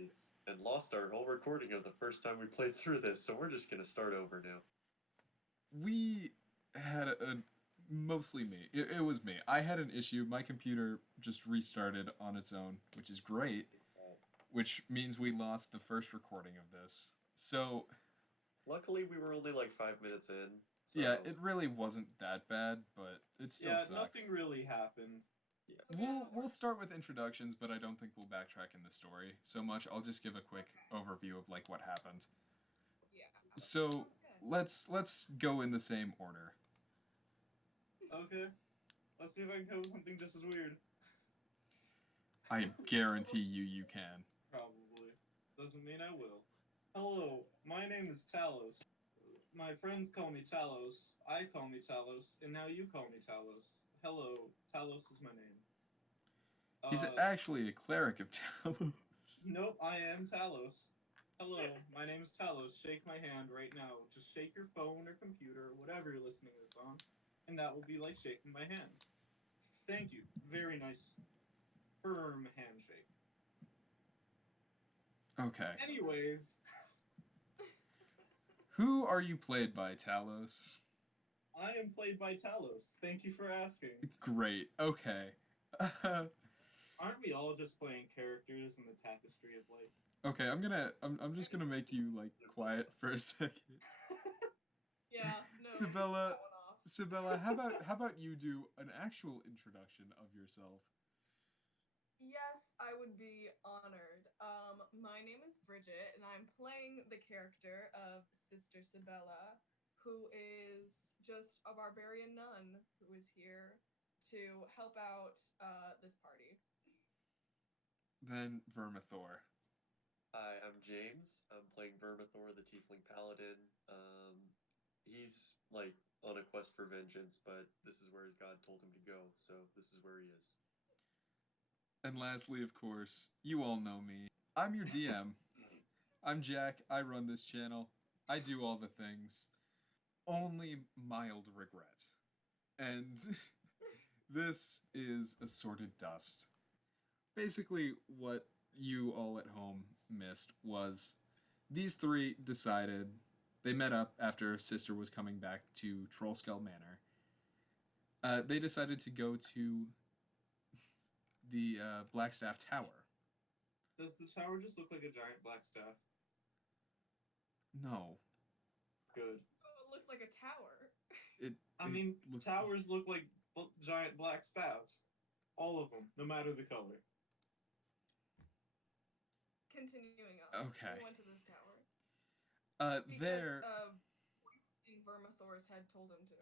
apologies and lost our whole recording of the first time we played through this, so we're just gonna start over now. We had mostly me. It was me. I had an issue. My computer just restarted on its own, which is great, which means we lost the first recording of this. So, Luckily, we were only like 5 minutes in, so yeah, it really wasn't that bad, but it still Yeah, sucks. nothing really happened. We'll start with introductions, but I don't think we'll backtrack in the story so much. I'll just give a quick overview of like what happened. Yeah. So let's go in the same order. Okay. Let's see if I can come up with something just as weird. I guarantee you can. Probably. Doesn't mean I will. Hello, my name is Talos. My friends call me Talos, I call me Talos, and now you call me Talos. Hello, Talos is my name. He's actually a cleric of Talos. Nope, I am Talos. Hello, my name is Talos. Shake my hand right now. Just shake your phone or computer, whatever you're listening to this on, and that will be like shaking my hand. Thank you. Very nice, firm handshake. Okay. Anyways, Who are you played by, Talos? I am played by Talos. Thank you for asking. Great. Okay. Aren't we all just playing characters in the tapestry of life? Okay, I'm just gonna make you like quiet for a second. Yeah, no. Sabella, that went off. Sabella, how about you do an actual introduction of yourself? Yes, I would be honored. My name is Bridget, and I'm playing the character of Sister Sabella, who is just a barbarian nun who is here to help out this party. Then Vermithor. Hi, I'm James. I'm playing Vermithor, the Tiefling Paladin. He's like on a quest for vengeance, but this is where his god told him to go, so this is where he is. And lastly, of course, you all know me. I'm your DM. I'm Jack. I run this channel. I do all the things. Only mild regret. And this is Assorted Dust. Basically, what you all at home missed was these three decided they met up after Sister was coming back to Trollskull Manor. They decided to go to the Blackstaff Tower. Does the tower just look like a giant black staff? No, Good. Oh, it looks like a tower. I mean, looks- towers look like giant black staffs. All of them, no matter the color. Continuing on. Okay. We went to this tower. Because there. of voice in Vermithor's head told him to.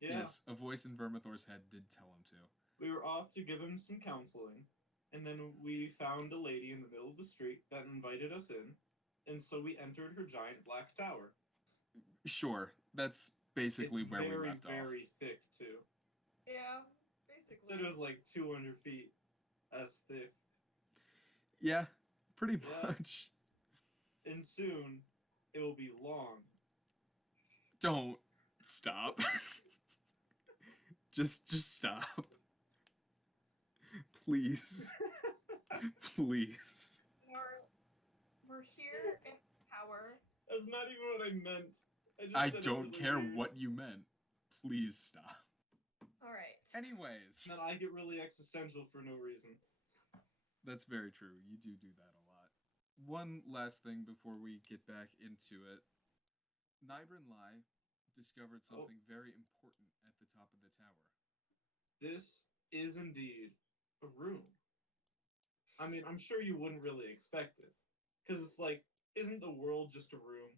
Yeah. Yes, a voice in Vermithor's head did tell him to. We were off to give him some counseling, and then we found a lady in the middle of the street that invited us in, and so we entered her giant black tower. Sure, that's basically It's where very, we left off. very thick, too. Yeah, basically. It was like 200 feet. That's thick. Yeah, pretty Yeah. much. And soon, it will be long. Don't stop. just stop. Please. Please. We're here in the tower. That's not even what I meant. I said it don't really care weird. what you meant. Please stop. Alright. Anyways. Then I get really existential for no reason. That's very true. You do that a lot. One last thing before we get back into it. Nybrin Lai discovered something very important at the top of the tower. This is indeed a room. I mean, I'm sure you wouldn't really expect it. Because it's like, isn't the world just a room?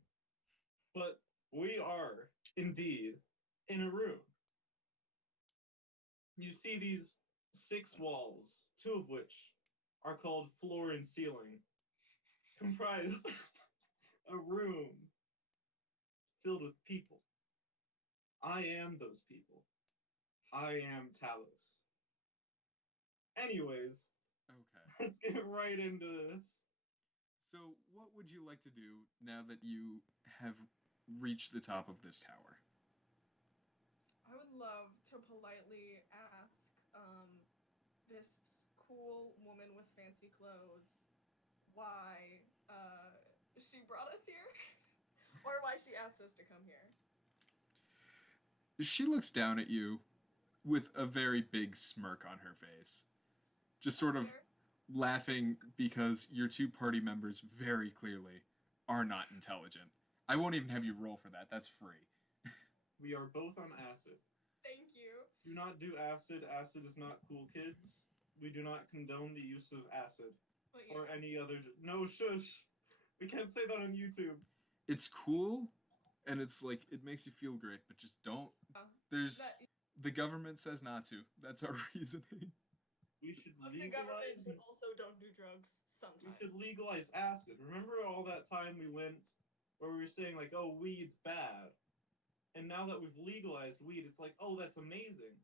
But we are, indeed, in a room. You see these 6 walls, 2 of which are called floor and ceiling, comprise a room filled with people. I am those people. I am Talos. Anyways, Okay. let's get right into this. So, what would you like to do now that you have reached the top of this tower? I would love to politely ask this cool woman with fancy clothes, why she brought us here, or why she asked us to come here. She looks down at you with a very big smirk on her face, just sort of Fair? laughing because your two party members very clearly are not intelligent. I won't even have you roll for that. That's free. We are both on acid. Thank you. Do not do acid. Acid is not cool, kids. We do not condone the use of acid But yeah. or any other. No, shush. We can't say that on YouTube. It's cool, and it's like it makes you feel great, but just don't. There's That- the government says not to. That's our reasoning. We should But the government legalize. would also don't do drugs We sometimes. should legalize acid. Remember all that time we went where we were saying like, "Oh, weed's bad," and now that we've legalized weed, it's like, "Oh, that's amazing."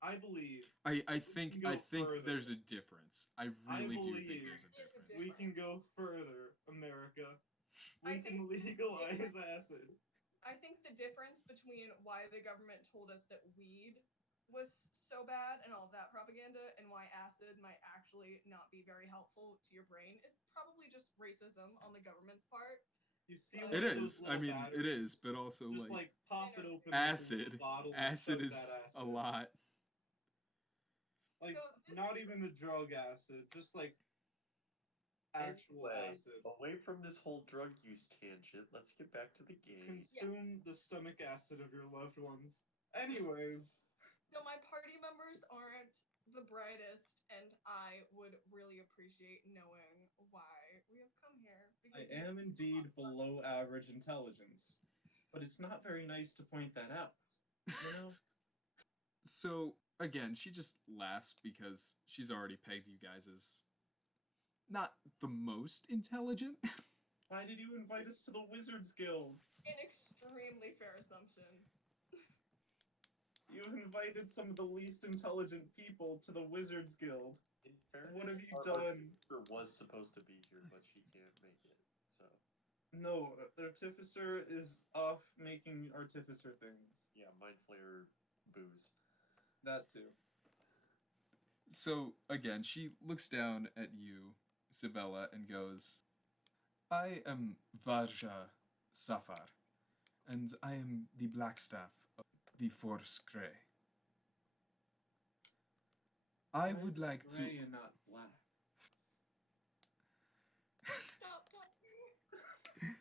I believe I think go further. there's a difference. I really do think believe there's a there is a difference. we can go further, America. We I can think- legalize acid. I think the difference between why the government told us that weed was so bad and all of that propaganda and why acid might actually not be very helpful to your brain is probably just racism on the government's part. You see, It one of Is. those I little mean, it batteries? is, but also Just like pop it open. acid. Like a bottle and Acid chug is that a acid. lot. Like So this- not even the drug acid, just like actual Anyway, acid. away from this whole drug use tangent, let's get back to the game. Consume the stomach acid of your loved ones. Anyways, So my party members aren't the brightest, and I would really appreciate knowing why we have come here. I because you am guys indeed are fun. below average intelligence, but it's not very nice to point that out. You know? So again, she just laughs because she's already pegged you guys as not the most intelligent. Why did you invite us to the Wizards Guild? An extremely fair assumption. You invited some of the least intelligent people to the Wizards Guild. In fairness, What have you our done? artificer was supposed to be here, but she can't make it. So No, the Artificer is off making Artificer things. yeah, mind flayer booze. That too. So again, she looks down at you, Sibella, and goes, I am Varja Safar, and I am the Blackstaff of the Force Grey. I Why would is it like to. gray and not black. Stop talking.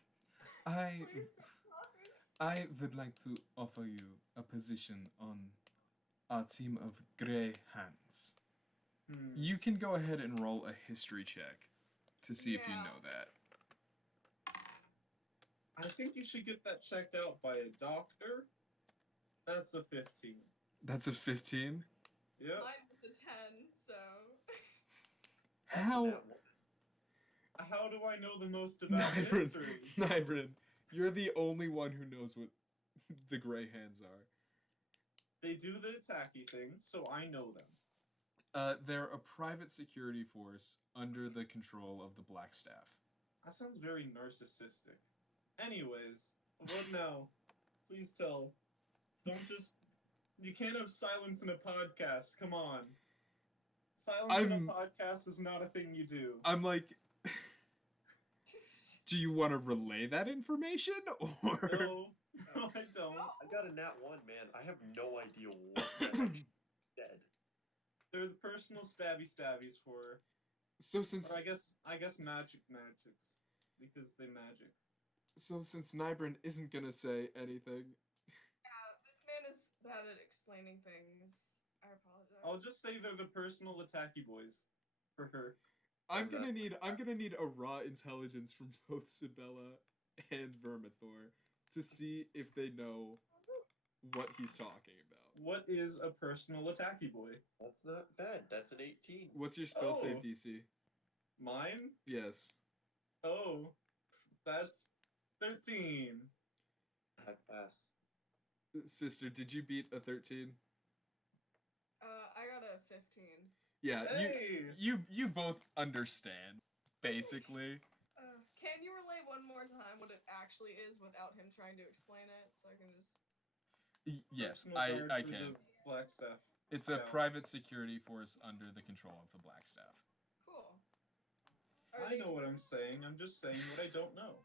I Please stop talking. I would like to offer you a position on our team of Grey Hands. You can go ahead and roll a history check to see if you Yeah. know that. I think you should get that checked out by a doctor. That's a 15. That's a 15. Yep. Mine was a 10, so. That's How? an at one. How do I know the most about Nybrin, history? Nybrin, you're the only one who knows what the Grey Hands are. They do the attacky thing, so I know them. They're a private security force under the control of the Blackstaff. That sounds very narcissistic. Anyways, what now? Please tell. Don't just. You can't have silence in a podcast. Come on. Silence in a I'm- podcast is not a thing you do. I'm like, do you want to relay that information or? No, no, I don't. I got a nat one, man. I have no idea what that actually said. They're the personal stabbies for her. So since Or I guess magics. Because they magic. since Nybrin isn't gonna say anything, This man is bad at explaining things. I apologize. I'll just say they're the personal attacky boys for her. I'm And gonna that- need a raw intelligence from both Sibella and Vermithor to see if they know what he's talking about. What is a personal attacky boy? That's not bad. That's an 18. What's your spell save Oh. DC? Mine? Yes. Oh, that's 13. I pass. Sister, did you beat a 13? I got a 15. Yeah, Hey! you both understand, basically. Can you relay one more time what it actually is without him trying to explain it, so I can just. Yes, Personal I guard for can. The black staff. It's a Yeah. private security force under the control of the Blackstaff. Cool. I know what I'm saying. I'm just saying what I don't know.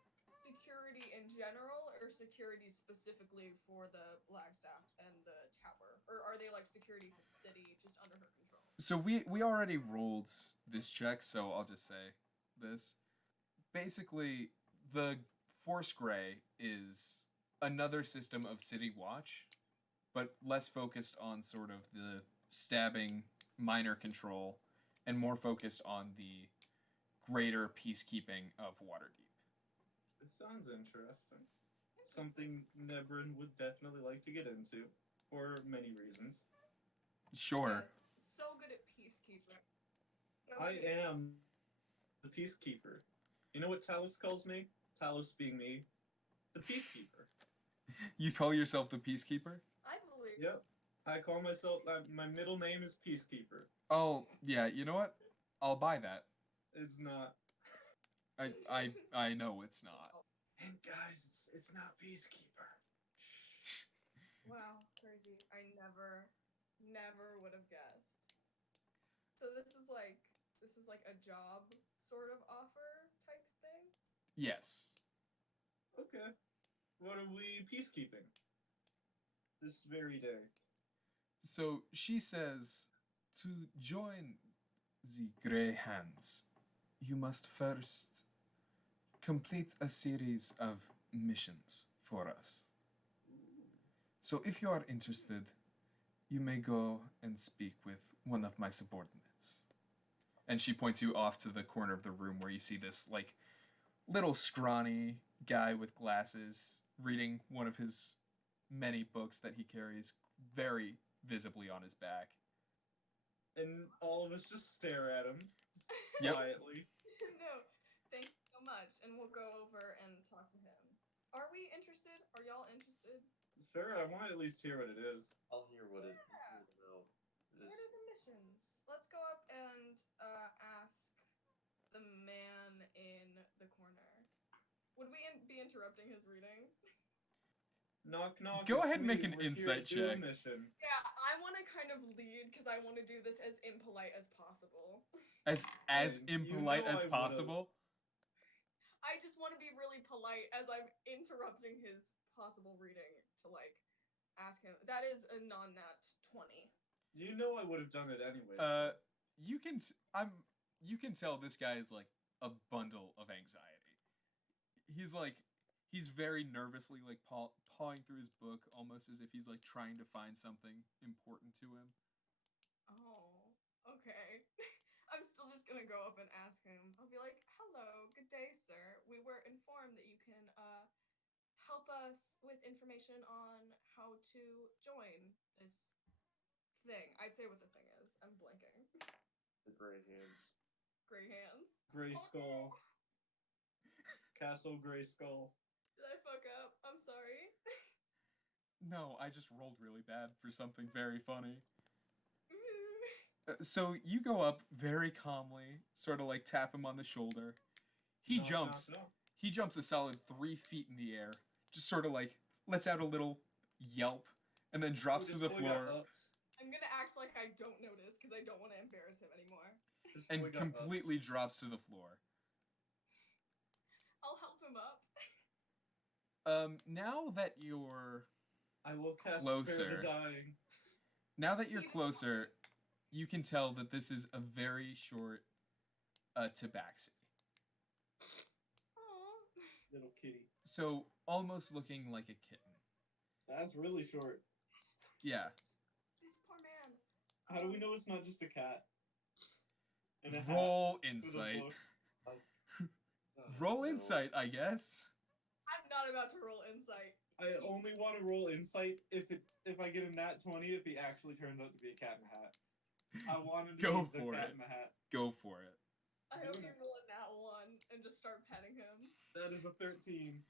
security in general, or security specifically for the Blackstaff and the tower? Or are they like security for the city just under her control? So we already rolled this check, so I'll just say this. Basically, the Force Gray is another system of city watch, but less focused on sort of the stabbing minor control and more focused on the greater peacekeeping of Waterdeep. It sounds interesting. Something Nebrin would definitely like to get into, for many reasons. Sure. Yes, so good at peacekeeping. I am the peacekeeper. You know what Talos calls me? Talos being me, the peacekeeper. You call yourself the peacekeeper? I believe. Yep. I call myself, my middle name is Peacekeeper. Oh, yeah, you know what? I'll buy that. It's not. I know it's not. And guys, it's not Peacekeeper. Wow, crazy. I never would have guessed. So this is like a job sort of offer type thing? Yes. Okay. What are we peacekeeping? This very day. So she says to join the Grey Hands, you must first complete a series of missions for us. So if you are interested, you may go and speak with one of my subordinates. And she points you off to the corner of the room where you see this like little scrawny guy with glasses reading one of his many books that he carries very visibly on his back. And all of us just stare at him Yep. quietly. No, thank you so much. And we'll go over and talk to him. Are we interested? Are y'all interested? Sure, I want to at least hear what it is. I'll hear what it. Yeah. No, What this. are the missions? Let's go up and ask the man in the corner. Would we be interrupting his reading? Knock knock. Go it's ahead and me. make an We're insight here to do a check. mission. Yeah, I want to kind of lead because I want to do this as impolite as possible. As You impolite know as I would've. possible. I just want to be really polite as I'm interrupting his possible reading to like ask him. That is a non-nat 20. You know I would have done it anyways. You can tell this guy is like a bundle of anxiety. He's very nervously like pawing through his book almost as if he's like trying to find something important to him. Oh, okay. I'm still just gonna go up and ask him. I'll be like, "Hello, good day, sir. We were informed that you can help us with information on how to join this thing." I'd say what the thing is. I'm blanking. The gray hands. Gray hands. Gray Skull. Castle Gray Skull. Did I fuck up? I'm sorry. No, I just rolled really bad for something very funny. So you go up very calmly, sort of like tap him on the shoulder. He Knock, jumps. knock, knock. He jumps a solid 3 feet in the air, just sort of like lets out a little yelp, and then drops to This the boy got floor ups. I'm gonna act like I don't notice because I don't want to embarrass him anymore. This and boy got completely ups. drops to the floor. I'll help him up. Now that you're I will cast Closer. Spare the Dying. closer, you can tell that this is a very short tabaxi. Aww. Little kitty. So almost looking like a kitten. That's really short. Yeah. This poor man. How do we know it's not just a cat? And a hat Roll with a insight. book? Roll No. insight, I guess. I'm not about to roll insight. I only want to roll insight if I get a nat 20 if he actually turns out to be a cat in a hat. I want him to Go be the for cat it. in the hat. Go for it. I hope you roll a nat 1 and just start petting him. That is a 13.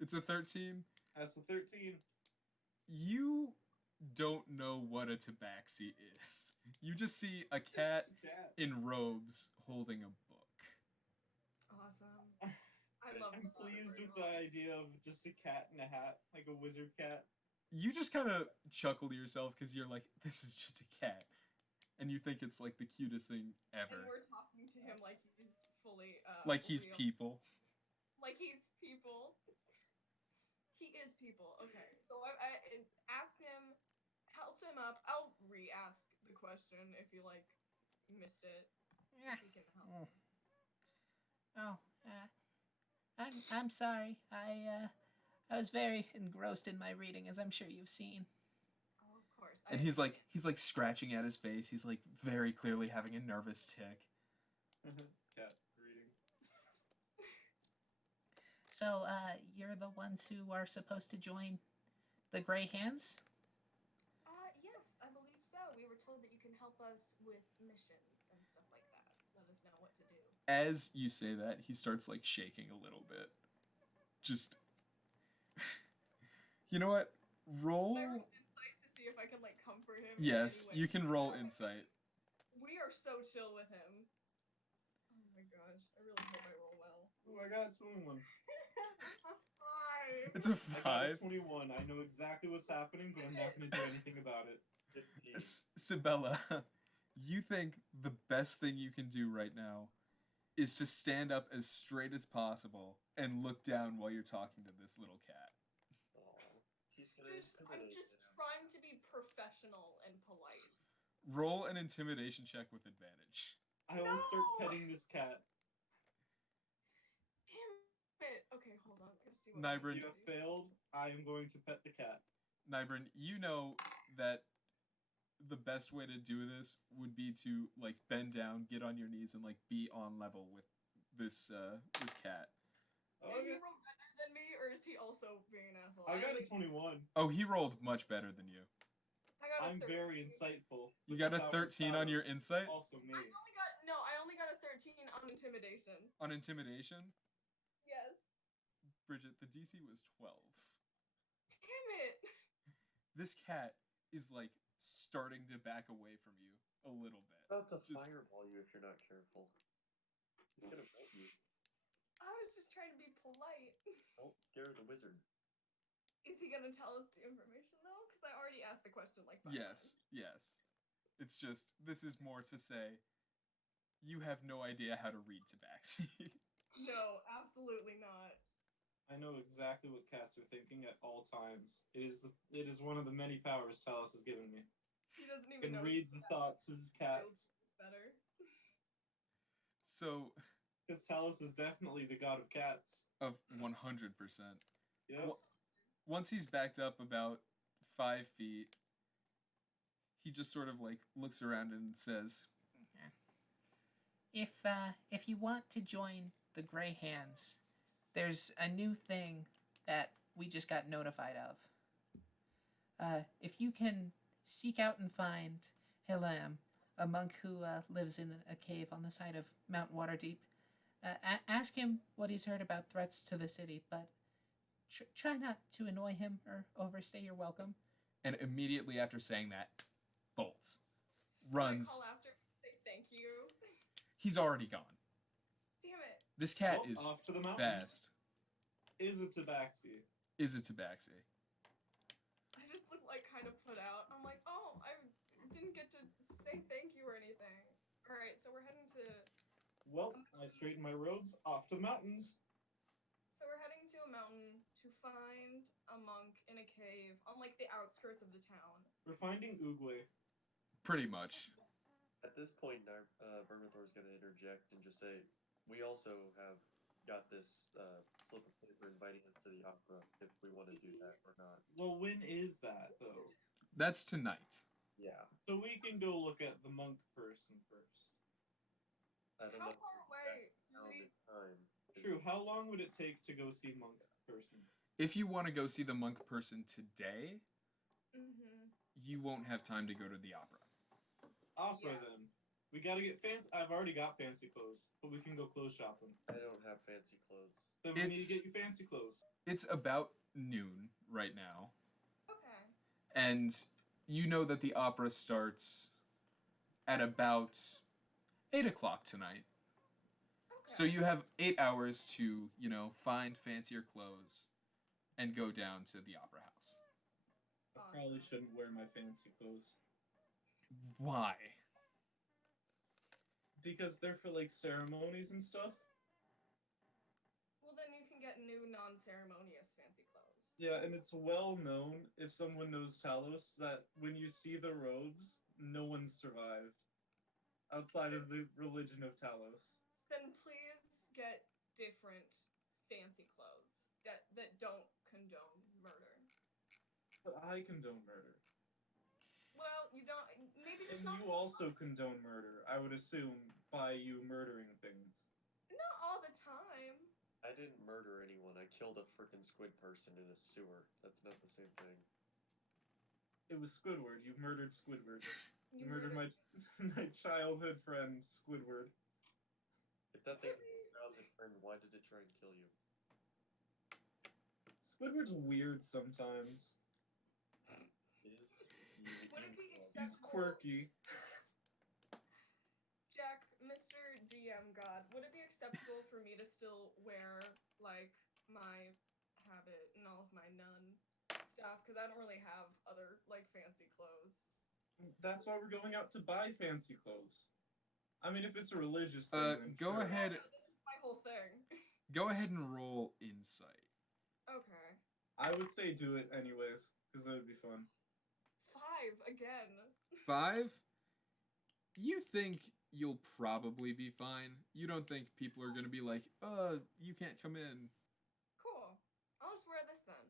It's a 13. That's a 13. You don't know what a tabaxi is. You just see a cat Cat. in robes holding a book. Awesome. I love I'm the thought of pleased with Rachel. the idea of just a cat in a hat, like a wizard cat. You just kind of chuckle to yourself because you're like, this is just a cat. And you think it's like the cutest thing And ever. we're talking to him like he's fully Like he's real. people. Like he's people. He is people. Okay. So I asked him, helped him up. I'll re-ask the question if you like missed it. Yeah. He can help us. Oh, I'm sorry. I was very engrossed in my reading, as I'm sure you've seen. Oh, of course. And he's like scratching at his face. He's like very clearly having a nervous tick. Cat reading. So, you're the ones who are supposed to join the Grey Hands? Yes, I believe so. We were told that you can help us with missions and stuff like that. Let us know what to do. As you say that, he starts like shaking a little bit. Just you know what? Roll. Can I roll insight to see if I can like comfort him? Yes, in any way? you can roll insight. We are so chill with him. Oh my gosh, I really hope I roll well. Ooh, I got 21. Five. It's a I got a 5. 21. I know exactly what's happening, but I'm not going to do anything about it. 15. Sibella, you think the best thing you can do right now is to stand up as straight as possible and look down while you're talking to this little cat. Aw, she's gonna I'm intimidate just him. trying to be professional and polite. Roll an intimidation check with advantage. I will start No! petting this cat. Damn it. Okay, hold on. Let's see what Nybrin- If you have failed, I am going to pet the cat. Nybrin, you know that the best way to do this would be to like bend down, get on your knees, and like be on level with this this cat. Oh, Did he okay. roll better than me, or is he also being an asshole? I got a only- 21. Oh, he rolled much better than you. I got a I'm 13. very insightful. You with got the a power of 13 on your Talos. insight? Also me. I only got a 13 on intimidation. On intimidation, Yes. Bridget, the DC was 12. Damn it. This cat is like starting to back away from you a little bit. About to Just- fireball you if you're not careful. He's gonna bite you. I was just trying to be polite. Don't scare the wizard. Is he gonna tell us the information though? Because I already asked the question like 5 Yes, yes. It's just, this is more to say, you have no idea how to read Tabaxi. No, absolutely not. I know exactly what cats are thinking at all times. It is one of the many powers Talos has given me. He doesn't I even can know read the thoughts of cats. better. So, Because Talos is definitely the god of cats. of 100%. Yep. Well, once he's backed up about 5 feet, he just sort of like looks around and says, If you want to join the Grey Hands, there's a new thing that we just got notified of. If you can seek out and find Hilam, a monk who lives in a cave on the side of Mount Waterdeep, ask him what he's heard about threats to the city, but try not to annoy him or overstay your welcome. and immediately after saying that, bolts. Can I Runs. call after? Say thank you. He's already gone. Damn it. This cat Well, is off to the mountains. fast. Is a tabaxi. Is a tabaxi. I just look like kind of put out. I'm like, oh, I didn't get to say thank you or anything. All right, so we're heading to. Well, I straighten my robes. Off to the mountains. So we're heading to a mountain to find a monk in a cave on like the outskirts of the town. We're finding Oogway. Pretty much. At this point, Vermithor's gonna interject and just say, "We also have got this slip of paper inviting us to the opera. If we want to do that or not." Well, when is that, though? That's tonight. Yeah, So we can go look at the monk person first. I don't How know. far away? Found Really? in time. True. How long would it take to go see monk person? If you want to go see the monk person today, Mm-hmm. you won't have time to go to the opera. Opera, Yeah. then. We gotta get fancy. I've already got fancy clothes, but we can go clothes shopping. I don't have fancy clothes. Then we need It's- to get you fancy clothes. It's about noon right now, Okay. and you know that the opera starts at about 8 o'clock tonight. Okay. So you have 8 hours to, find fancier clothes and go down to the opera house. I Awesome. probably shouldn't wear my fancy clothes. Why? because they're for like ceremonies and stuff. Well, then you can get new non-ceremonious fancy clothes. Yeah, and it's well known, if someone knows Talos, that when you see the robes, no one's survived outside of the religion of Talos. Then please get different fancy clothes that don't condone murder. But I condone murder. Well, you don't. Maybe just And not. you also condone murder, I would assume, by you murdering things. Not all the time. I didn't murder anyone. I killed a freaking squid person in a sewer. That's not the same thing. It was Squidward. You murdered Squidward. You You murdered my my childhood friend, Squidward. If that thing was your childhood friend, why did it try and kill you? Squidward's weird sometimes. Is Would it be He's acceptable? quirky. Jack, Mr. DM God, would it be acceptable for me to still wear like my habit and all of my nun stuff? Because I don't really have other like fancy clothes. That's why we're going out to buy fancy clothes. I mean, if it's a religious thing, then go sure. ahead. No, this is my whole thing. Go ahead and roll insight. Okay. I would say do it anyways, because that would be fun. 5 again. 5. You think you'll probably be fine. You don't think people are gonna be like, you can't come in. Cool. I'll just wear this then.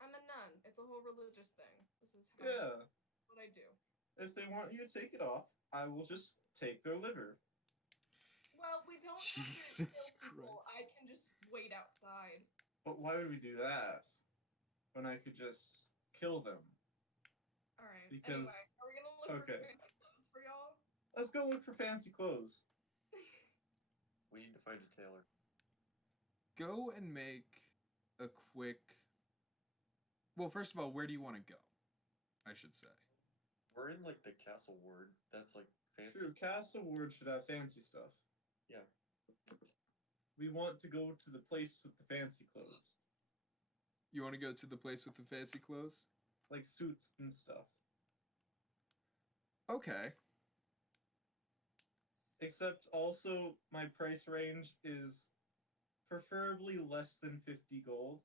I'm a nun. It's a whole religious thing. This is what I do. If they want you to take it off, I will just take their liver. Well, we don't have to Jesus kill people. Christ. I can just wait outside. But why would we do that when I could just kill them? All right. Because- anyway, are we gonna look okay. for fancy clothes for y'all? Let's go look for fancy clothes. We need to find a tailor. Go and make a quick. Well, first of all, where do you want to go? I should say. We're in like the castle ward. That's like fancy. True, Castle Ward should have fancy stuff. Yeah. We want to go to the place with the fancy clothes. You want to go to the place with the fancy clothes? Like suits and stuff. Okay. Except also, my price range is preferably less than 50 gold.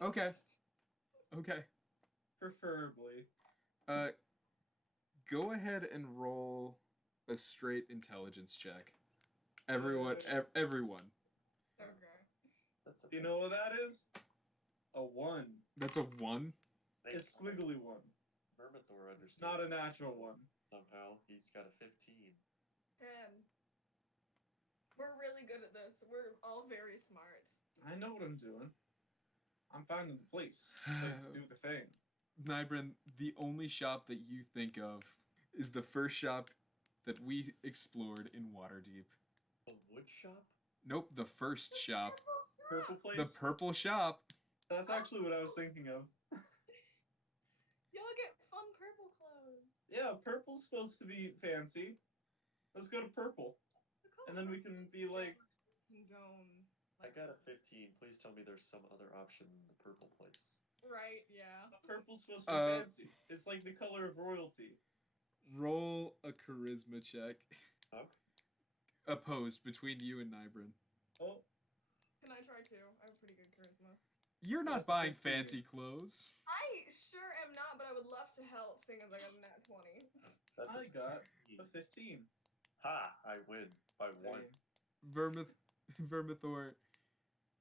Okay. Okay. Preferably. Go ahead and roll a straight intelligence check. Everyone, everyone. Okay. That's You know what that is? A 1. That's a 1. Thank A squiggly 1. Vermithor understands. Not a natural 1. Somehow he's got a 15. 10. We're really good at this. We're all very smart. I know what I'm doing. I'm finding the place to do the thing. Nybrin, the only shop that you think of is the first shop that we explored in Waterdeep. A wood shop? Nope, the first shop. Purple place? The purple shop. That's actually what I was thinking of. Y'all get fun purple clothes. Yeah, purple's supposed to be fancy. Let's go to purple. The And then we color can purple's be like- condone. I got a 15. Please tell me there's some other option than the purple place. Right, yeah. Purple's supposed to be fancy. It's like the color of royalty. Roll a charisma check. Okay. Opposed between you and Nybrin. Oh, Can I try too? I have pretty good charisma. You're not Yes, buying 15. fancy clothes. I sure am not, but I would love to help, seeing as I got a nat 20. That's I got a a 15. Ha! I win by 1. Dang. Vermithor,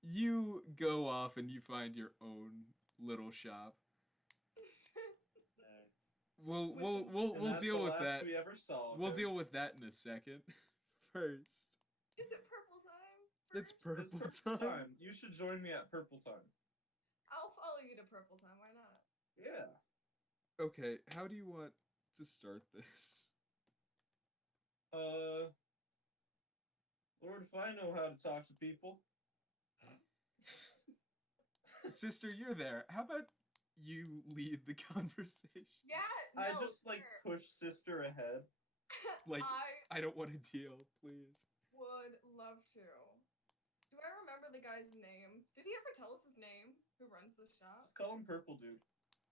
you go off and you find your own little shop. We'll And that's deal the with last that. we ever saw of We'll him. deal with that in a second. First, Is it purple time? It's first? It's purple purple time. time. You should join me at purple time. I'll follow you to purple time, why not? Yeah. Okay, how do you want to start this? Lord, if I know how to talk to people. Sister, you're there. How about you lead the conversation? Yeah, no, I just like sure. push sister ahead. Like, I I don't want to deal, please. would love to. Do I remember the guy's name? Did he ever tell us his name? Who runs the shop? Just call him Purple Dude.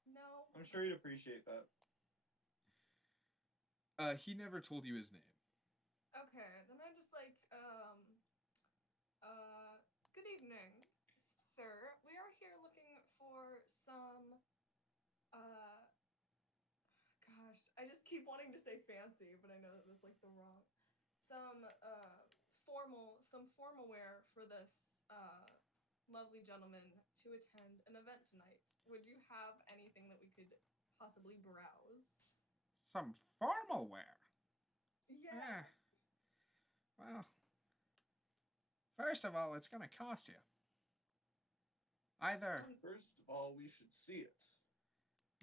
No. I'm sure he'd appreciate that. He never told you his name. Okay, then I'm just like, good evening, sir. We are here looking for some, gosh, I just keep wanting to say fancy, but I know that that's like the wrong, some, some formal wear for this, lovely gentleman to attend an event tonight. Would you have anything that we could possibly browse? Some formal wear. Yeah. Well, first of all, it's gonna cost you. Either. First of all, we should see it.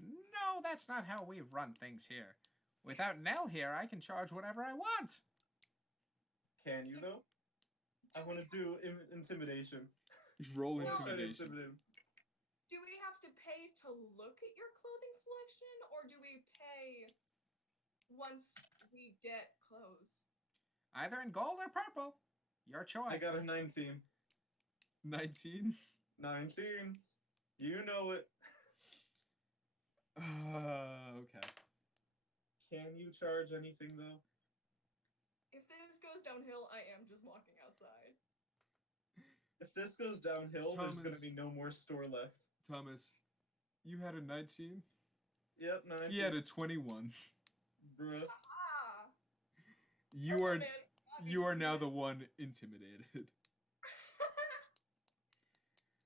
No, that's not how we run things here. Without Nell here, I can charge whatever I want. Can you, though? I want to do intimidation. Roll No. intimidation. Do we have to pay to look at your clothing selection, or do we pay once we get clothes? Either in gold or purple. Your choice. I got a 19. 19? 19. You know it. Okay. Can you charge anything, though? If this goes downhill, I am just walking outside. If this goes downhill, there's going to Thomas. be no more store left. Thomas, you had a 19? Yep, 19. He had a 21. Bruh. Ah! You are Man, you are now the one intimidated.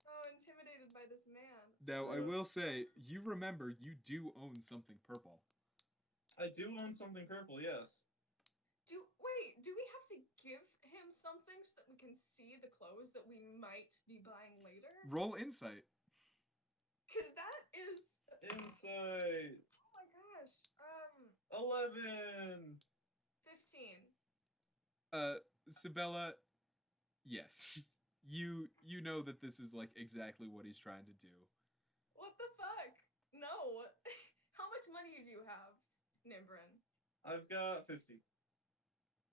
Oh, intimidated by this man. Now, I will say, you remember you do own something purple. I do own something purple, yes. Do we have to give him something so that we can see the clothes that we might be buying later? Roll insight. Cause that is, Insight. oh my gosh, 11. 15. Sabella, yes. You know that this is like exactly what he's trying to do. What the fuck? No. How much money do you have, Nimbrin? I've got 50.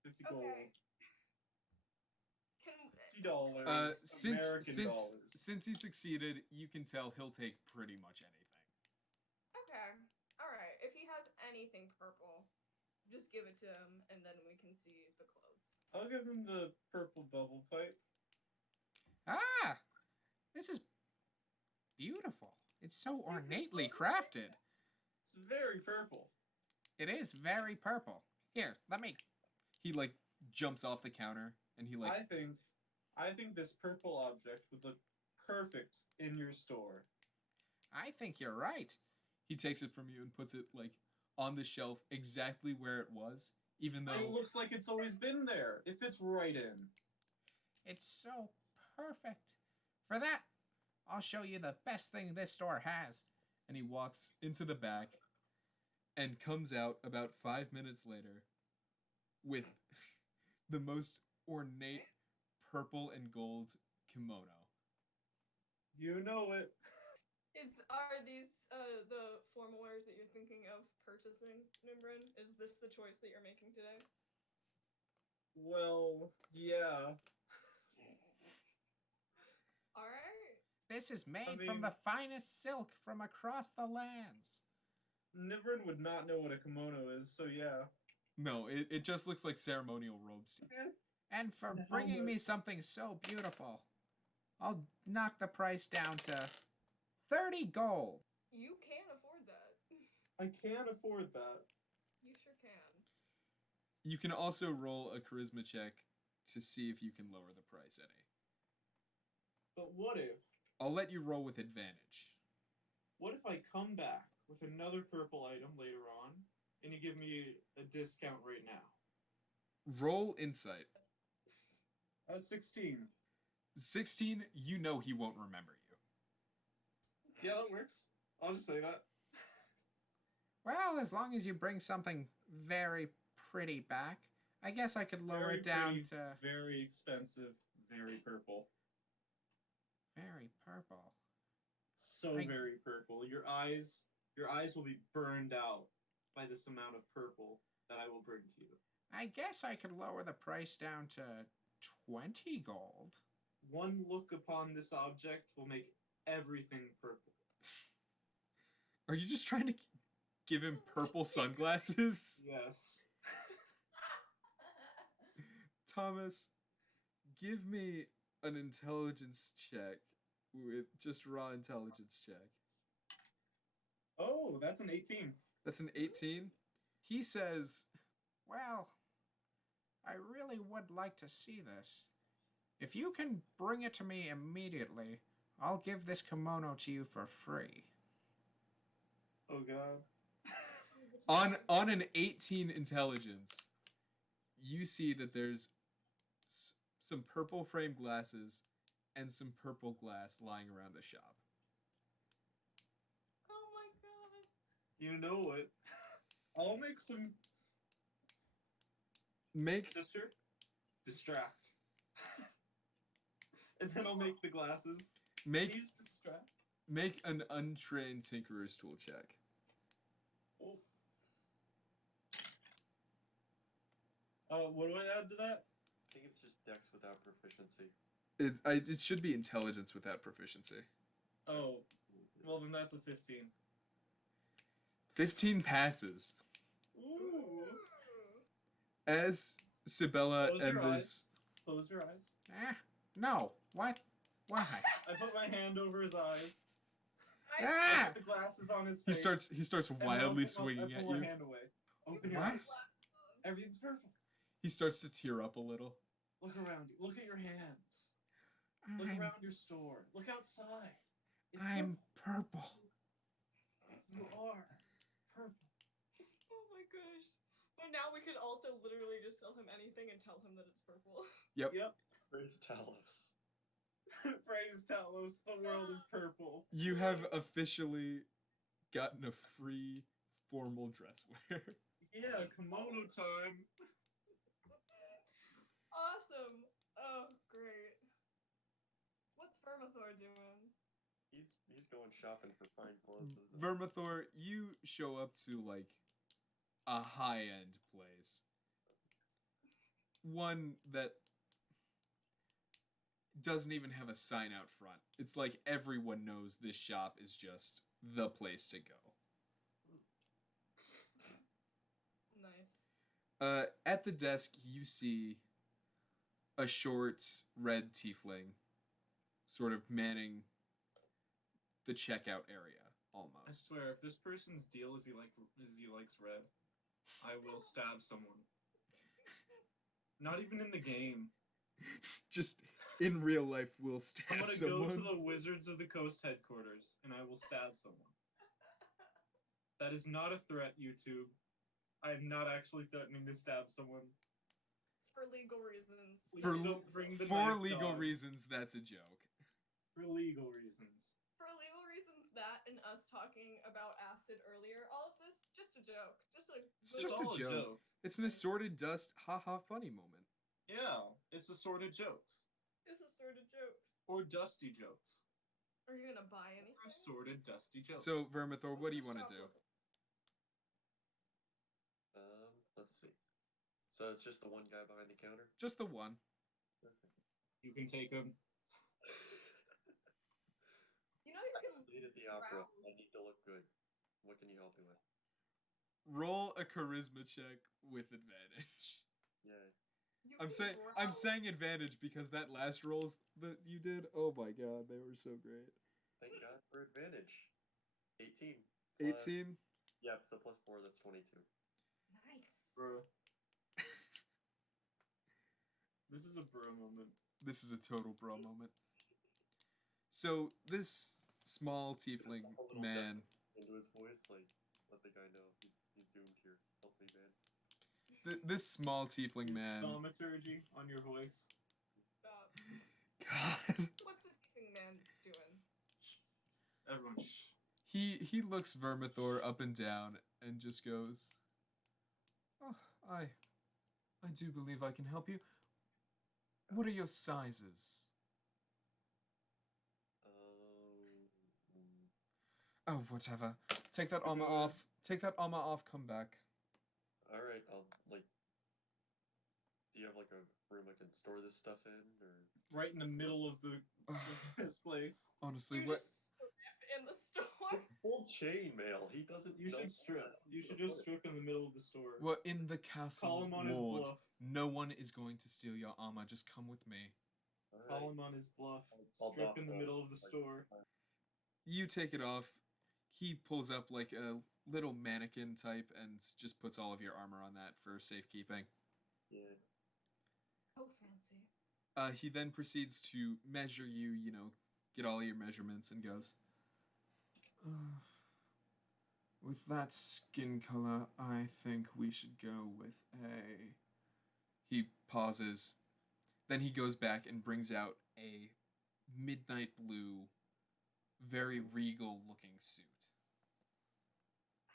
50 gold. Okay. Can $50. American dollars. Since he succeeded, you can tell he'll take pretty much anything. Okay. All right. If he has anything purple, just give it to him, and then we can see the clothes. I'll give him the purple bubble pipe. Ah! This is beautiful. It's so ornately crafted. It's very purple. It is very purple. Here, let me. He like jumps off the counter and he like I think this purple object would look perfect in your store. I think you're right. he takes it from you and puts it like on the shelf exactly where it was, even It though looks like it's always been there. It fits right in. It's so perfect. For that, I'll show you the best thing this store has. and he walks into the back and comes out about 5 minutes later with the most ornate purple and gold kimono. You know it. Are these the formal wears that you're thinking of purchasing, Nimbrin? Is this the choice that you're making today? Well, yeah. All right. This is made I from mean- the finest silk from across the lands. Nivern would not know what a kimono is, so yeah. No, it just looks like ceremonial robes. And for And bringing helmet. me something so beautiful, I'll knock the price down to 30 gold. You can afford that. I can't afford that. You sure can. You can also roll a charisma check to see if you can lower the price any. But what if I'll let you roll with advantage. I come back with another purple item later on, and you give me a discount right now? Roll insight. 16. 16, you know he won't remember you. Yeah, that works. I'll just say that. Well, as long as you bring something very pretty back, I guess I could lower Very it down pretty, to very expensive, very purple. very purple. So I- very purple. Your eyes will be burned out by this amount of purple that I will bring to you. I guess I could lower the price down to 20 gold. One look upon this object will make everything purple. Are you just trying to give him purple sunglasses? Yes. Thomas, give me an intelligence check with just raw intelligence check. Oh, that's an 18. That's an 18. He says, Well, I really would like to see this. If you can bring it to me immediately, I'll give this kimono to you for free. Oh god. on an 18 intelligence, you see that there's some purple framed glasses and some purple glass lying around the shop. Oh my god. You know it. I'll make some Make sister distract. And then I'll make the glasses. make Please distract. make an untrained tinkerer's tool check. Oh. What do I add to that? I think it's just Dex without proficiency. It should be intelligence without proficiency. Oh, well then that's a 15. 15 passes. Ooh. As Sibella Close your and eyes. Close your eyes. No. What? Why? I put my hand over his eyes. I, Ah! Put the glasses on his He face. starts and then wildly I swinging pull at my you. hand away. Open your What? eyes. Everything's purple. He starts to tear up a little. Look around you. Look at your hands. Look I'm, around your store. Look outside. It's I'm purple. purple. You are purple. oh my gosh. But now we could also literally just sell him anything and tell him that it's purple. Yep. Yep. Praise Talos. Praise Talos. The world is purple. You have officially gotten a free formal dress wear. Yeah, kimono time. Awesome. Oh, great. What's Vermithor doing? He's going shopping for fine clothes. Vermithor, you show up to like a high-end place. One that doesn't even have a sign out front. It's like everyone knows this shop is just the place to go. Nice. At the desk, you see a short red tiefling sort of manning the checkout area, I almost. swear, if this person's deal is he likes red, I will stab someone. Not even in the game. Just in real life, will I'm stab gonna someone. go to the Wizards of the Coast headquarters, and I will stab someone. That is not a threat, YouTube. I am not actually threatening to stab someone. For legal reasons. Please For- don't bring the For knife legal dogs. reasons, that's a joke. For legal reasons. For legal reasons, that and us talking about acid earlier, all of this, just a joke. Just a It's good just a all joke. It's an assorted dust, haha, funny moment. Yeah, it's assorted jokes. It's assorted jokes. Or dusty jokes. Are you gonna buy Or anything? assorted dusty jokes. So, Vermithor, what do you What's want the to do? shop Let's see. So it's just the one guy behind the counter? Just the one. Perfect. You can take them. You know you can Late at the opera. Wow. I need to look good. What can you help me with? Roll a charisma check with advantage. Yay. you I'm can saying browse. advantage because that last rolls that you did, oh my god, they were so great. Thank God for advantage. 18. Plus, 18. yeah, so plus 4, that's 22. Nice. Bruh. This is a bro moment. This is a total bro moment. So this small tiefling A little man, into his voice, like, let the guy know he's doomed here. Help me, man. this small tiefling man. Thaumaturgy on your voice. Stop. God. What's the tipping man doing? Everyone, shh. He looks Vermithor up and down and just goes, "Oh, I do believe I can help you. What are your sizes?" Oh, whatever. Take that armor off. Take that armor off. Come back. Alright, I'll, like, do you have, like, a room I can store this stuff in, or? Right in the middle of the of this place. Honestly, You're what? just so in the store. It's full chainmail. He doesn't. You should know strip. that. You should just strip in the middle of the store. Well, in the castle Call him on his wards, bluff. no one is going to steal your armor. Just come with me. All Call right. him on his bluff. I'll Strip dock in the that. middle of the store. You take it off. He pulls up like a little mannequin type and just puts all of your armor on that for safekeeping. Yeah. Oh, fancy. He then proceeds to measure you, get all your measurements and goes, with that skin color, I think we should go with a... He pauses. Then he goes back and brings out a midnight blue, very regal looking suit.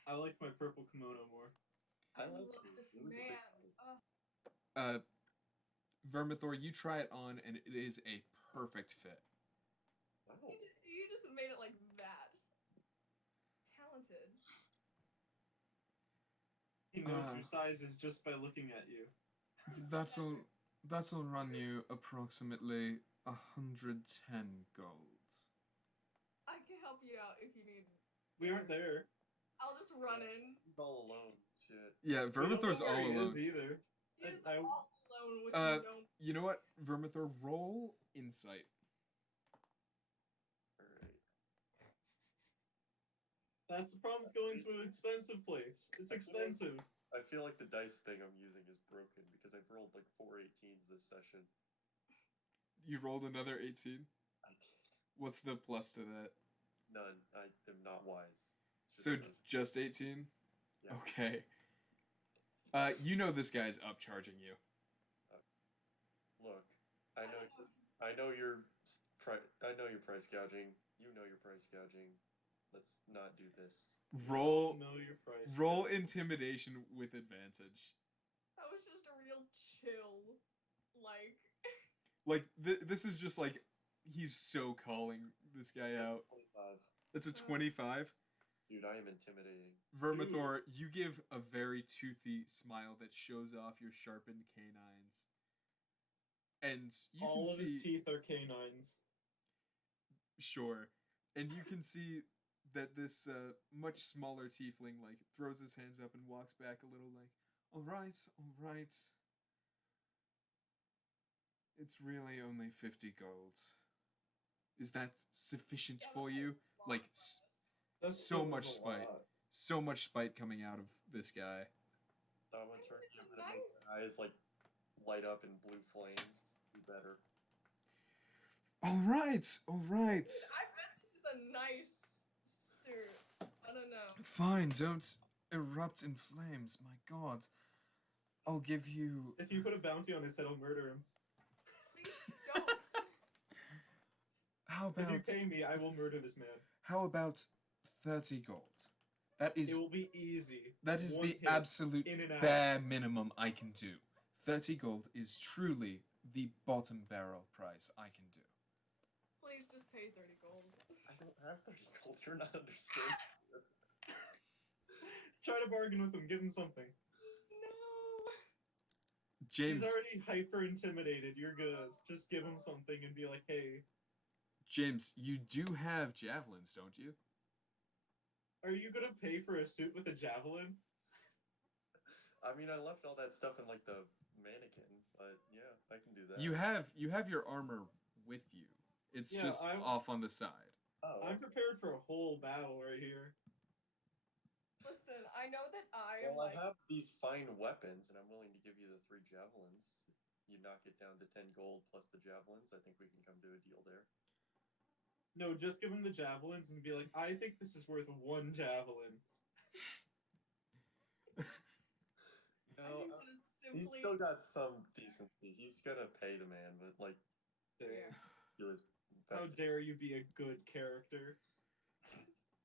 I like my purple kimono more. I I like love it. this It was a big man. fight. Vermithor, you try it on and it is a perfect fit. Wow. You just made it like that. Talented. He knows Uh. your sizes just by looking at you. That'll run you approximately 110 gold. I can help you out if you need. We aren't there. I'll just run in. He's all alone. Shit. Yeah, We don't know Vermithor's where all he alone. is either. He's I- all alone with no. You know what, Vermithor, roll insight. All right. That's the problem with going to an expensive place. It's expensive. I feel like the dice thing I'm using is broken because I've rolled like 4 18s this session. You rolled another 18. I did. What's the plus to that? None. I am not wise. It's So a- just 18? yeah. Okay. You know this guy's upcharging you. Look, I know you're I know you're price gouging. You know you're price gouging. Let's not do this. Roll Know your price. roll intimidation with advantage. That was just a real chill. Like. Like this is just like he's so calling this guy out. It's 25. It's a 25. Dude, I am intimidating. Vermithor, you give a very toothy smile that shows off your sharpened canines. And you All can of see his teeth are canines. sure. And you can see that this much smaller tiefling like throws his hands up and walks back a little like, all right. It's really only 50 gold. Is that sufficient for you? Like, That's so still much a spite. lot. So much spite coming out of this guy. Thaumaturgy, I'm gonna Nice. make my eyes like light up in blue flames. Do better. All right. I bet this is a nice suit. I don't know. Fine, don't erupt in flames. My God. I'll give you. If you put a bounty on his head, I'll murder him. Please don't. How If you about pay me, I will murder this man. 30 gold? That It is will be easy. that is One the hit, absolute in and out. bare minimum I can do. 30 gold is truly the bottom barrel price I can do. Please just pay 30 gold. I don't have 30 gold. You're not understanding. Try to bargain with him. Give him something. No. James He's already hyper intimidated. You're good. Just give him something and be like, hey, James, you do have javelins, don't you? are you gonna pay for a suit with a javelin? I mean, I left all that stuff in like the mannequin, but yeah, I can do that. You have your armor with you. It's Yeah, just off on the side. Oh, I'm prepared for a whole battle right here. Listen, I know that I am well, I like. have these fine weapons, and I'm willing to give you the 3 javelins. You knock it down to 10 gold plus the javelins. I think we can come to a deal there. No, just give him the javelins and be like, I think this is worth 1 javelin. No, I think that is he's simply. still got some decency. He's gonna pay the man, but like, Dang. do his How best. dare you be a good character?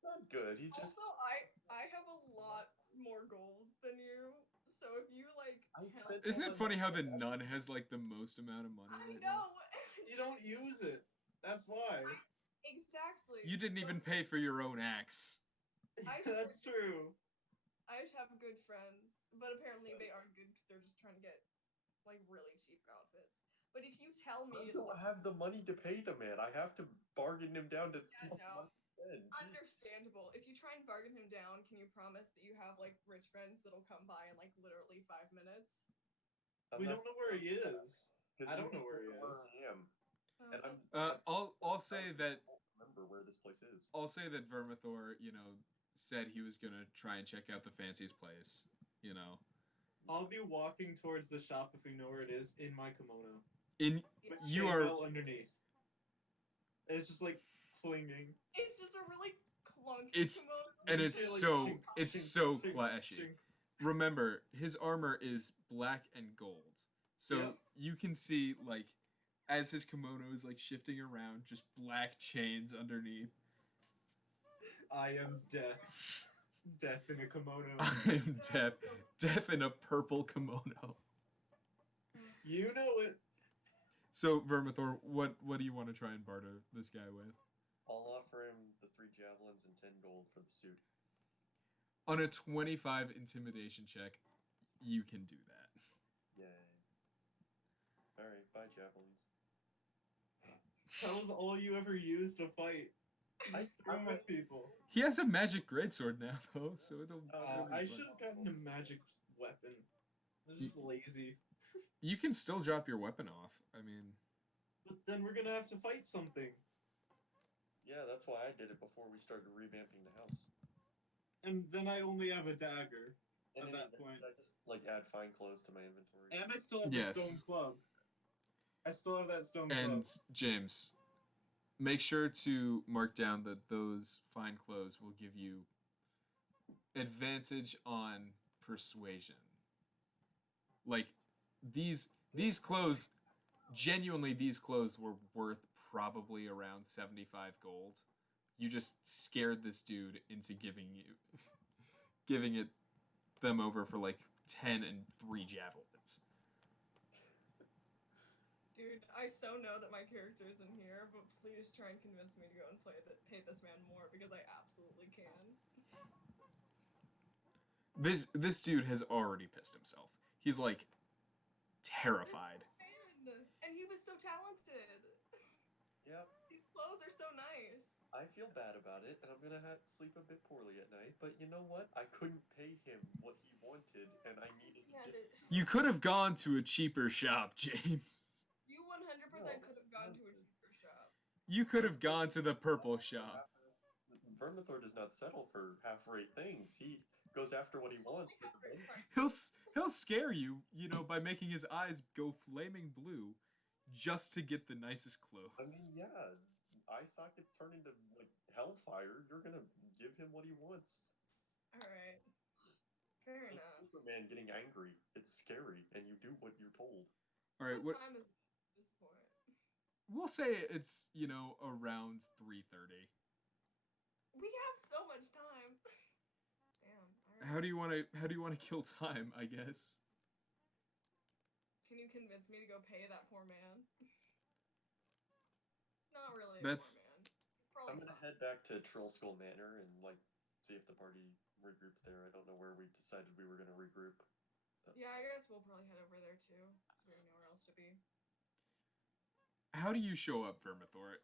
Not good. He's just. Also, I have a lot more gold than you, so if you like. I tell- spent- Isn't it funny how the nun has like the most amount of money I right now? know. You don't use it. That's why. Exactly. You didn't So even pay for your own axe. That's true. I just have good friends, but apparently they aren't good because they're just trying to get like really cheap outfits. But if you tell I me, don't have the money to pay the man. I have to bargain him down to. Yeah, no. said. Understandable. If you try and bargain him down, can you promise that you have like rich friends that'll come by in like literally 5 minutes? We don't know where he is. I don't know where he Where is. I am. And I'll say that I don't remember where this place is. I'll say that Vermithor, said he was gonna try and check out the fanciest place. I'll be walking towards the shop if we know where it is in my kimono. With You are chainmail underneath. It's just like clinging. It's just a really clunky It's- kimono. and You it's say, like, so shink, it's shink, so shink, flashy. shink. Remember, his armor is black and gold, so Yep. you can see like as his kimono is like shifting around, just black chains underneath. I am death. Death in a kimono. I'm death in a purple kimono. You know it. So Vermithor, what do you want to try and barter this guy with? I'll offer him the 3 javelins and 10 gold for the suit. On a 25 intimidation check, you can do that. Yay. Alright, bye javelins. That was all you ever used to fight. I- Just throw him at people. He has a magic greatsword now, though, so it'll. I be should fun. have gotten a magic weapon. I was just lazy. You can still drop your weapon off. I mean, But then we're gonna have to fight something. Yeah, that's why I did it before we started revamping the house. And then I only have a dagger. And At then that point. I just add fine clothes to my inventory. And I still have Yes. the stone club. I still have that stone and club. James, make sure to mark down that those fine clothes will give you advantage on persuasion. Like these clothes, genuinely, these clothes were worth probably around 75 gold. You just scared this dude into giving it them over for like 10 and 3 javelins. Dude, I so know that my character is in here, but please try and convince me to go and pay this man more because I absolutely can. This dude has already pissed himself. He's like terrified. Man, and he was so talented. Yep. These clothes are so nice. I feel bad about it, and I'm gonna sleep a bit poorly at night. But you know what? I couldn't pay him what he wanted, and I needed to get. You could have gone to a cheaper shop, James. You 100% could have gone to a cheaper shop. You could have gone to the purple shop. Vermithor does not settle for half-rate things. He goes after what he wants. With the He'll scare you, by making his eyes go flaming blue, just to get the nicest clothes. I mean, yeah, eye sockets turn into hellfire. You're gonna give him what he wants. All right. Fair It's enough. like Superman getting angry. It's scary, and you do what you're told. All right, What time is it at this point? we'll say it's around 3:30. We have so much time. Damn. All right. How do you want to kill time? I guess. Can you convince me to go pay that poor man? Not really. That's- A poor man. Probably I'm gonna head back to Trollskull Manor and see if the party regroups there. I don't know where we decided we were gonna regroup. So. Yeah, I guess we'll probably head over there too, because we have nowhere else to be. How do you show up, Vermithor?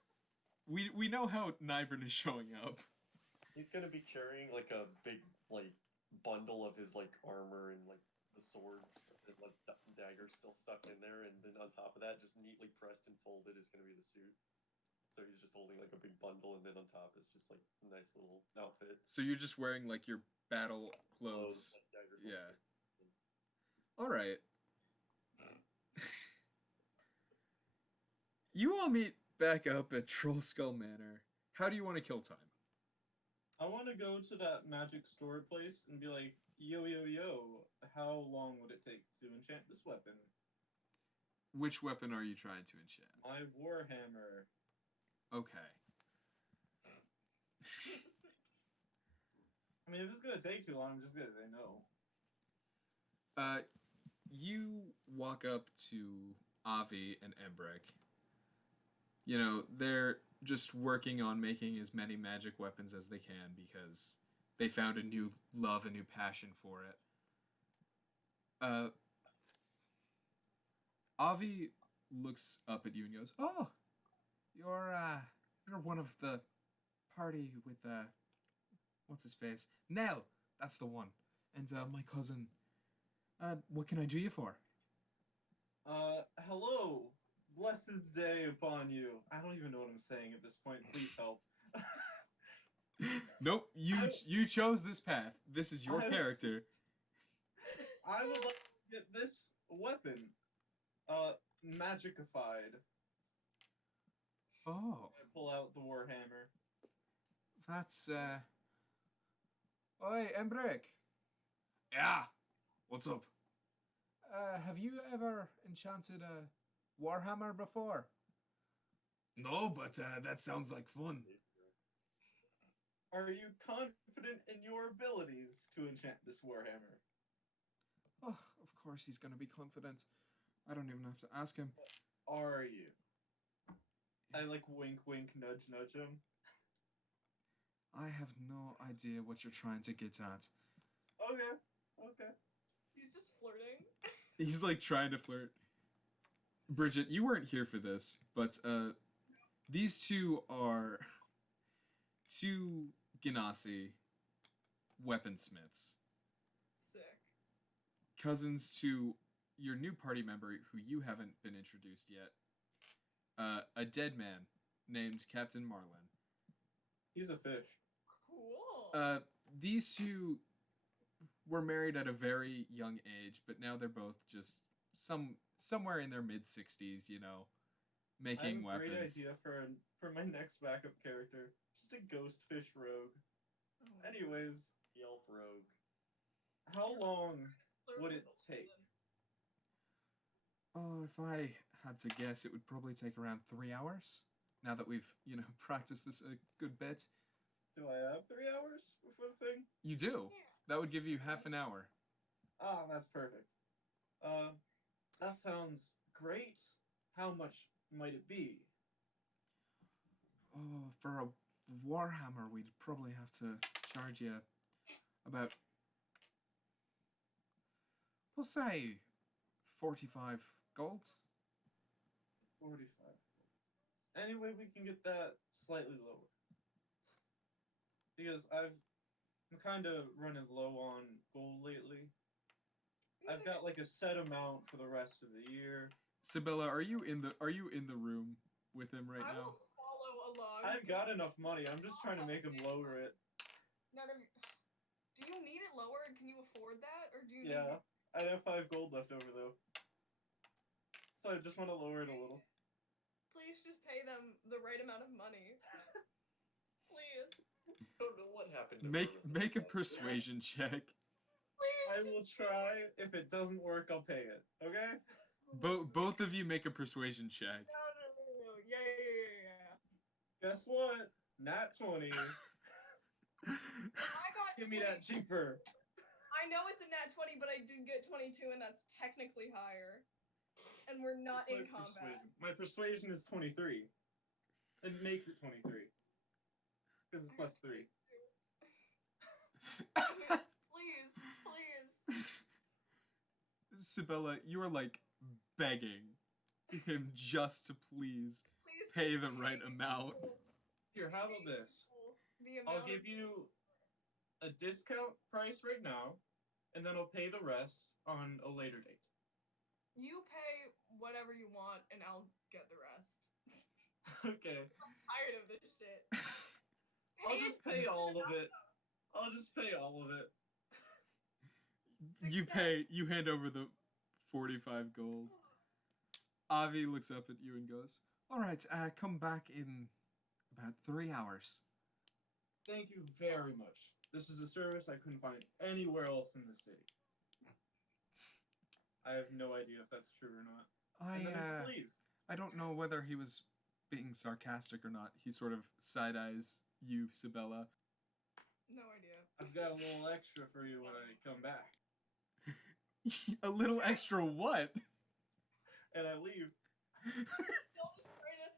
We know how Nybern is showing up. He's gonna be carrying a big bundle of his armor and the swords and daggers still stuck in there, and then on top of that, just neatly pressed and folded, is gonna be the suit. So he's just holding a big bundle, and then on top is just a nice little outfit. So you're just wearing your battle clothes. Dagger Yeah. clothes. All right. You all meet back up at Trollskull Manor. How do you want to kill time? I want to go to that magic store place and be like, yo, how long would it take to enchant this weapon? Which weapon are you trying to enchant? My warhammer. Okay. I mean, if it's gonna take too long, I'm just gonna say no. You walk up to Avi and Embrick. They're just working on making as many magic weapons as they can because they found a new love, a new passion for it. Avi looks up at you and goes, "Oh, you're one of the party with what's his face? Nell. That's the one. And my cousin. What can I do you for? Hello. Blessed day upon you. I don't even know what I'm saying at this point. Please help. Nope, you chose this path. This is your character. I would like to get this weapon, magicified. Oh, I pull out the warhammer. that's Oi, Embrick. Yeah. What's up? Have you ever enchanted a warhammer before? No, but that sounds like fun. Are you confident in your abilities to enchant this warhammer? Oh, of course he's gonna be confident. I don't even have to ask him. Are you? I like wink, wink, nudge, nudge him. I have no idea what you're trying to get at. Okay. He's just flirting. He's like trying to flirt. Bridget, you weren't here for this, but these two are two Ganassi weaponsmiths. Sick. Cousins to your new party member who you haven't been introduced yet. A dead man named Captain Marlin. He's a fish. Cool. These two were married at a very young age, but now they're both just somewhere in their mid-60s, you know, making I have a weapons. great idea for my next backup character. Just a ghost fish rogue. Oh. Anyways, The elf rogue. how long Flirt would with it a take? woman. Oh, if I had to guess, it would probably take around 3 hours. Now that we've, practiced this a good bit. Do I have 3 hours before the thing? You do. That would give you half an hour. Ah, that's perfect. That sounds great. How much might it be? Oh, for a warhammer, we'd probably have to charge you about, we'll say, 45 gold. 45. Anyway, we can get that slightly lower. Because I'm kind of running low on gold lately. I've got like a set amount for the rest of the year. Sibella, are you in the room with him right I now? will follow along. I've got enough money. I'm just trying to make him lower it. None of you. Do you need it lower? Can you afford that, or do you? Yeah, I have 5 gold left over though. So I just want to lower it a little. Please just pay them the right amount of money. Please. I don't know what happened to Make a Vermithor. persuasion check. Please. I will try. If it doesn't work, I'll pay it. Okay? Both of you make a persuasion check. No. Yeah. Guess what? Nat 20. I got. Give me 20. that cheaper. I know it's a nat 20, but I did get 22, and that's technically higher. And we're not What's in my combat. persuasion? My persuasion is 23. It makes it 23. Because it's plus 3. Please. Sibella, you are like begging him just to please Please pay just the right amount. Here, how about this? The I'll amount give you a discount price right now, and then I'll pay the rest on a later date. You pay whatever you want, and I'll get the rest. Okay. I'm tired of this shit. I'll just pay all of it. I'll just pay all of it. You hand over the 45 gold. Avi looks up at you and goes, "All right, come back in about 3 hours." Thank you very much. This is a service I couldn't find anywhere else in the city. I have no idea if that's true or not. And then I just leave. I don't know whether he was being sarcastic or not. He sort of side-eyes you, Sibella. No idea. I've got a little extra for you when I come back. A little extra what? And I leave. Still just trying to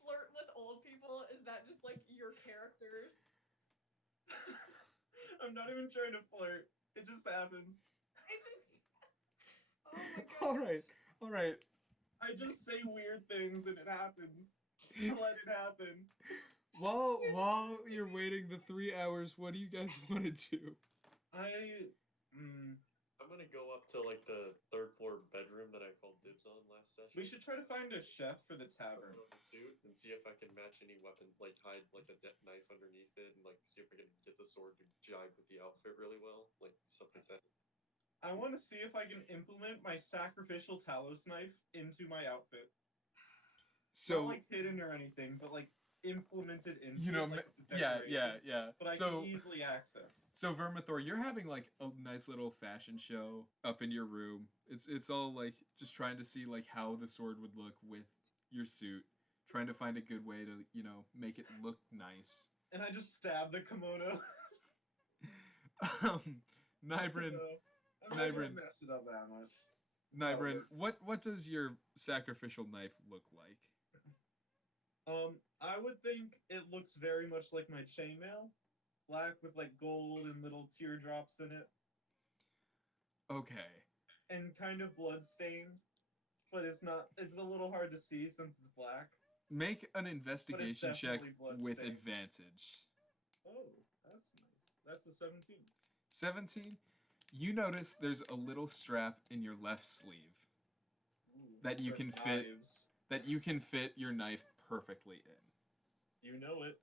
flirt with old people? Is that just like your characters? I'm not even trying to flirt. It just happens. It just. Oh my god. All right. I just say weird things and it happens. I let it happen. While you're waiting the 3 hours, what do you guys want to do? I'm gonna go up to like the third floor bedroom that I called dibs on last session. We should try to find a chef for the Put tavern. on the suit and see if I can match any weapon, like hide like a knife underneath it, and like see if I can get the sword to jibe with the outfit really well, like stuff like that. I want to see if I can implement my sacrificial Talos knife into my outfit. So, Not like hidden or anything, but like implemented into you know, it, like it's a yeah. decoration. But I So, can easily access. so Vermithor, you're having like a nice little fashion show up in your room. It's all like just trying to see like how the sword would look with your suit, trying to find a good way to, you know, make it look nice. And I just stab the kimono. Nybrin, No, I'm not gonna mess it up that much. Nybrin, what does your sacrificial knife look like? I would think it looks very much like my chainmail, black with like gold and little teardrops in it, Okay. and kind of blood-stained, but it's not. It's a little hard to see since it's black. Make an investigation check definitely with blood-stained. advantage. Oh, that's nice. That's a 17. 17. You notice there's a little strap in your left sleeve Ooh, that you for can fit knives. that you can fit your knife perfectly in. You know it.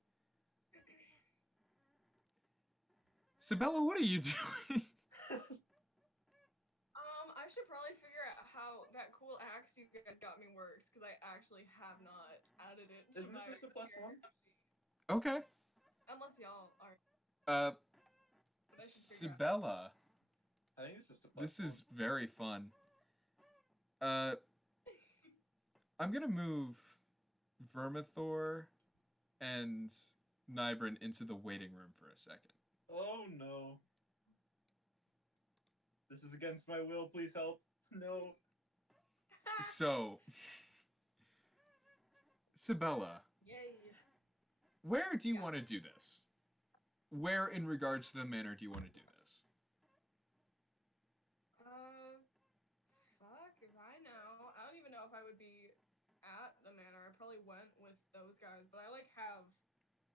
Sabella, what are you doing? I should probably figure out how that cool axe you guys got me works, because I actually have not added it to Isn't my it just a +1? Okay. Unless y'all are. Uh, But I should figure out. Sabella, I think it's just a +1. this is very fun. I'm gonna move Vermithor and Nybrin into the waiting room for a second. Oh no. This is against my will. Please help. No. So, Sabella, Yay. where do you want to Yes. do this? Where, in regards to the manor, do you want to do this? Fuck if I know. I don't even know if I would be at the manor. I probably went with those guys, but I like have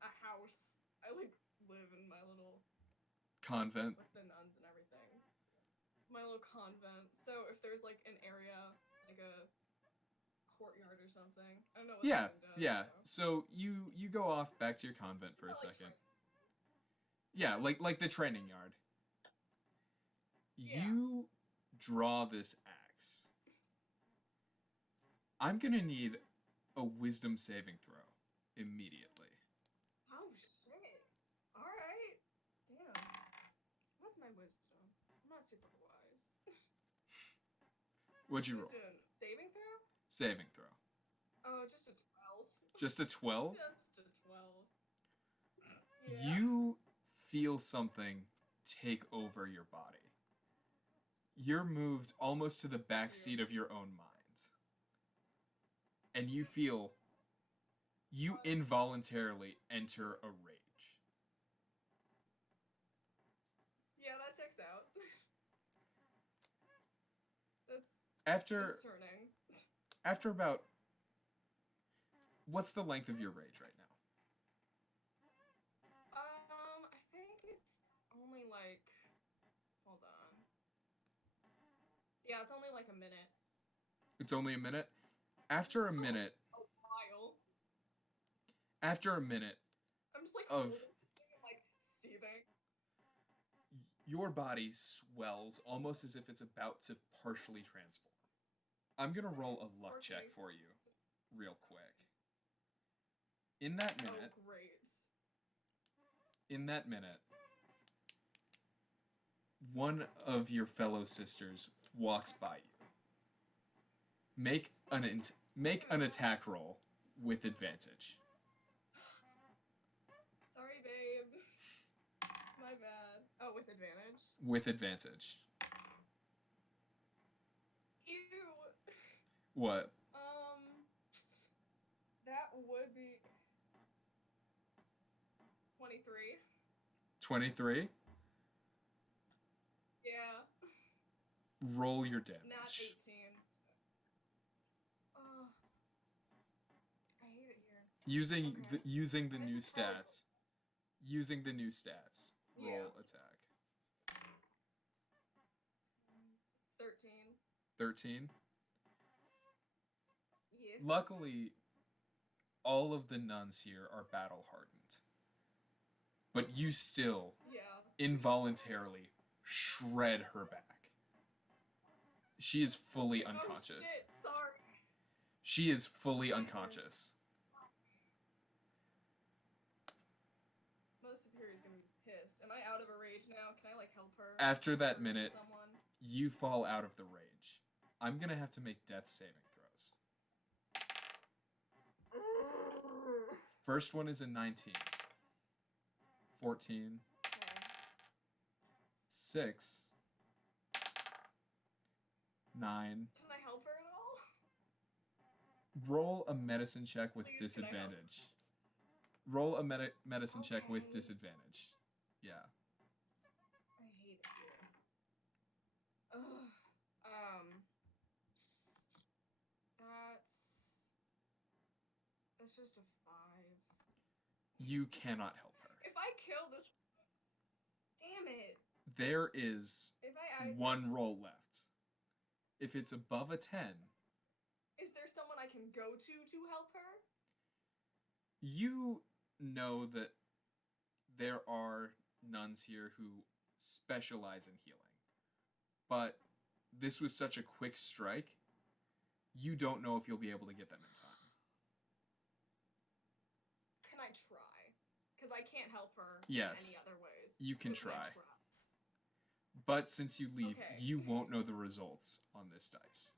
a house. I like live in my little Convent. with the nuns and everything. My little convent. So if there's like an area, like a courtyard or something, I don't know what Yeah, that does. yeah. So. So you go off back to your convent for a Not like second. train. Yeah, like the training yard. Yeah. You draw this axe. I'm gonna need a wisdom saving throw immediately. Oh shit. Alright. Damn. What's my wisdom? I'm not super wise. What'd you Who's roll? doing saving throw? Saving throw. Oh, just a 12. Just a 12? Just a 12. Yeah. You feel something take over your body. You're moved almost to the back seat of your own mind. And you feel you involuntarily enter a rage. Yeah, that checks out. That's concerning. After about, what's the length of your rage right now? I think it's only like, hold on. Yeah, it's only like a minute. It's only a minute? After a Still minute, a while. after a minute, I'm just like of- holding the thing and like seething. your body swells almost as if it's about to partially transform. I'm gonna roll a luck check for you real quick. In that minute, Oh, great. one of your fellow sisters walks by you. Make an attack roll with advantage. Sorry, babe. My bad. Oh, with advantage? With advantage. Ew. What? That would be 23. 23? Yeah. Roll your damage. Not 18. Oh. I hate it here. Using Okay. using the This new is hard. stats. Using the new stats. Roll Yeah. attack. 13. 13. Yeah. Luckily, all of the nuns here are battle hardened. But you still Yeah. involuntarily shred her back. She is fully Oh unconscious. shit, sorry. She is fully Jesus. unconscious. Mother Superior's gonna be pissed. Am I out of a rage now? Can I like help her? After that Or minute, someone? you fall out of the rage. I'm gonna have to make death saving throws. First one is a 19. 14. Okay. 6. 9. Can I help her at all? Roll a medicine check with Please, can I help? disadvantage. Roll a medicine check with Okay. disadvantage. Yeah. I hate it here. Ugh. That's just a 5. You cannot help her. If I kill this, damn it. There is If I one roll left. If it's above a 10, is there someone I can go to help her? you know that there are nuns here who specialize in healing. But this was such a quick strike, you don't know if you'll be able to get them in time. Can I try? Because I can't help her Yes, in any other ways. you can So try. But since you leave, Okay. you won't know the results on this dice.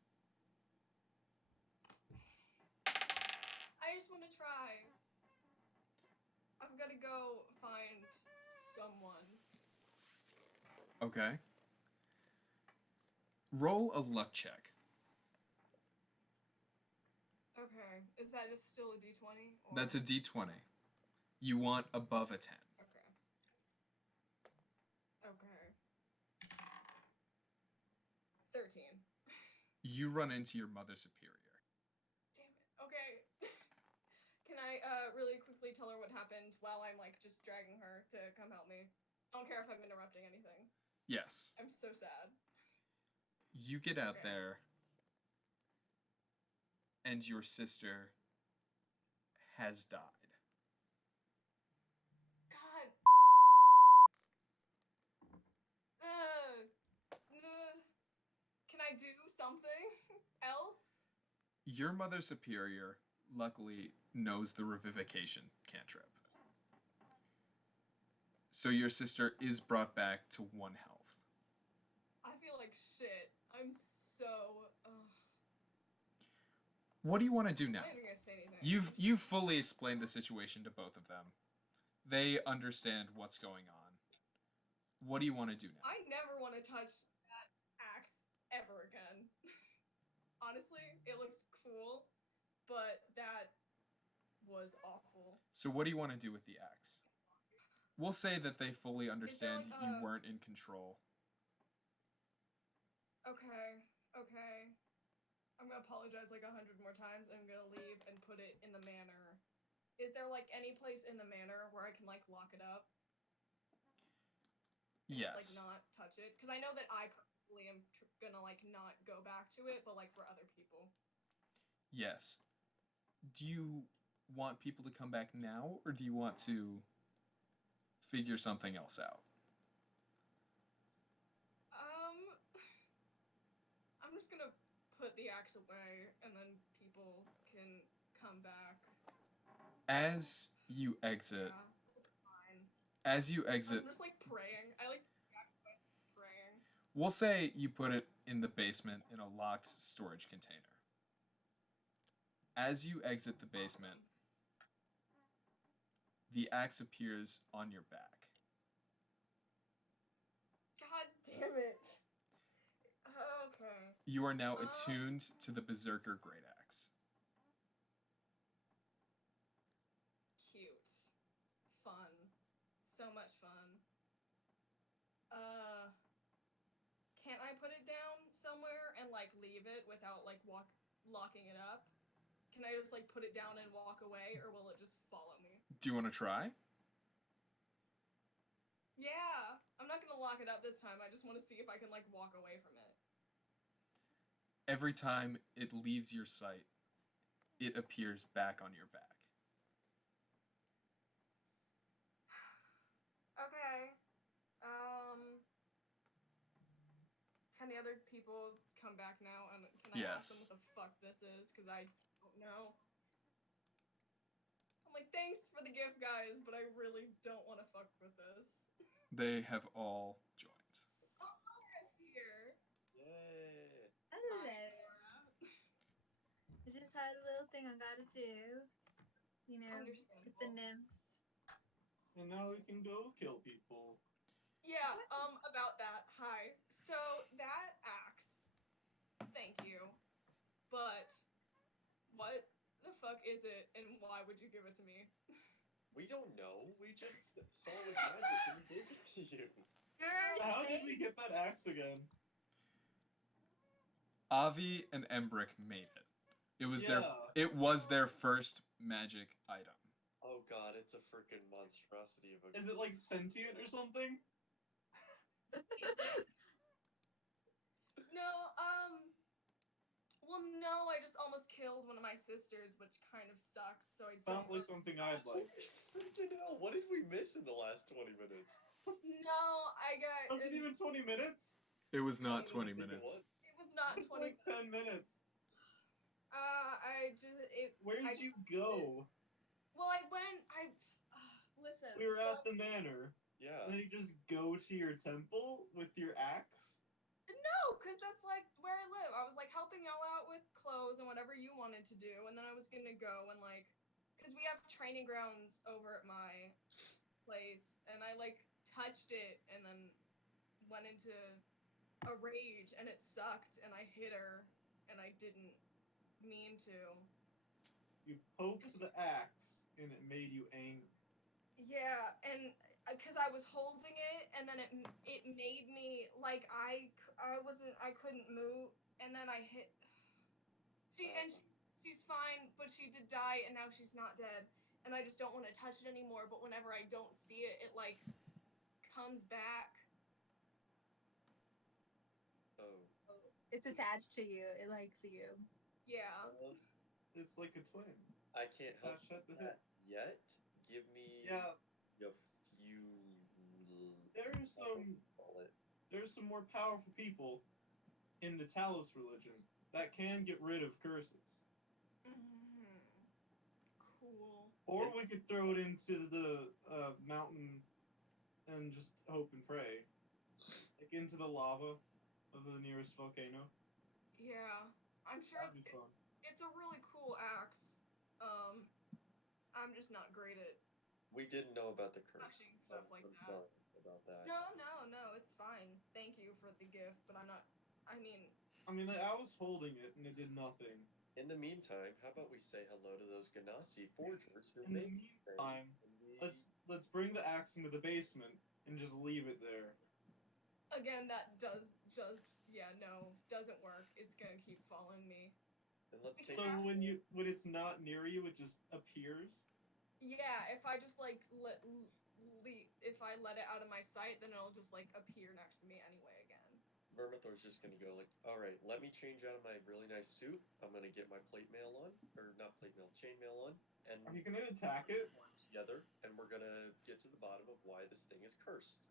I just want to try. I'm gonna go find someone. Okay. Roll a luck check. Okay. Is that just still a d20? Or... That's a d20. You want above a 10. Okay. Okay. 13. You run into your mother superior. Damn it. Okay. Can I really quickly tell her what happened while I'm like just dragging her to come help me? I don't care if I'm interrupting anything. Yes. I'm so sad. You get out Okay. there, and your sister has died. God. Can I do something else? Your mother superior, luckily, knows the revivification cantrip. So your sister is brought back to 1 health. I feel like shit. I'm so. What do you want to do now? I'm not even gonna say anything. You've fully explained the situation to both of them. They understand what's going on. What do you want to do now? I never want to touch that axe ever again. Honestly, it looks cool, but that was awful. So what do you want to do with the axe? We'll say that they fully understand like you weren't in control. Okay. I'm gonna apologize like 100 more times. I'm gonna leave and put it in the manor. Is there like any place in the manor where I can like lock it up? And Yes. just like not touch it? Because I know that I personally am gonna like not go back to it, but like for other people. Yes. Do you want people to come back now, or do you want to figure something else out? I'm just gonna put the axe away, and then people can come back. As you exit, Yeah, it's fine. as you exit, I'm just like praying. I like the axe away, just praying. we'll say you put it in the basement in a locked storage container. As you exit the basement, the axe appears on your back. God damn it. Okay. You are now attuned to the Berserker Great Axe. Cute. Fun. So much fun. Can't I put it down somewhere and like leave it without like locking it up? can I just like put it down and walk away, or will it just follow me? Do you want to try? Yeah, I'm not gonna lock it up this time. I just want to see if I can like walk away from it. Every time it leaves your sight, it appears back on your back. Okay. Can the other people come back now? And can I ask them Yes. what the fuck this is? Because I don't know. I'm like, thanks for the gift, guys, but I really don't want to fuck with this. They have all joined. Oh, Nora's here. Yay! Hello. Hi, Nora. I just had a little thing I gotta do. You know, with Understandable. the nymphs. And now we can go kill people. Yeah, about that. Hi. So that axe, thank you. But what the fuck is it and why would you give it to me? We don't know. We just saw it was magic and we gave it to you. How did we get that axe again? Avi and Embrick made it. It was their first magic item. Oh god, it's a freaking monstrosity of a. Is it like sentient or something? No, well, no, I just almost killed one of my sisters, which kind of sucks, so I Sounds don't like something I'd like. Freaking hell, what did we miss in the last 20 minutes? No, I got... Was it even 20 minutes? It was I not don't 20 think it minutes. It was not It's 20 like 10 minutes. Where did you go? Well, I went, listen. We were so, at the manor. Yeah. And then you just go to your temple with your axe? No, because that's like where I live. I was like helping y'all out with clothes and whatever you wanted to do, and then I was gonna go and like, because we have training grounds over at my place, and I like touched it and then went into a rage and it sucked and I hit her and I didn't mean to. You poked the axe and it made you angry. Yeah, and because I was holding it, and then it made me like I couldn't move, and then I hit. She's fine, but she did die, and now she's not dead, and I just don't want to touch it anymore. But whenever I don't see it, it like comes back. Oh. It's attached to you. It likes you. Yeah. It's like a twin. I can't help Shut the that yet. Give me a few. There's some more powerful people in the Talos religion that can get rid of curses. Mm-hmm. Cool. Or we could throw it into the mountain and just hope and pray. Like into the lava of the nearest volcano. Yeah. I'm sure That'd be fun. it's a really cool axe. I'm just not great at We didn't know about the curse. touching stuff like that. Sorry about that. No, it's fine. Thank you for the gift, but I'm not. I mean, I was holding it and it did nothing. In the meantime, how about we say hello to those Ganassi forgers who In the made this thing, meantime, let's bring the axe into the basement and just leave it there. again, that doesn't work. It's gonna keep following me. Then let's take. So when it's not near you, it just appears. Yeah, if I just like if I let it out of my sight, then it'll just like appear next to me anyway again. Vermithor's just gonna go like, all right, let me change out of my really nice suit. I'm gonna get my plate mail on, or not plate mail, chain mail on, and Are you gonna attack it? Together, and we're gonna get to the bottom of why this thing is cursed.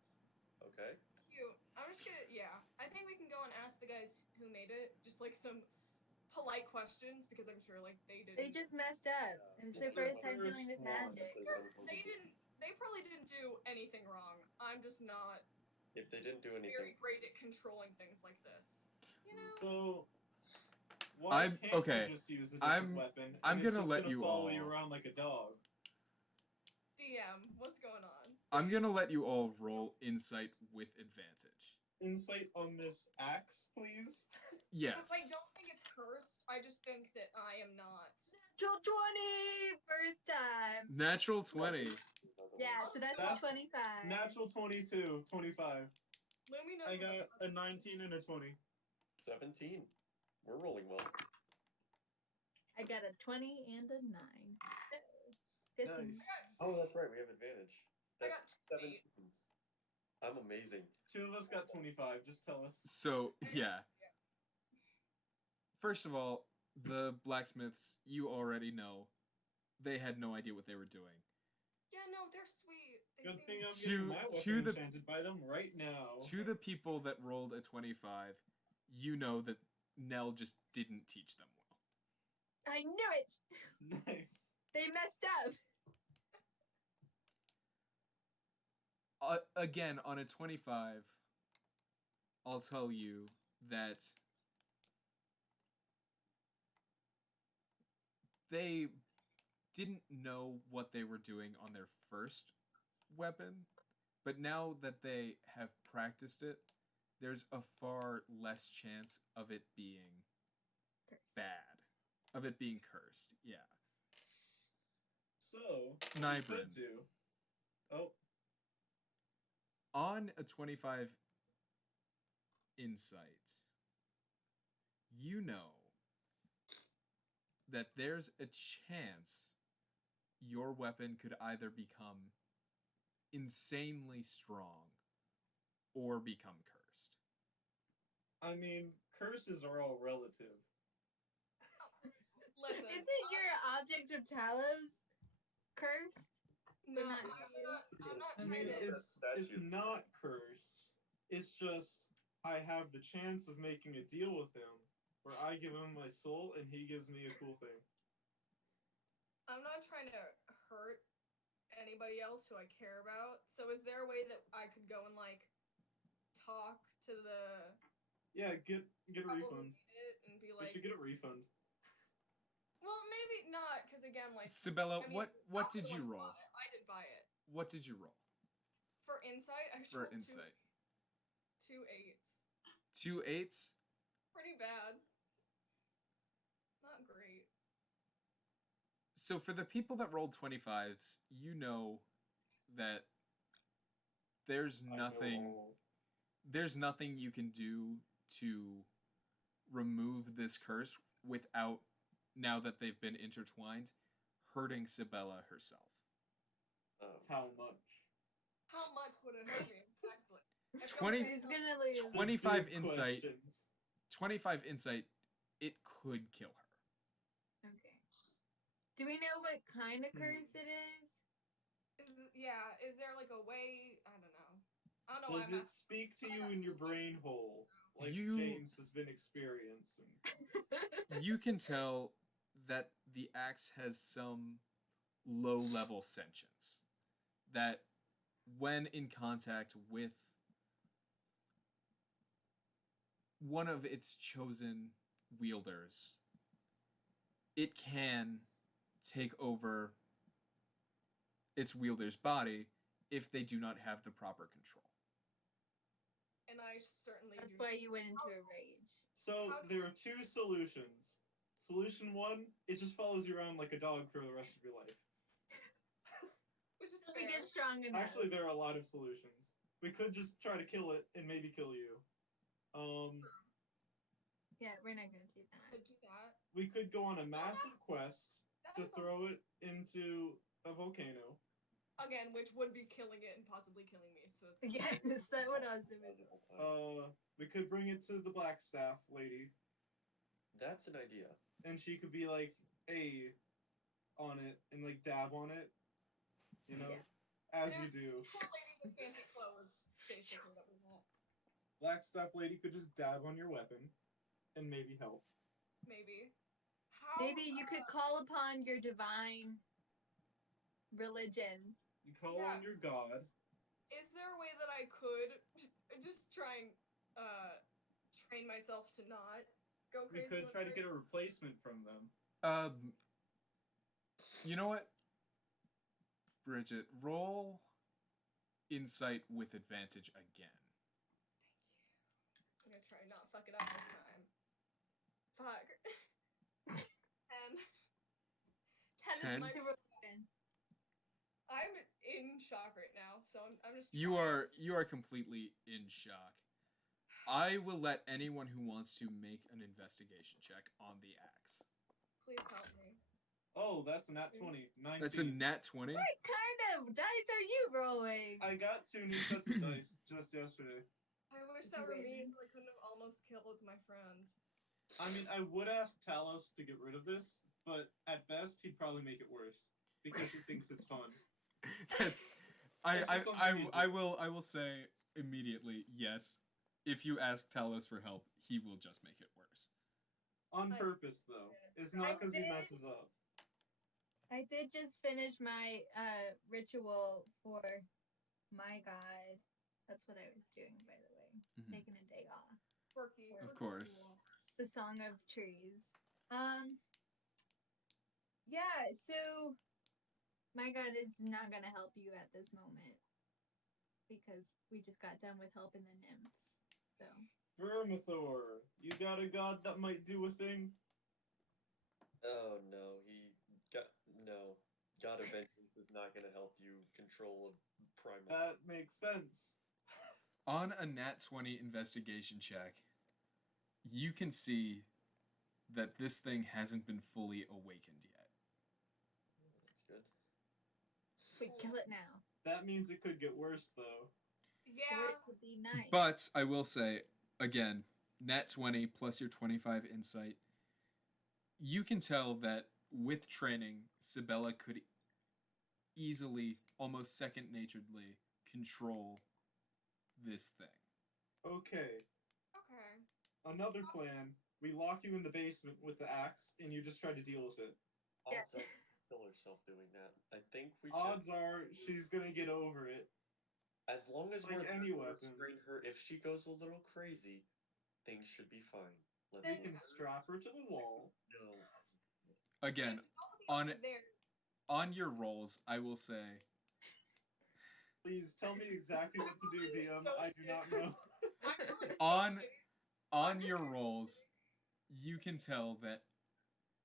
Okay. Cute. I'm just gonna I think we can go and ask the guys who made it just like some polite questions because I'm sure like they didn't. They just messed up. It was their first time dealing with magic. They probably didn't do anything wrong. I'm just not If they didn't do anything, very great at controlling things like this. You know? So why can't you just use a different weapon? I'm gonna just let you follow all you around like a dog. DM, what's going on? I'm gonna let you all roll insight with advantage. Insight on this axe, please. Yes. Because I don't think it's cursed. I just think that I am not. Natural 20! First time. Natural 20. Yeah, so that's a 25. Natural 22, 25. Lumi knows I what got the a 19 and a 20. 17. We're rolling well. I got a 20 and a 9. So, good thing. Nice. Oh, that's right. We have advantage. I That's got 2 17s. I'm amazing. 2 of us got 25. Just tell us. So, yeah. First of all, the blacksmiths, you already know, they had no idea what they were doing. Yeah, no, they're sweet. They Good seem thing I'm To- getting my to weapon the- enchanted by them right now. To the people that rolled a 25, you know that Nell just didn't teach them well. I knew it! Nice. They messed up! Again, on a 25, I'll tell you that they didn't know what they were doing on their first weapon, but now that they have practiced it, there's a far less chance of it being bad, of it being cursed. Yeah. So, what we Nybrin. could do. Oh, On a 25 insight, you know that there's a chance your weapon could either become insanely strong or become cursed. I mean, curses are all relative. Listen. Isn't your object of Talos cursed? No, not I'm not I trying mean, to. it's not cursed. It's just I have the chance of making a deal with him where I give him my soul and he gives me a cool thing. I'm not trying to hurt anybody else who I care about. So is there a way that I could go and like talk to the Yeah, get a people who refund. made it and be We like, should get a refund. well, maybe not, because again, like Sibella, I mean, what I'm did the you one who roll? bought it. I did buy it What did you roll for insight. I just for rolled insight? two 8s. 2 8s? Pretty bad. Not great. So for the people that rolled 25s, you know that there's I know nothing all. there's nothing you can do to remove this curse without, now that they've been intertwined, hurting Sibella herself. How much? How much would it hurt me exactly? I feel 20 like She's gonna lose. The 25 big insight. questions. 25 insight, it could kill her. Okay. Do we know what kind of curse it is? Is there like a way? I don't know. I don't know. Does it speak to you in your brain hole, like You- James has been experiencing? You can tell that the axe has some low-level sentience. That when in contact with one of its chosen wielders, it can take over its wielder's body if they do not have the proper control. And I certainly That's do. why you went into a rage. So there are two solutions. Solution one, it just follows you around like a dog for the rest of your life. Which is Until we fair. get strong enough. Actually, there are a lot of solutions. We could just try to kill it and maybe kill you. Yeah, we're not gonna do that. Could do that. We could go on a massive quest to That's throw it into a volcano. again, which would be killing it and possibly killing me. So it's Yes, that would also be. We could bring it to the Blackstaff lady, That's an idea. and she could be like, "Hey," on it and like dab on it, you know, Yeah. as you do. Cool lady with fancy clothes, basically that we want. Blackstaff lady could just dab on your weapon, and maybe help. Maybe. How? Maybe you could call upon your divine religion. You call on your god. Is there a way that I could just try and train myself to not go We crazy? could try to get a replacement from them. You know what? Bridget, roll insight with advantage again. I'm gonna try and not fuck it up this time. Fuck. 10. 10 is 10? my. To I'm in shock right now, so I'm just. You trying. are completely in shock. I will let anyone who wants to make an investigation check on the axe. Please help me. Oh, that's a nat 20. 19. That's a nat 20. What kind of dice are you rolling? I got 2 new sets of dice just yesterday. I wish Did that you were me, win? so I couldn't have almost killed my friend. I mean, I would ask Talos to get rid of this, but at best, he'd probably make it worse because he thinks it's fun. That's It's just something you I do. will say immediately yes. If you ask Talos for help, he will just make it worse. On I- purpose, though. It's not because he did. messes up. I did just finish my ritual for my god. That's what I was doing, by the way. Mhm. Taking a day off. Quirky. Of course. The Song of Trees. Yeah, so my god is not gonna help you at this moment because we just got done with helping the nymphs. So Vermithor, you got a god that might do a thing? Oh no, no. God of Vengeance is not gonna help you control a primal. That makes sense. On a nat 20 investigation check, you can see that this thing hasn't been fully awakened yet. That's good. wait, kill it now. That means it could get worse, though. Or Yeah. it could be nice. But I will say, again, nat 20 plus your 25 insight, you can tell that with training, Sibella could easily, almost second-naturedly, control this thing. Okay, Okay. another plan. We lock you in the basement with the axe, and you just try to deal with it. Yeah. Odds are kill herself doing that. I think we Odds should. are she's gonna get over it. As long as like we're any there to weapon. restrain her, if she goes a little crazy, things should be fine. Let's We let can her strap her to the wall. know. Again, If nobody else is there, on your rolls, I will say, Please tell me exactly what to do, You're DM. so I do not know. I'm really so On- shitty. on I'm just your gonna- rolls, you can tell that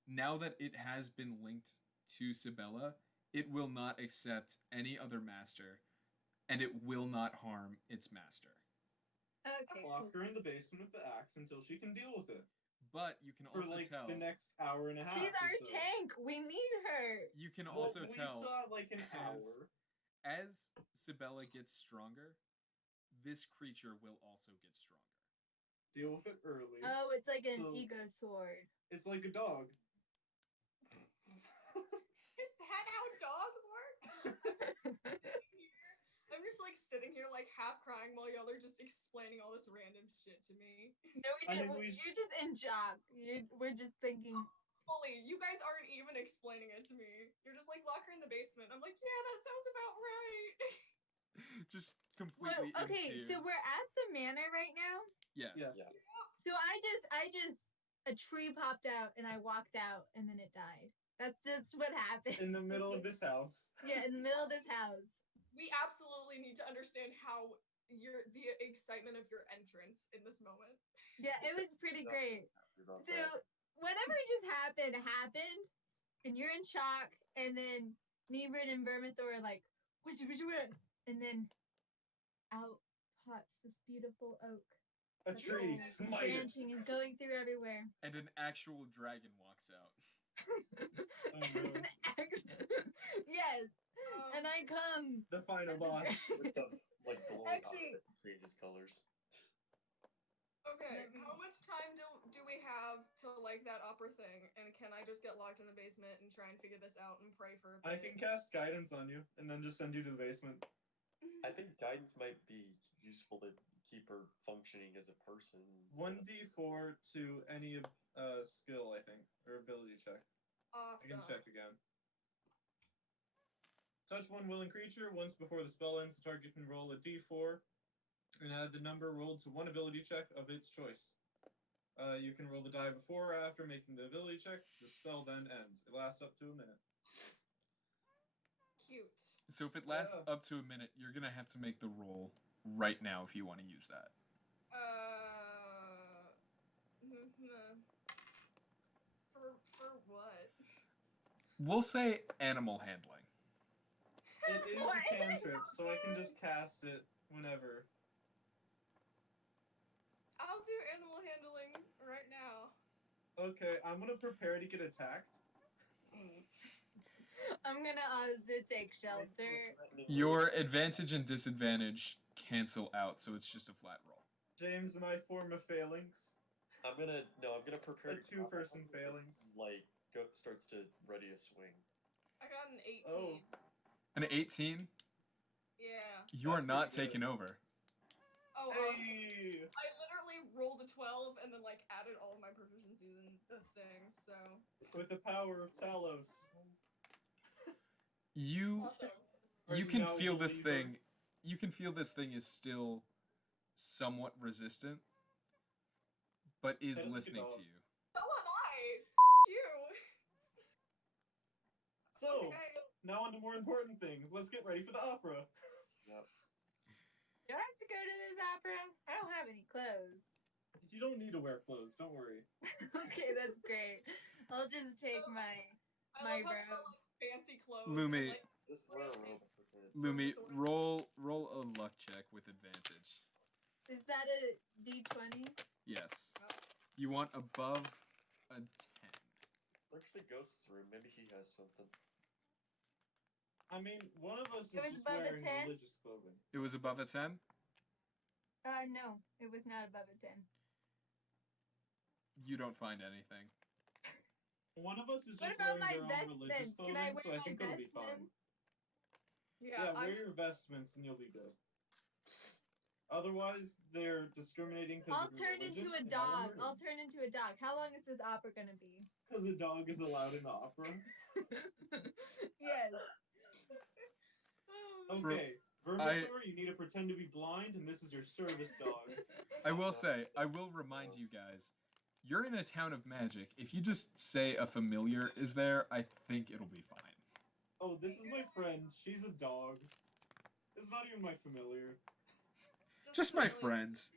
now that it has been linked to Sibella, it will not accept any other master, and it will not harm its master. Okay, Lock cool. her in the basement with the axe until she can deal with it. But you can For also like tell. the next hour and a half. She's or our so. tank. We need her. You can But also we tell still have like an as- hour. as Sibella gets stronger, this creature will also get stronger. Deal with it early. Oh, it's like an So- ego sword. It's like a dog. Is that how dogs work? I'm just like sitting here like half crying while y'all are just explaining all this random shit to me. No, we I didn't. think we You're just in shock. We're just thinking. Fully, you guys aren't even explaining it to me. You're just like lock her in the basement. I'm like, yeah, that sounds about right. Just Well, completely in okay, tears. so we're at the manor right now. Yes. Yes. Yeah. So I just a tree popped out and I walked out and then it died. That's what happened. In the middle of this house. Yeah, in the middle of this house. We absolutely need to understand how the excitement of your entrance in this moment. Yeah, it was pretty great. Happy about So that. whatever just happened, and you're in shock, and then Nebrid and Vermithor are like, what you doing? And then out pops this beautiful oak. A that's tree. all Smite it. branching and going through everywhere. And an actual dragon walks out. Oh, no. Yes, Um, and I come. The final as a boss. dra- With the like glowing Actually- eye that changes colors. Okay, Let me- how much time do we have to like that opera thing? And can I just get locked in the basement and try and figure this out and pray for a bit? I can cast guidance on you and then just send you to the basement. I think guidance might be useful to keep her functioning as a person. instead of- 1d4 to any skill, I think, or ability check. I Awesome. can check again. Touch one willing creature. Once before the spell ends, the target can roll a d4 and add the number rolled to one ability check of its choice. You can roll the die before or after making the ability check. The spell then ends. It lasts up to a minute. Cute. So if it lasts Yeah. up to a minute, you're gonna have to make the roll right now if you want to use that. For what? We'll say animal handling. It is What? a cantrip, so I can just cast it whenever. I'll do animal handling right now. Okay, I'm gonna prepare to get attacked. I'm gonna take shelter. Your advantage and disadvantage cancel out, so it's just a flat roll. James and I form a phalanx. I'm gonna prepare A to two-person phalanx. like starts to ready a swing. I got an 18. Oh. An 18, Yeah. you are That's not pretty good. taken over. Oh, Hey! I literally rolled a 12 and then like added all of my proficiencies in the thing. So With the power of Talos. You awesome. Are you you can now a feel this believer? thing. You can feel this thing is still somewhat resistant, but is Hey, let's listening get to off. you. So am I. You. So, Okay. now on to more important things. Let's get ready for the opera. Yep. Do I have to go to this opera? I don't have any clothes. You don't need to wear clothes, don't worry. Okay, that's great. I'll just take my I My love how they're robe. all, like fancy clothes. Lumi. And, like, Just wear a robe and pretend it's Lumi, Silver roll a luck check with advantage. Is that a D20? Yes. You want above a 10. Search the ghost's room. Maybe he has something. I mean, one of us It is was just above a wearing 10? religious clothing. It was above a 10? No, it was not above a 10. You don't find anything. One of us is What just about wearing my their own religious vestments? Can I clothing, wear so I my think it'll be fine. vestments? Yeah, I'm wear your vestments and you'll be good. Otherwise, they're discriminating because I'll of your turn religion. into a and I wanna dog. hurt I'll them. turn into a dog. How long is this opera gonna be? Because a dog is allowed in the opera. Yes. Okay, Vermithor, you need to pretend to be blind, and this is your service dog. I will say, I will remind you guys, you're in a town of magic. If you just say a familiar is there, I think it'll be fine. Oh, this is my friend. She's a dog. This is not even my familiar. Just my familiar. friends.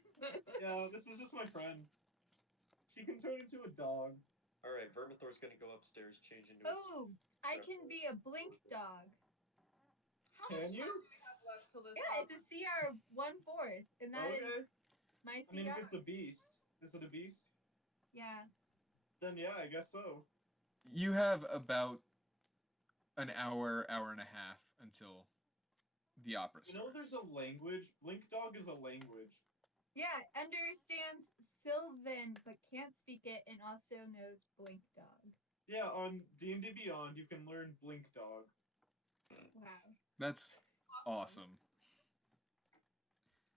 Yeah, this is just my friend. She can turn into a dog. Alright, Vermithor's gonna go upstairs, change into his. Oh, I can be a blink dog. How Can much you? time do we have left till this? Yeah, it's a CR 1/4, and that is Okay. my I mean, if CR. it's a beast. Is it a beast? Yeah. Then yeah, I guess so. You have about an hour, hour and a half until the opera You starts. know there's a language? Blink dog is a language. Yeah, understands Sylvan but can't speak it and also knows Blink Dog. Yeah, on D&D Beyond, you can learn Blink Dog. Wow. That's awesome.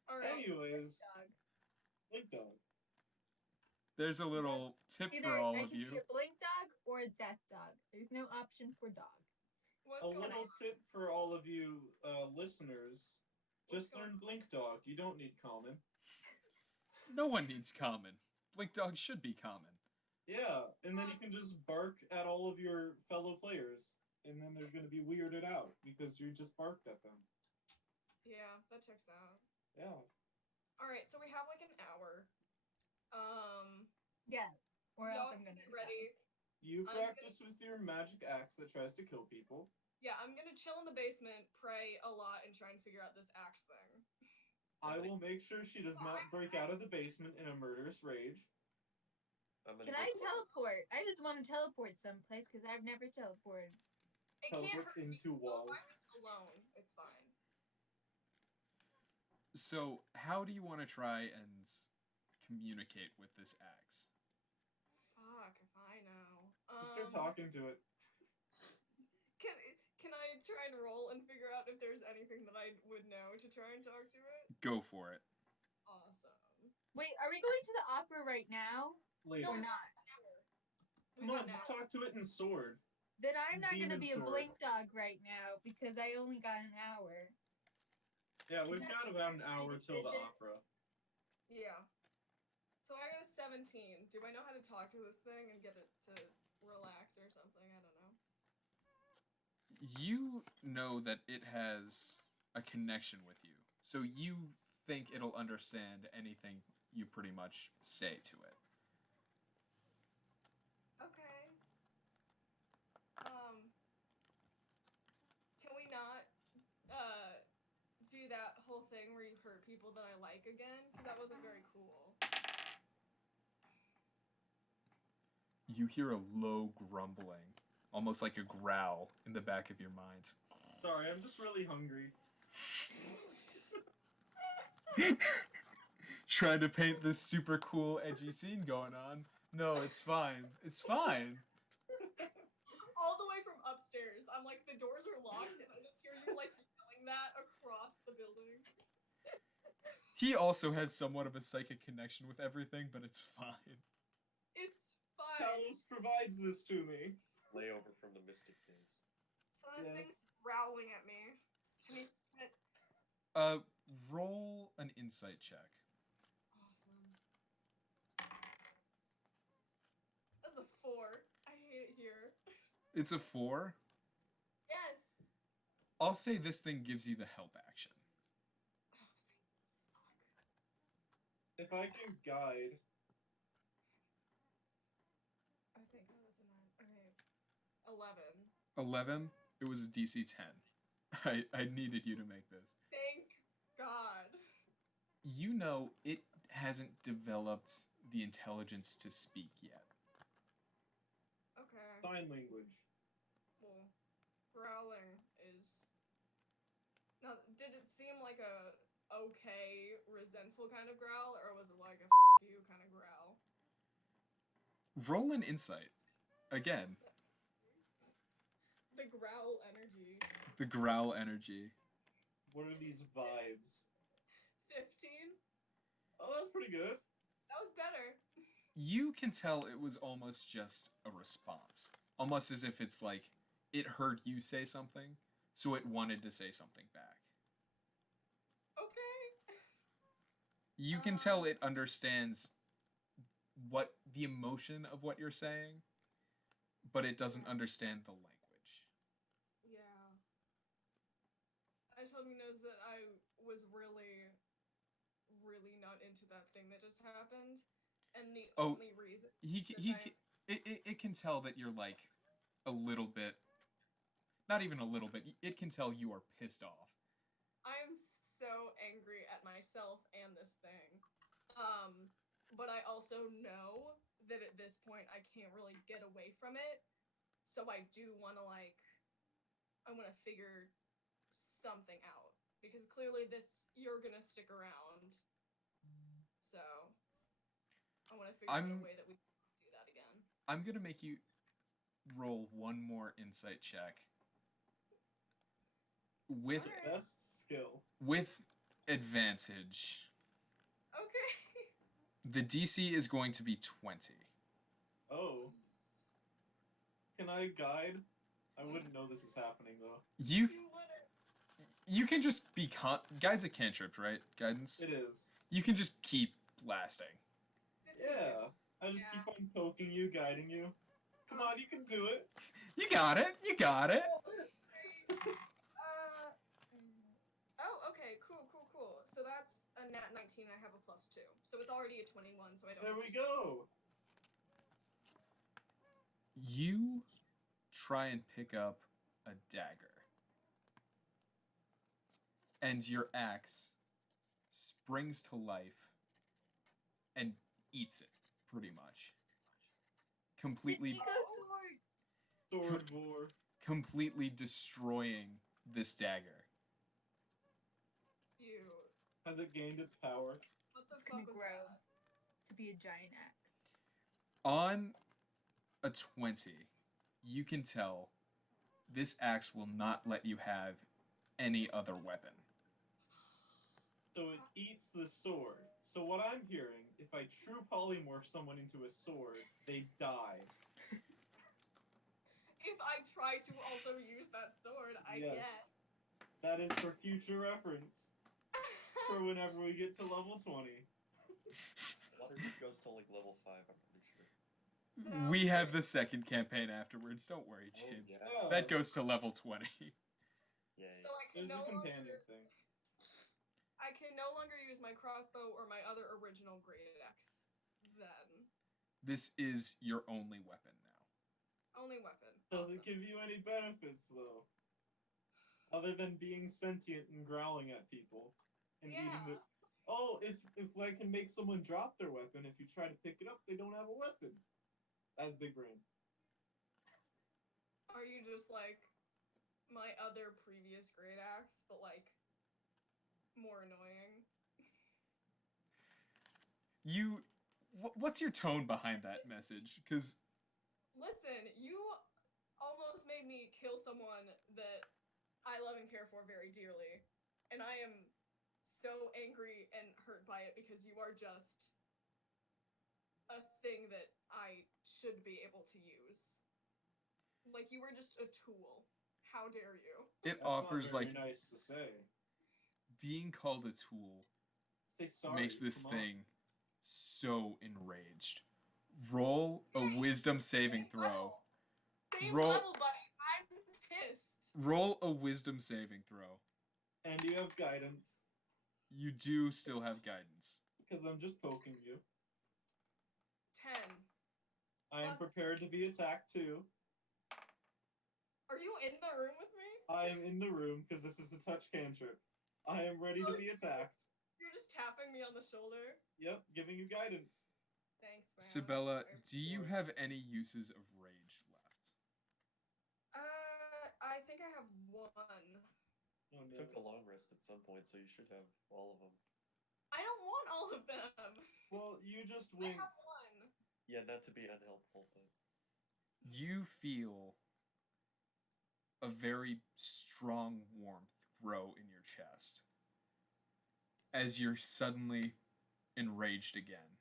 All right. Anyways, Dog. Blink Dog. There's a little tip Either for all I of can you. be a Blink Dog or a Death Dog. There's no option for dog. What's A going little on? tip for all of you listeners. What's Just going learn Blink Dog. You don't need Common. No one needs common. Blink Dog should be common. Yeah, and then you can just bark at all of your fellow players, and then they're gonna be weirded out because you just barked at them. Yeah, that checks out. Yeah. All right, so we have like an hour. Yeah. Or else Y'all I'm can gonna get ready. You I'm practice with your magic axe that tries to kill people. Yeah, I'm gonna chill in the basement, pray a lot, and try and figure out this axe thing. I will make sure she does not break out of the basement in a murderous rage. I'm gonna Can go I teleport? I just want to teleport someplace because I've never teleported. It can't Teleport hurt me. into So wall. if I'm just alone, it's fine. So, how do you want to try and communicate with this axe? Fuck if I know. Just start talking to it. Can I try and roll and figure out if there's anything that I would know to try and talk to it? Go for it. Awesome. Wait, are we going to the opera right now? Later. Or not? Come on, just talk to it in sword. Then I'm not going to Demon be a sword. Blink Dog right now because I only got an hour. Yeah, we've that got about an my hour till the decision? opera. Yeah. So I got a 17. Do I know how to talk to this thing and get it to relax or something? I don't know. You know that it has a connection with you, so you think it'll understand anything you pretty much say to it. Okay. Can we not do that whole thing where you hurt people that I like again? Because that wasn't very cool. you hear a low grumbling, almost like a growl in the back of your mind. Sorry, I'm just really hungry. Trying to paint this super cool, edgy scene going on. No, it's fine. It's fine. All the way from upstairs. I'm like, the doors are locked, and I just hear you like yelling that across the building. He also has somewhat of a psychic connection with everything, but it's fine. It's fine. Talos provides this to me. Layover from the Mystic days. So this Yes. thing's growling at me. Can you see it? Roll an insight check. Awesome. That's a 4. I hate it here. It's a 4. Yes. I'll say this thing gives you the help action. Oh, thank fuck. If I can guide, I think that's a 9. Okay. 11. 11. It was a DC 10. I needed you to make this. Thank God. You know it hasn't developed the intelligence to speak yet. Okay. sign language. Well, growling is. Now, did it seem like a okay, resentful kind of growl, or was it like a you kind of growl? Roll an insight. Again, The growl energy. the growl energy. What are these vibes? 15. Oh, that's pretty good. That was better. You can tell it was almost just a response. Almost as if it's like it heard you say something, so it wanted to say something back. Okay. You can tell it understands what the emotion of what you're saying, but it doesn't understand the language. Yeah. I just hope he knows that I was really, really not into that thing that just happened, and the Oh, only reason It can tell that you're like a little bit, not even a little bit. It can tell you are pissed off. I am so angry at myself and this thing. But I also know that at this point I can't really get away from it. So I do want to I want to figure something out, because clearly you're gonna stick around. So I want to figure out a way that we can do that again. I'm gonna make you roll one more insight check with Alright. Best skill. with advantage. Okay. The DC is going to be 20. Oh. Can I guide? I wouldn't know this is happening though. You You wouldn't. you can just be guide's a cantrip, right? Guidance. It is. You can just keep blasting. Just keep Yeah. it. I just Yeah. keep on poking you, guiding you. Come on, you can do it. You got it. You got it. Oh, okay, cool. So that's a nat 19, I have a +2. So it's already a 21, so I don't There we go. You try and pick up a dagger. And your axe springs to life and eats it, pretty much. Completely Eco sword. Sword vor. completely destroying this dagger. Ew. Has it gained its power? What the Can fuck was grow that? to be a giant axe. On a 20, you can tell this axe will not let you have any other weapon. So it eats the sword. So what I'm hearing, if I true polymorph someone into a sword, they die. If I try to also use that sword, I Yes. That is for future reference. For whenever we get to level 20. Waterdeep goes to like level 5, I'm pretty sure. So- We have the second campaign afterwards, don't worry, Oh, James. yeah. That goes to level 20. Yay. So I can There's a no companion longer thing. I can no longer use my crossbow or my other original great axe. Then This is your only weapon now. only weapon. Doesn't Awesome. give you any benefits though. Other than being sentient and growling at people. And eating the Yeah. Oh, if I can make someone drop their weapon, if you try to pick it up, they don't have a weapon. As Big Brain. Are you just like my other previous great axe, but like more annoying? What's your tone behind that message? Because Listen, you almost made me kill someone that I love and care for very dearly. And I am so angry and hurt by it because you are just a thing that I should be able to use. Like, you were just a tool. How dare you? it That's offers not very like nice to say. being called a tool Say sorry. makes this come on. thing so enraged. Roll a wisdom saving Same throw. level. Same Roll- level, buddy. I'm pissed. Roll a wisdom saving throw. And you have guidance. You do still have guidance. Because I'm just poking you. 10. I am prepared to be attacked too. Are you in the room with me? I am in the room because this is a touch cantrip. I am ready to be attacked. You're just tapping me on the shoulder. Yep, giving you guidance. Thanks, man. Sibella, I- do you have any uses of rage left? I think I have one. Oh no. Took a long rest at some point, so you should have all of them. I don't want all of them. Well, you just I went. have one. Yeah, not to be unhelpful, but You feel a very strong warmth grow in your chest as you're suddenly enraged again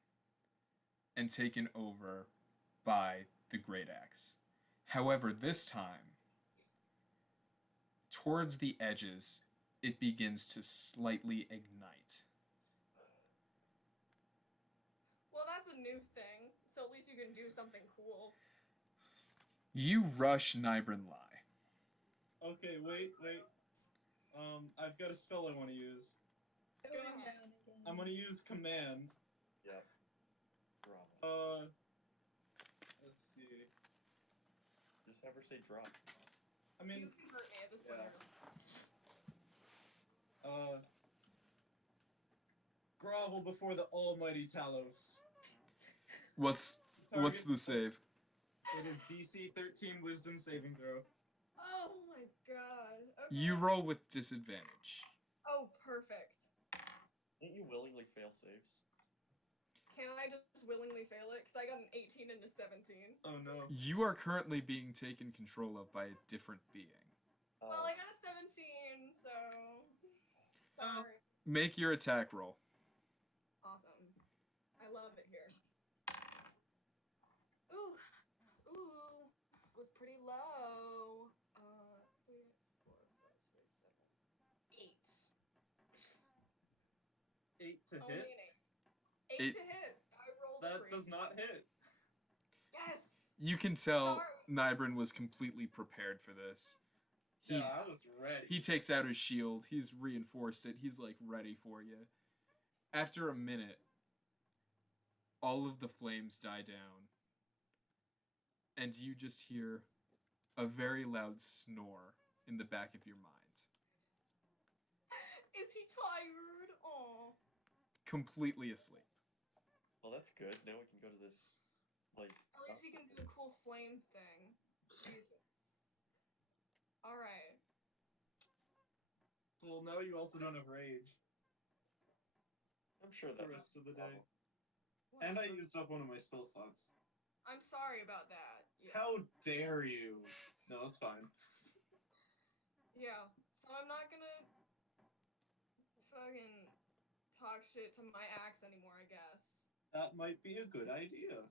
and taken over by the Great Axe. However, this time, towards the edges, it begins to slightly ignite. Well, that's a new thing, so at least you can do something cool. You rush Nybrin Lai. Okay, wait. I've got a spell I want to use. Go ahead. I'm gonna use command. yeah. Bravo. Let's see. Just have her say drop. I mean, You can hurt me at this point. yeah. Grovel before the almighty Talos. What's the save? It is DC 13 Wisdom saving throw. Oh my god. Okay. You roll with disadvantage. Oh, perfect. Didn't you willingly fail saves? Can I just willingly fail it? Because I got an 18 and a 17. Oh no. You are currently being taken control of by a different being. Well, I got a 17, so. Sorry. Make your attack roll. Awesome. I love it here. Ooh. Was pretty low. 3, 4, 5, 6, 7, 8. 8 to Only hit. an 8. 8 It- to hit. I rolled That 3. does not hit. Yes. You can tell Sorry. Nybrin was completely prepared for this. He Yeah, I was ready. he takes out his shield. He's reinforced it. He's like ready for you. After a minute, all of the flames die down. And you just hear a very loud snore in the back of your mind. Is he tired? Aw. Completely asleep. Well, that's good. Now we can go to this, like. At least he can do a cool flame thing. Jesus. Alright. Well, now you also don't have rage I'm sure for the that's rest of the day. problem. And I Whatever. used up one of my spell slots. I'm sorry about that. Yeah. How dare you? No, it's fine. Yeah. So I'm not gonna fucking talk shit to my axe anymore, I guess. That might be a good idea.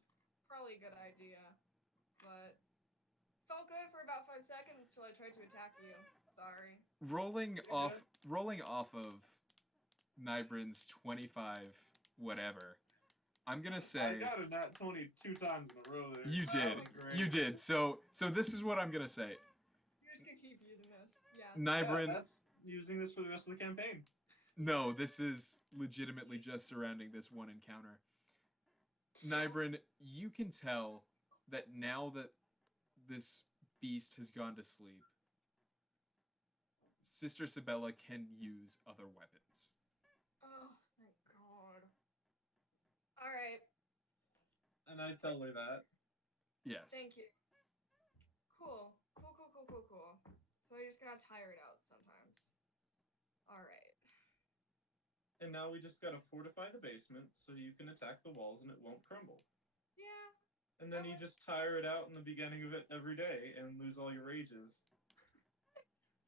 Probably a good idea. But felt good for about 5 seconds till I tried to attack you. Sorry. Rolling You're off good. rolling off of Nybrin's 25 whatever. I'm gonna I say got a nat 20 2 times in a row there. you That did. was great. You did. So this is what I'm gonna say. You're just gonna keep using this. Yes. Nybrin, Yeah, that's using this for the rest of the campaign. no, this is legitimately just surrounding this one encounter. Nybrin, you can tell that now that this beast has gone to sleep, Sister Sibella can use other weapons. Oh, thank God. Alright. And I tell her that. Yes. Thank you. Cool. So I just gotta tire it out sometimes. Alright. And now we just gotta fortify the basement so you can attack the walls and it won't crumble. Yeah. And then you just tire it out in the beginning of it every day and lose all your rages.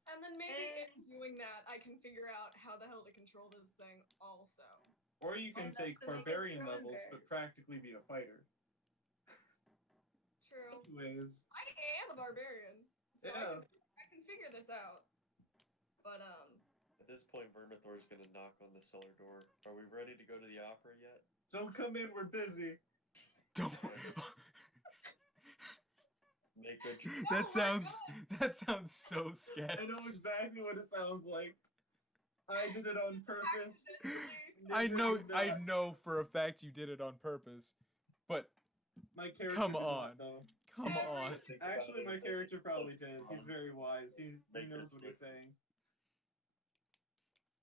And then maybe in doing that, I can figure out how the hell to control this thing also. Or you can Also, take to make it barbarian levels, stronger. but practically be a fighter. True. Anyways, I am a barbarian. So yeah. I can figure this out. But, At this point, Vermithor is gonna knock on the cellar door. Are we ready to go to the opera yet? Don't come in, we're busy. Don't. Make good. That sounds so sketchy. I know exactly what it sounds like. I did it on purpose. I Nora did not. know for a fact you did it on purpose, but My character come did on. not, though. come on. Actually, my character probably did. He's very wise. He knows what he's saying.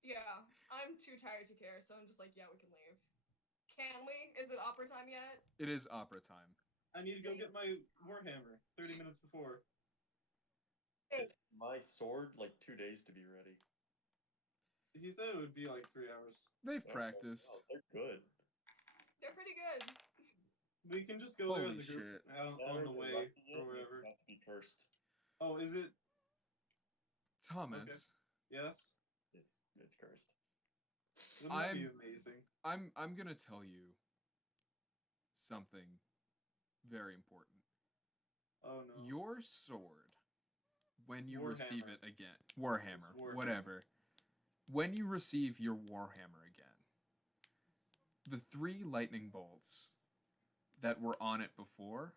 yeah, I'm too tired to care, so I'm just like, yeah, we can leave. Can we? Is it opera time yet? It is opera time. I need to go get my Warhammer 30 minutes before. It's my sword, like 2 days to be ready. He said it would be like 3 hours. They've practiced. Oh, they're good. They're pretty good. We can just go there as Holy a group shit. out Now on we're the way directing it, or it's wherever. about to be cursed. Oh, is it? Thomas, Yes? It's cursed. Wouldn't that be amazing? I'm gonna tell you something very important. Oh no. Your sword, when you Warhammer. receive it again, Warhammer, It's Warhammer. whatever. When you receive your Warhammer again, the 3 lightning bolts that were on it before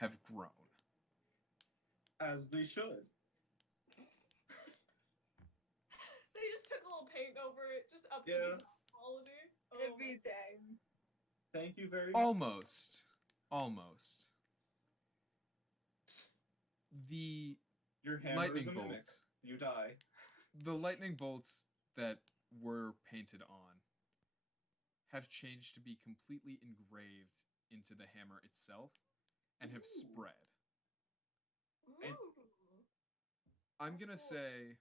have grown. As they should. They just took a little paint over it, just up Yeah. the quality. Oh Every my- time. Thank you very much. Almost. The Your hammer lightning is a mimic. bolts. You die. The lightning bolts that were painted on have changed to be completely engraved into the hammer itself and have Ooh. spread. It's- Ooh. I'm That's gonna cool. say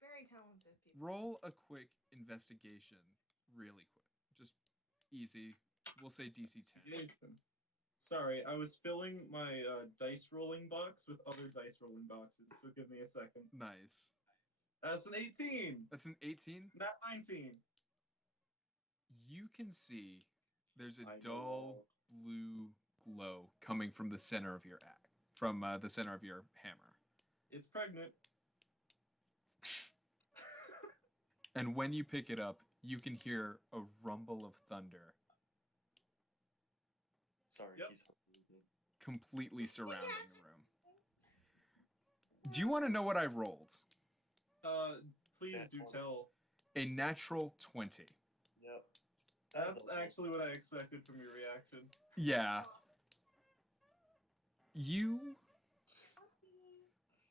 Very talented people. roll a quick investigation really quick. Just easy. We'll say DC 10. Jason. Sorry, I was filling my dice rolling box with other dice rolling boxes, so give me a second. Nice. That's an 18! That's an 18. Not 19. You can see there's a I dull blue glow coming from the center of your the center of your hammer. It's pregnant. And when you pick it up, you can hear a rumble of thunder Sorry, Yep. he's hungry again. completely surrounding the room. Do you want to know what I rolled? Please do tell. A natural 20. Yep. That's actually what I expected from your reaction. Yeah. You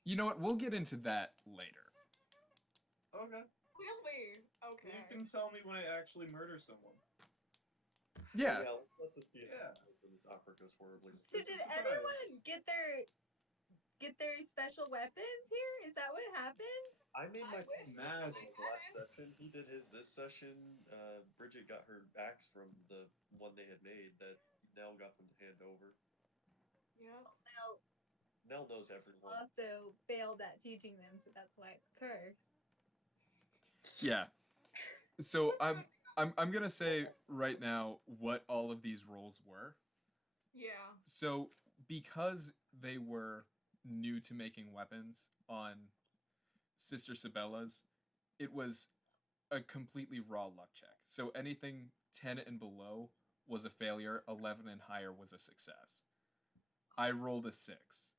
know what? We'll get into that later. Okay. Will we? Okay. You can tell me when I actually murder someone. Yeah. Let's let this be a Yeah. surprise when this opera goes horribly. It's So a did surprise. everyone get their special weapons here? Is that what happened? I made my wish Magic. last session. He did his this session. Bridget got her axe from the one they had made that Nell got them to hand over. Yep. Well, Nell knows everyone. also failed at teaching them, so that's why it's cursed. Yeah. So I'm gonna say right now what all of these rolls were. Yeah. So because they were new to making weapons on Sister Sabella's, it was a completely raw luck check. So anything 10 and below was a failure, 11 and higher was a success. I rolled a 6,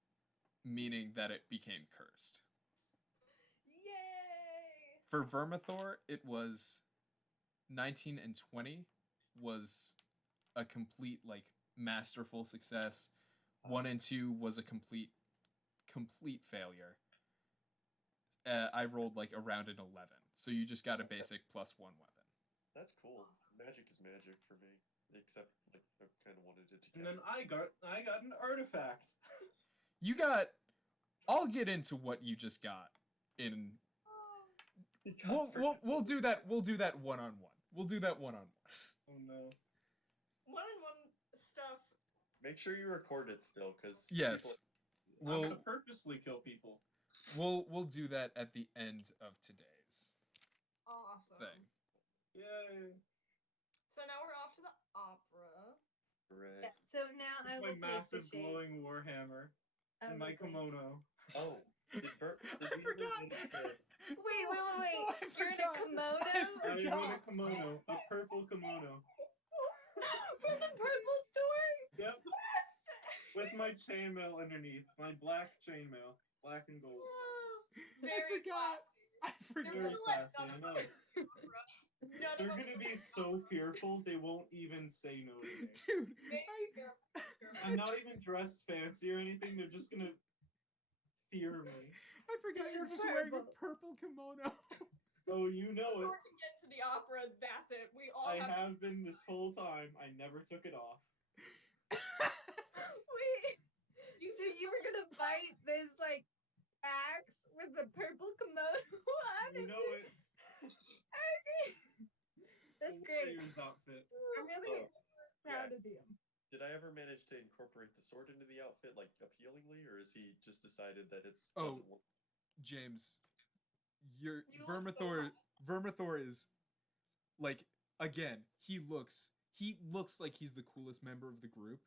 meaning that it became cursed. Yay! For Vermithor, it was 19 and 20 was a complete, like, masterful success. 1 and 2 was a complete failure. I rolled, like, around an 11. So you just got a basic +1 weapon. That's cool. Magic is magic for me. Except, like, I kind of wanted it to. And then I got an artifact. You got. I'll get into what you just got in. We'll do that. We'll do that one-on-one. We'll do that one-on-one. Oh no. One-on-one stuff. Make sure you record it still, because Yes. I'm gonna purposely kill people. We'll do that at the end of today's Awesome. thing. Yay. So now we're off to the opera. Correct. Yeah, so now I will My take massive the shape glowing warhammer of and my a blink. kimono. Oh, did I forgot. Wait. I You're in a forgot. kimono? I'm in a forgot. kimono, a purple kimono. From the purple store? Yep, Yes! with my chainmail underneath, my black chainmail, black and gold. Very forgot. classy. I They're forgot. Very gonna let classy, none I of know. us do the opera. None They're of us gonna will be so fearful they won't even say no to me. Dude, I'm not even dressed fancy or anything, they're just gonna fear me. I forgot It you're is just wearing a purple. purple kimono. Oh, you know Before it. we can get to the opera, that's it. We all I have have been this whole time. I never took it off. Wait. You So just you were gonna bite this like axe with the purple kimono on You it? know it. That's The great. warrior's outfit. I'm really Oh, proud yeah. of you. Did I ever manage to incorporate the sword into the outfit, like, appealingly, or has he just decided that it's Oh. doesn't work? James, your You look so Vermithor is like, again, he looks like he's the coolest member of the group.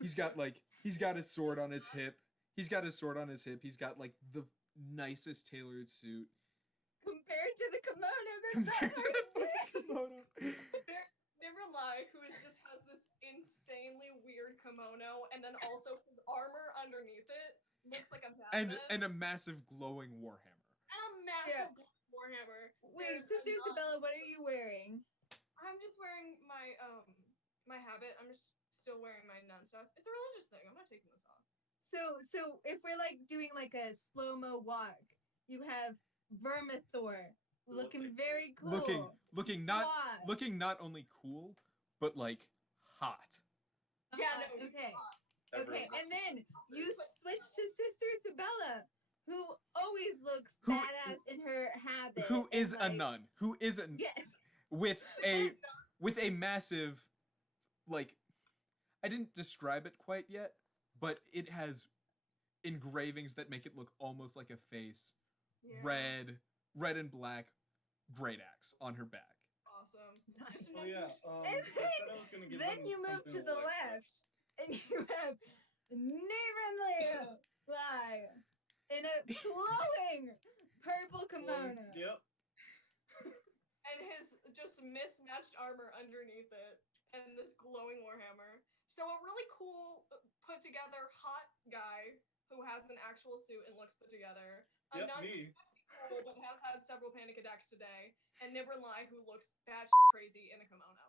He's got his sword on his hip. He's got like the nicest tailored suit Compared to the kimono that's compared to not the wearing. fucking kimono. Never lie, just has this insanely weird kimono, and then also his armor underneath it looks like a Batman. And a massive glowing warhammer. And a massive warhammer. Wait, There's Sister a nun- Isabella, what are you wearing? I'm just wearing my habit. I'm just still wearing my nun stuff. It's a religious thing. I'm not taking this off. So if we're like doing like a slow-mo walk, you have Vermithor Looks looking like- very cool. Looking not only cool, but like hot. Yeah, Uh-huh, no. okay. Everyone Okay, and then you But- switch to Sister Isabella, who always looks Who- badass in her habit. Who is and, a like, nun? Who is a Yes. with a massive, like, I didn't describe it quite yet, but it has engravings that make it look almost like a face. Yeah. Red and black, great axe on her back. Awesome. Nice. Just Oh yeah. And I said I was gonna give then them you move to something the like left, and you have Nora fly in a glowing purple kimono. Yep. and his just mismatched armor underneath it, and this glowing warhammer. So a really cool, put together, hot guy who has an actual suit and looks put together. A Yep, nun me. who's cool but has had several panic attacks today, and Nibberlai who looks bad crazy in a kimono.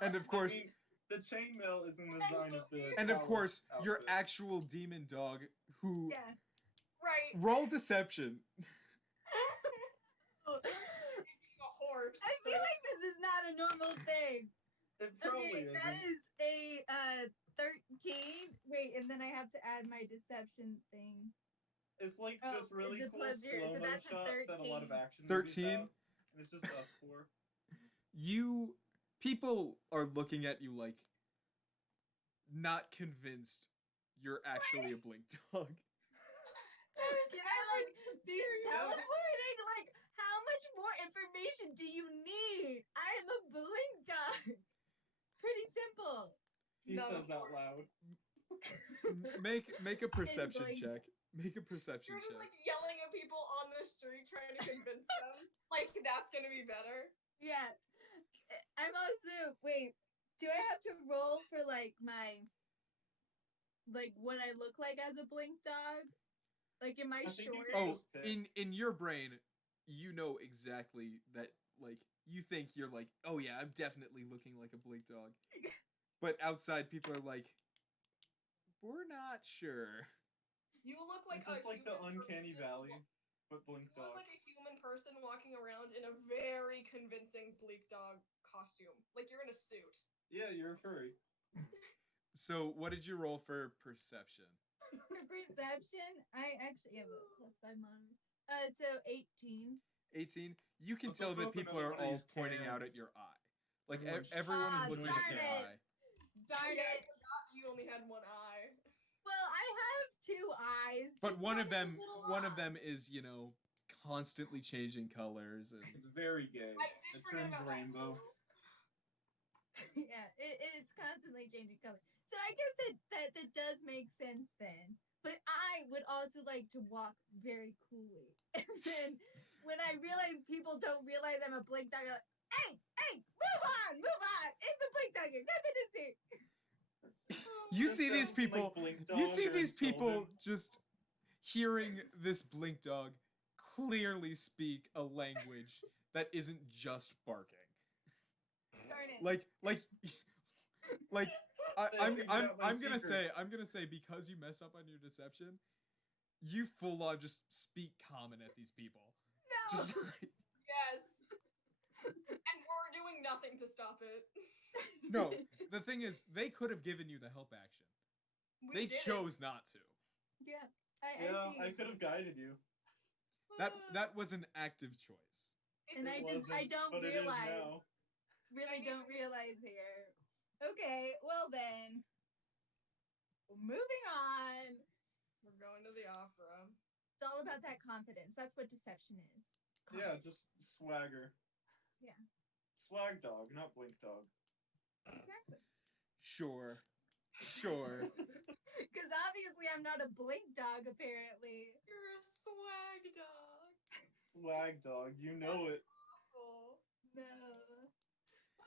And of course, I mean, the chainmail is in the design of the. and of Talos course, your outfit. actual demon dog who Yeah. right, roll deception. being a horse. I feel like this is not a normal thing. It probably Okay, isn't. that is a 13. Wait, and then I have to add my deception thing. It's like Oh, this really is it cool plus zero? So slow-mo that's a shot that a lot of 13. action movies 13? have, and it's just us four. People are looking at you like not convinced you're actually a blink dog. Can I like be teleporting? Like, how much more information do you need? I am a blink dog. It's pretty simple. He No, says of out course. loud. Make a perception blink. check. Make a perception You're just check. like yelling at people on the street trying to convince them. Like that's gonna be better. Yeah. I'm also wait. Do I have to roll for like my what I look like as a blink dog? Like, am I I think you short? can Oh, just pick. in your brain, you know exactly that. Like, you think you're like, oh yeah, I'm definitely looking like a blink dog. But outside, people are like, we're not sure. You look like This is like the human uncanny person valley, but blink You look dog. like a human person walking around in a very convincing bleak dog costume. Like you're in a suit. Yeah, you're a furry. So, what did you roll for perception? For perception, I actually have a +5 monitor. So 18. 18. You can Let's tell open that up people another are one of all these pointing out at cans. your eye. Like Everyone's everyone is Ah, looking at darn your it. eye. Darn Yeah, I it. forgot you only had one eye. Well, I have 2 eyes. But just one not of in the them little one of eye. them is, constantly changing colors and It's very gay. I did It forget turns about rainbow. that too. Yeah, it's constantly changing color. So I guess that does make sense then. But I would also like to walk very coolly. And then when I realize people don't realize I'm a blink dagger, like, hey, move on. It's a blink dagger. Nothing to see. you This see these sounds like people Blink you Dog see or these people Sylvan. just hearing this blink dog clearly speak a language that isn't just barking. Darn it. Like They figured out my I'm gonna secret. say because you messed up on your deception, you full on just speak common at these people. No. Just like, Yes. And we're doing nothing to stop it. no, the thing is, they could have given you the help action. We They didn't. chose not to. Yeah. Yeah, see. I could have guided you. That was an active choice. And I Wasn't, don't but it is realize. now. Really don't realize here. Okay, well then. Moving on. We're going to the opera. It's all about that confidence. That's what deception is. Yeah, just swagger. Yeah. Swag dog, not blink dog. Exactly. Sure. Because obviously I'm not a blink dog, apparently. You're a swag dog. Swag dog, you know it. Oh. No.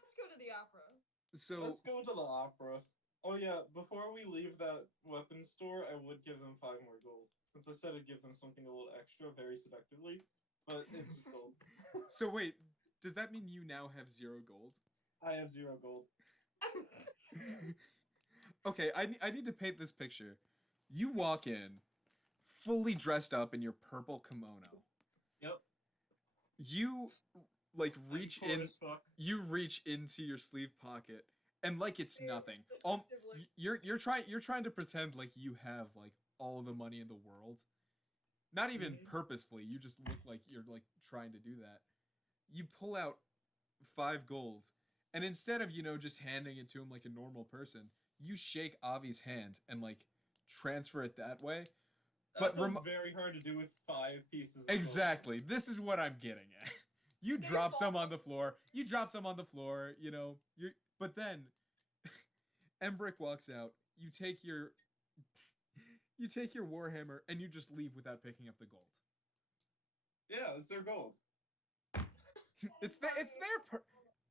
Let's go to the opera. So Let's go to the opera. Oh yeah, before we leave that weapons store, I would give them 5 more gold. Since I said I'd give them something a little extra, very seductively. But it's just gold. so wait, does that mean you now have 0 gold? I have 0 gold. Okay, I need to paint this picture. You walk in, fully dressed up in your purple kimono. Yep. You reach I'm poor in. as fuck. You reach into your sleeve pocket, and like it's nothing. Seductively. You're trying to pretend like you have like all the money in the world. Not even Mhm. purposefully. You just look like you're like trying to do that. You pull out 5 gold, and instead of just handing it to him like a normal person, you shake Avi's hand and like transfer it that way. That sounds very hard to do with 5 pieces of gold. Exactly. This is what I'm getting at. You drop some on the floor. But then Embrick walks out. You take your warhammer and you just leave without picking up the gold. Yeah, it's their gold.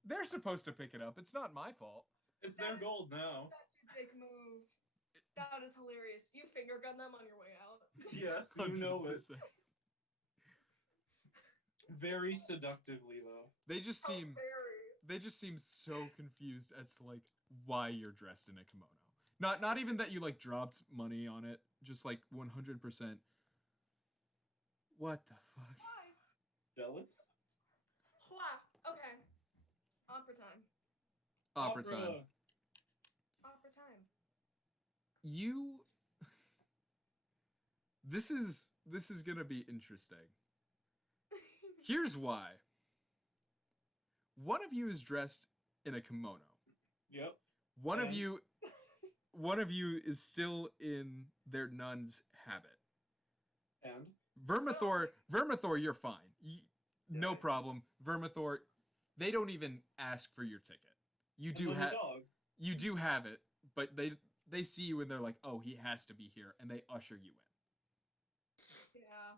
They're supposed to pick it up. It's not my fault. It's their gold now. Such a dick move. That is hilarious. You finger gun them on your way out. Yes, you know it. 100%. Very seductively though. They just How seem very. they just seem so confused as to like why you're dressed in a kimono. Not even that you like dropped money on it, just like 100%. What the fuck? Why? Jealous? Hua. Okay. Opera time. Opera time. Opera time. You This is going to be interesting. Here's why. One of you is dressed in a kimono. Yep. One of you is still in their nun's habit. And? Vermithor, you're fine. No Yeah. problem. Vermithor, they don't even ask for your ticket. You do have it, but they see you and they're like, "Oh, he has to be here," and they usher you in. Yeah.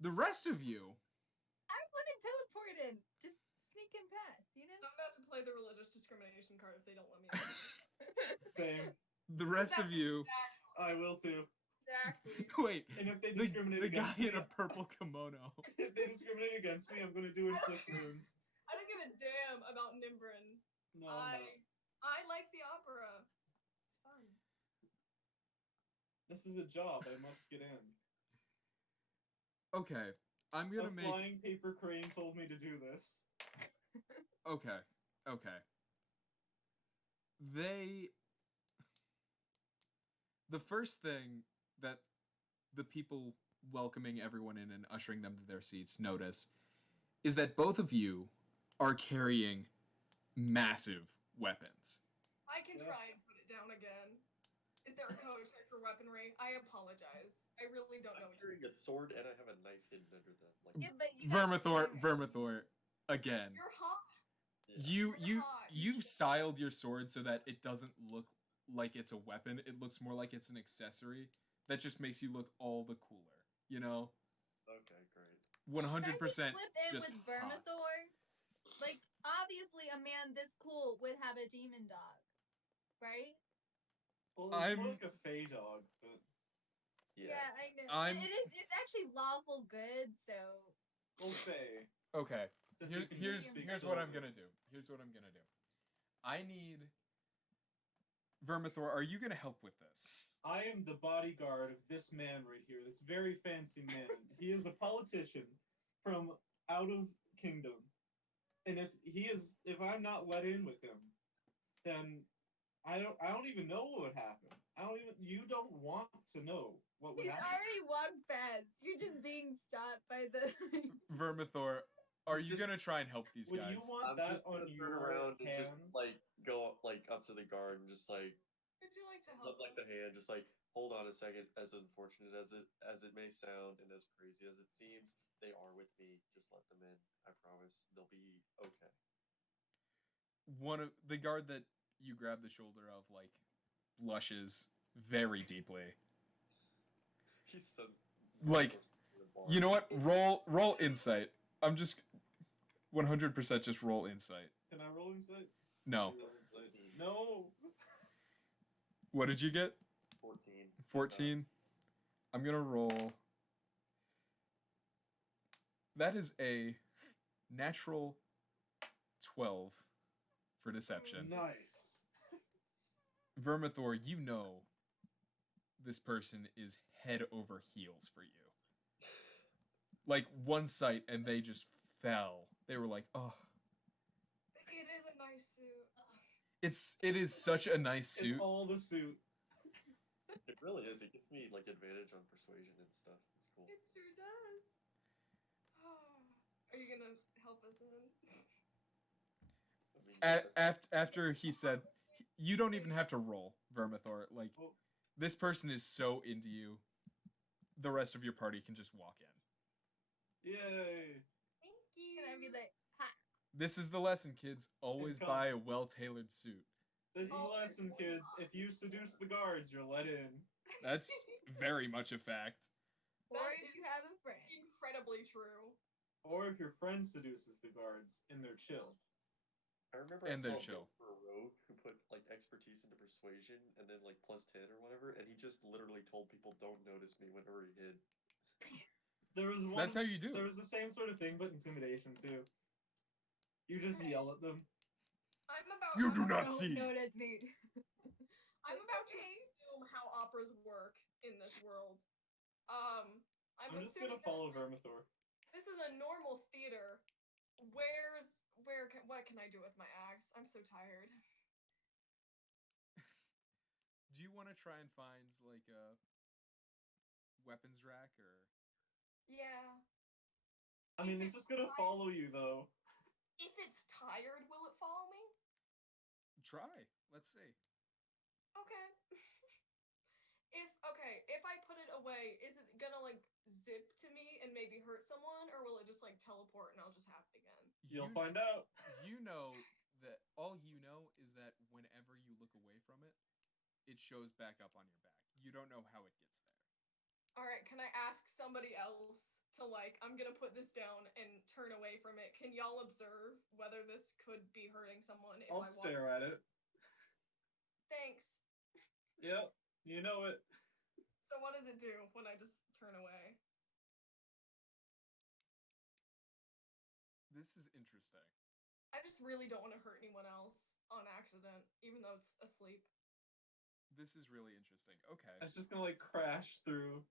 The rest of you, I want to teleport in. Just sneak in past, you know? I'm about to play the religious discrimination card if they don't let me in. Same. the rest of you. I will too. Exactly. Wait, And if they the discriminate guy against me, in a purple kimono. if they discriminate against me, I'm gonna do inflict wounds. I don't give a damn about Nimbrin. No, I like the opera. It's fun. This is a job. I must get in. Okay, I'm gonna A make. flying paper crane told me to do this. Okay. they the first thing that the people welcoming everyone in and ushering them to their seats notice is that both of you are carrying massive weapons. I can try and put it down again. Is there a code check for weaponry? I apologize. I really don't know. I'm carrying a sword and I have a knife hidden under them. Like, Yeah, but you got Vermithor, again. You're hot. You You're hot. you've styled your sword so that it doesn't look like it's a weapon. It looks more like it's an accessory that just makes you look all the cooler. You know? Okay, great. 100% slip in just with hot. Vermithor. Like, obviously, a man this cool would have a demon dog, right? Well, it's more like a fey dog, but Yeah, I know. I'm- It is. It's actually lawful good. So well, fey. Okay. Since you can Here's speak what I'm silver. gonna do. Here's what I'm gonna do. I need Vermithor. Are you gonna help with this? I am the bodyguard of this man right here. This very fancy man. He is a politician from out of kingdom, and if I'm not let in with him, then I don't even know what would happen. You don't want to know what would he's happen. already walked past. You're just being stopped by the. Vermithor, are It's you just- gonna try and help these Would guys? you want I'm that just gonna on turn your around and hands? just like go like up to the guard and just like Would you like to hold help? up like the hand, just like hold on a second. As unfortunate as it may sound and as crazy as it seems, they are with me. Just let them in. I promise they'll be okay. One of the guard that you grab the shoulder of like blushes very deeply. He's so Like, you know what? Roll insight. I'm just 100% just roll insight. Can I roll insight? No. Roll insight. No. What did you get? 14. 14. I'm gonna roll. That is a natural 12 for deception. Nice. Vermithor, you know this person is head over heels for you. Like one sight and they just fell. They were like, oh. It is a nice suit. It is such a nice suit. It's all the suit. It really is. It gets me like advantage on persuasion and stuff. It's cool. It sure does. Are you gonna help us in? I mean, that's- After he said, you don't even have to roll, Vermithor. Like, Oh. this person is so into you, the rest of your party can just walk in. Yay. Thank you. And I'd be like, ha. This is the lesson, kids. Always come. buy a well-tailored suit. This is the Oh, lesson, kids. If you seduce the guards, you're let in. That's very much a fact. Or That if is you have a friend. incredibly true. Or if your friend seduces the guards and they're chill. I remember And I they're saw a chill. book for a rogue who put like expertise into persuasion and then like plus 10 or whatever, and he just literally told people don't notice me whenever he hid. There was one. That's how you do There it. was the same sort of thing, but intimidation too. You just Okay. yell at them. You do not Don't see. notice me. I'm about to Okay. assume how operas work in this world. I'm I'm just assuming gonna follow that Vermithor. this is a normal theater. What can I do with my axe? I'm so tired. Do you want to try and find like a weapons rack or? Yeah. I mean, If it's just it's gonna tired- follow you though. If it's tired, will it follow me? Try. Let's see. Okay. If I put it away, is it gonna like zip to me and maybe hurt someone, or will it just like teleport and I'll just have it again? You'll find out. You know that all you know is that whenever you look away from it, it shows back up on your back. You don't know how it gets there. All right, can I ask somebody else to like? I'm gonna put this down and turn away from it. Can y'all observe whether this could be hurting someone? If I'll I walk- stare at it. Thanks. Yep, you know it. So what does it do when I just turn away? This is interesting. I just really don't want to hurt anyone else on accident, even though it's asleep. This is really interesting. Okay. It's just gonna like crash through.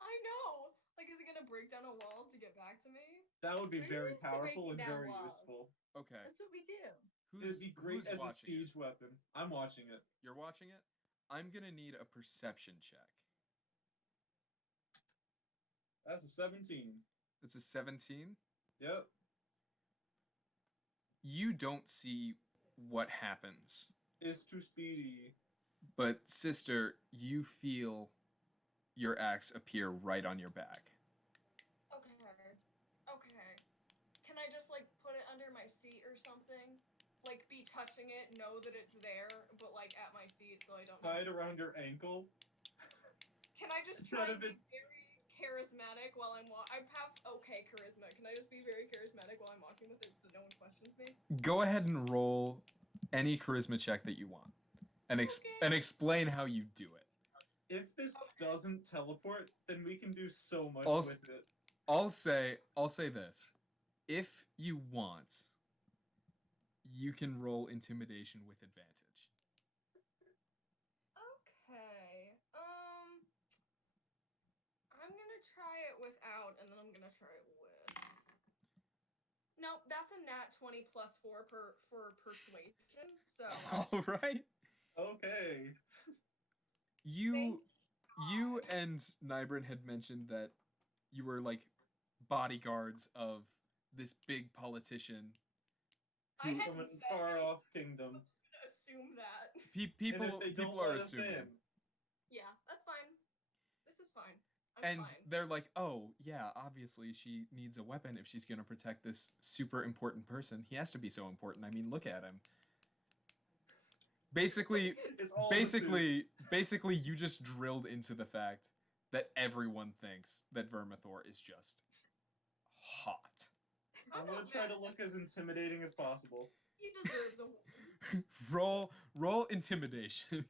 I know. Like, is it gonna break down a wall to get back to me? That would be We're very used to powerful breaking and down very walls. useful. Okay. That's what we do. It'd be great who's as a watching siege it? weapon. I'm watching it. You're watching it? I'm gonna need a perception check. That's a 17. It's a 17. Yep. You don't see what happens, It's too speedy. but sister, you feel your axe appear right on your back. Okay. Can I just like put it under my seat or something? Like be touching it, know that it's there, but like at my seat so I don't. Tie it around your ankle. Can I just try and be very charismatic while I'm I have okay charisma. Can I just be very charismatic while I'm walking with it so that no one questions me? Go ahead and roll any charisma check that you want, and explain how you do it. If this doesn't teleport, then we can do so much Also- with it. I'll say this: if you want, you can roll intimidation with advantage. Okay. I'm gonna try it without, and then I'm gonna try it with. Nope, that's a nat 20 plus 4 for persuasion. So. All right. Okay. You and Nybrin had mentioned that you were like bodyguards of this big politician. I From hadn't a said far-off anything. kingdom. I'm just gonna assume that. And if they don't people are let us assuming. in, Yeah, that's fine. This is fine. And fine. they're like, oh, yeah, obviously she needs a weapon if she's going to protect this super important person. He has to be so important. I mean, look at him. Basically, it's all the suit. you just drilled into the fact that everyone thinks that Vermithor is just hot. I'm gonna try to look as intimidating as possible. He deserves a roll intimidation.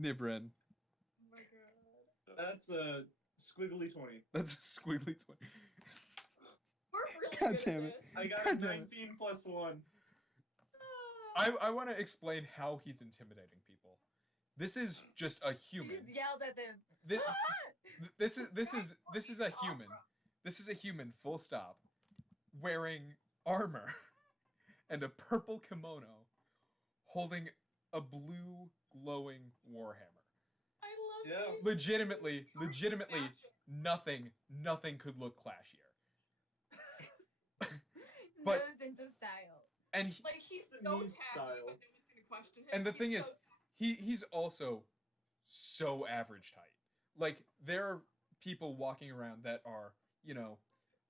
Nibrin. Oh my god. That's a squiggly 20. That's a squiggly 20. We're really God good damn at it. this. I got God a damn it. 19 plus 1. I want to explain how he's intimidating people. This is just a He human. just yells at them. This is a human. This is a human, full stop, wearing armor and a purple kimono, holding a blue glowing warhammer. I love Yeah. James. Legitimately, nothing could look clashier. But- Nose into style. And Like he's It's a so neat tacky, style. but no one's gonna question him. and the He's thing so is, he's also so average height. Like there are people walking around that are,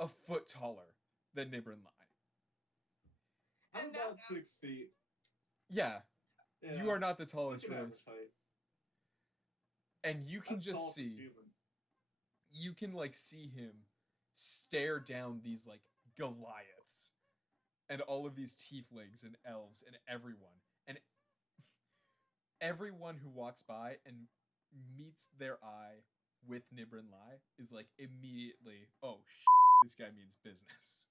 a foot taller than Nibrin Lai. I'm And about that's- 6 feet. Yeah, Yeah. you are not the It's tallest like an race, average height. and you can That's just tall for see. human. You can like see him stare down these like Goliaths and all of these tieflings and elves and everyone who walks by and meets their eye with Nibrin Lai is like immediately, oh this guy means business.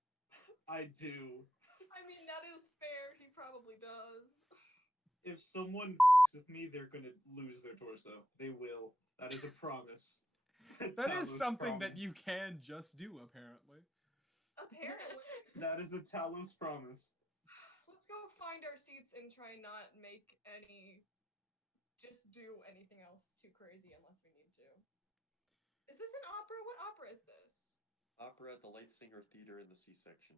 I do. I mean, that is fair. He probably does. If someone with me, they're gonna lose their torso. They will. That is a promise. That is Talos something that promise. you can just do, apparently. Apparently. That is a Talos promise. Let's go find our seats and try not make just do anything else too crazy unless we need to. Is this an opera? What opera is this? Opera at the Light Singer Theater in the C-section.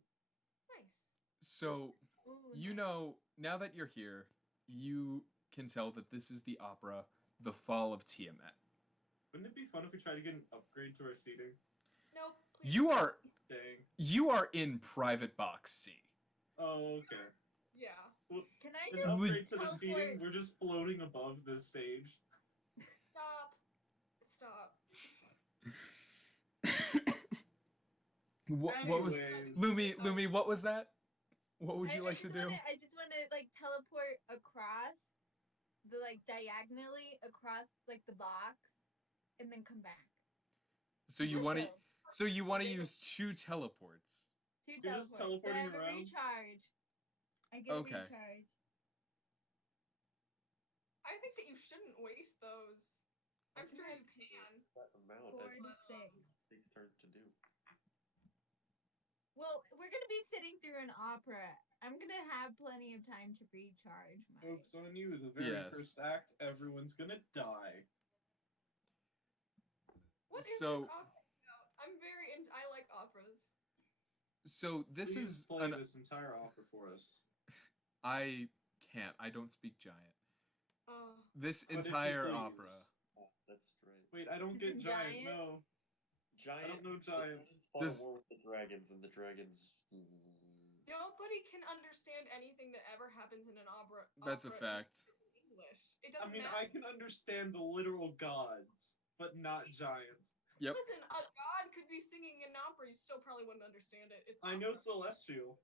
Nice. So, Ooh, now that you're here, you can tell that this is the opera, The Fall of Tiamat. Wouldn't it be fun if we tried to get an upgrade to our seating? Nope. Please You don't. are in private box C. Oh, okay. Yeah. Well, Can I an just upgrade to the teleport? seating, we're just floating above the stage. Stop. What was Anyways. Lumi? What was that? What would you like to do? I just want to like teleport across the diagonally across like the box, and then come back. So you Just want to so. so you want to use 2 teleports. Two You're just teleports. teleporting Then I have around? a recharge. I get Okay. a recharge. I think that you shouldn't waste those. I'm sure you can. That amount 4 that to 6. takes turns to do. Well, we're gonna be sitting through an opera. I'm gonna have plenty of time to recharge my. Jokes on you. The very Yes. first act, everyone's gonna die. What is So- this opera about? I'm very I like operas. So this Please is play this entire opera for us. I can't. I don't speak giant. Oh, This But if you entire please. opera. Oh, that's right. Wait, I don't Is get it giant. giant? No. Giant. I don't know the giant. giants fought Does- a war with the dragons, and the dragons. nobody can understand anything that ever happens in an opera. That's a opera fact. in English. It I doesn't mean, matter. I can understand the literal gods, but not giant. Yep. Listen, a god could be singing an opera. You still probably wouldn't understand it. It's I know opera. celestial.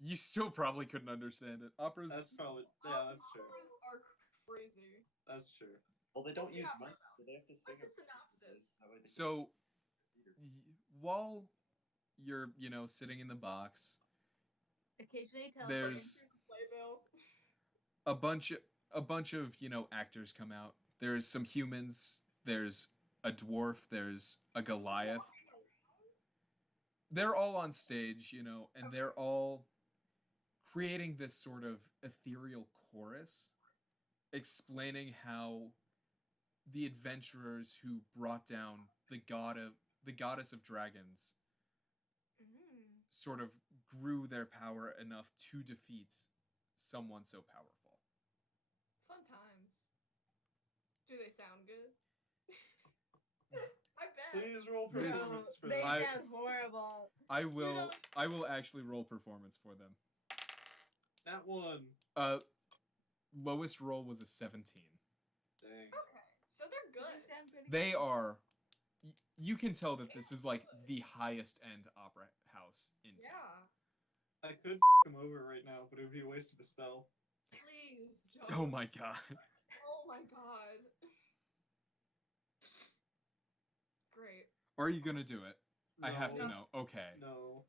You still probably couldn't understand it. Operas. That's probably that's true. Operas are crazy. That's true. Well, they don't What's the use opera mics, so they have to sing. What's the it. synopsis? That way they can So- understand the theater. While you're, sitting in the box, Occasionally teleport There's- into Playbill. a bunch of, actors come out. There's some humans, there's a dwarf, there's a Goliath. They're all on stage, and they're all creating this sort of ethereal chorus explaining how the adventurers who brought down the goddess of dragons Mm. sort of grew their power enough to defeat someone so powerful. Fun times. Do they sound good? I bet. Please roll This- performance for They this. sound horrible. I will actually roll performance for them. That one. Lowest roll was a 17. Dang. Okay, so they're They good. sound pretty They good. are you can tell that this is like the highest end opera house in town. Yeah. I could him over right now, but it would be a waste of a spell. Please don't. Oh my god. Oh my god. Great. Are you gonna do it? I have to No. know. Okay. No.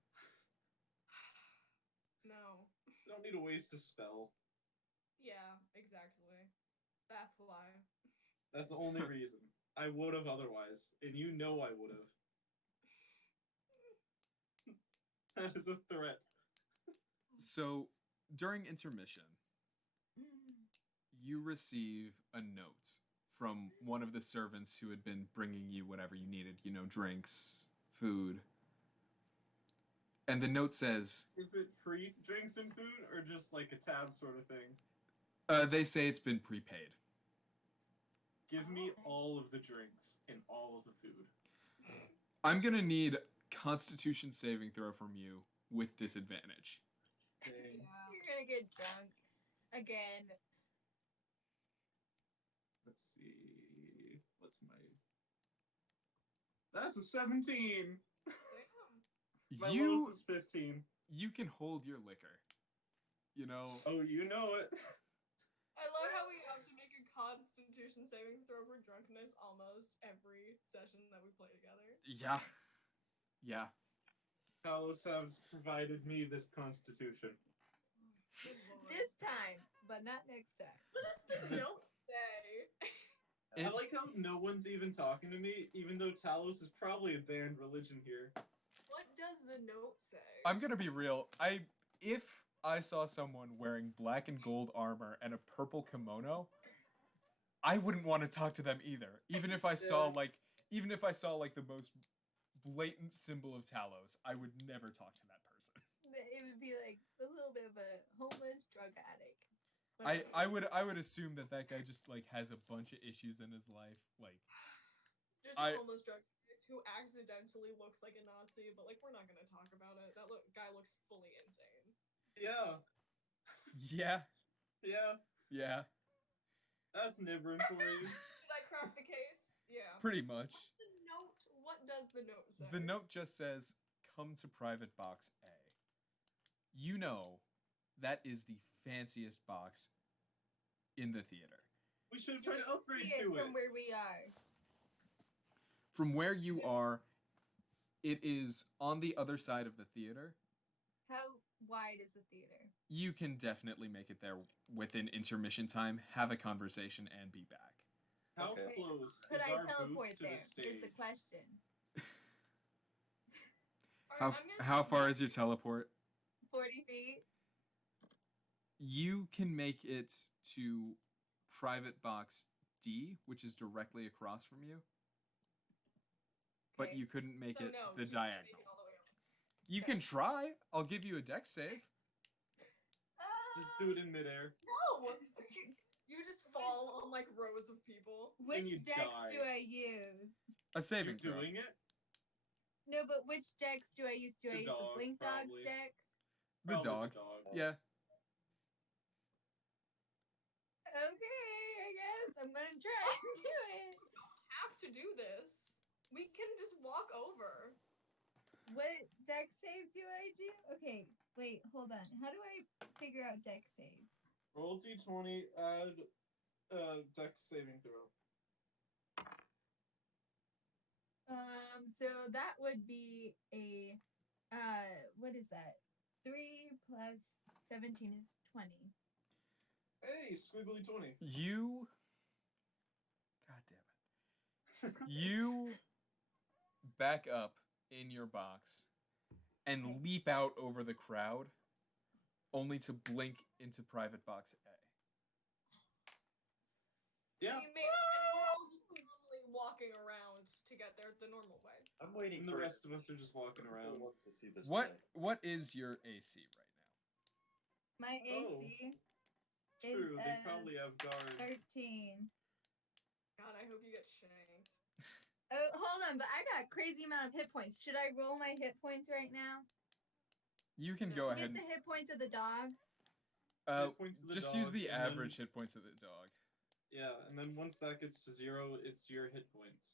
No. You don't need to waste a spell. Yeah, exactly. That's why. That's the only reason. I would have otherwise, and you know I would have. That is a threat. So during intermission, Mm. you receive a note from one of the servants who had been bringing you whatever you needed, drinks, food. And the note says, Is it free drinks and food, or just like a tab sort of thing? they say it's been prepaid. Give me Okay. all of the drinks and all of the food. I'm gonna need Constitution saving throw from you with disadvantage. Dang. Yeah. You're gonna get drunk again. Let's see. What's my. That's a 17! Damn. My You lowest was 15. you can hold your liquor. Oh, you know it. I love how we have to make a Constitution saving throw for drunkenness almost every session that we play together. Yeah. Yeah. Talos has provided me this constitution. Good lord. This time, but not next time. What does the note say? I like how no one's even talking to me, even though Talos is probably a banned religion here. What does the note say? I'm gonna be real. If I saw someone wearing black and gold armor and a purple kimono, I wouldn't want to talk to them either. Even if I saw like the most blatant symbol of Talos, I would never talk to that person. It would be like a little bit of a homeless drug addict. I would assume that guy just like has a bunch of issues in his life. Like Just I- a homeless drug addict who accidentally looks like a Nazi, but like we're not gonna talk about it. That guy looks fully insane. Yeah, yeah, yeah, that's Nibrin for you. Did I crack the case? Yeah. pretty much. The note. What does the note say? The note just says, "Come to private box A." You know, that is the fanciest box in the theater. We should try to upgrade See it to it. from where we are. From where you are, it is on the other side of the theater. How wide is the theater? You can definitely make it there within intermission time, have a conversation, and be back. How Okay. close Could is I our teleport booth to there? the Is stage? the question. Alright, I'm gonna How far is your teleport? 40 feet. You can make it to private box D, which is directly across from you. But Okay. you couldn't make So it no, the you can't diagonal. make it all the way over. You can try. I'll give you a dex save. Just do it in midair. No! You just fall on like rows of people. Which you dex die. do I use? A saving You're throw. doing it? No, but which dex do I use? Do I The use dog, the blink dog's probably. dex? The Probably dog. The dog. Yeah. Okay, I guess I'm gonna try and do it. Have to do this. We can just walk over. What dex save do I do? Okay, wait, hold on. How do I figure out dex saves? Roll d20, add dex saving throw. So that would be a what is that? 3 plus 17 is 20. Hey, squiggly 20. You. God damn it. You back up in your box and leap out over the crowd, only to blink into private box A. Yeah. So you make and we're all just normally walking around to get there the normal way. I'm waiting And the for rest of us are just walking who around. wants to see this What play. What is your AC right now? My Oh. AC True, is they probably have guards. 13. God, I hope you get shanked. Oh, hold on, but I got a crazy amount of hit points. Should I roll my hit points right now? You can go ahead. Get the hit points of the dog. Hit points of the Just use dog, the and then- average hit points of the dog. Yeah, and then once that gets to 0, it's your hit points.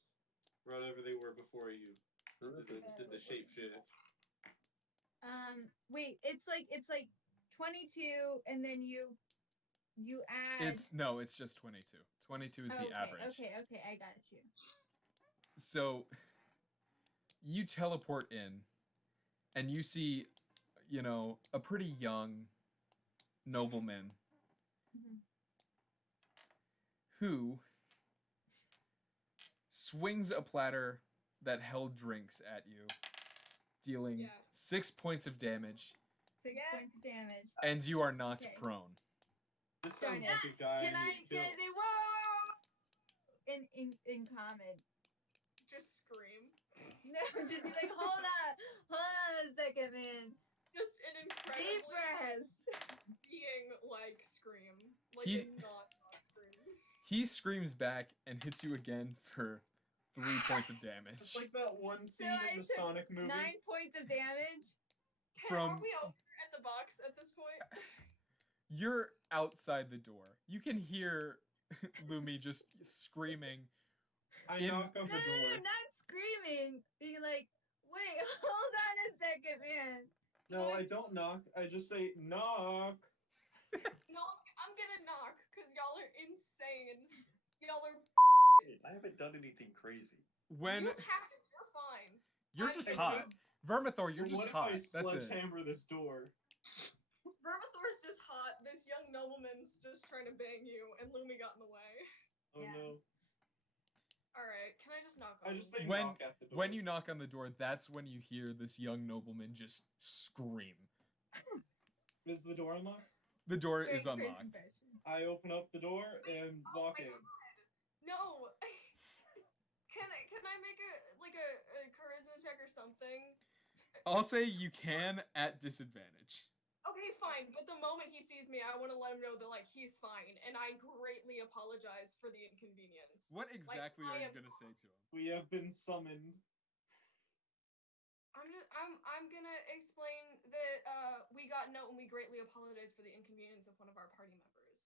Whatever they were before you did the shapeshift. Wait, it's like 22, and then you add. It's just 22. 22 is the okay, average. Okay, I got you. So you teleport in and you see, a pretty young nobleman Mhm. who swings a platter that held drinks at you, dealing Yes. 6 points of damage, 6 Yes. points of damage. and you are knocked Okay. prone. This sounds Darn like it. a guy Can I you'd say kill. whoa? In common. Just scream. No, just be like, hold on a second, man. Just an incredibly Deep breath. being like scream. Like He- a not scream. He screams back and hits you again for 3 points of damage. It's like that one scene I in the took Sonic movie. 9 points of damage. From- Are we over at the box at this point? You're outside the door. You can hear Lumi just screaming. I in- knock on No, the door. not screaming. Being like, wait, hold on a second, man. No, I don't knock. I just say knock. No, I'm gonna knock because y'all are insane. Y'all are. Wait, I haven't done anything crazy. When You're fine. you're I'm just good. hot. Vermithor, you're Well, just what hot. if I That's it. sledgehammer this door? Vermithor's just hot. This young nobleman's just trying to bang you, and Lumi got in the way. Oh Yeah. no. Alright, can I just knock I on just him? say When- knock at the door. When you knock on the door, that's when you hear this young nobleman just scream. Is the door unlocked? The door Great is first unlocked. impression. I open up the door and Oh walk my in. God. No! Can I make a charisma check or something? I'll say you can at disadvantage. Okay, fine, but the moment he sees me, I want to let him know that, like, he's fine, and I greatly apologize for the inconvenience. What exactly I are you am- gonna say to him? We have been summoned. I'm gonna explain that we got a note and we greatly apologize for the inconvenience of one of our party members.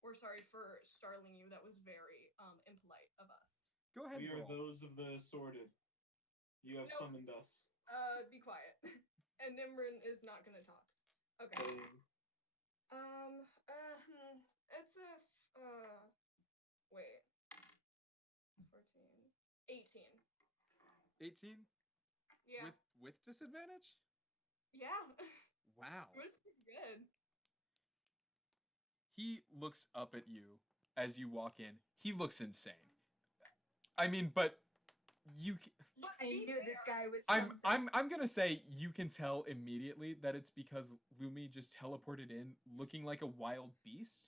We're sorry for startling you. That was very impolite of us. Go ahead We and are roll. those of the Assorted. You have Nope. summoned us. Be quiet. And Nimrin is not gonna talk. Okay. It's a wait. 14. 18. 18 Yeah. with disadvantage? Yeah. Wow. It was pretty good. He looks up at you as you walk in. He looks insane. I mean, but But I be knew this fair, guy was. I'm gonna say you can tell immediately that it's because Lumi just teleported in looking like a wild beast.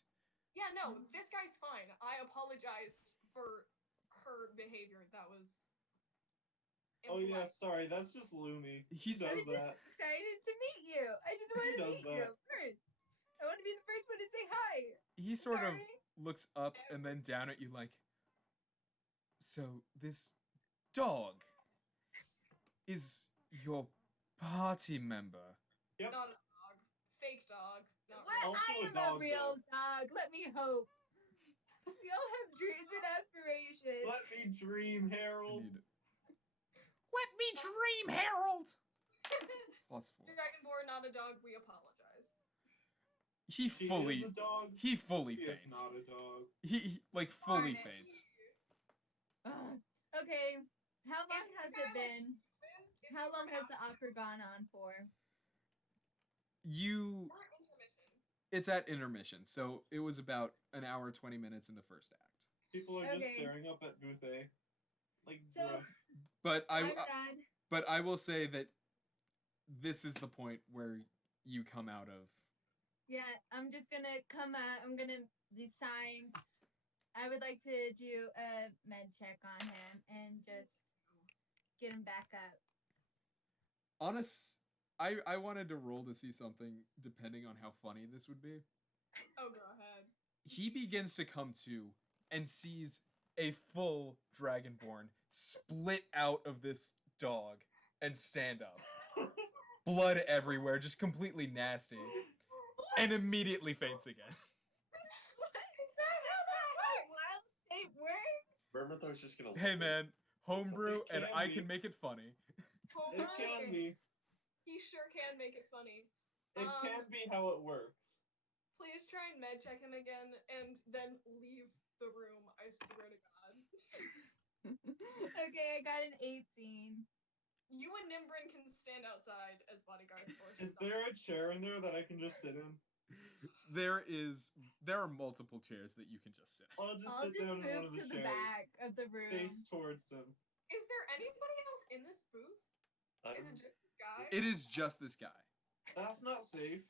Yeah, no, this guy's fine. I apologize for her behavior. That was. Oh yeah, impolite. sorry, that's just Lumi. He He said- does I'm just that. excited to meet you. I just want to does meet you that. first. I want to be the first one to say hi. He sort of Sorry. looks up and then down at you like, so this dog is your party member. Yep. Not a dog. Fake dog. Not What? real. Also I a am dog, a real dog. Let me hope. We all have dreams and aspirations. Let me dream, I Harold. need Let me dream, Harold. +4. Dragonborn, not a dog. We apologize. He She fully is a dog. he fully He is faints. not a dog. He like fully Darn it. faints. Okay. How long Is has the it guy, like, been? Is How he long from has out- the opera gone on for? You We're at intermission. it's at intermission, so it was about an hour 20 minutes in the first act. People are just Okay. staring up at Booth A. Like, So- bruh. But I'm done. but I will say that this is the point where you come out of. Yeah, I'm just gonna come out. I'm gonna decide. I would like to do a med check on him and just get him back up. I wanted to roll to see something depending on how funny this would be. Oh, go ahead. He begins to come to and sees a full dragonborn split out of this dog and stand up. Blood everywhere, just completely nasty. And immediately faints again. Wild state works. Vermithor's just gonna. Hey look man, homebrew It and can I be. can make it funny. It can be. He sure can make it funny. It can be how it works. Please try and med check him again, and then leave the room. I swear to God. Okay, I got an 18. You and Nimbrin can stand outside as bodyguards for Is stuff. there a chair in there that I can just sit in? There are multiple chairs that you can just sit in. I'll just I'll sit just down in one move of the to chairs. the back of the room. Face towards him. Is there anybody else in this booth? Is it I'm- just this guy? It is just this guy. That's not safe.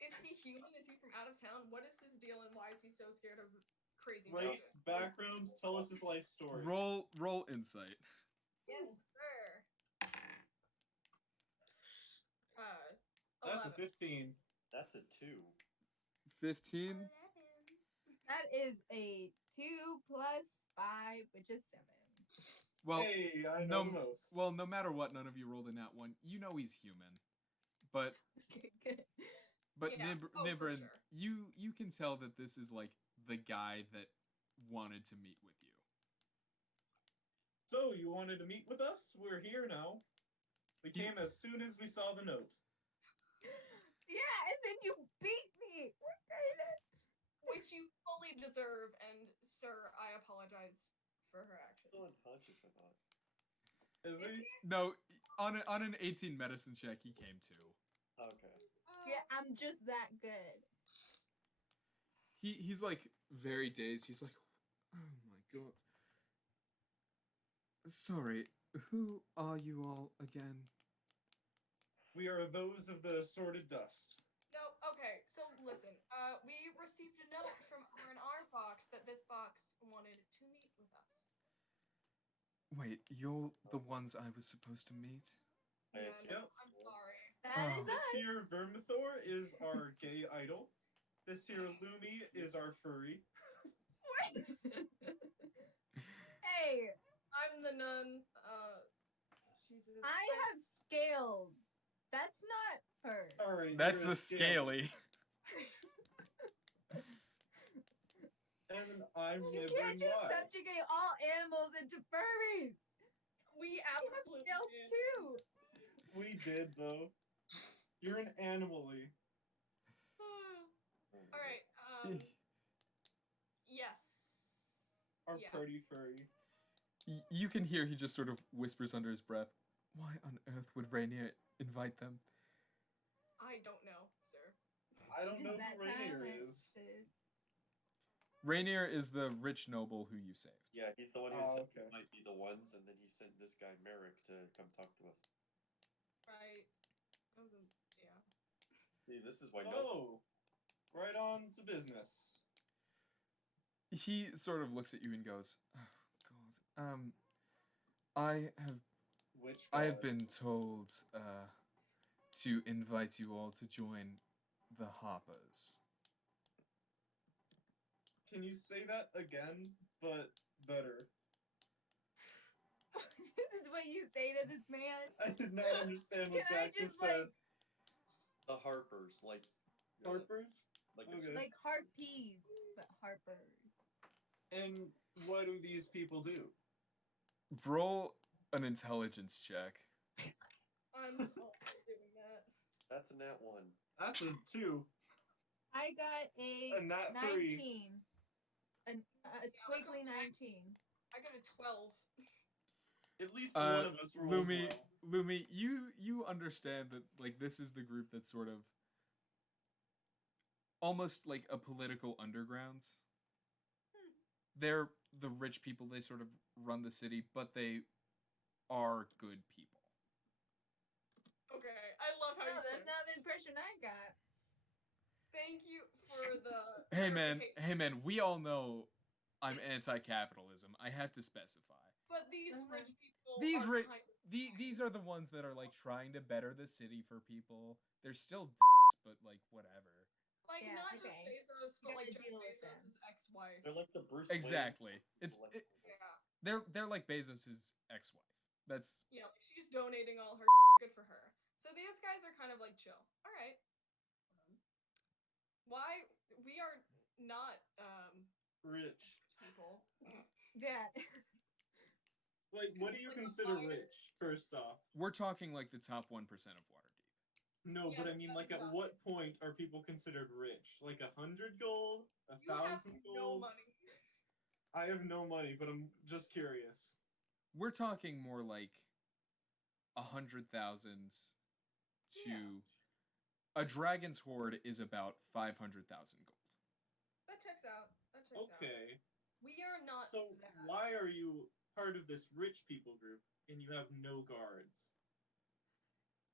Is he human? Is he from out of town? What is his deal, and why is he so scared of crazy Race, background, tell us his life story. Roll insight. Yes, sir. That's a 11. 15. That's a 2. 15. That is a 2 plus 5, which is 7. Well, Hey, I know the most. well, no matter what, none of you rolled in that one. You know he's human, but Okay, good. Yeah. Oh, for Nimbrin, sure. you can tell that this is like the guy that wanted to meet with you. So, you wanted to meet with us? We're here now. We He- came as soon as we saw the note. Yeah, and then you beat me. What kind of? Which you fully deserve, and sir, I apologize for her Still actions. unconscious, I thought. Is Is he? he? No, on an 18 medicine check, he came to. Okay. Yeah, I'm just that good. He's like very dazed. He's like, oh my god. Sorry, who are you all again? We are those of the assorted dust. No, okay, so listen, we received a note from R&R Box that this box wanted to meet with us. Wait, you're the ones I was supposed to meet? I Yeah, assume. no, Yep. I'm sorry. That Oh. is This us. here Vermithor is our gay idol. This here Lumi is our furry. Hey, I'm the nun, Jesus. I have scales. That's not fur. Alright, That's you're a scaly. And then I'm You Nibbling can't just Y. subjugate all animals into furries. We We have absolutely scales did. too. We did though. You're an animally. Alright, yes. Our Yeah. party furry. You can hear he just sort of whispers under his breath, why on earth would Rainier invite them? I don't know, sir. I don't know Is that who Rainier how it is. Rainier is the rich noble who you saved. Yeah, he's the one who Oh, said okay. we might be the ones, and then he sent this guy Merrick to come talk to us. Right. That was a yeah. See, this is why no. Oh, right on to business. He sort of looks at you and goes, "Oh God, I Which have guard? been told to invite you all to join the Hoppers." Can you say that again, but better? This is what you say to this man. I did not understand what Can I Jack just just, said. The Harpers, like Harpers? like it's Okay. Like harpies, but harpers. And what do these people do? Roll an intelligence check. I'm also doing that. that's a nat 1. That's a 2. I got a nat 3. 19. A squiggly 19. I got a 12. At least one of us rolls well. Lumi, you understand that like this is the group that's sort of almost like a political undergrounds. They're the rich people. They sort of run the city, but they are good people. Okay, I love how No, you that's put it. not the impression I got. Thank you for the Hey clarification. man, we all know I'm anti-capitalism. I have to specify. But these rich people These are kind of these are the ones that are like trying to better the city for people. They're still but like whatever. like Yeah, not okay. just Bezos, You but gotta like Jeff deal with Bezos' ex-wife. They're like the Bruce Exactly. Wayne. Yeah. They're like Bezos' ex-wife. That's Yeah, like she's donating all her good for her. So these guys are kind of like chill. All right. Why we are not Rich. people. Yeah. Like, what do you Like a consider minor- rich, first off? we're talking like the top 1% of Waterdeep. No, Yeah, but I mean, like, at that's what point are people considered rich? Like 100 gold? You have 1,000 no gold? money. I have no money, but I'm just curious. We're talking more like 100,000 to a dragon's horde is about 500,000 gold. That checks out. That checks out. Okay. We are not So, that. why are you part of this rich people group and you have no guards?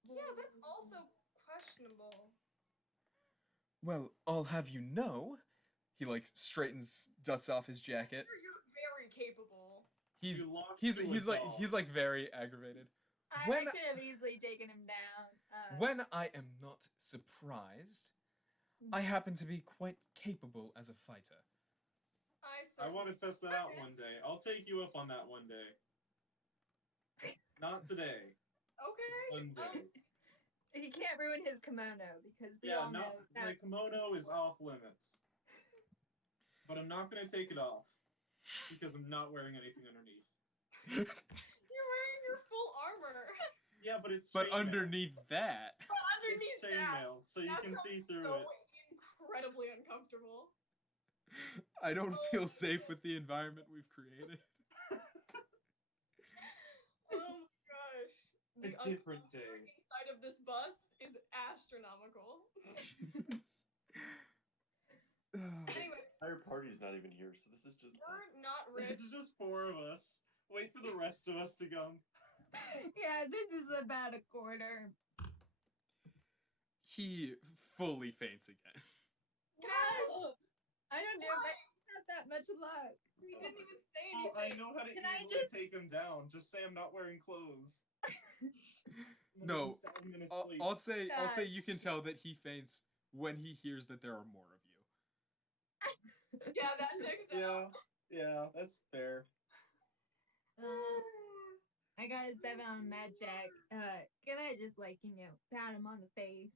Yeah, that's also questionable. Well, I'll have you know, he like straightens, dusts off his jacket. You're very capable. He's You lost he's to a he's like dog. he's like very aggravated. I When- could have easily taken him down. When I am not surprised, I happen to be quite capable as a fighter. I want to test that out one day. I'll take you up on that one day. Not today. Okay. One day. He can't ruin his kimono because we Yeah, all know my that. kimono is off limits. But I'm not going to take it off because I'm not wearing anything underneath. You're wearing your full armor. Yeah, but it's But chainmail. underneath that, But underneath It's chainmail, so you that can see sounds through so it. incredibly uncomfortable. I don't feel safe with the environment we've created. Oh my gosh. The A different uncomfort day. inside of this bus is astronomical. Jesus. Anyway, The entire party's not even here, so this is just. we're not rich. This is just 4 of us. Wait for the rest of us to come. Yeah, this is about a quarter. He fully faints again. No! I don't know if I have that much luck. We didn't even say Oh, I anything. know how to Can I easily just- take him down. Just say I'm not wearing clothes. And then No, I can stab him in his sleep. I'll say you can Gosh. tell that he faints when he hears that there are more of you. Yeah, that checks out. Yeah, that's fair. I got a 7 on Mad Jack. Can I just pat him on the face?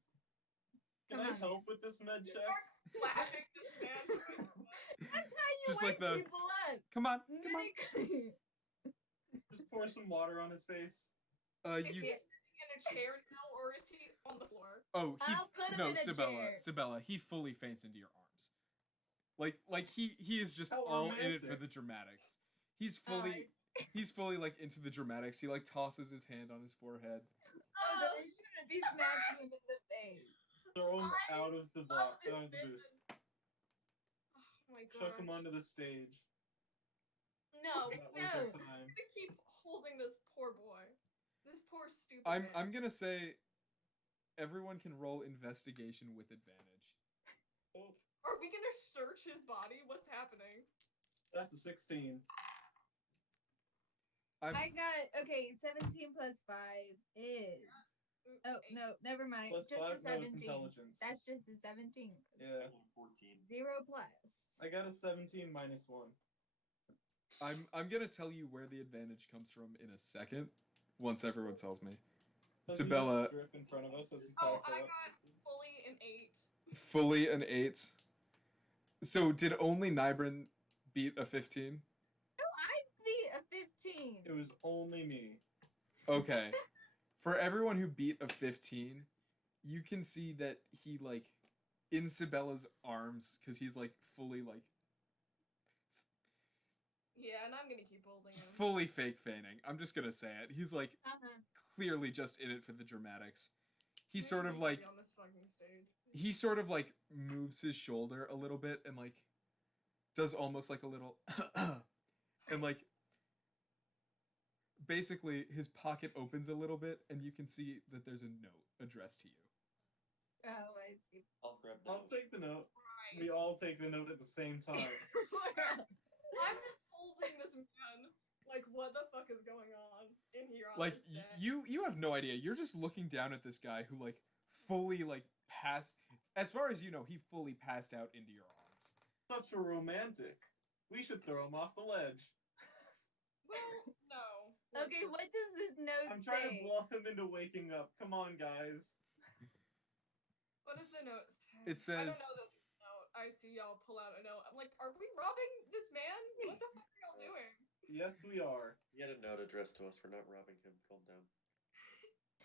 Can Come I on, help with this med He check? starts slapping this man. That's how you Just wake like the- people up. Come on. Just pour some water on his face. Is he You. sitting in a chair now, or is he on the floor? Oh, he. I'll put him No, in a chair. Sibella. He fully faints into your arms. Like he is just How all in it for romantic. the dramatics. He's fully like into the dramatics. He like tosses his hand on his forehead. Oh, then I shouldn't be smacking him in the face. Throw him out of the Love box. this Out of the bit. booth. Oh my my god. Chuck him onto the stage. No, That was No. our I'm time. gonna keep holding this poor boy. This poor stupid I'm man. gonna say everyone can roll investigation with advantage. Oh, Are we gonna search his body? What's happening? that's a 16. I got, okay, 17 plus 5 is. Oh, Eight. no, never mind. Plus Just 5? a No, it's 17. intelligence. That's just a 17. Yeah. 14. 0 plus. I got a 17 minus 1. I'm gonna tell you where the advantage comes from in a second, once everyone tells me. Does he Sabella, just strip in front of us as he Oh, passes I out? got fully an 8. fully an 8. So did only Nybrin beat a 15? No, I beat a 15. It was only me. Okay. For everyone who beat a 15, you can see that he, like, in Sabella's arms, because he's, like, fully, like, Yeah, and I'm gonna keep holding him. fully fake feigning. I'm just gonna say it. He's, like, Uh-huh. clearly just in it for the dramatics. He Me sort and of, Bridget like, be on this fucking stage. he sort of, like, moves his shoulder a little bit and, like, does almost, like, a little, and, like, basically his pocket opens a little bit and you can see that there's a note addressed to you. Oh, I see. I'll grab the I'll note. take the note. Christ. We all take the note at the same time. I'm just holding this man. Like, what the fuck is going on in here on Like this day? you have no idea. You're just looking down at this guy who, like, fully, like, passed, as far as you know, he fully passed out into your arms. Such a romantic. We should throw him off the ledge. Well, no. Okay, Listen. what does this note I'm trying to say? bluff him into waking up. Come on, guys. What does the note say? It I don't says- know the note. I see y'all pull out a note. I'm like, are we robbing this man? What the fuck are y'all doing? Yes, we are. He had a note addressed to us. We're not robbing him. Calm down.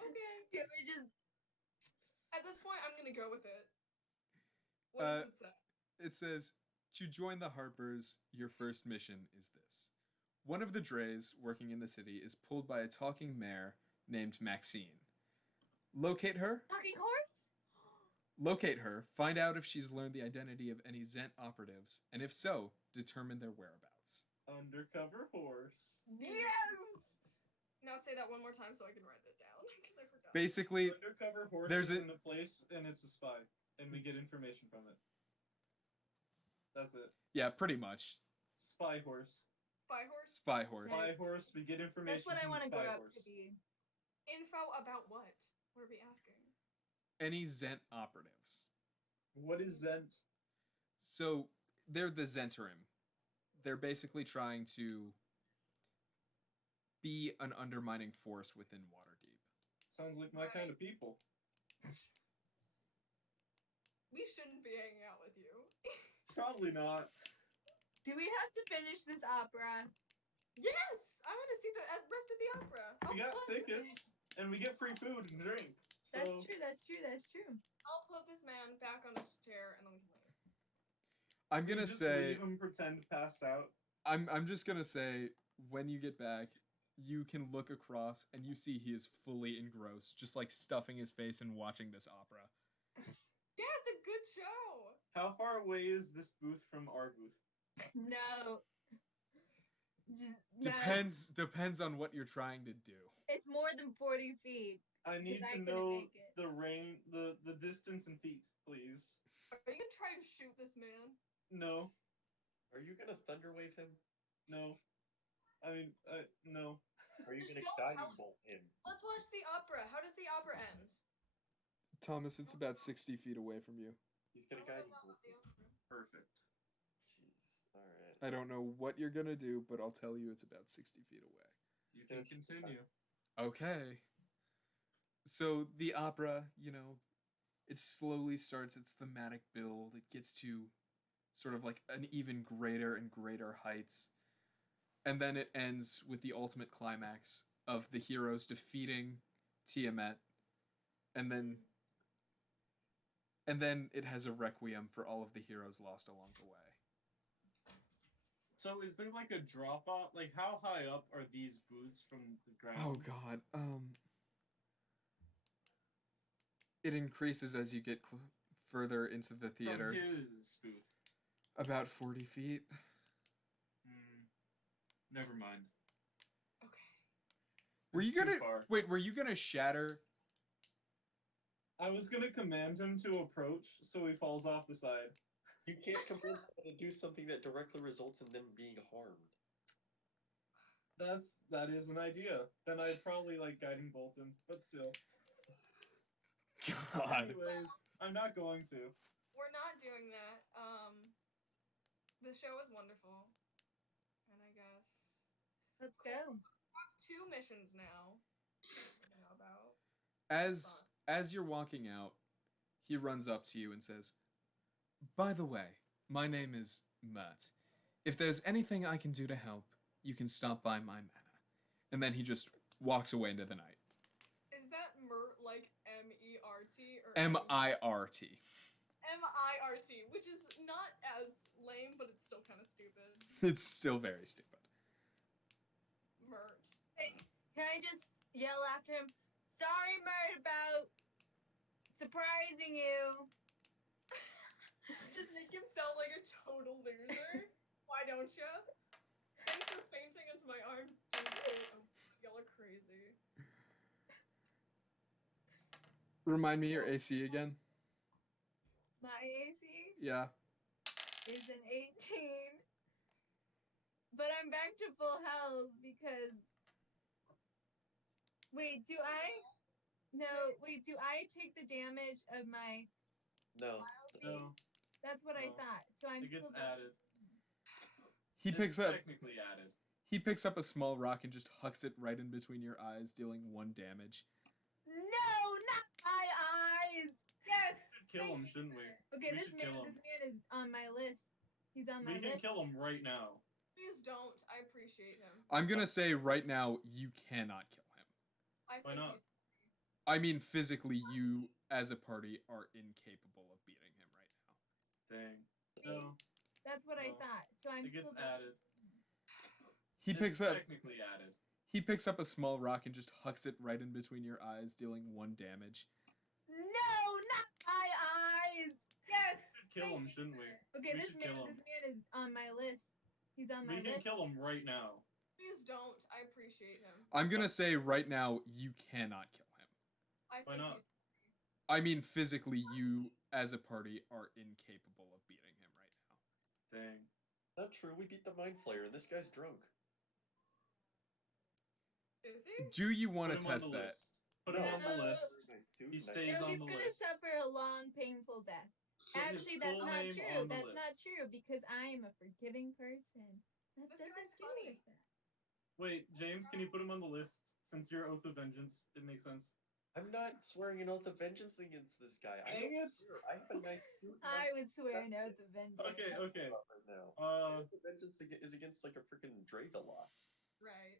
Okay. Can we just At this point, I'm gonna go with it. What does it say? It says, to join the Harpers, your first mission is this. One of the drays working in the city is pulled by a talking mare named Maxine. Locate her, talking horse? find out if she's learned the identity of any Zent operatives, and if so, determine their whereabouts. Undercover horse. Yes. Now say that one more time so I can write it down because I forgot. Basically, Undercover horse there's is a- in a place and it's a spy, and we get information from it. That's it. yeah, pretty much. Spy horse. Spy horse. Spy horse. Spy horse. We get information. That's what I from want the to grow spy up horse. to be. Info about what? What are we asking? Any Zent operatives. What is Zent? So, they're the Zentarim. They're basically trying to be an undermining force within Waterdeep. Sounds like my kind of people. We shouldn't be hanging out with you. Probably not. Do we have to finish this opera? Yes, I want to see the rest of the opera. We got I'll put- tickets, and we get free food and drink. So That's true, that's true, that's true. I'll put this man back on his chair and then we can leave. I'm we gonna just say leave him pretend passed out. I'm just gonna say when you get back, you can look across and you see he is fully engrossed, just like stuffing his face and watching this opera. Yeah, it's a good show. How far away is this booth from our booth? No. Just Depends on what you're trying to do. It's more than 40 feet. I need I to couldn't know make it. the range, the distance in feet, please. Are you gonna try and shoot this man? No, Are you gonna thunder wave him? no. I mean, no. Are you Just gonna don't guiding tell him. bolt him? Let's watch the opera. How does the opera end? Thomas, it's about 60 feet away from you. He's gonna I wanna guiding know bolt the him. opera. Perfect. Jeez. Alright. I don't know what you're gonna do, but I'll tell you it's about 60 feet away. You He's can gonna continue. Okay. So the opera, it slowly starts its thematic build. It gets to sort of like an even greater and greater heights. And then it ends with the ultimate climax of the heroes defeating Tiamat. And then it has a requiem for all of the heroes lost along the way. So is there like a drop off? Like how high up are these booths from the ground? Oh god. It increases as you get further into the theater. From his booth. About 40 feet. Never mind. Okay. Were It's you too gonna far. wait? Were you gonna shatter? I was gonna command him to approach so he falls off the side. You can't convince them to do something that directly results in them being harmed. That is an idea. Then I'd probably like guiding bolt him, but still. God. Anyways, I'm not going to. We're not doing that. The show is wonderful. And I guess Let's go. 2 missions now. How about As you're walking out, he runs up to you and says, "By the way, my name is Mert. If there's anything I can do to help, you can stop by my manor." And then he just walks away into the night. Is that Mert like MERT or MIRT. MIRT, which is not as lame, but it's still kind of stupid. It's still very stupid. Mert. Hey, can I just yell after him? Sorry, Mert, about surprising you. Just make him sound like a total loser. Why don't you? Thanks for fainting into my arms, dude. Oh, y'all are crazy. Remind me your AC again. My AC Yeah. is an 18. But I'm back to full health because. Wait, do I? No, wait, do I take the damage of my No. wild No. beast? That's what I No. thought. So I'm It gets still. added. He It's picks up technically added. he picks up a small rock and just hucks it right in between your eyes, dealing 1 damage. No, not my eyes. Yes! Kill him, shouldn't we? Okay, We this should man, kill him. this man is on my list. He's on my We can list. kill him right now. Please don't. I appreciate him. I'm gonna say right now you cannot kill him. I Why think not? he's I mean, physically, you as a party are incapable of beating him right now. Dang. No. That's what I No. thought. So I'm It gets still. added. He It's picks up technically added. he picks up a small rock and just hucks it right in between your eyes, dealing 1 damage. No, not my eyes. Yes! Kill him, shouldn't we? Okay, We this should man, kill him. this man is on my list. He's on my We can list. kill him right now. Please don't. I appreciate him. I'm gonna say right now you cannot kill him. I Why think not? he's I mean, physically, you as a party are incapable of beating him right now. Dang. Not true. We beat the Mind Flayer, and this guy's drunk. Is he? Do you want Put to him on test the that? list. Put him on the No. list. He stays No, on he's the gonna list. suffer a long, painful death. Put his Actually, that's full not name true. on the That's not list. true because I am a forgiving person. That This doesn't guy's do funny. with that. Wait, James, can you put him on the list? Since your oath of vengeance, it makes sense. I'm not swearing an oath of vengeance against this guy. I Dang don't it! care. I have a nice suit. and I I'm would swear an that's oath of vengeance. Okay, okay. right now. Oath of vengeance is against like a freaking Dragala. Right.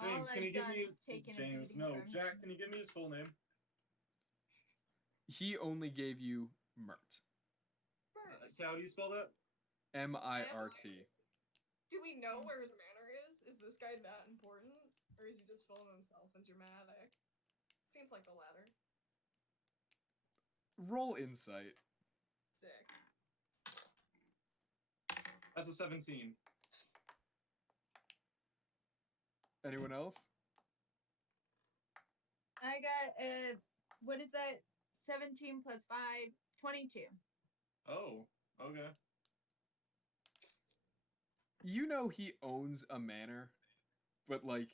James, All can you I've give done me is taken a James? beating No, from Jack. him. Can you give me his full name? He only gave you Mert. Bert. How do you spell that? MIRT. Do we know where his manor is? Is this guy that important? Or is he just full of himself and dramatic? Seems like the latter. Roll insight. Sick. That's a 17. Anyone else? I got what is that? 17 plus 5, 22. Oh, okay. You know he owns a manor, but like,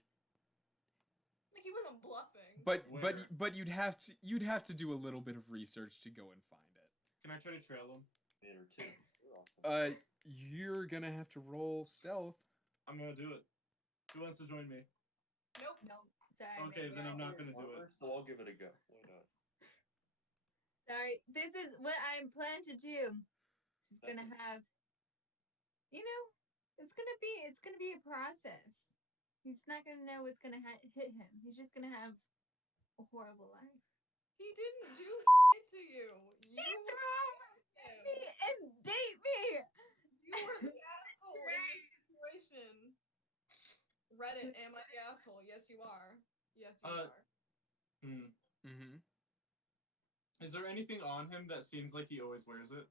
Like he wasn't bluffing. but you'd have to do a little bit of research to go and find it. Can I try to trail him? Manor too. You're awesome. You're gonna have to roll stealth. I'm gonna do it. Who wants to join me? Nope. No, sorry. Okay, maybe then I'm I- not gonna do it. So I'll give it a go. Why not? Sorry, this is what I plan to do. This is gonna That's have, it's gonna be a process. He's not gonna know what's gonna hit him. He's just gonna have a horrible life. He didn't do shit to you. You He were threw him. me and beat me. You were the asshole in this situation. Reddit, am I the asshole? Yes, you are. Yes, you are. Hmm. Mm-hmm. Is there anything on him that seems like he always wears it?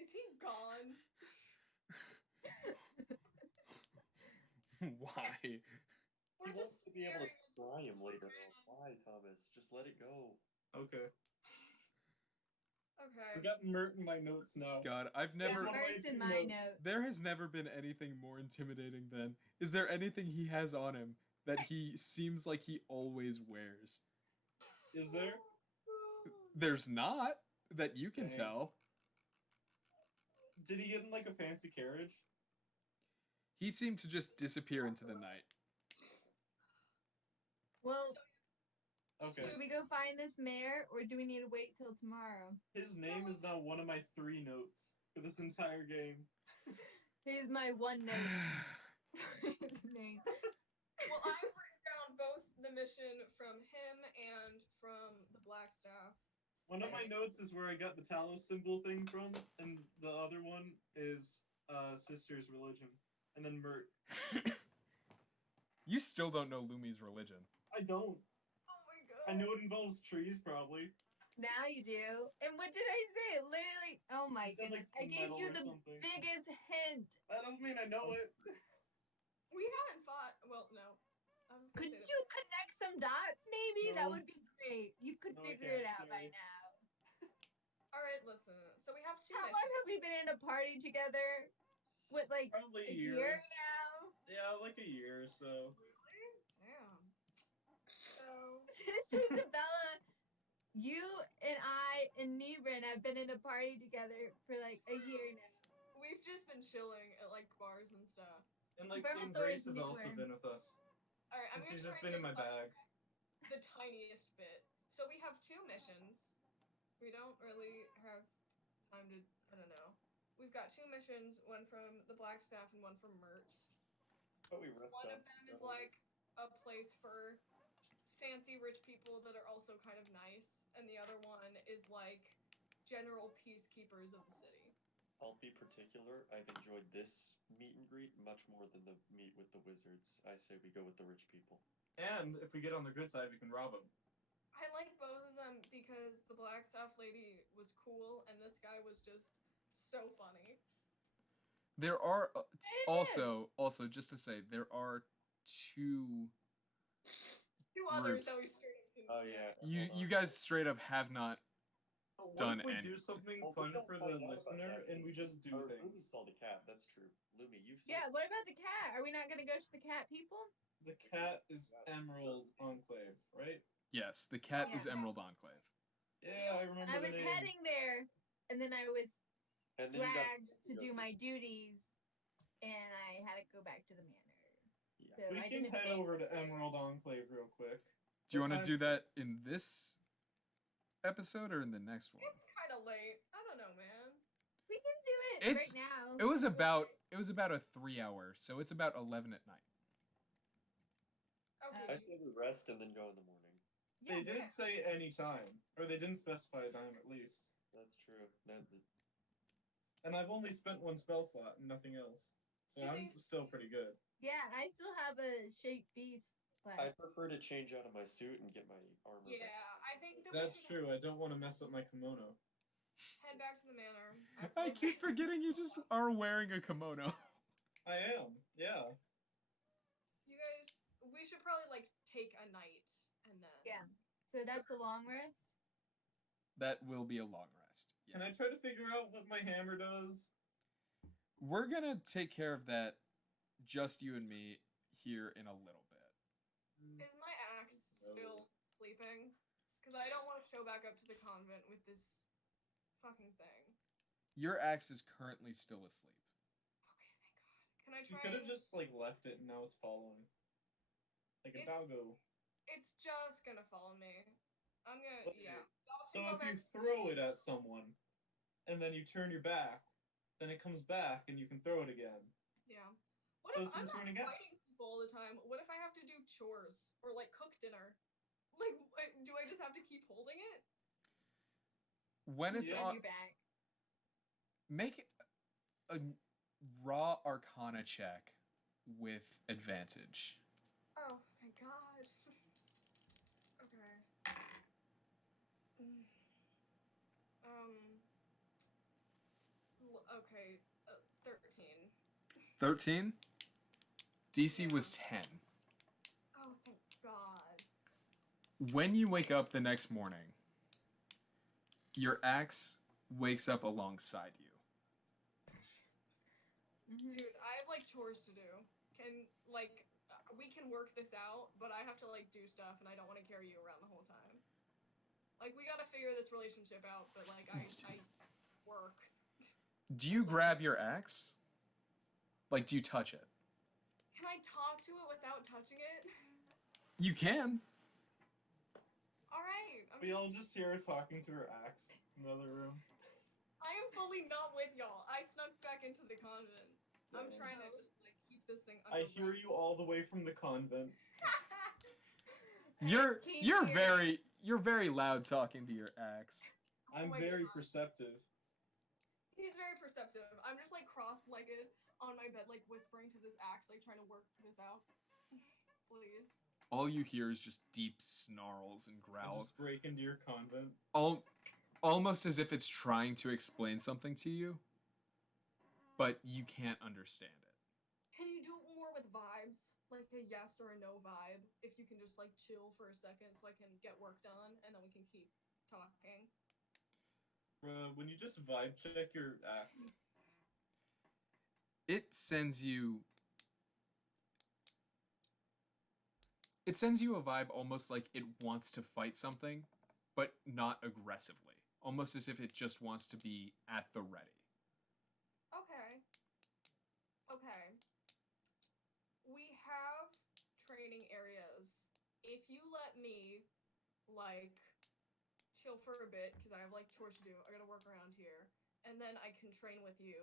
Is he gone? Why? We're He wants just to be able to scared. scry him later on. Why, Thomas? Just let it go. Okay. Okay. I got Mert in my notes now. God, I've That's never. one of my Mert's in two my notes. notes. There has never been anything more intimidating than. Is there anything he has on him that he seems like he always wears? Is there? There's not that you can Dang. tell. Did he get in like a fancy carriage? He seemed to just disappear into the night. Well, Okay. should we go find this mayor, or do we need to wait till tomorrow? His name is now one of my 3 notes for this entire game. Here's my one note. His name. Well, I've written down both the mission from him and from the Blackstaff. One of my notes is where I got the Talos symbol thing from, and the other one is Sister's religion. And then Mert. You still don't know Lumi's religion. I don't. Oh my god. I know it involves trees, probably. Now you do. And what did I say? Literally, oh my You said, goodness. like, I gave metal you or the something. biggest hint. That doesn't mean I know it. We haven't fought. Well, no. I was gonna Could say you connect some dots, maybe? That No. would be great. You could No, I figure it can't, out by sorry. now. All right, listen. So we have 2 How long missions. have we been in a party together? What, like Probably a years. year now? Yeah, like a year or so. Really? Damn. So Sister Isabella, you and I and Nebrin have been in a party together for like a year now. we've just been chilling at like bars and stuff. And like Vermithor Grace is has also newer. been with us. All right, I'm She's gonna just try been in and my get bag. the tiniest bit. So we have 2 missions. We don't really have time to. I don't know. We've got 2 missions. One from the Blackstaff and one from Mert. But we rest One up. of them is like a place for fancy rich people that are also kind of nice, and the other one is like general peacekeepers of the city. I'll be particular. I've enjoyed this meet and greet much more than the meet with the wizards. I say we go with the rich people. And if we get on their good side, we can rob them. I like both of them because the Blackstaff lady was cool, and this guy was just so funny. There are Amen. also just to say there are 2. 2 others Groups. that we straight into. Oh yeah. You guys straight up have not. But what Done if we any. do something Well, fun we don't for find the out about listener that and we because just do Lumi things? saw the cat. That's true. Lumi, you've seen. Yeah, what about the cat? Are we not gonna go to the cat people? The cat is Emerald Enclave, right? Yes, the cat is Yeah. Emerald Enclave. Yeah, I remember I the was name. heading there, and then I was And then you got dragged to go do see- my duties, and I had to go back to the manor. Yeah. So We I can didn't head make over it to there. Emerald Enclave real quick. Do you What want to time do is it? that in this episode or in the next one? It's kind of late. I don't know, man. We can do it It's- right now. It was about a 3-hour, so it's about 11 at night. Okay. I say we rest and then go in the morning. They Yeah. did say any time, or they didn't specify a time at least. That's true. No, And I've only spent 1 spell slot and nothing else, so Do you I'm think- still pretty good. Yeah, I still have a shape beast left. I prefer to change out of my suit and get my armor Yeah, back. I think that That's we should true. I don't want to mess up my kimono. head back to the manor. I keep forgetting you just are wearing a kimono. I am. Yeah. You guys, we should probably like take a night and then. Yeah. So that's a long rest. That will be a long rest. Can I Yes. try to figure out what my hammer does? We're gonna take care of that, just you and me, here in a little bit. Is my axe still sleeping? Because I don't want to show back up to the convent with this fucking thing. Your axe is currently still asleep. Okay, thank God. Can I You try? could have and- just like left it and now it's following. Like a It's- doggo. It's just gonna follow me. I'm gonna. Okay. Yeah. I'll have to So go if you back- throw it at someone and then you turn your back, then it comes back and you can throw it again. Yeah. What So if it's I'm not returning axe. fighting people all the time? What if I have to do chores or like cook dinner? Like, do I just have to keep holding it? When it's Yeah. On on, your back. make a raw Arcana check with advantage. Oh, thank God. Okay. Mm. Okay, 13. 13. DC was 10. Oh, thank God. When you wake up the next morning, your axe wakes up alongside you. Dude, I have like chores to do. We can work this out, but I have to like do stuff, and I don't want to carry you around the whole time. Like, we gotta figure this relationship out, but like I work. Do you grab your axe? Like, do you touch it? Can I talk to it without touching it? You can. All right. We all just hear her talking to her axe in another room. I am fully not with y'all. I snuck back into the convent. I'm Damn. trying to just like keep this thing under I hear wraps. you all the way from the convent. You're Keep you're very loud talking to your axe. I'm my very God. perceptive. He's very perceptive. I'm just like cross-legged on my bed, like whispering to this axe, like trying to work this out. Please. All you hear is just deep snarls and I growls, just break into your convent. almost as if it's trying to explain something to you, but you can't understand it. Can you do it more with vibes? Like a yes or a no vibe? If you can just like chill for a second so I can get work done and then we can keep talking. When you just vibe check your axe, It sends you a vibe almost like it wants to fight something, but not aggressively. Almost as if it just wants to be at the ready. Okay. Okay. We have training areas. If you let me, like, chill for a bit, because I have, like, chores to do, I gotta work around here, and then I can train with you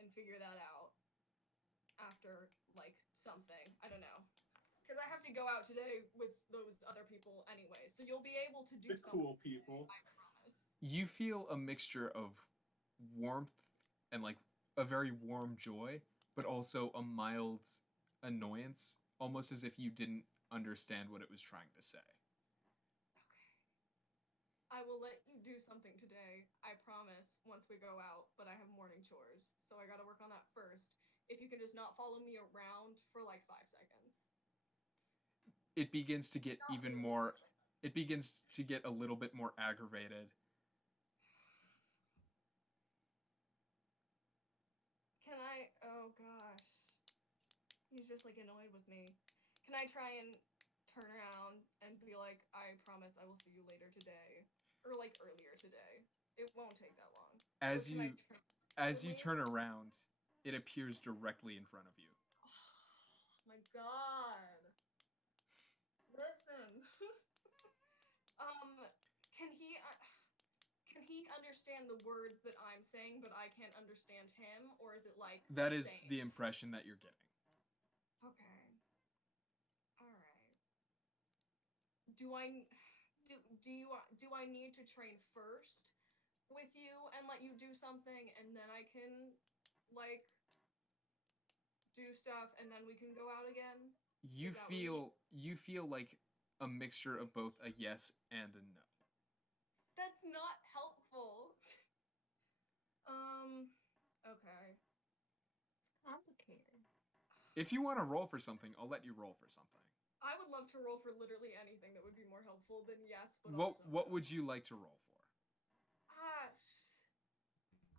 and figure that out after, like, something. I don't know. Because I have to go out today with those other people anyway, so you'll be able to do the something. cool people. I promise. You feel a mixture of warmth and like a very warm joy, but also a mild annoyance, almost as if you didn't understand what it was trying to say. I will let you do something today, I promise, once we go out, but I have morning chores, so I gotta work on that first. If you can just not follow me around for like 5 seconds. It begins to get Not even really more 5 seconds. it begins to get a little bit more aggravated. Can I? Oh gosh. He's just like annoyed with me. Can I try and turn around and be like, I promise I will see you later today? Or like earlier today. It won't take that long. As Or can I you turn as you quickly? turn around, it appears directly in front of you. Oh my god. Listen. Can he understand the words that I'm saying, but I can't understand him, or is it like That is same? the impression that you're getting. Okay. All right. Do I need to train first with you and let you do something, and then I can like do stuff, and then we can go out again? You Is that what you feel like a mixture of both a yes and a no. That's not helpful. Okay. Complicated. If you want to roll for something, I'll let you roll for something. I would love to roll for literally anything that would be more helpful than yes, but What also what no. would you like to roll for?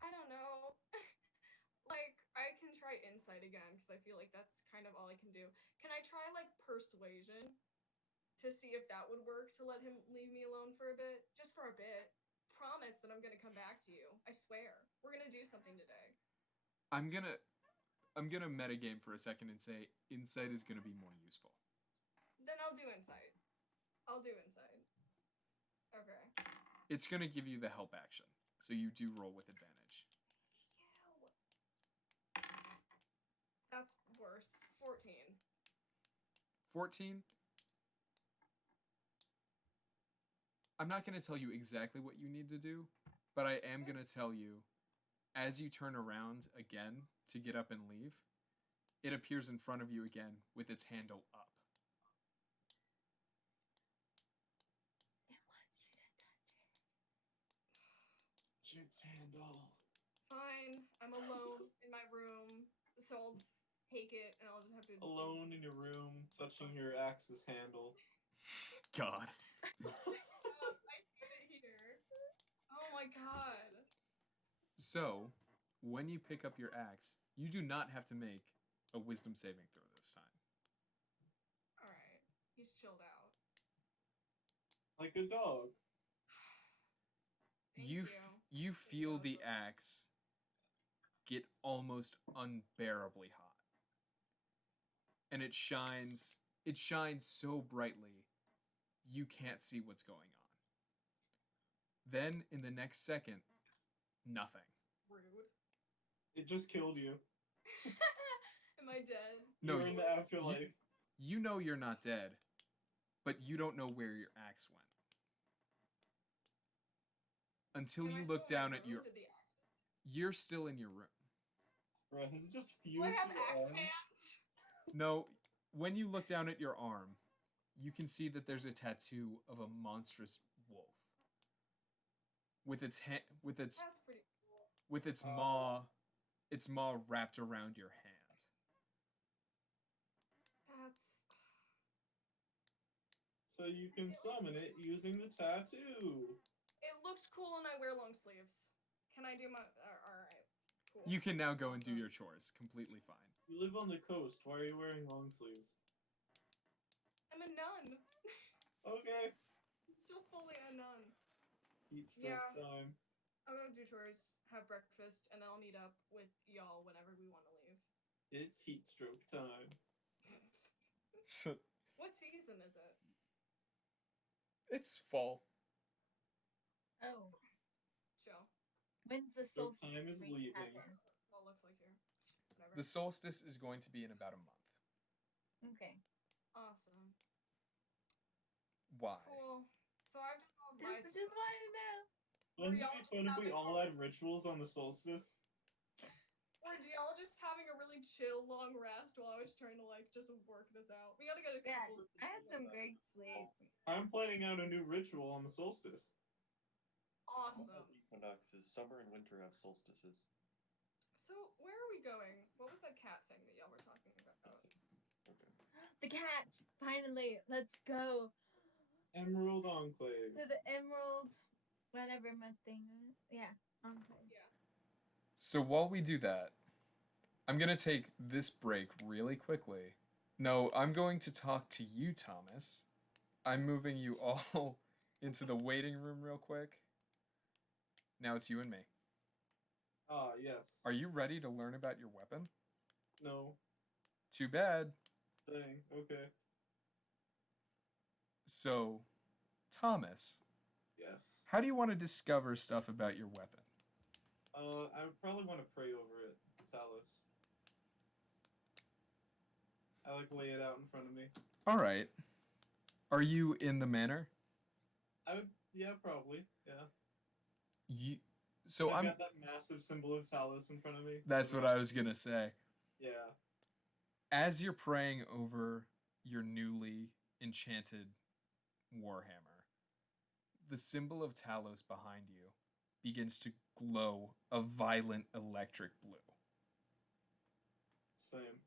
I don't know. Like, I can try insight again, because I feel like that's kind of all I can do. Can I try, like, persuasion? To see if that would work, to let him leave me alone for a bit? Just for a bit. Promise that I'm gonna come back to you. I swear. We're gonna do something today. I'm gonna metagame for a second and say insight is gonna be more useful. Then I'll do insight. I'll do insight. Okay. It's gonna give you the help action, so you do roll with advantage. Ew. That's worse. 14. 14. I'm not gonna tell you exactly what you need to do, but I am gonna tell you, as you turn around again to get up and leave, it appears in front of you again with its handle up. It wants you to touch it. Its handle. Fine. I'm alone in my room, so I'll take it, and I'll just have to Alone in your room, touching your axe's handle. God. I hate it here. Oh my god. So, when you pick up your axe, you do not have to make a wisdom saving throw this time. All right, he's chilled out. Like a dog. Thank you you. you feel the axe get almost unbearably hot. And it shines so brightly you can't see what's going on. Then in the next second, nothing. Rude. It just killed you. Am I dead? No, You're in the afterlife. You know you're not dead, but you don't know where your axe went. Until Am I you still look in my down at room? your... Did the- You're still in your room. Bro, has it just Do fused I have your axe arm? hands? No, when you look down at your arm, you can see that there's a tattoo of a monstrous wolf. With its That's pretty cool. with its maw wrapped around your hand. That's. So you can summon it using the tattoo. It looks cool, and I wear long sleeves. Can I do my? All right. Cool. You can now go and do Awesome. your chores completely fine. You live on the coast. Why are you wearing long sleeves? I'm a nun. Okay. I'm still fully a nun. Heat stroke Yeah. time. I'll go do chores, have breakfast, and then I'll meet up with y'all whenever we want to leave. It's heat stroke time. What season is it? It's fall. Oh, Chill. when's the So solstice time is going to leaving. happen? What it looks like here. Whatever. The solstice is going to be in about a month. Okay. Awesome. Why? Cool. So I've done all my Just wanted to know. Wouldn't it y'all be fun if we having all all- had rituals on the solstice? Or do y'all just having a really chill long rest while I was trying to like just work this out? We gotta get a Yeah, couple. I had some great sleep. I'm planning out a new ritual on the solstice. Awesome. Equinox is summer and winter have solstices. So where are we going? What was that cat thing that y'all were talking about? Okay. The cat! Finally, let's go Emerald Enclave. to the Emerald, whatever my thing is. Yeah, Enclave. Yeah. So while we do that, I'm going to take this break really quickly. No, I'm going to talk to you, Thomas. I'm moving you all into the waiting room real quick. Now it's you and me. Ah, yes. Are you ready to learn about your weapon? No. Too bad. Dang. Okay. So, Thomas, Yes. how do you want to discover stuff about your weapon? I would probably want to pray over it, the Talos. I like lay it out in front of me. All right. Are you in the manor? I would, yeah, probably, yeah. You. So I've I'm. got that massive symbol of Talos in front of me. That's what I was gonna say. Yeah. As you're praying over your newly enchanted warhammer, the symbol of Talos behind you begins to glow a violent electric blue. Same.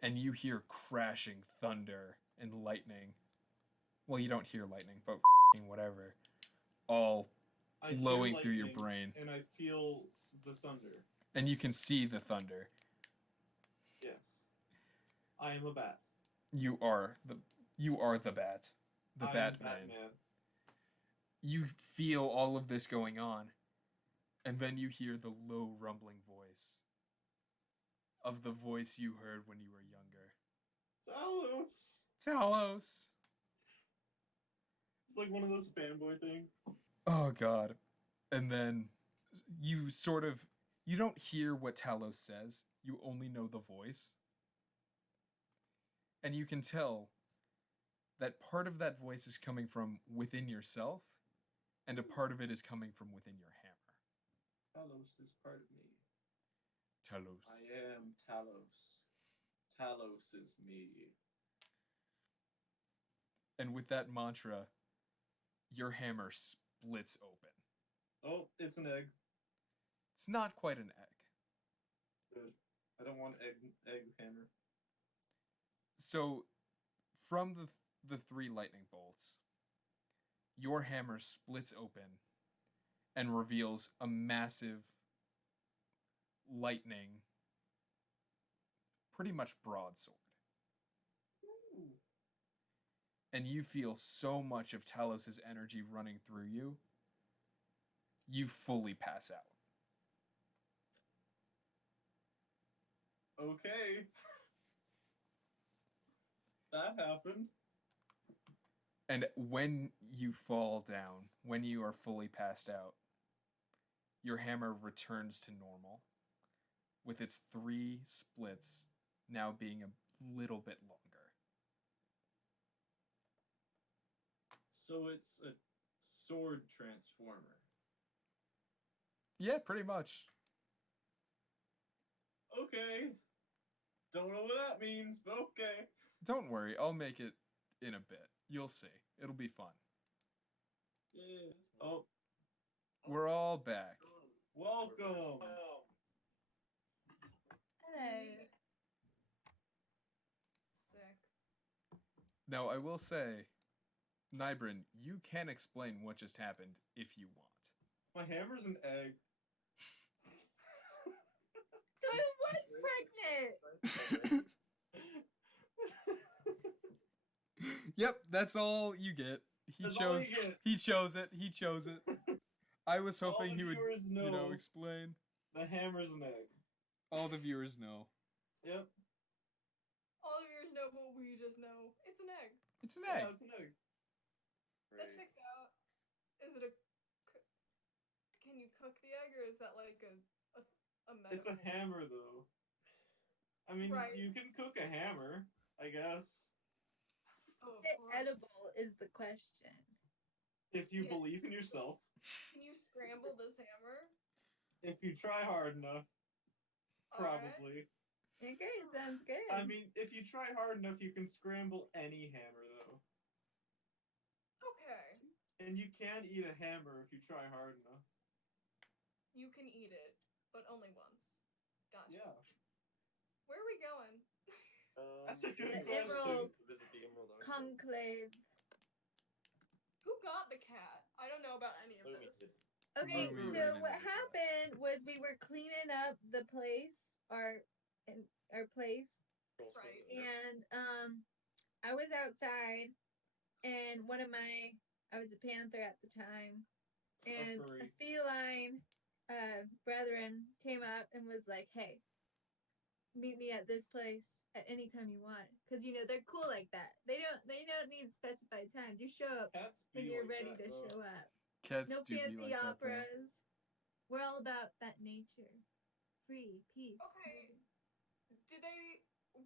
And you hear crashing thunder and lightning. Well, you don't hear lightning, but whatever. All I hear blowing through your lightning, brain. And I feel the thunder. And you can see the thunder. Yes. I am a bat. You are the bat. The I am Batman. Batman. You feel all of this going on, and then you hear the low rumbling voice of the voice you heard when you were younger. Talos! Talos! It's like one of those fanboy things. Oh god. And then you you don't hear what Talos says, you only know the voice. And you can tell that part of that voice is coming from within yourself, and a part of it is coming from within your hammer. Talos is part of me. Talos. I am Talos. Talos is me. And with that mantra, your hammer splits open. Oh, it's an egg. It's not quite an egg. Good. I don't want egg hammer. So, from the three lightning bolts, your hammer splits open and reveals a massive lightning, pretty much broadsword. Ooh. And you feel so much of Talos' energy running through you, you fully pass out. Okay. That happened. And when you fall down, when you are fully passed out, your hammer returns to normal, with its 3 splits now being a little bit longer. So it's a sword transformer. Yeah, pretty much. Okay. Don't know what that means, but okay. Don't worry, I'll make it in a bit. You'll see. It'll be fun. Yeah. Oh, We're all back. welcome. Hello. Sick. Now, I will say, Nybrin, you can explain what just happened if you want. My hammer's an egg. So I was pregnant. Yep, that's all you get. That's all you get. He chose it. He chose it. I was All hoping the he would, viewers know explain. the hammer's an egg. All the viewers know. Yep. All of yours know what we just know. It's an egg. It's an egg. Yeah, it's an egg. That checks out. Is it a? Can you cook the egg, or is that like a metaphor? It's a hammer, though. I mean, Right. you can cook a hammer, I guess. Oh, of Is it course. edible is the question. If you Yeah. believe in yourself. Can you scramble this hammer? If you try hard enough. Alright. Probably. Okay, sounds good. I mean, if you try hard enough, you can scramble any hammer, though. Okay. And you can eat a hammer if you try hard enough. You can eat it, but only once. Gotcha. Yeah. Where are we going? That's a good The question. Emerald Visit the Emerald Ark. Conclave. Who got the cat? I don't know about any of Lumi this. did. Okay, Lumi so ran what into the cat. happened was we were cleaning up the place, our place, Girl still Right. lives there. and I was outside, and I was a panther at the time, and a furry. feline brethren came up and was like, "Hey, meet me at this place at any time you want," because they're cool like that. They don't need specified times. You show up Cats when be you're like ready that, to though. show up. Cats No do be fancy like that, though. operas. We're all about that nature. Free, peace. Okay. Did they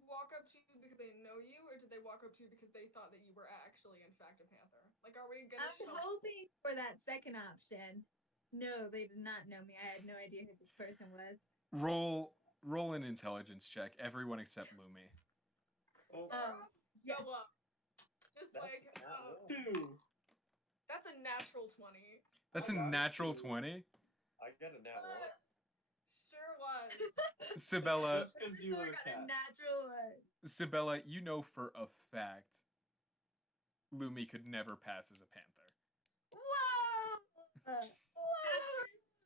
walk up to you because they know you, or did they walk up to you because they thought that you were actually, in fact, a panther? Like, are we gonna I'm show? hoping for that second option. No, they did not know me. I had no idea who this person was. Roll an intelligence check. Everyone except Lumi. Oh, Yes. Go up. Just That's like not one. 2. that's a natural 20. That's I a got it, natural too. 20. I got a nat one. Sure was. Sibella, Just because you were a got cat. a natural one. Sibella, you know for a fact Lumi could never pass as a panther. Whoa! Whoa!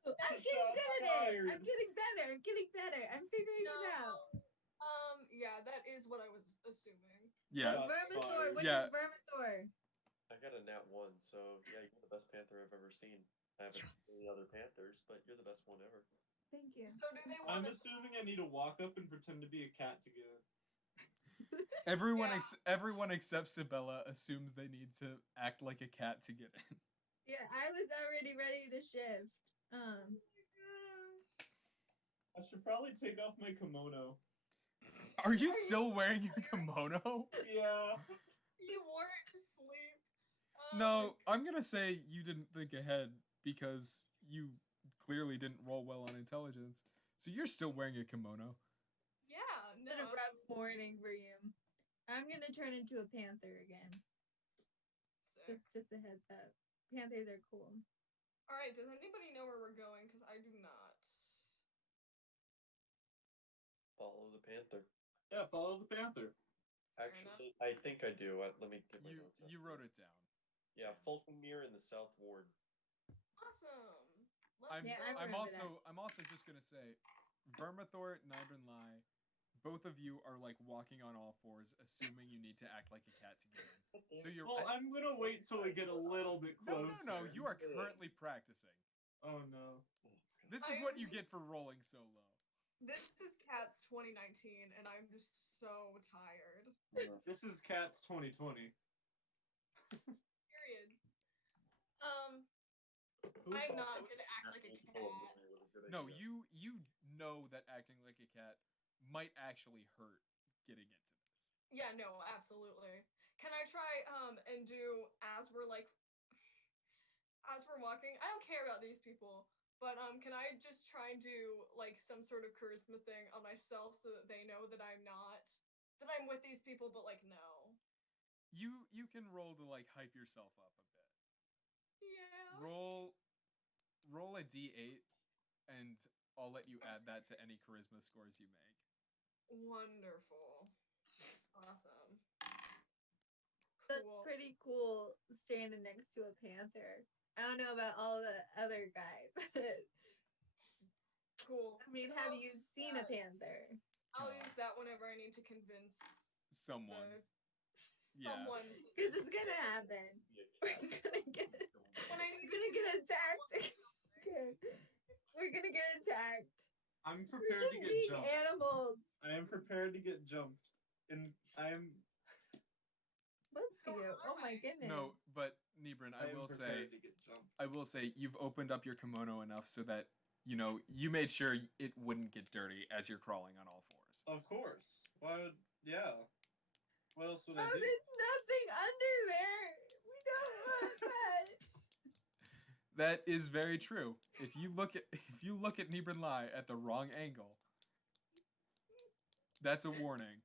I'm getting Shots better. fired. I'm getting better. I'm getting better. I'm figuring it out. Yeah, that is what I was assuming. Yeah. Shots Vermithor. fired. What Yeah. is Vermithor? I got a nat one, so yeah, you're the best panther I've ever seen. I haven't seen any other panthers, but you're the best one ever. Thank you. So do they I'm want to? assuming I need to walk up and pretend to be a cat to get it. Everyone Yeah. everyone except Sibella assumes they need to act like a cat to get in. Yeah, I was already ready to shift. I should probably take off my kimono. Are you still wearing your kimono? Yeah. You wore it to sleep. No, I'm gonna say you didn't think ahead because you clearly didn't roll well on intelligence. So you're still wearing a kimono. Yeah, It's no. been a rough morning for you. I'm gonna turn into a panther again. Sick. Just a heads up. Panthers are cool. All right. Does anybody know where we're going? Because I do not. Follow the panther. Yeah, follow the panther. Actually, I think I do. Let me get my notes up. You wrote it down. Yeah, Falconmere in the South Ward. Awesome. I'm, Let's Yeah, I go. I'm remember also I'm also just gonna say, Vermithor, Nybrin Lai, both of you are like walking on all fours, assuming you need to act like a cat to get in. So you're Well, I'm gonna wait till we get a little bit no, closer. no, no. You are currently practicing. Oh no. This is what you get for rolling so low. This is Cats 2019, and I'm just so tired. This is Cats 2020. Period. I'm not gonna act like a cat. No, you know that acting like a cat might actually hurt getting into this. Yeah, no, absolutely. Can I try and do as we're walking? I don't care about these people, but can I just try and do like some sort of charisma thing on myself so that they know that I'm with these people, but like no. You can roll to like hype yourself up a bit. Yeah. Roll a d8, and I'll let you add that to any charisma scores you make. Wonderful. Awesome. That's Cool. pretty cool standing next to a panther. I don't know about all the other guys. Cool. I mean, So have I'll you use seen a that. panther? I'll use that whenever I need to convince Someone. someone. Because it's gonna happen. We're gonna get attacked. Okay. We're gonna get attacked. I'm We're prepared just to get being jumped. animals. I am prepared to get jumped. And I am Both of you. Oh my goodness. No, but Nybrin, I will say, prepared to get jumped. you've opened up your kimono enough so that you made sure it wouldn't get dirty as you're crawling on all fours. Of course. Why would yeah. What else would Oh, I do? there's nothing under there. We don't want that. That is very true. If you look at Nybrin Lai at the wrong angle, that's a warning.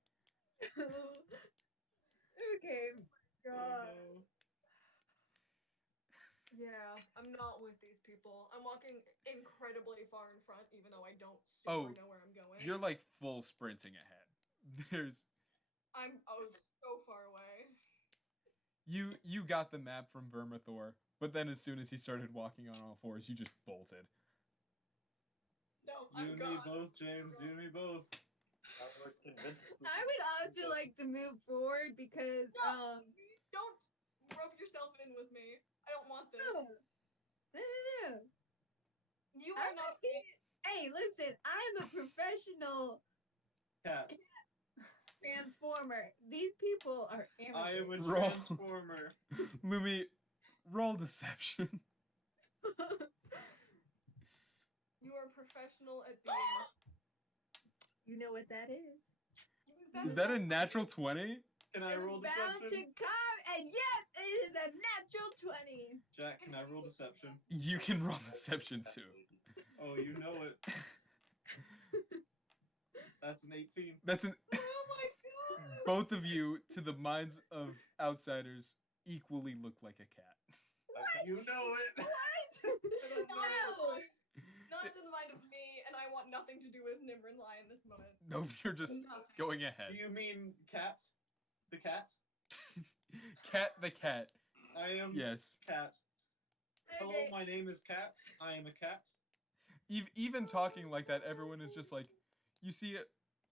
Okay. Oh, God. no. Yeah, I'm not with these people. I'm walking incredibly far in front, even though I don't Oh, know where I'm going. You're like full sprinting ahead. I'm so far away. You got the map from Vermithor, but then as soon as he started walking on all fours, you just bolted. No, You I'm and gone. me both, James. You and me both. I would also like to move forward because Don't rope yourself in with me. I don't want this. No. You are I'm not. Hey, listen, I'm a professional Cat. transformer. These people are I amateurs. am a Roll. transformer. Lumi, roll deception. You are professional at being. You know what that is. Is that a natural 20? Can I It roll was bound to deception? come, and yes, it is a natural 20. Jack, can I roll deception? You can roll deception too. Oh, you know it. That's an 18. That's an. Oh my god! Both of you, to the minds of outsiders, equally look like a cat. You know it. What? Not to the mind of me, and I want nothing to do with Nimrin Lai in this moment. No, you're just Nothing. going ahead. Do you mean cat? The cat? Cat the cat. I am Yes. Cat. Hello, Okay. my name is Cat. I am a cat. Even talking like that, everyone is just like, you see it.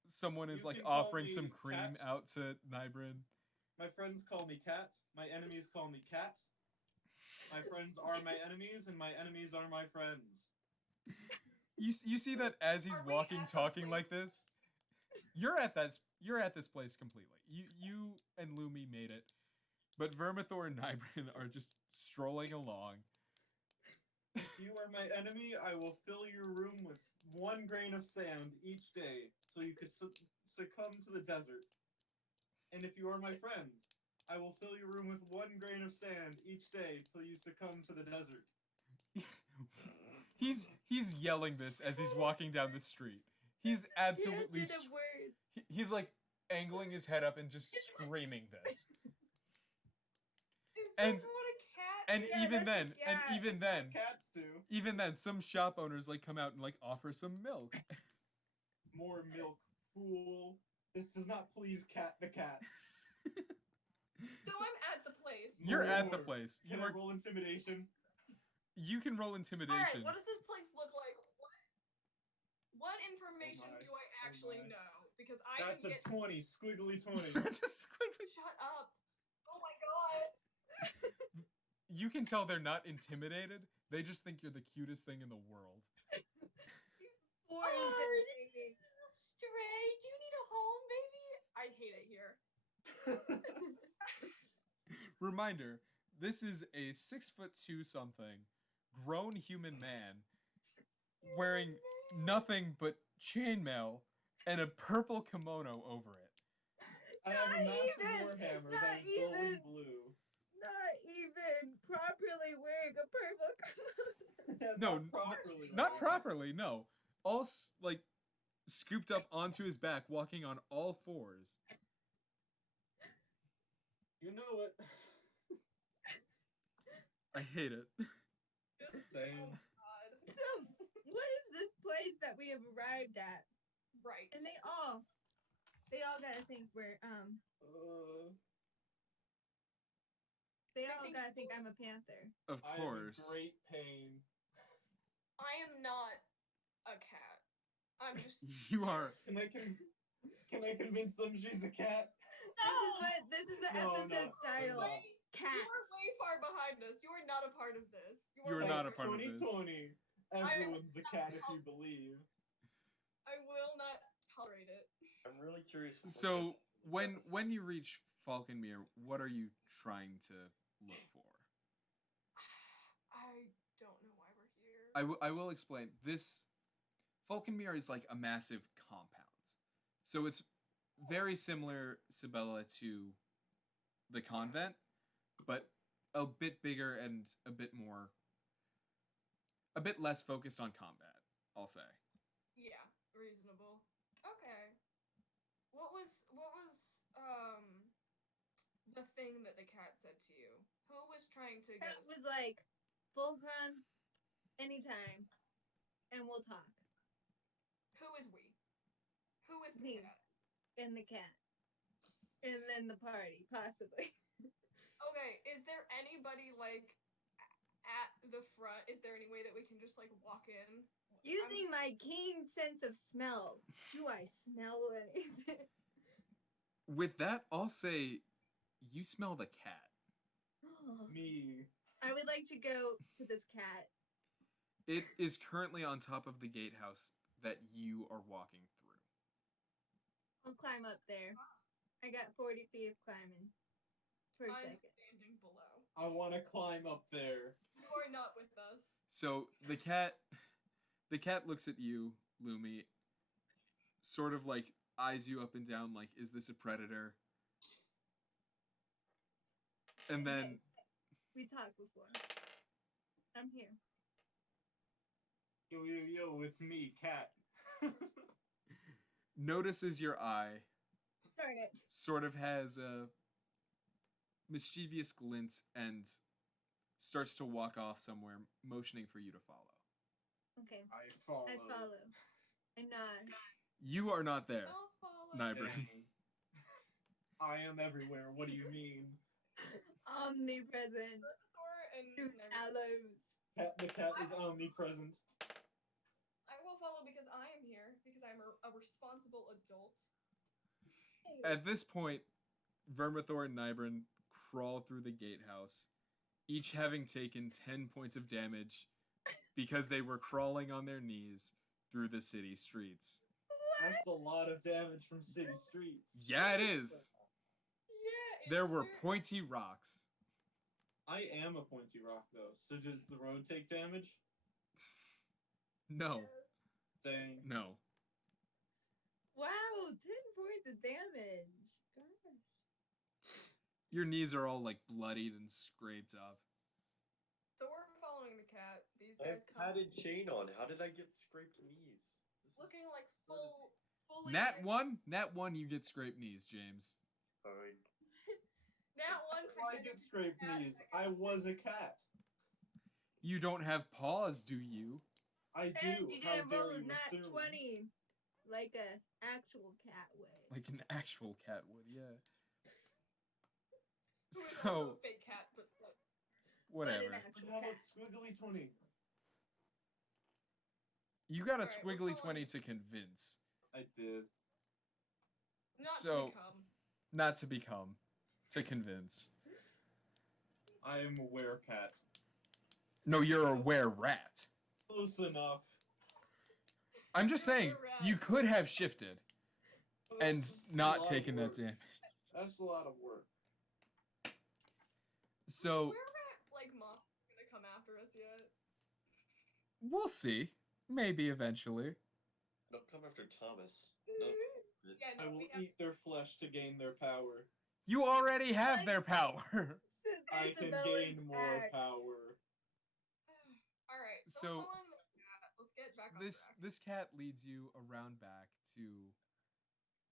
Someone is You like can call offering me some cream Cat. out to Nybrin. My friends call me Cat. My enemies call me Cat. My friends are my enemies, and my enemies are my friends. You see that as he's Are we walking, at the talking place? like this. You're at this place completely. You and Lumi made it, but Vermithor and Nybrin are just strolling along. If you are my enemy, I will fill your room with 1 grain of sand each day, so you can succumb to the desert. And if you are my friend, I will fill your room with 1 grain of sand each day till you succumb to the desert. He's yelling this as he's walking down the street. He's absolutely. Tangent of words. He's like angling his head up and just screaming this. Is And- this what a cat And Yeah, even that's a then, and cat. even then, Cats do. even then, some shop owners like come out and like offer some milk. More milk fool. This does not please the cat. So I'm at the place. You're at the Lord, place. Can I roll intimidation? You can roll All intimidation. right, what does this place look like? What information my. do I actually my. know? Because I That's can a get. 20, squiggly 20. Squiggly. Shut up! Oh my god! You can tell they're not intimidated. They just think you're the cutest thing in the world. Or Oh, intimidating. Stray, do you need a home, baby? I hate it here. Reminder, this is a 6'2" something grown human man wearing nothing but chainmail and a purple kimono over it. I have a massive even- warhammer not that is glowing even. blue. Not even properly wearing a purple kimono. No, Not properly. Not wearing it. properly, no. All like scooped up onto his back, walking on all fours. You know it. I hate it. Same. Oh god. So, what is this place that we have arrived at? Right. And they all gotta think we're they all think- gotta think I'm a panther. Of I am in course. great pain. I am not a cat. I'm just. You are. Can I convince them she's a cat? This is the No, episode's no, title. no. Wait, you Cats. are way far behind us. You are not a part of this. You are not a Thanks, part of this. 2020. Everyone's a cat if you believe. I will not tolerate it. I'm really curious. So when you reach Falconmere, what are you trying to look for? I don't know why we're here. I will explain. This Falconmere is like a massive compound. So it's very similar, Sabella, to the convent, but a bit bigger and a bit less focused on combat, I'll say. Yeah, reasonable. Okay. What was the thing that the cat said to you? Who was trying to get That us? was like Fulcrum anytime and we'll talk. Who is we? Who is the Me. cat? And the cat. And then the party, possibly. Okay, is there anybody like at the front? Is there any way that we can just like walk in? Using my keen sense of smell, do I smell anything? With that, I'll say you smell the cat. Me. I would like to go to this cat. It is currently on top of the gatehouse that you are walking through. I'll climb up there. I got 40 feet of climbing for a I'm second. standing below. I want to climb up there. You are not with us. So the cat looks at you, Lumi, sort of like eyes you up and down like, is this a predator? And then We talked before. I'm here. Yo, yo, yo, it's me, cat. notices your eye, Darn it. sort of has a mischievous glint, and starts to walk off somewhere, motioning for you to follow. Okay. I follow. I follow. I nod. You are not there, I'll follow. Nybrin. Dang. I am everywhere. What do you mean? Omnipresent. Thor and Two never- tallows. The cat is omnipresent. I will follow because I am here because I'm a responsible adult. At this point, Vermithor and Nybrin crawl through the gatehouse, each having taken 10 points of damage because they were crawling on their knees through the city streets. That's a lot of damage from city streets. Yeah, it is. Yeah, There it's were true. pointy rocks. I am a pointy rock, though. So does the road take damage? No, Dang. no. Wow, 10 points of damage. Gosh. Your knees are all like bloodied and scraped up. So we're following the cat. These I have guys come padded chain on. How did I get scraped knees? This is looking like fully. Nat 1, you get scraped knees, James. fine. Nat one Why pretended get to be scraped a cat. knees? I was a cat. You don't have paws, do you? I do. And you How didn't dare roll a you nat assume? 20. like a actual cat would. Like an actual cat would, yeah. Who is So, also a fake cat, but like, whatever. But an actual How about cat. Squiggly 20? You got a Alright, we're squiggly following 20 to convince. I did. not So- to become. Not to become. To convince. I am a werecat. No, you're a were-rat. Close enough. I'm just You're a saying, were-rat. you could have shifted But and that's just a not lot of taken that work. damage. That's a lot of work. So, Where like mom gonna come after us yet? we'll see. Maybe eventually. They'll come after Thomas. No. Yeah, I no, will we have. eat their flesh to gain their power. You already have their power. Sister I can Isabella's gain more axe. power. All right, so, So, we're following the cat. Let's get back on This track. this cat leads you around back to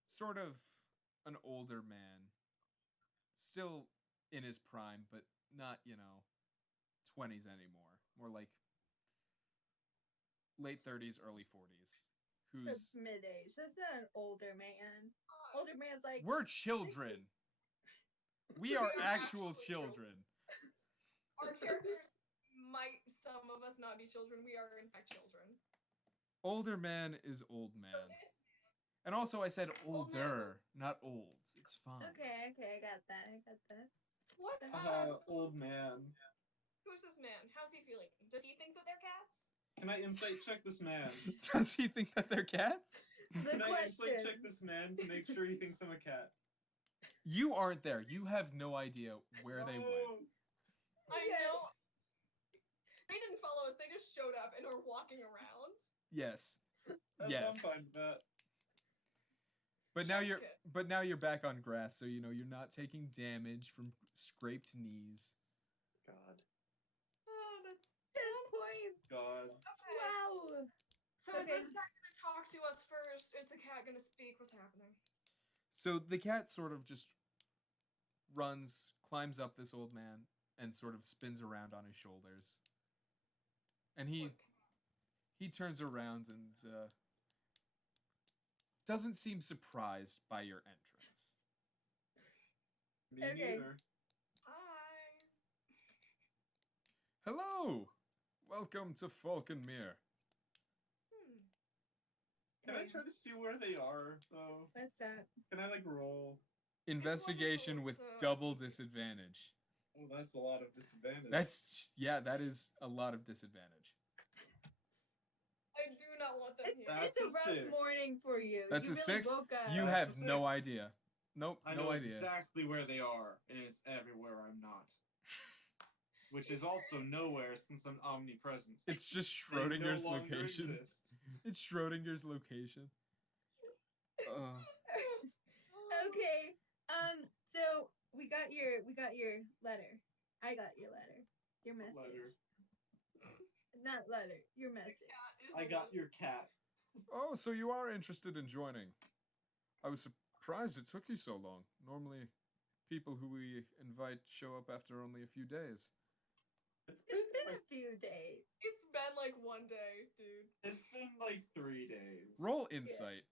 sort of an older man. Still in his prime, but not, 20s anymore. More like late 30s, early 40s. That's Who's mid-age. That's not an older man. Older man's like we're children. We are actual children. Our characters might, some of us, not be children. We are, in fact, children. Older man is old So man. this, And also I said Old man is older, not old. It's fine. Okay, I got that. what? Old man. Who's this man? How's he feeling? Does he think that they're cats? Can I insight check this man? Does he think that they're cats? The Can I insight question. check this man to make sure he thinks I'm a cat? You aren't there. You have no idea where they went. I Yeah. know. They didn't follow us. They just showed up and are walking around. Yes. I'm Yes. fine with that. But now Chef's you're back on grass, so you're not taking damage from scraped knees. God. Ah, that's 10 points. Gods. okay. Wow. So is Okay. this guy gonna talk to us first? Is the cat gonna speak? What's happening? So the cat sort of just climbs up this old man, and sort of spins around on his shoulders. And What? he turns around and doesn't seem surprised by your entrance. Me Okay. neither. Hi. Hello! Welcome to Falconmere. Can I Okay. try to see where they are, though? What's up? Can I, roll? Investigation with wonderful, double disadvantage. Oh, that's a lot of disadvantage. That is a lot of disadvantage. I do not want them here. That's It's a a rough 6. morning for you. That's you a really 6? woke up. You That's have a no 6. idea. Nope, I no know idea. exactly where they are, and it's everywhere I'm not. Which is also nowhere since I'm omnipresent. It's just They no Schrodinger's longer location. exist. It's Schrodinger's location. Okay. So we got your letter. I got your letter. Your message. Letter. Not letter. Your message. Cat is I got your cat. Oh, so you are interested in joining. I was surprised it took you so long. Normally, people who we invite show up after only a few days. It's It's been like, a few days. It's been like one day, dude. it's been like 3 days. Roll insight.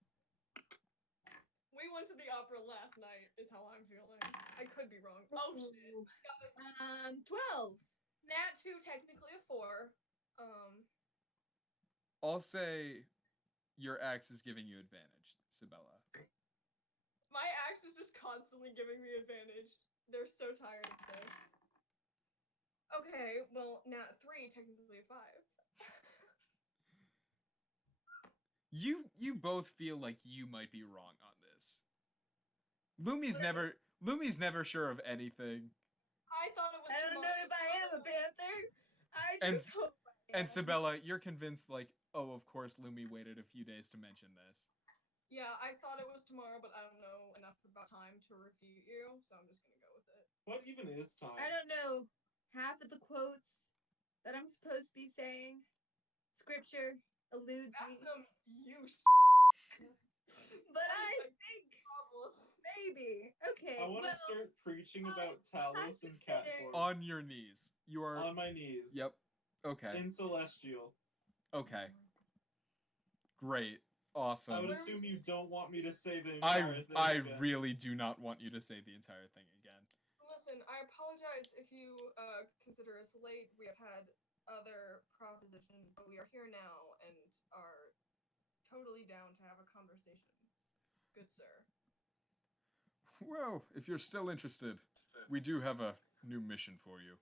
We went to the opera last night, is how I'm feeling. I could be wrong. Oh shit. Got it. 12. Nat 2, technically a 4. I'll say your axe is giving you advantage, Sabella. My axe is just constantly giving me advantage. They're so tired of this. Okay, well, Nat 3, technically a 5. You both feel like you might be wrong on this. Lumi's never sure of anything. I thought it was I don't know tomorrow. if I am a panther. I And just hope I And am. Sabella, you're convinced like, oh, of course Lumi waited a few days to mention this. Yeah, I thought it was tomorrow, but I don't know enough about time to refute you, so I'm just gonna go with it. What even is time? I don't know half of the quotes that I'm supposed to be saying. Scripture eludes That's me. some you But I That is a think problem. maybe. Okay. I want to well, start preaching about I'm Talus and Cat considered- Form. On your knees. You are On my knees. Yep. Okay. In Celestial. Okay. Great. Awesome. I would assume you don't want me to say the I entire thing. I again. really do not want you to say the entire thing again. Listen, I apologize if you consider us late. We have had other propositions, but we are here now and are totally down to have a conversation. Good sir. Well, if you're still interested, we do have a new mission for you.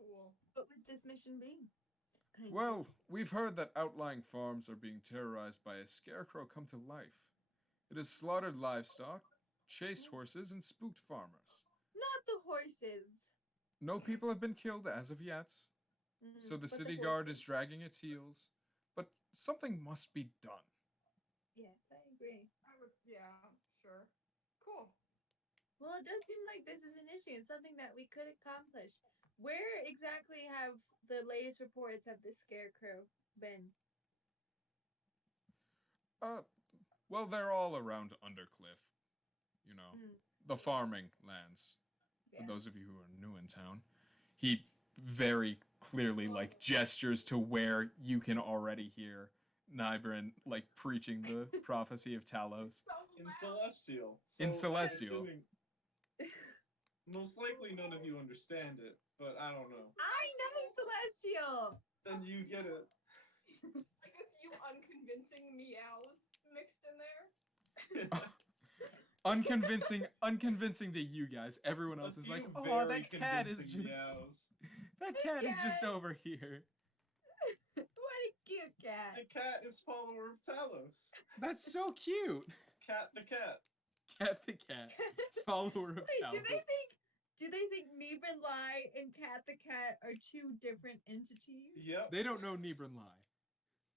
Cool. What would this mission be? Kind Well, of. we've heard that outlying farms are being terrorized by a scarecrow come to life. It has slaughtered livestock, chased horses, and spooked farmers. Not the horses. No people have been killed as of yet, so the But city guard is horses. dragging its heels. But something must be done. Yes, I agree. Yeah, sure. Cool. Well, it does seem like this is an issue. It's something that we could accomplish. Where exactly have the latest reports of this scarecrow been? Well, they're all around Undercliff. You know, Mm, the farming lands. For yeah. those of you who are new in town, he very clearly like gestures to where you can already hear Nybrin like preaching the prophecy of Talos. In Celestial. In I'm Celestial. assuming- most likely none of you understand it, but I don't know. I know Celestial. Then you get it. Like a few unconvincing meows mixed in there. Unconvincing to you guys. Everyone else A is like, few oh, very that cat is convincing just meows. that cat is just Cat. over here. What a cute cat. The cat is follower of Talos. That's so cute. Cat the cat. Cat the cat, follower of Wait, Talos. do they think Neben Lai and Cat the Cat are two different entities? Yep. They don't know Nibran Lai.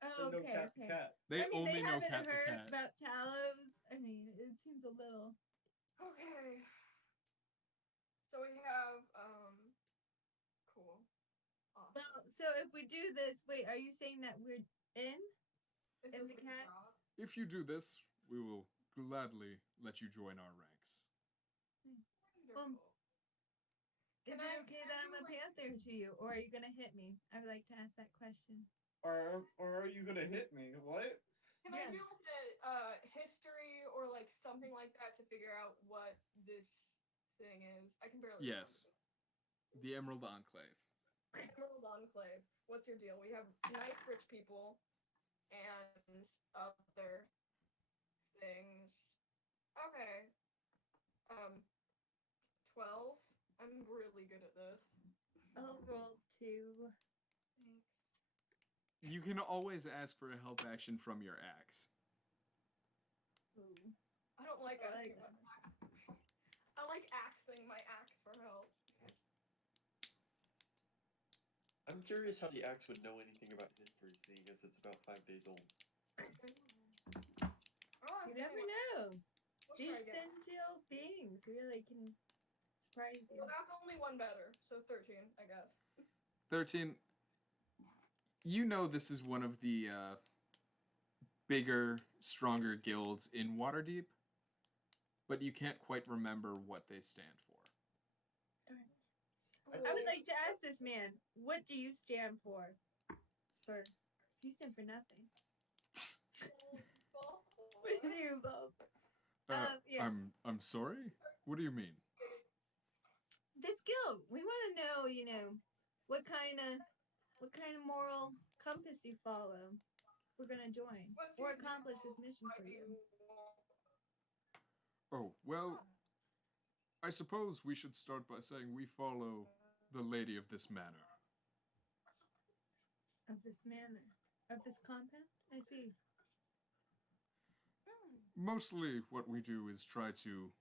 Oh, They know okay, Cat the okay. cat. They I mean, only they know haven't Cat the heard cat. about Talos. I mean, it seems a little. Okay. So we have cool. Awesome. Well, so if we do this, wait, are you saying that we're in? Is and this the a cat? job? If you do this, we will gladly let you join our ranks. Wonderful. Is Can it I okay have that I'm you, a like- panther to you, or are you gonna hit me? I would like to ask that question. Or are you gonna hit me? What? Can I Yeah. do like a history or like something like that to figure out what this thing is? I can barely. Yes. The Emerald Enclave. remember. Emerald Enclave. What's your deal? We have nice rich people and other things. Okay. 12. I'm really good at this. I'll roll 2. You can always ask for a help action from your axe. Ooh. I don't like I like asking I like axing my axe for help. I'm curious how the axe would know anything about history, seeing as it's about 5 days old. Oh, You never know. What These should I get? sentient beings really can surprise you. Well, that's only one better, so 13, I guess. 13. You know this is one of the bigger, stronger guilds in Waterdeep, but you can't quite remember what they stand for. I would like to ask this man, what do you stand for? You stand for nothing. What do you love? Yeah. I'm sorry? What do you mean? This guild, we want to know, what kind of moral compass you follow. We're gonna join or accomplish this mission for you. Oh, well, I suppose we should start by saying we follow the lady of this manor. Of this manor, of this compound. I see. Mostly what we do is try to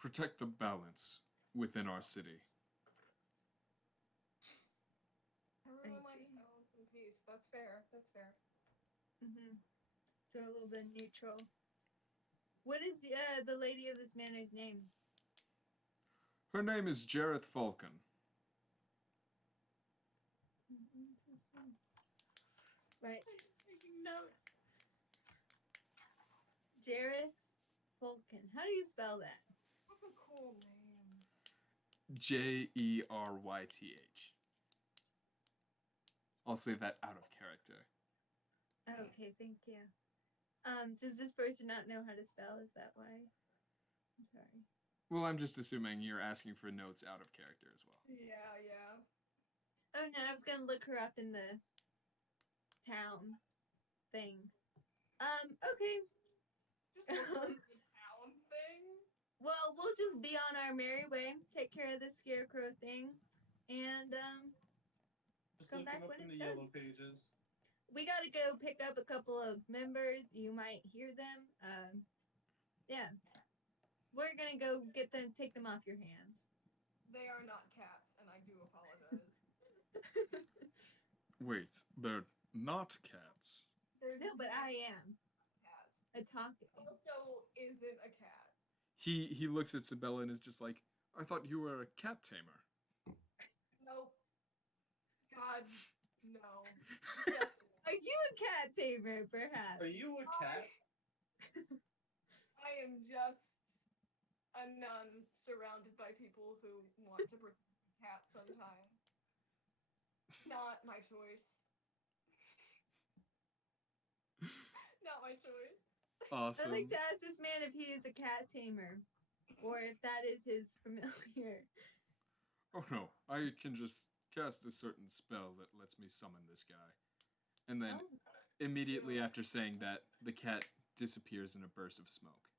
protect the balance within our city. Everyone I likes see. balance and peace. That's fair. That's fair. So a little bit neutral. What is the lady of this manor's name? Her name is Jareth Falcon. Right. Taking notes. Jareth Fulkin. How do you spell that? That's a cool name. Jeyryth. I'll say that out of character. Okay, thank you. Does this person not know how to spell? Is that why? I'm sorry. Well, I'm just assuming you're asking for notes out of character as well. Yeah. Oh no, I was gonna look her up in the town thing. Okay. Just look like the town thing. Well, we'll just be on our merry way, take care of the scarecrow thing, and Just Come looking back up when in it's the done. yellow pages. we gotta go pick up a couple of members. You might hear them. Yeah. We're gonna go get them, take them off your hands. They are not cats, and I do apologize. Wait, they're not cats. There's No, but I am cat. a talking. Also isn't a cat. He looks at Sabella and is just like, I thought you were a cat tamer. Nope. God, no. Yes, Are you a cat tamer, perhaps? Are you a cat? I am just a nun surrounded by people who want to protect cats sometimes. Not my choice. Not my choice. Awesome. I'd like to ask this man if he is a cat tamer, or if that is his familiar. Oh no, I can just cast a certain spell that lets me summon this guy. And then Oh, immediately after saying that, the cat disappears in a burst of smoke.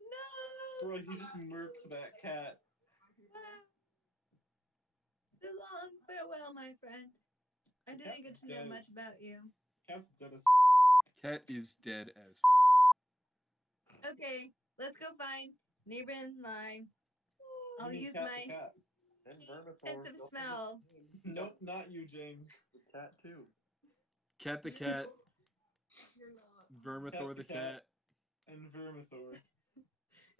no! Bro, he just murked that cat. Wow. So long, farewell, my friend. I didn't cat's get to know dead. much about you. Cat's dead as Cat is dead as Okay, let's go find neighbor and lie. I'll You mean use Cat my the cat. And keen Vermithor. sense of smell. Nope, not you, James. The cat too. Cat the cat, You're not. Vermithor the cat. And Vermithor.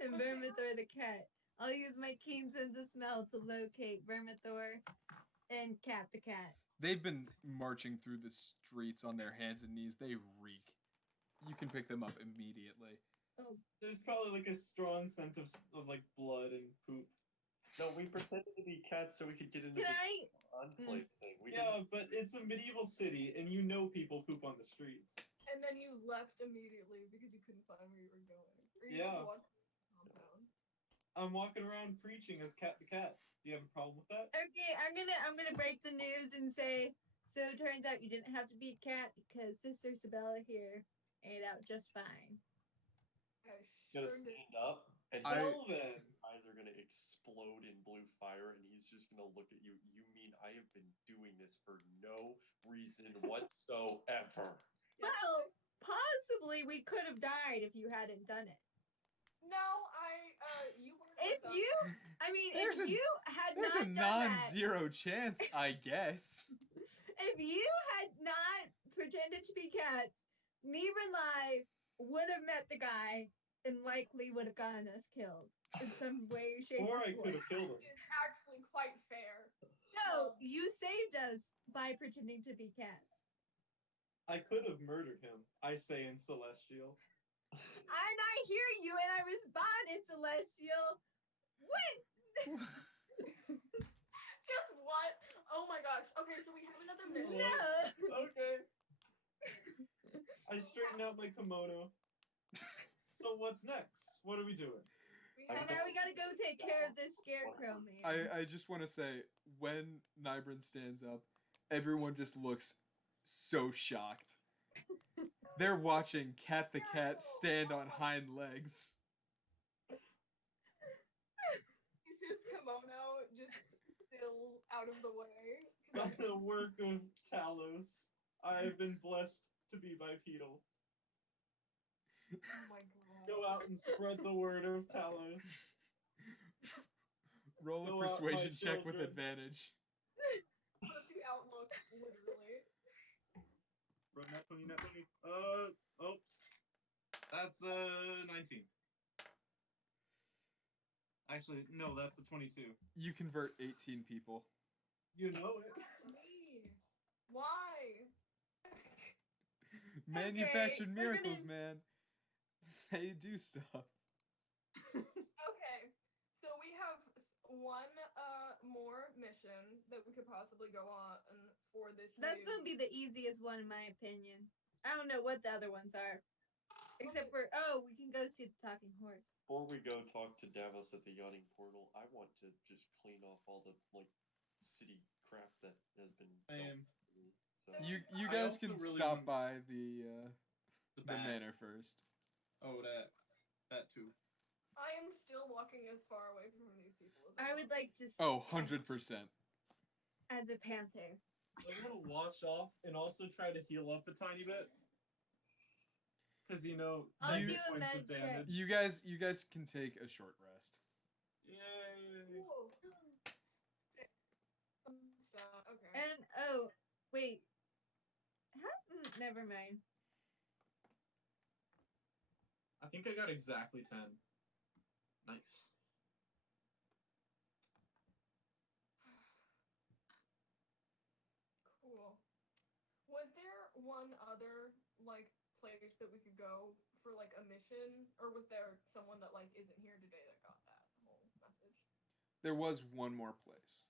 And Vermithor the cat. I'll use my keen sense of smell to locate Vermithor and Cat the cat. They've been marching through the streets on their hands and knees. They reek. You can pick them up immediately. Oh, There's probably like a strong scent of like blood and poop. No, we pretended to be cats so we could get into can this I? enclave thing. We Yeah, didn't. but it's a medieval city, and you know people poop on the streets. And then you left immediately because you couldn't find where you were going. Or you Yeah. just walked to the compound. I'm walking around preaching as Cat the cat. Do you have a problem with that? Okay, I'm gonna break the news and say. So it turns out you didn't have to be a cat because Sister Sabella here ate out just fine. I Gonna sure did. stand up, and I- his Well then. eyes are gonna explode in blue fire, and he's just gonna look at you. You mean I have been doing this for no reason whatsoever? Well, possibly we could have died if you hadn't done it. No, you weren't. If with us. you, I mean, There's if a- you had There's not a done that, non-zero chance, I guess. if you had not pretended to be cats, Neva and I would have met the guy and likely would have gotten us killed in some way, shape, Or or I could form. have killed him. It's actually quite fair. No, you saved us by pretending to be cats. I could have murdered him, I say in Celestial. And I hear you and I respond in Celestial. What? Just what? Oh my gosh. Okay, so we have another mission. No. Okay. I straighten out my kimono. So what's next? What are we doing? We And have now we gotta go take care of this scarecrow man. I just want to say, when Nybrin stands up, everyone just looks so shocked. They're watching Cat the cat stand on hind legs. Is his kimono just still out of the way? By the work of Talos, I have been blessed to be bipedal. Oh my god. Go out and spread the word of Talos. Roll Go a out, my persuasion check with children. advantage. Put the outlook, literally. Run that 20, net 20. Oh. That's 19. Actually, no, that's a 22. You convert 18 people. You know it. Me. Why? Manufactured we're miracles, gonna- man. They do stuff. Okay, so we have one more mission that we could possibly go on for this. That's new- gonna be the easiest one in my opinion. I don't know what the other ones are. Except for, we can go see the talking horse. Before we go talk to Davos at the yawning portal, I want to just clean off all the city crap that has been dumped. So You I guys also can really stop want- by the The back. manor first. Oh, that too. I am still walking as far away from these people as I would possible. like to Oh, stand 100%. as a panther. I want to wash off and also try to heal up a tiny bit. Because, I'll 10 do hit a points med of check. damage. You guys can take a short rest. Yay! Whoa. Okay. And, wait. Never mind. I think I got exactly 10. Nice. Cool. Was there one other place that we could go for a mission, or was there someone that isn't here today that got that whole message? There was one more place.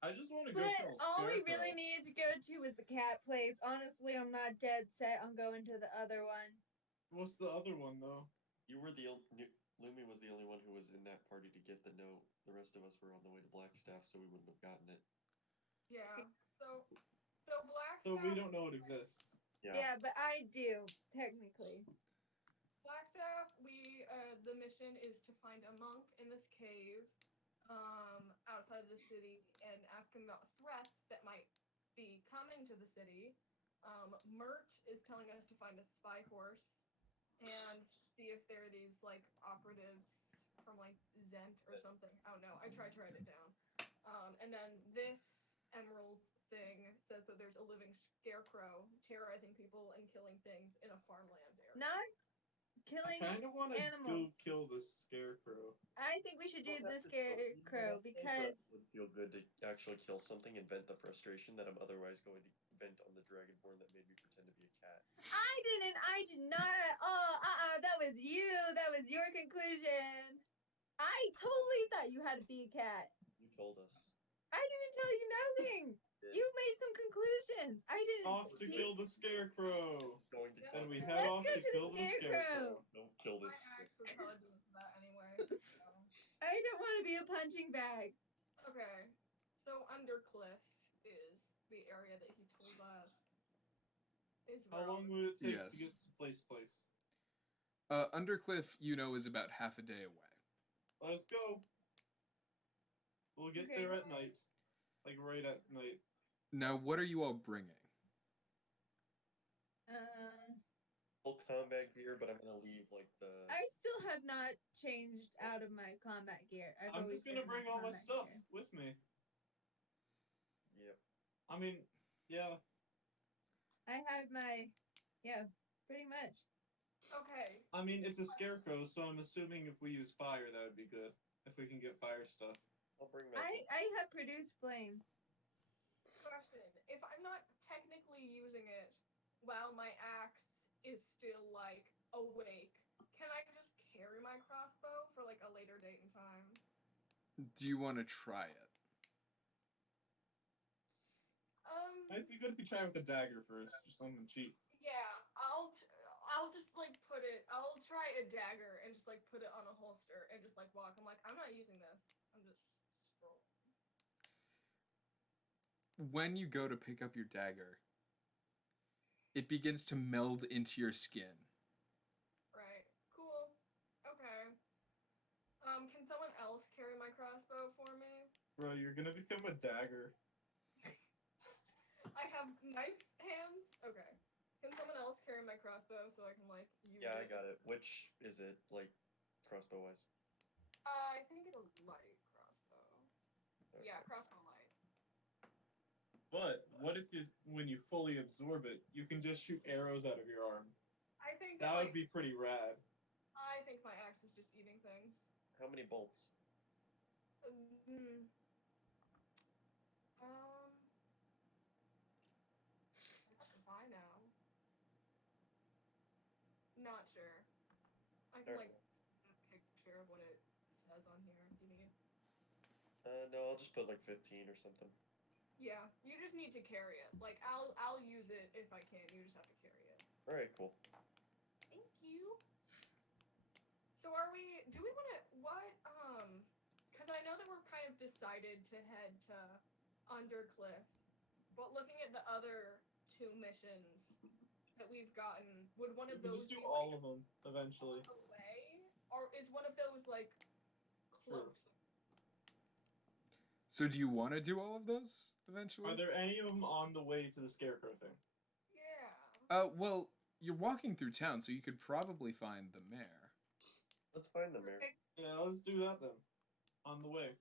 I just want to go But kill a all we scarecrow. really needed to go to was the cat place. Honestly, I'm not dead set on going to the other one. What's the other one, though? you were the Lumi was the only one who was in that party to get the note. The rest of us were on the way to Blackstaff, so we wouldn't have gotten it. Yeah. So Black. So we don't know it exists. Yeah, but I do, technically. Blackstaff, the mission is to find a monk in this cave, outside of the city, and ask him about threats that might be coming to the city. Mert is telling us to find a spy horse and see if there are these operatives from Zent or something. I don't know. I tried to write it down. And then this emerald thing says that there's a living scarecrow terrorizing people and killing things in a farmland area. Not I killing kind of want to animals. go kill the scarecrow. I think we should do the You scarecrow because it would feel good to actually kill something and vent the frustration that I'm otherwise going to vent on the dragonborn that made me pretend to be a cat. I did not at all. That was you. That was your conclusion. I totally thought you had to be a cat. You told us. I didn't tell you nothing. You made some conclusions. I didn't Off to speak. kill the scarecrow. Going to And we kill head Let's off go to to the kill the scarecrow. scarecrow. Don't kill My this. axe would probably be for that anyway. So. I don't want to be a punching bag. Okay. So Undercliff is the area that he told us is How long would it take to Yes. get to place? Undercliff, is about half a day away. Let's go. We'll get Okay. there at night. Right at night. Now, what are you all bringing? Full combat gear, but I'm gonna leave the. I still have not changed out of my combat gear. I'm always just gonna been in bring all my combat stuff gear. with me. Yep. I mean, yeah. I have pretty much. Okay. I mean, it's a scarecrow, so I'm assuming if we use fire, that would be good. If we can get fire stuff. I'll bring my. I have produced flame. Question. If I'm not technically using it while my axe is still awake, can I just carry my crossbow for a later date and time? Do you want to try it? Might be good if you try with the dagger first, or something cheap. Yeah, I'll just put it. I'll try a dagger and just put it on a holster and just walk. I'm not using this. I'm just scrolling. When you go to pick up your dagger, it begins to meld into your skin. Right. Cool. Okay. Can someone else carry my crossbow for me? Bro, you're gonna become a dagger. I have knife hands. Okay. Can someone else carry my crossbow so I can use Yeah, I it? got it. Which is it, crossbow wise? I think it's a light crossbow. Okay. Yeah, crossbow light. But what if when you fully absorb it, you can just shoot arrows out of your arm? I think That would be pretty rad. I think my axe is just eating things. How many bolts? Mm, I have to buy now. Not sure. I can Alright. get a picture of what it says on here if you need. No, I'll just put 15 or something. Yeah, you just need to carry it. Like I'll use it if I can. You just have to carry it. All right, cool. Thank you. So are we? Do we want to? What? Because I know that we're kind of decided to head to Undercliff, but looking at the other two missions that we've gotten, would one of We those just do be all like of them eventually. away, or is one of those like True. close? So do you want to do all of those eventually? Are there any of them on the way to the scarecrow thing? Yeah. Well, you're walking through town, so you could probably find the mayor. Let's find the mayor. Yeah, let's do that then. On the way.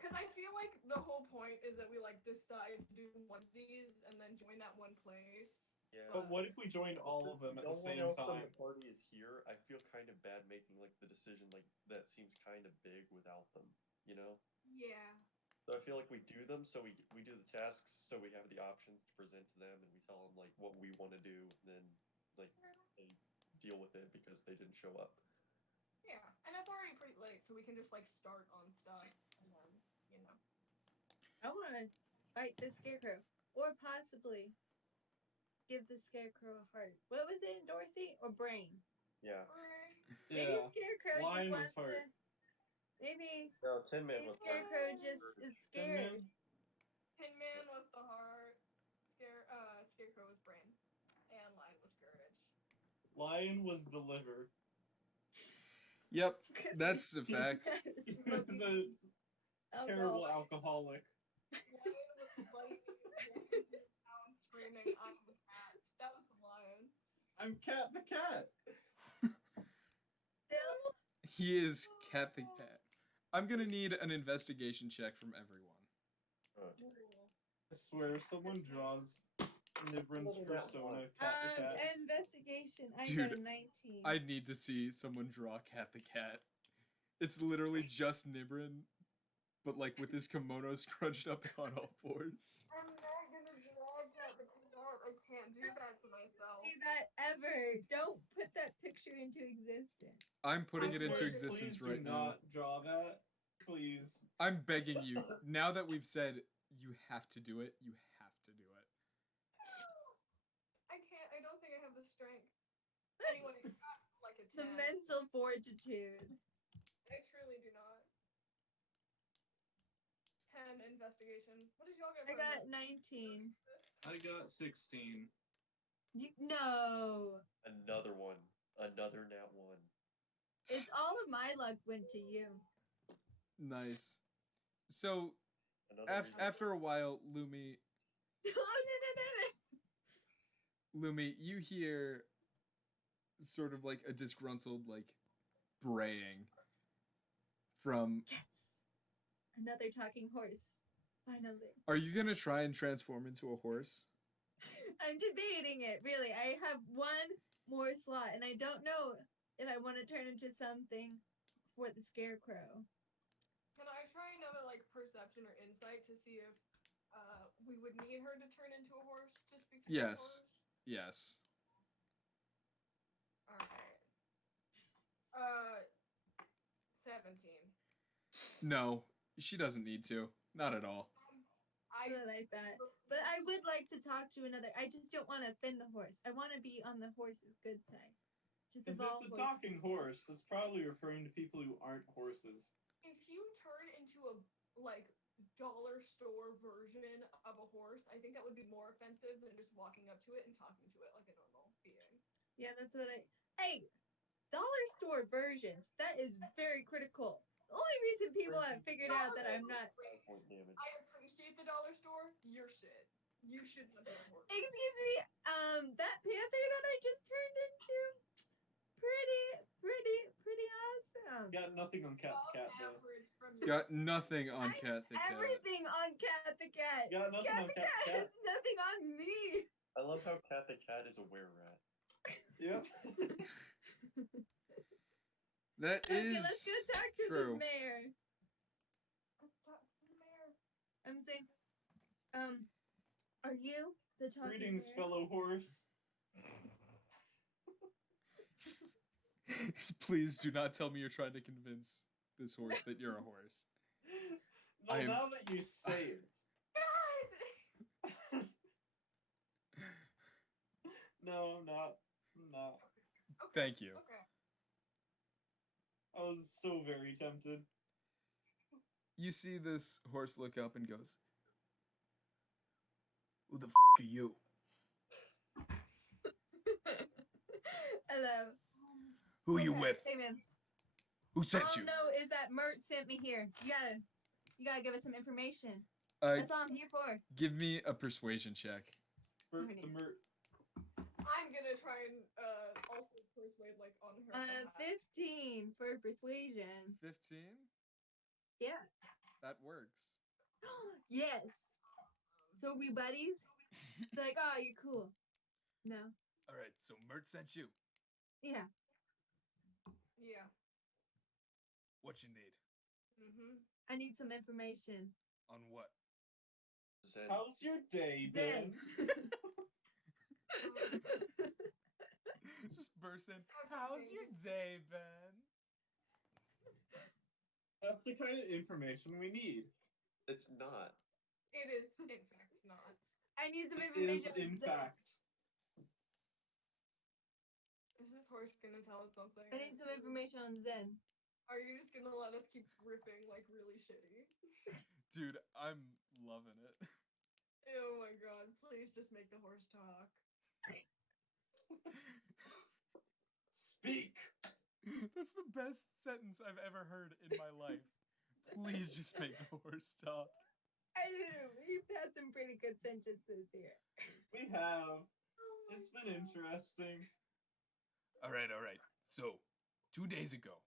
Because I feel like the whole point is that we like decide to do one of these and then join that one place. Yeah. But what if we joined all of Since them at no the same one else from time? the party is here, I feel kind of bad making like the decision like that seems kind of big without them, you know? Yeah. So I feel like we do them, so we do the tasks, so we have the options to present to them, and we tell them like what we want to do, and then like they deal with it because they didn't show up. Yeah, and it's already pretty late, so we can just like start on stuff, and then I want to fight the scarecrow, or possibly give the scarecrow a heart. What was it, Dorothy? Or brain? Yeah. Maybe Yeah. Scarecrow Lion just was wants heart. to. Maybe No, Tin Man was hurt. Scarecrow just is Tin Man? scared. Tin Man was the heart, Scarecrow was brain, and Lion was courage. Lion was the liver. Yep, that's a fact. He was a terrible alcoholic. Lion was fighting down screaming, "I'm the cat." That was the lion. I'm Cat the cat. He is Cat the Cat. I'm gonna need an investigation check from everyone. Oh, Cool. I swear, if someone draws Nibrin's Another nat persona, one. Cat the cat. Investigation. I Dude, got a 19. I need to see someone draw Cat the Cat. It's literally just Nibrin, but like with his kimono scrunched up on all fours. I'm not gonna draw Cat the cat. I can't do that to myself. See that ever. Don't put that picture into existence. I'm putting it into Please existence do right now. not draw that. Please. I'm begging you. Now that we've said you have to do it, you have to do it. I can't. I don't think I have the strength. Anyway, I got like a 10. The mental fortitude. I truly do not. 10 investigation. What did y'all get? I for got investigation? 19. I got 16. No. Another one. Another nat one. It's all of my luck went to you. Nice. So Another reason. after a while, Lumi, you hear sort of like a disgruntled like braying from. Yes. Another talking horse. Finally. Are you gonna try and transform into a horse? I'm debating it, really. I have one more slot, and I don't know if I want to turn into something for the scarecrow. Can I try another like perception or insight to see if we would need her to turn into a horse to speak to Yes. the horse? Yes. Alright. 17. No, she doesn't need to. Not at all. I like that. But I would like to talk to another. I just don't want to offend the horse. I want to be on the horse's good side. Just If of all it's a horses. talking horse, it's probably referring to people who aren't horses. If you turn into a like dollar store version of a horse, I think that would be more offensive than just walking up to it and talking to it like a normal being. Yeah, that's what I. Hey, dollar store versions. That is very critical. The only reason people have figured out that I'm not. 5 point damage. I appreciate the dollar store. Your shit. You should not be a horse. Excuse me. That panther that I just turned into. Pretty awesome. Got nothing on Cat the cat, though. Average from your Got nothing on Cat the Cat. Everything on Cat the Cat. Got nothing Cat on the Cat Cat the cat. has nothing on me. I love how Cat the Cat is a were-rat. Yep. That Okay, is let's go talk to true. this mayor. Let's talk to the mayor. I'm saying, are you the talking Greetings, mayor? fellow horse. Please do not tell me you're trying to convince this horse that you're a horse. No, I am- now that you say it. Guys, No, I'm not. I'm not. Okay. Thank you. Okay. I was so very tempted. You see this horse look up and goes, "Who the are you?" Hello. Who you Okay. with? Hey, man. Who All sent I you? know is that Mert sent me here. You gotta give us some information. Uh, That's all I'm here for. give me a persuasion check. Bert the Mert. I'm gonna try and also persuade like on her. behalf. 15 for persuasion. 15? Yeah. That works. Yes. So are we buddies? They're like, oh, you're cool. No. All right, so Mert sent you. Yeah. Yeah. What you need? Mhm. I need some information. On what? Zen. How's your day Zen. been? Just burst in. How's How's your your day, Ben? That's the kind of information we need. It's not. It is in fact not. I need some It is, information. on in Zen. fact. Is this horse gonna tell us something? I need some information on Zen. Are you just gonna let us keep ripping like really shitty? Dude, I'm loving it. Oh my god, please just make the horse talk. Speak! That's the best sentence I've ever heard in my life. Please just make the horse talk. I don't know. We've had some pretty good sentences here. We have. Oh my It's been interesting. All right. So, 2 days ago,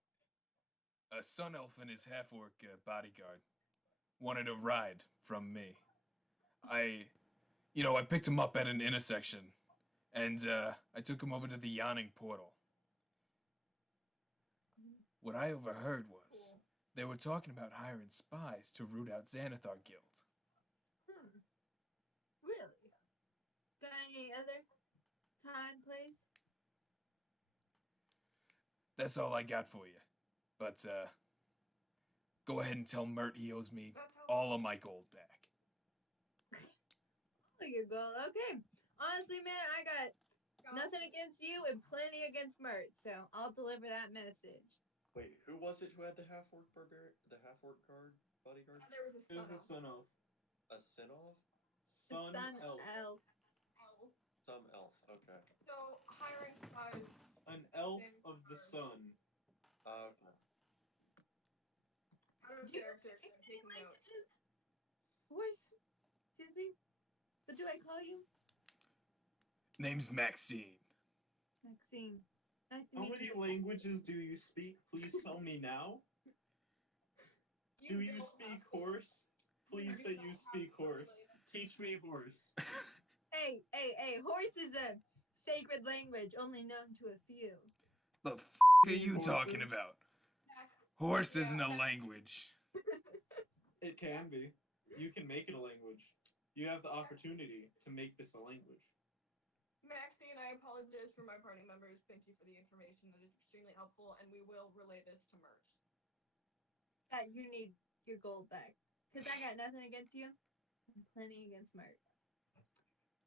a sun elf and his half-orc bodyguard wanted a ride from me. I picked him up at an intersection, and I took him over to the yawning portal. What I overheard was Cool. they were talking about hiring spies to root out Xanathar Guild. Really? Got any other time, place? That's all I got for you. But go ahead and tell Mert he owes me That's how all of my gold back. Oh, your goal. Okay. Honestly, man, I got God. nothing against you and plenty against Mert, so I'll deliver that message. Wait, who was it who had the half-orc guard bodyguard? There was a Here's the sun sun elf. A Sinov? Sun, Sun elf. elf. elf. Some elf. Okay. So hiring spies. An elf Same of the bird. sun. Okay. Out of Do you character, speak I'm any taking notes. languages? Horse? Excuse me? What do I call you? Name's Maxine. Maxine. Nice to How meet many you. languages do you speak? Please tell me now. Do you don't speak have to. horse? Please You say don't you have speak to horse. translate Teach me horse. Hey. Horse is a sacred language only known to a few. The are Mean you talking horses? about? it. Horse isn't a Yeah. language. It can be. You can make it a language. You have the opportunity to make this a language. Maxine, I apologize for my party members. Thank you for the information. That is extremely helpful, and we will relay this to Mert. You need your gold back. Because I got nothing against you and plenty against Mert.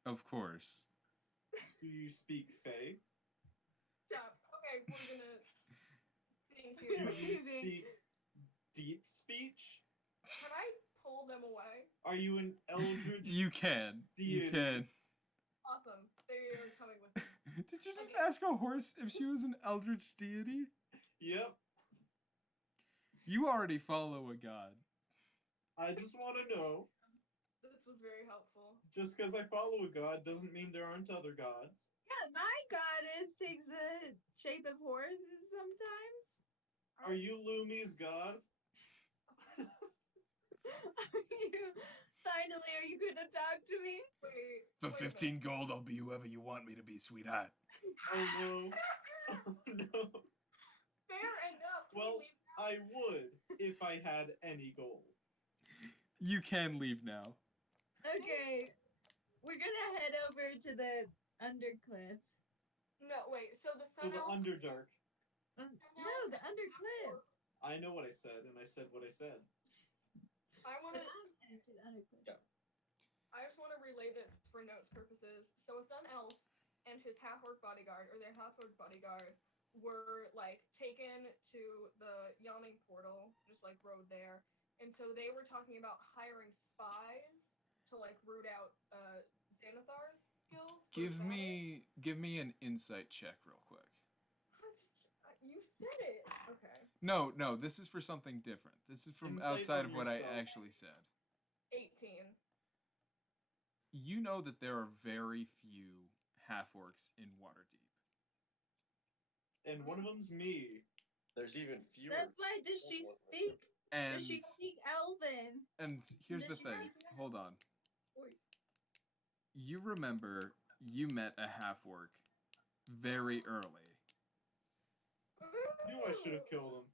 Of course. Do you speak Fey? Yeah. Okay, we're gonna. Thank Do you. you speak deep speech? Can I pull them away? Are you an eldritch? You can. You Deity. can. Awesome. They are coming with me. Did you just Okay. ask a horse if she was an eldritch deity? Yep. You already follow a god. I just want to know. This was very helpful. Just because I follow a god doesn't mean there aren't other gods. Yeah, my goddess takes the shape of horses sometimes. Are you Lumi's god? Finally, are you gonna talk to me? Wait. For wait a 15 gold, I'll be whoever you want me to be, sweetheart. Oh no. Oh no. minute. Fair enough. Well, Leave I would if I had any gold. You can leave now. Okay, we're gonna head over to the Undercliffs. No, wait. So the To sun the elf. Underdark. No, the Undercliff. I know what I said, and I said what I said. I want But to. I'm headed to the Undercliff. Yeah. I just want to relay this for notes purposes. So a sun elf and his half-orc bodyguard, or their half-orc bodyguard, were like taken to the yawning portal, just like road there, and so they were talking about hiring spies to like root out Xanathar's guild. Give me an insight check real quick. You said it. Okay. No, this is for something different. This is from Insight outside on of what I yourself. actually said. 18. You know that there are very few half-orcs in Waterdeep. And one of them's me. There's even fewer. That's why does she speak? And Does she speak Elven? and here's the Does she thing. speak- Hold on. Oi. You remember you met a half-orc very early. Knew I should have killed him.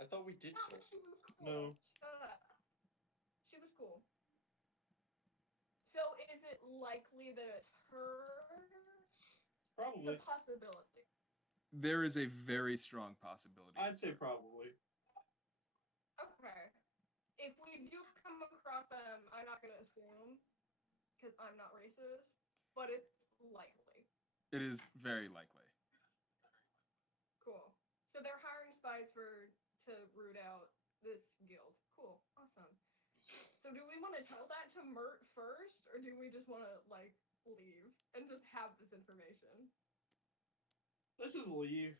I thought we did No, kill. she was cool. No. She was cool. So is it likely that it's her? Probably. The possibility. There is a very strong possibility. I'd say probably. Okay. If we do come across them, I'm not gonna assume, because I'm not racist, but it's likely. It is very likely. Cool. So they're hiring spies to root out this guild. Cool. Awesome. So do we want to tell that to Mert first, or do we just want to like leave and just have this information? Let's just leave.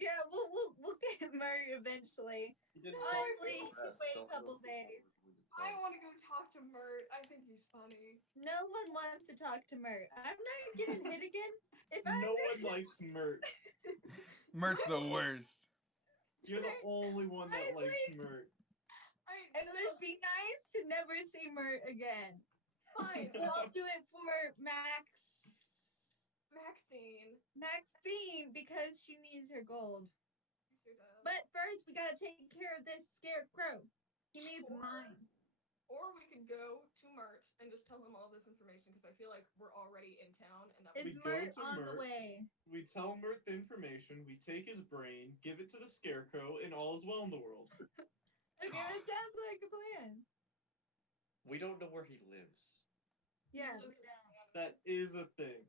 Yeah, we'll get Murray eventually. He didn't Honestly, talk he could wait a couple days. I want to go talk to Mert. I think he's funny. No one wants to talk to Mert. I'm not getting hit again. If I No one likes Mert. Mert's the worst. You're the only one that likes Mert. it would be nice to never see Mert again. Fine. But I'll do it for Maxine because she needs her gold. But first, we gotta take care of this scarecrow. He needs mine. Or we could go to Mert and just tell him all this information because I feel like we're already in town and that Is We go Mert to on the Mert. way? We tell Mert the information, we take his brain, give it to the scarecrow, and all is well in the world. Okay, that sounds like a plan. We don't know where he lives. Yeah, we know. That is a thing.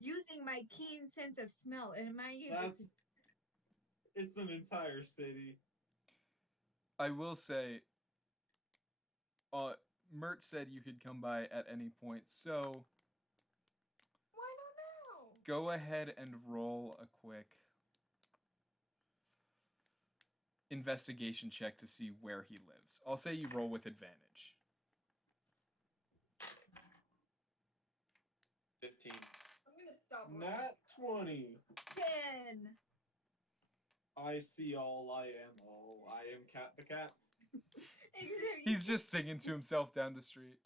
Using my keen sense of smell, am I able That's. It's an entire city. I will say, Mert said you could come by at any point, so Why not now? go ahead and roll a quick investigation check to see where he lives. I'll say you roll with advantage. 15. I'm gonna stop. Nat 20. 10? I see all, I am all. I am Cat the Cat. Except He's just singing to himself down the street.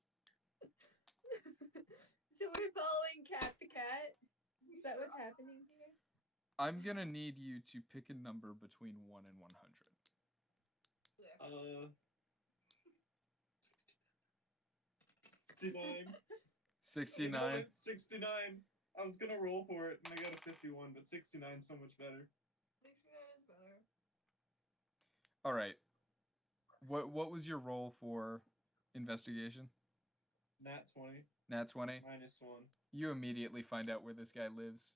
So we're following Cat the Cat? Is that what's happening here? I'm gonna need you to pick a number between 1 and 100. 69. 69. 69. I was gonna roll for it and I got a 51, but 69 is so much better. 69 is better. All right. What was your roll for investigation? Nat 20. Nat 20. -1. You immediately find out where this guy lives.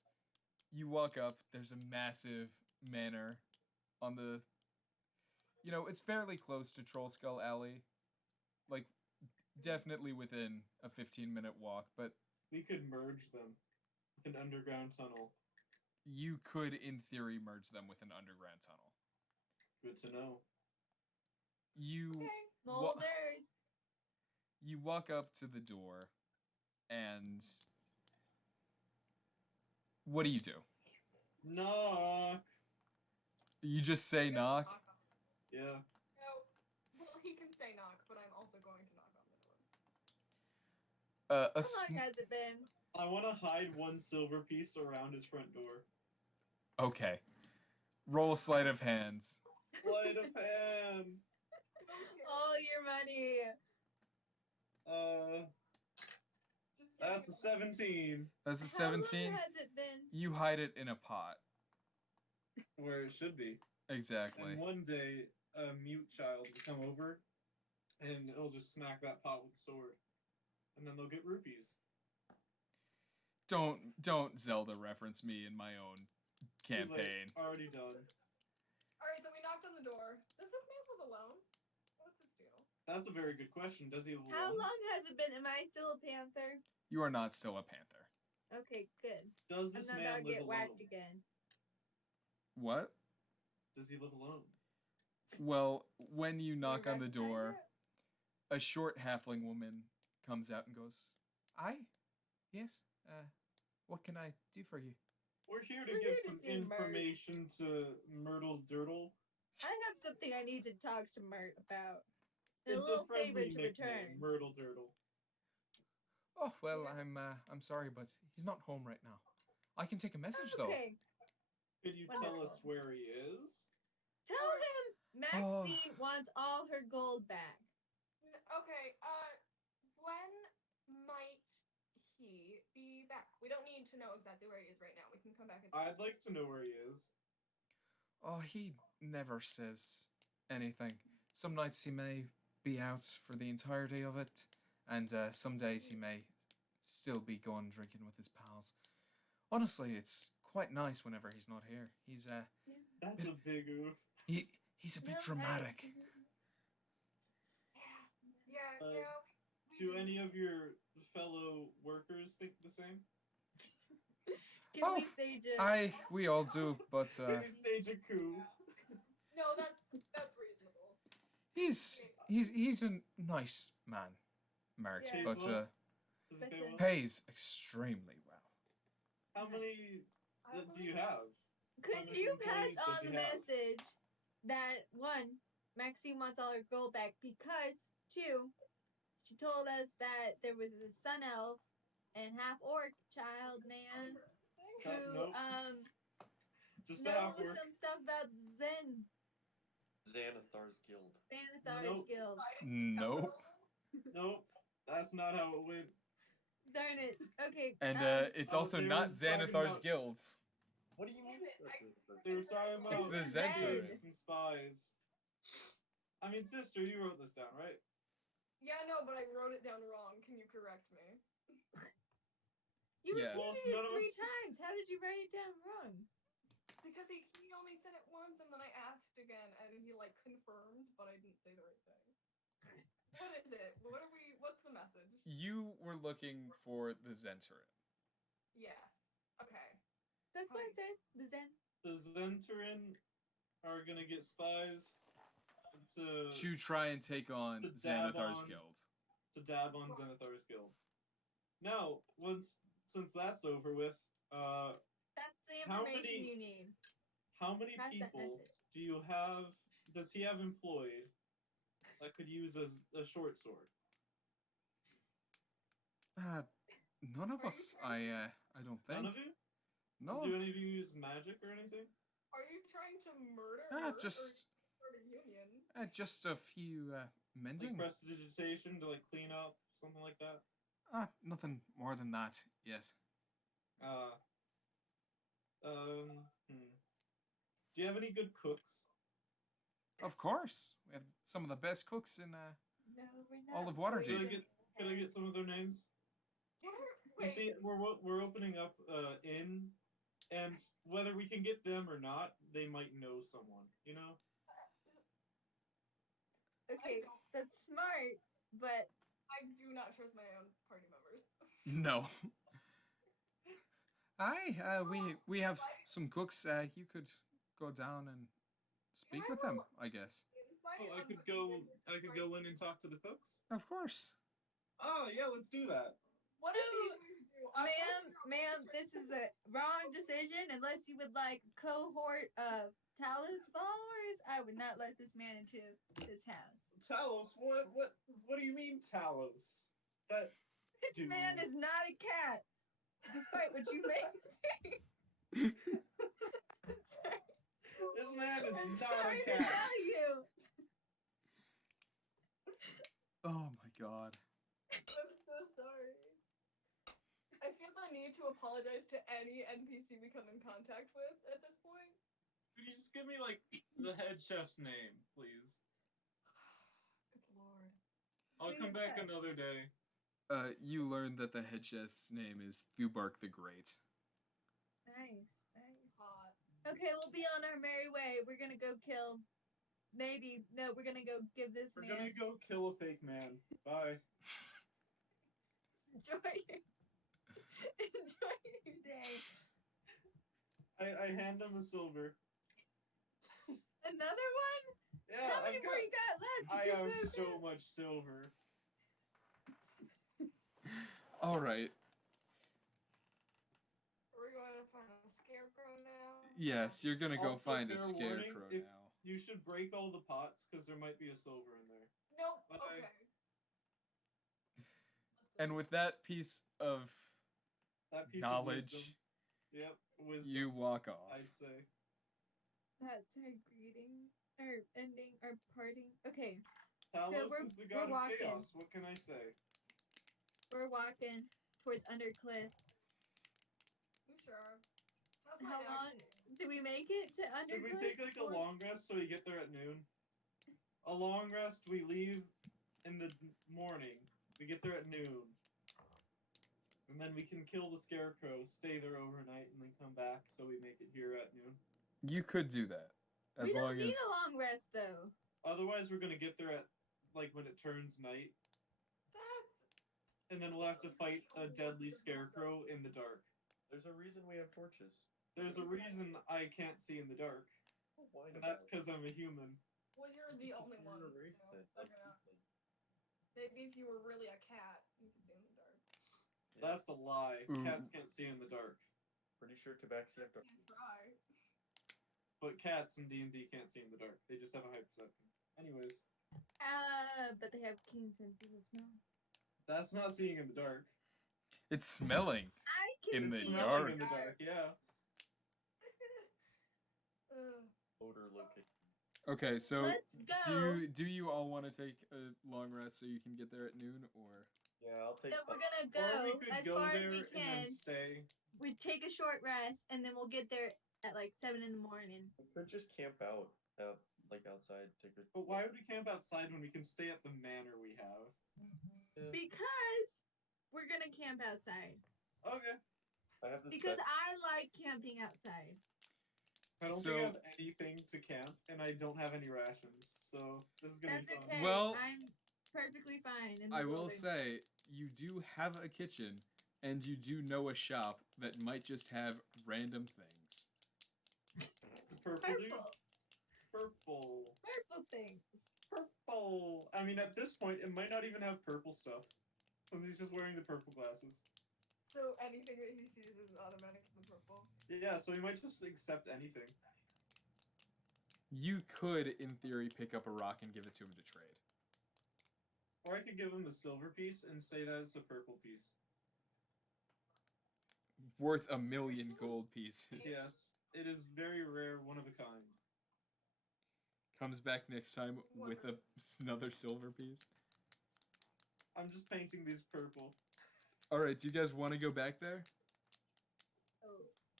You walk up, there's a massive manor on the... You know, it's fairly close to Troll Skull Alley. Like, definitely within a 15-minute walk, but We could merge them with an underground tunnel. you could, in theory, merge them with an underground tunnel. Good to know. You... Okay. Molders. You walk up to the door, and... What do you do? Knock. You just say knock? Yeah. No. Well, he can say knock, but I'm also going to knock on the door. A How long has it been? I want to hide one silver piece around his front door. Okay. Roll sleight of hands. Sleight of hand. All your money. That's a 17. That's a How 17. long has it been? You hide it in a pot. Where it should be. Exactly. And one day, a mute child will come over, and it'll just smack that pot with a sword. and then they'll get rupees. Don't Zelda reference me in my own campaign. Already done. Alright, so we knocked on the door. Does this man live alone? What's his deal? That's a very good question. Does he live How alone? long has it been? Am I still a panther? You are not still a panther. Okay, good. Does I'm this not man about to live get alone? whacked again. What? Does he live alone? Well, when you knock We're on the about to find door, out. a short halfling woman comes out and goes, "I, yes. What can I do for you?" We're here to We're give here to some see Mert. information to Myrtle Dirtle. I have something I need to talk to Mert about. And It's a little a friendly favor to nickname, return. Myrtle Dirtle. Oh well, I'm sorry, but he's not home right now. I can take a message though. Okay, Could you tell us Wonderful. where he is? tell him Maxine wants all her gold back. Okay, when might he be back? We don't need to know exactly where he is right now. We can come back and I'd like to know where he is. Oh, he never says anything. Some nights he may be out for the entirety of it, and some days he may still be gone drinking with his pals. Honestly, it's quite nice whenever he's not here. He's That's a big oof. he's a bit dramatic. Yeah. Do any of your fellow workers think the same? Can we stage it? We all do, but Can we stage a coup? No, that's reasonable. he's a nice man, Mert, Yeah. but Pays well? Does it pay well? pays extremely well. How many do you have? Could many you pass employees does on he the have? message that one, Maxine wants all her gold back because two, she told us that there was a sun elf and half orc child man who Just a knows half work. some stuff about Zen. Xanathar's Guild. Xanathar's Nope. Guild. Nope. Nope, that's not how it went. Darn it. Okay. And it's Oh, also they were not talking Xanathar's about- Guild. What do you mean it's not Xanathar's They were Guild? talking about the Zen. getting some spies. I mean, sister, you wrote this down, right? Yeah, no, but I wrote it down wrong. Can you correct me? You Yes. repeated Well, none it of 3 us- times. How did you write it down wrong? Because he only said it once, and then I asked again, and he confirmed, but I didn't say the right thing. What is it? What's the message? You were looking for the Zentarin. Yeah. Okay. That's what I said. The Zen. The Zentarin are gonna get spies To try and take on to dab Xanathar's on- Guild. to dab on Xanathar's Guild. Now, since that's over with, That's the How information many- you need. how many Pass that people message. does he have employed that could use a short sword? None of us. I don't think. None of you? No. Do any of you use magic or anything? Are you trying to murder her, or Just start a union? just a few mending. Like prestidigitation to clean up, something like that? Nothing more than that. Yes. Do you have any good cooks? Of course. We have some of the best cooks in No, we're not. All of Waterdeep. Could I get some of their names? You Wait, see, we're opening up inn, and whether we can get them or not, they might know someone. You know? Okay, that's smart, but I do not trust my own party members. No. We have some cooks. You could go down and speak with them, I guess. Oh, I could go in and talk to the cooks. Of course. Oh yeah, let's do that. What do you do? ma'am, this is a wrong decision. Unless you would like a cohort of Talos followers, I would not let this man into this house. Talos? What do you mean Talos? This Dude. man is not a cat, despite what you may think. Sorry. This man is I'm not sorry a to cat. tell you. Oh my god. I'm so sorry. I feel the need to apologize to any NPC we come in contact with at this point. Could you just give me the head chef's name, please? Good lord. I'll come back another day. You learn that the head chef's name is Thubark the Great. Nice, nice. Hot. Okay, we'll be on our merry way. We're gonna go kill. Maybe no, we're gonna go give this We're man. gonna go kill a fake man. Bye. Enjoy your enjoy your day. I hand them a silver. Another one? Yeah, How many I've more got. you got left? to I give have this so man? much silver. All right. Are we going to find a scarecrow now? Yes, you're gonna go Also, find a fair warning, scarecrow if- now. You should break all the pots because there might be a silver in there. Nope. Bye. Okay. And with that piece of That piece knowledge, of wisdom. Yep, wisdom. you walk off. I'd say. That's our greeting, our ending, our parting. Okay, Talos we're- is the we're god of walking. chaos. What can I say? we're walking towards Undercliff. You sure? That's How my long next- do we make it to Undercliff? Did we take like a long rest so we get there at noon? A long rest, we leave in the morning. We get there at noon. And then we can kill the scarecrow, stay there overnight, and then come back so we make it here at noon. You could do that, as We don't long need as a long rest though. Otherwise, we're gonna get there at like when it turns night, and then we'll have to fight a deadly scarecrow in the dark. There's a reason we have torches. There's a reason I can't see in the dark, Why and that's because I'm a human. Well, you're the only one. You're a race you know, then, that's like gonna- tiefling. Maybe if you were really a cat, you could see in the dark. Yeah, That's a lie. Ooh. Cats can't see in the dark, pretty sure tabaxi have dark. You can try. but cats in D&D can't see in the dark. They just have a high perception. Anyways, But they have keen senses of smell. that's not seeing in the dark. it's smelling. I can In the It's see smelling dark. in the dark. Yeah. Odor location. Okay, so Let's go. do you all want to take a long rest so you can get there at noon, or Yeah, I'll take. So we're gonna Or we go could as go far as there we and then can. stay. We take a short rest and then we'll get there at like 7 in the morning. We could just camp out, like outside. Take a. But why would we camp outside when we can stay at the manor we have? Yeah, Because we're gonna camp outside. Okay. I have this. Because bet- I like camping outside. I don't So- think I have anything to camp, and I don't have any rations, so this is gonna That's be fun. okay. Well, I'm perfectly fine. In the I will wilderness. say you do have a kitchen, and you do know a shop that might just have random things. Purple, dude. Purple. Purple. Purple things. Purple. I mean, at this point, it might not even have purple stuff, since he's just wearing the purple glasses. So anything that he sees is automatic in the purple. Yeah, so he might just accept anything. You could, in theory, pick up a rock and give it to him to trade. Or I could give him the silver piece and say that it's a purple piece. Worth 1,000,000 gold pieces. Yes. It is very rare, one of a kind. Comes back next time with another silver piece. I'm just painting these purple. All right, do you guys want to go back there? Oh.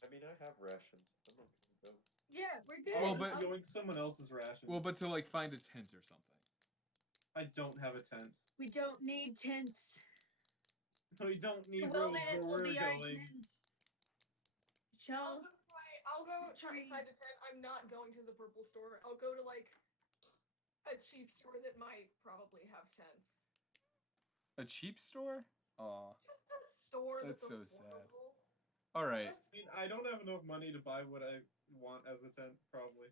I mean, I have rations. I'm okay with them. Yeah, we're good. Well, I'm but- just going someone else's rations. Well, but to like find a tent or something. I don't have a tent. we don't need tents. We don't need The roads wilderness where will we're be our going. tent. I'll Shall just I'll go try Tree. to find a tent. I'm not going to the purple store. I'll go to like a cheap store that might probably have tents. A cheap store? Aw. Just a store That's that's so sad. affordable. All right. I mean, I don't have enough money to buy what I want as a tent, probably.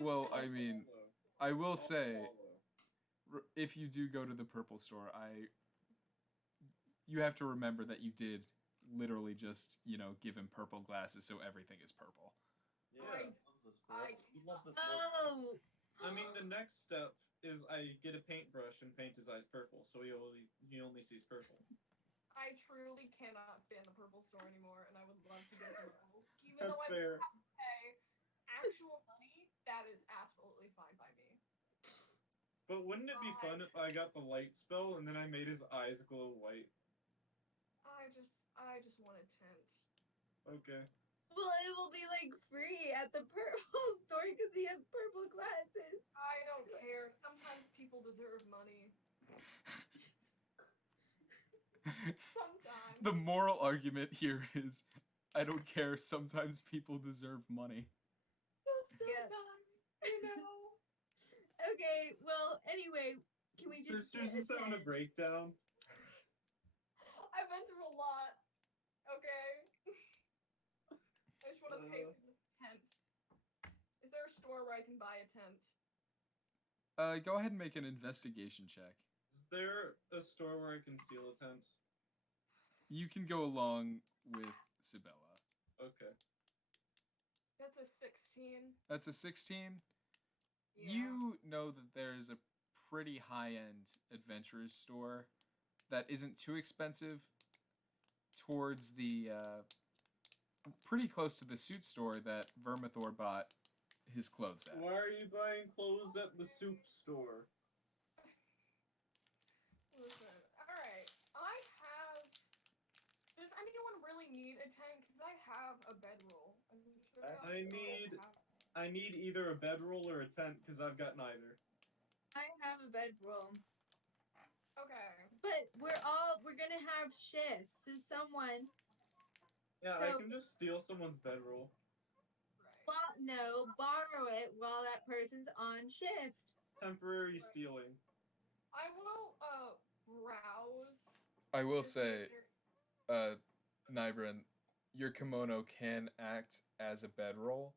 Well, I I'll mean, follow. I will I'll say, follow. if you do go to the purple store, you have to remember that you did literally just, give him purple glasses, so everything is purple. Yeah, I- he loves this. He loves this. Oh. I mean, the next step is I get a paintbrush and paint his eyes purple, so he only sees purple. I truly cannot stand the purple store anymore, and I would love to go somewhere else. Even That's though I fair. have to pay actual money, that is absolutely fine by me. But wouldn't it be fun if I got the light spell and then I made his eyes glow white? I just want a tent. Okay. Well, it will be like free at the purple store because he has purple glasses. I don't care. Sometimes people deserve money. Sometimes. The moral argument here is, I don't care. Sometimes people deserve money. Yeah. Sometimes, you know. Okay, well, anyway, can we just Sisters get is having a 10? breakdown. I've been through a lot. Okay. I just want to pay for this tent. Is there a store where I can buy a tent? Go ahead and make an investigation check. Is there a store where I can steal a tent? You can go along with Sibella. Okay. That's a 16. That's a 16. Yeah. You know that there's a pretty high-end adventurers store that isn't too expensive, towards the pretty close to the suit store that Vermithor bought his clothes at. Why are you buying clothes at the soup store? Listen, alright. I have. Does anyone really need a tent? Because I have a bedroll. I'm sure y'all I all need- have- I need either a bedroll or a tent because I've got neither. I have a bedroll. Okay. But we're gonna have shifts, so someone. Yeah, I So- can just steal someone's bedroll. Right. Well, no, borrow it while that person's on shift. Temporary stealing. I will, browse. I will to see say, if there- Nybrin, your kimono can act as a bedroll.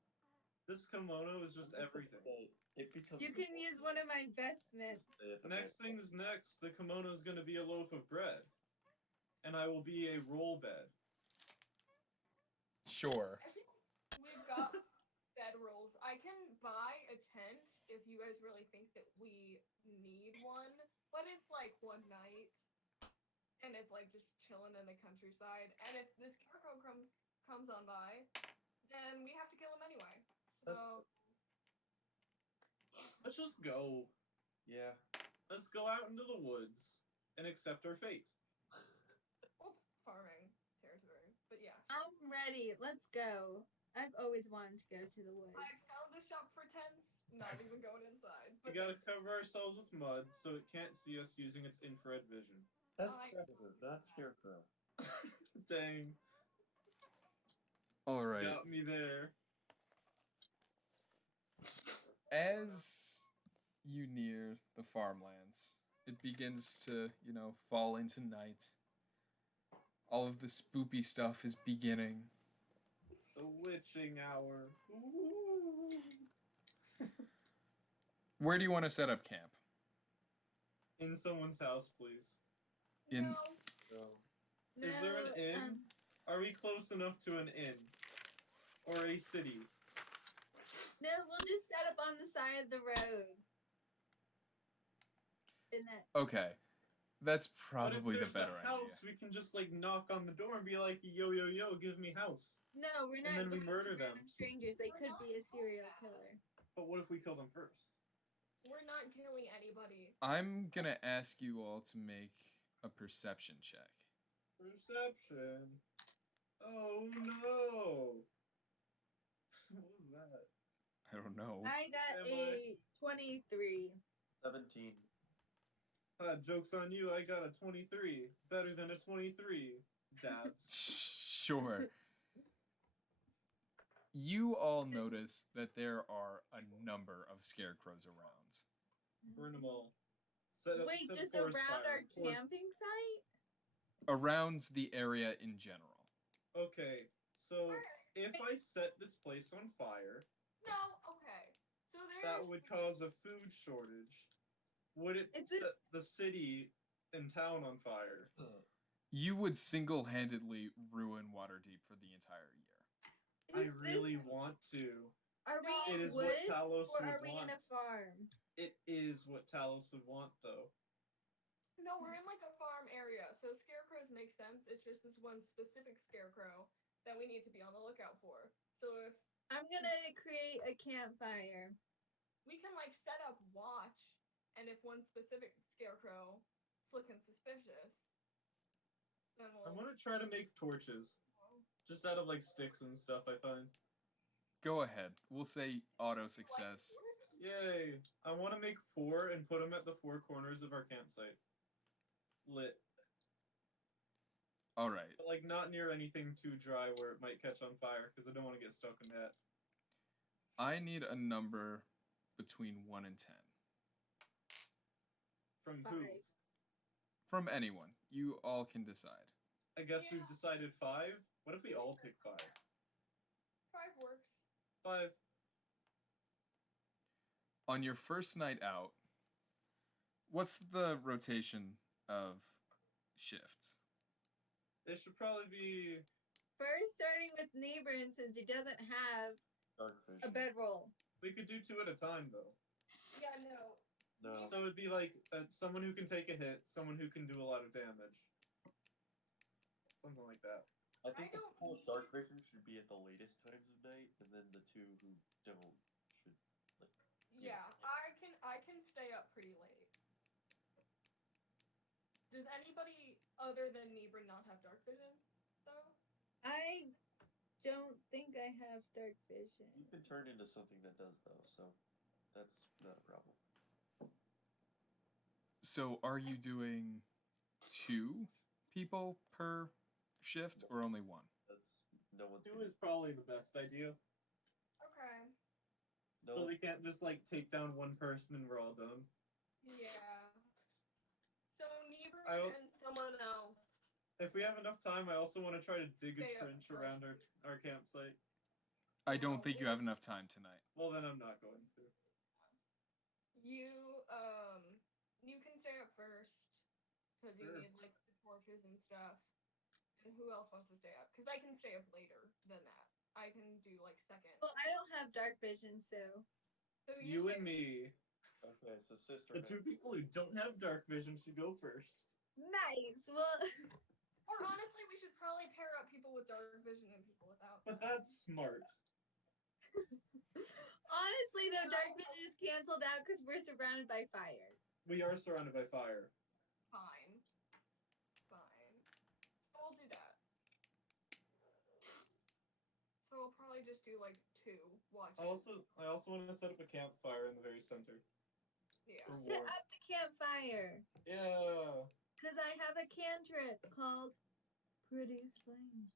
This kimono is just everything. It becomes. You can use one of my investments. Next thing's next, the kimono is going to be a loaf of bread. And I will be a roll bed. Sure. I think we've got bedrolls. I can buy a tent if you guys really think that we need one, but it's like one night, and it's like just chilling in the countryside. And if this scarecrow comes on by, then we have to kill him anyway. That's So Let's just go. Yeah. Let's go out into the woods and accept our fate. farming territory. But yeah, I'm ready. Let's go. I've always wanted to go to the woods. I found a shop for tents. Not even going inside. We But gotta cover ourselves with mud so it can't see us using its infrared vision. That's I- Predator, not Scarecrow. Dang, All right. got me there. As you near the farmlands, it begins to, fall into night. All of the spoopy stuff is beginning. The witching hour. Ooh. Where do you want to set up camp? In someone's house, please. In- no, So, Is there an inn? um, Are we close enough to an inn? Or a city? no, we'll just set up on the side of the road. In that. Okay. That's But probably if the there's better a house, we can just like knock on the door and be like, yo, yo, yo, give me house. No, we're not. then we going to murder them. random strangers. They could be a serial killer. But what if we kill them first? we're not killing anybody. idea. I'm going to ask you all to make a perception check. Perception. Oh no. What was that? I don't know. I got Am a 23. 17. Joke's on you, I got a 23. Better than a 23. Dabs. Sure. You all notice that there are a number of scarecrows around. Burn them all. Set up, Wait, set a just forest around fire. our Forest- camping site? Around the area in general. Okay, so Alright. if I set this place on fire, No, okay. So there's that would cause a food shortage. Would it Is this- set the city and town on fire? You would single-handedly ruin Waterdeep for the entire year. I Is really this, want to. are we It in is what woods Talos or are would we in a want. farm? It is what Talos would want, though. No, we're in like a farm area, so scarecrows make sense. It's just this one specific scarecrow that we need to be on the lookout for. So if I'm gonna create a campfire. we can like set up watch, and if one specific scarecrow is looking suspicious, then I we'll. want to try to make torches. Just out of like sticks and stuff I find. Go ahead. We'll say auto success. Yay! I want to make 4 and put them at the 4 corners of our campsite. lit, All right. but like not near anything too dry where it might catch on fire because I don't want to get stuck in that. I need a number between 1 and 10. From 5. who? From anyone. You all can decide. I guess we've decided 5. What if we all pick 5? 5 works. 5. On your first night out, what's the rotation of shifts? It should probably be. First, starting with Nebrin since he doesn't have Dark vision. a bedroll. We could do 2 at a time though. Yeah, no. No. So it'd be like someone who can take a hit, someone who can do a lot of damage. Something like that. I think the don't people with need- dark vision should be at the latest times of night, and then the 2 who don't should like. Yeah, I can stay up pretty late. Does anybody other than Nebra not have dark vision, though? I don't think I have dark vision. You can turn into something that does though, so that's not a problem. So are you doing 2 people per shift or only 1? That's no one's 2 gonna. is probably the best idea. Okay. No So one's- they can't just like take down one person and we're all done. Yeah. So Nebra I'll- and someone else. If we have enough time, I also want to try to dig a Stay up trench front. around our campsite. I don't think you have enough time tonight. Well, then I'm not going to. You can stay up first because you Sure. need like the torches and stuff. And who else wants to stay up? Because I can stay up later than that. I can do like second. Well, I don't have dark vision, so So You can- and me, Okay, so sister. the 2 people who don't have dark vision, should go first. nice. Well, Or honestly, we should probably pair up people with dark vision and people without. But that's smart. honestly, though, dark vision is canceled out because we're surrounded by fire. We are surrounded by fire. Fine. Fine. We'll do that. So we'll probably just do like 2 watches. I also want to set up a campfire in the very center. Yeah. For Set warmth. up the campfire Yeah. because I have a cantrip called Produce Flame.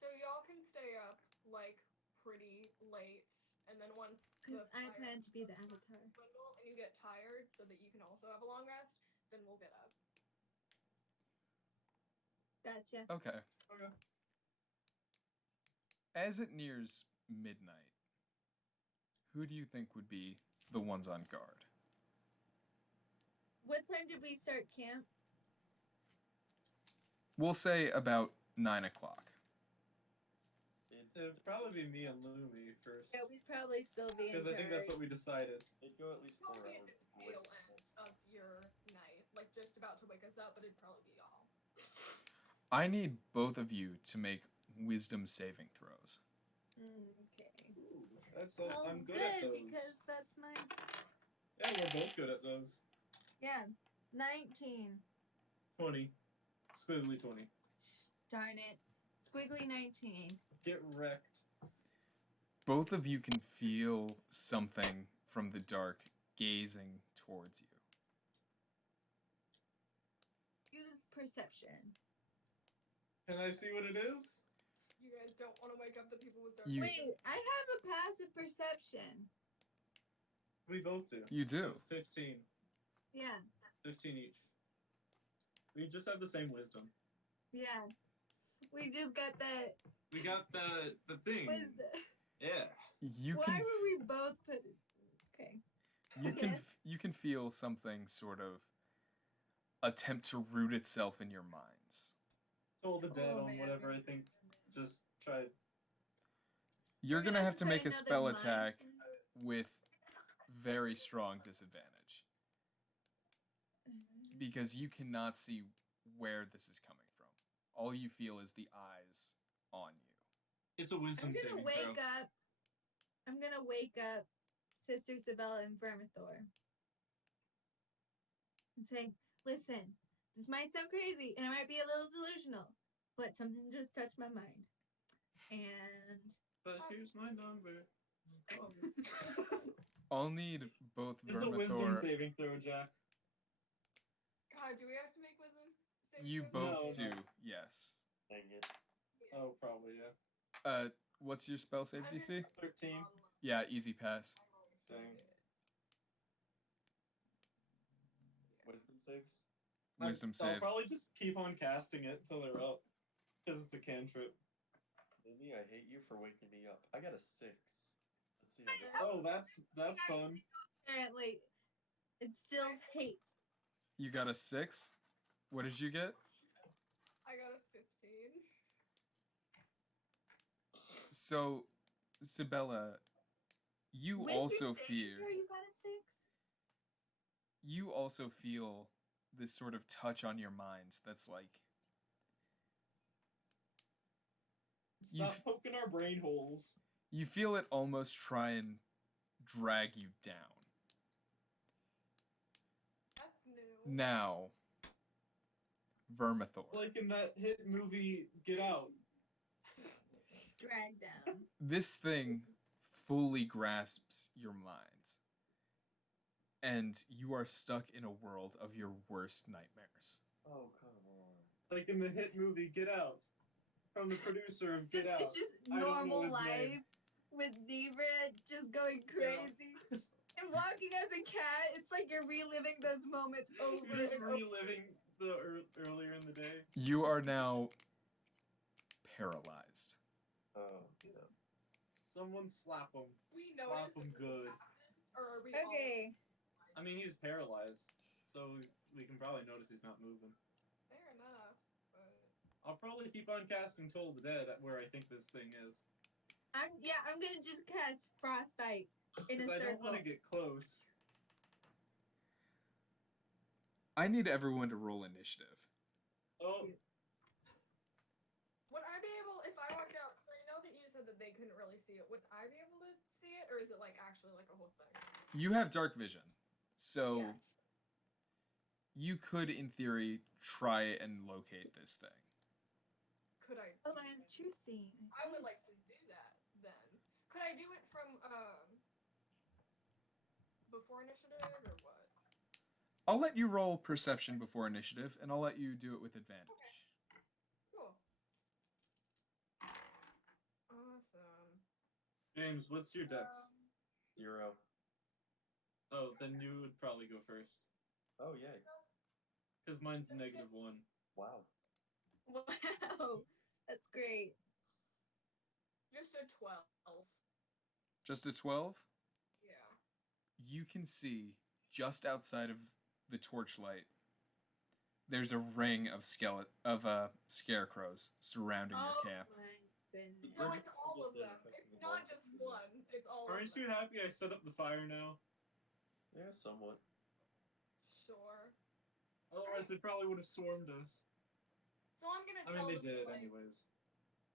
So y'all can stay up like pretty late, and then once the Because I fire plan to be the avatar. dwindle and you get tired, so that you can also have a long rest, then we'll get up. Gotcha. Okay. Okay. As it nears midnight, who do you think would be the ones on guard? What time did we start camp? We'll say about 9 o'clock. It'd probably be me and Lumi first. Yeah, we'd probably still be in Because I think that's charge. what we decided. It'd go at least 4 Probably at hours. the tail end of your night, like just about to wake us up, but it'd probably be y'all. I need both of you to make wisdom saving throws. Okay. That's Well, I'm good at those. because that's my Yeah, we're both good at those. 19. 20. Squiggly 20. Darn it. Squiggly 19. Get wrecked. Both of you can feel something from the dark gazing towards you. Use perception. Can I see what it is? You guys don't want to wake up the people with dark You- vision. Wait, I have a passive perception. We both do. You do. 15. Yeah. 15 each. We just have the same wisdom. Yeah. We just got that. We got the thing. Wisdom. Yeah. You Why can were we both put? Okay. you can feel something sort of attempt to root itself in your minds. Toll the dead Oh, on man, whatever we're- I think. Just try. You're We're gonna have to try make a another spell mind attack thing. with very strong disadvantage because you cannot see where this is coming from. All you feel is the eyes on you. It's a wisdom I'm gonna saving wake throw. up. I'm gonna wake up Sister Sabella and Vermithor and say, "Listen, this might sound crazy and it might be a little delusional, but something just touched my mind." And But here's my number. Call me. I'll need both It's a wisdom Vermithor. saving throw, Jack. God, do we have to make wisdom? You you? both No, do, no. yes. Dang it. Oh, probably, yeah. What's your spell save DC? 13. Yeah, easy pass. Dang. Wisdom saves? Wisdom I'll saves. probably just keep on casting it till they're up. Because it's a cantrip. Maybe I hate you for waking me up. I got a 6. Let's see how Oh, that's fun. Apparently, it stills hate. You got a 6? What did you get? I got a 15. So, Sibella, you With also your saving fear. throw, you got a 6? You also feel this sort of touch on your mind that's like, Stop poking our brain holes. you feel it almost try and drag you down. That's new. Now, Vermithor. Like in that hit movie, Get Out. Drag down. This thing fully grasps your minds, and you are stuck in a world of your worst nightmares. Oh, come on. Like in the hit movie, Get Out. From the producer of Get Out. It's just I don't know normal his life name. with Nora just going crazy. And walking as a cat, it's like you're reliving those moments over You're just and over. reliving the earlier in the day. You are now paralyzed. Oh, yeah. Someone slap him. We know Slap this him is good. Or are we Okay. I mean, he's paralyzed, so we can probably notice he's not moving. all fair enough? But I'll probably keep on casting Toll the Dead at where I think this thing is. I'm gonna just cast Frostbite in a Because I don't circle. want to get close. I need everyone to roll initiative. Oh, would I be able, if I walked out? So I know that you said that they couldn't really see it. Would I be able to see it, or is it like actually like a whole thing? You have dark vision, so Yeah. you could, in theory, try and locate this thing. Could I? Oh, I have true seeing. I would like to do that then. Could I do it from before initiative or what? I'll let you roll perception before initiative, and I'll let you do it with advantage. Cool. Awesome. James, what's your dex? 0. Oh, then you would probably go first. Oh, yay. Because mine's -1. Wow. Wow, that's great. Just a 12. Just a 12? Yeah. You can see, just outside of the torchlight, there's a ring of scarecrows surrounding Oh your camp. my goodness. No, Bridget it's all will of get them. affected It's the not most. just one. It's all Aren't of you them. happy I set up the fire now? Yeah, somewhat. Sure. Otherwise, they probably would have swarmed us. So I'm gonna I mean, tell they them, did, like, anyways.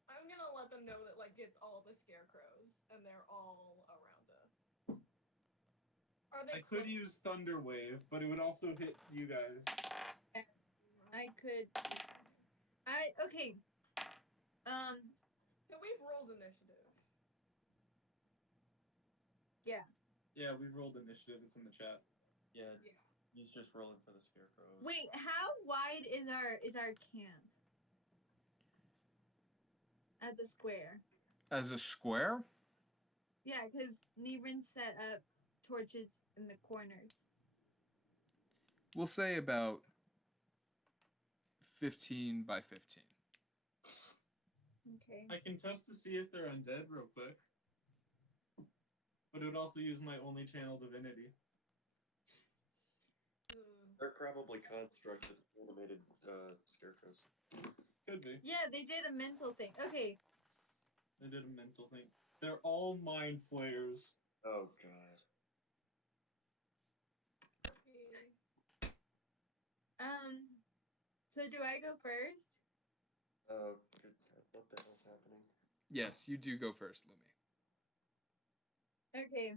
I'm gonna let them know that like it's all the scarecrows and they're all around us. Are they I could close? use Thunder Wave, but it would also hit you guys. I could. Okay. So we've rolled initiative. Yeah, we've rolled initiative. It's in the chat. Yeah, Yeah. he's just rolling for the scarecrows. Wait, how wide is our camp? As a square. As a square? Yeah, because Nebrin set up torches in the corners. We'll say about 15 by 15. Okay. I can test to see if they're undead real quick. But it would also use my only channel divinity. They're probably constructs of animated scarecrows. Could be. Yeah, they did a mental thing. Okay. They did a mental thing. They're all mind flayers. Oh, God. So do I go first? Oh, good God. What the hell's happening? Yes, you do go first, Lumi. Okay.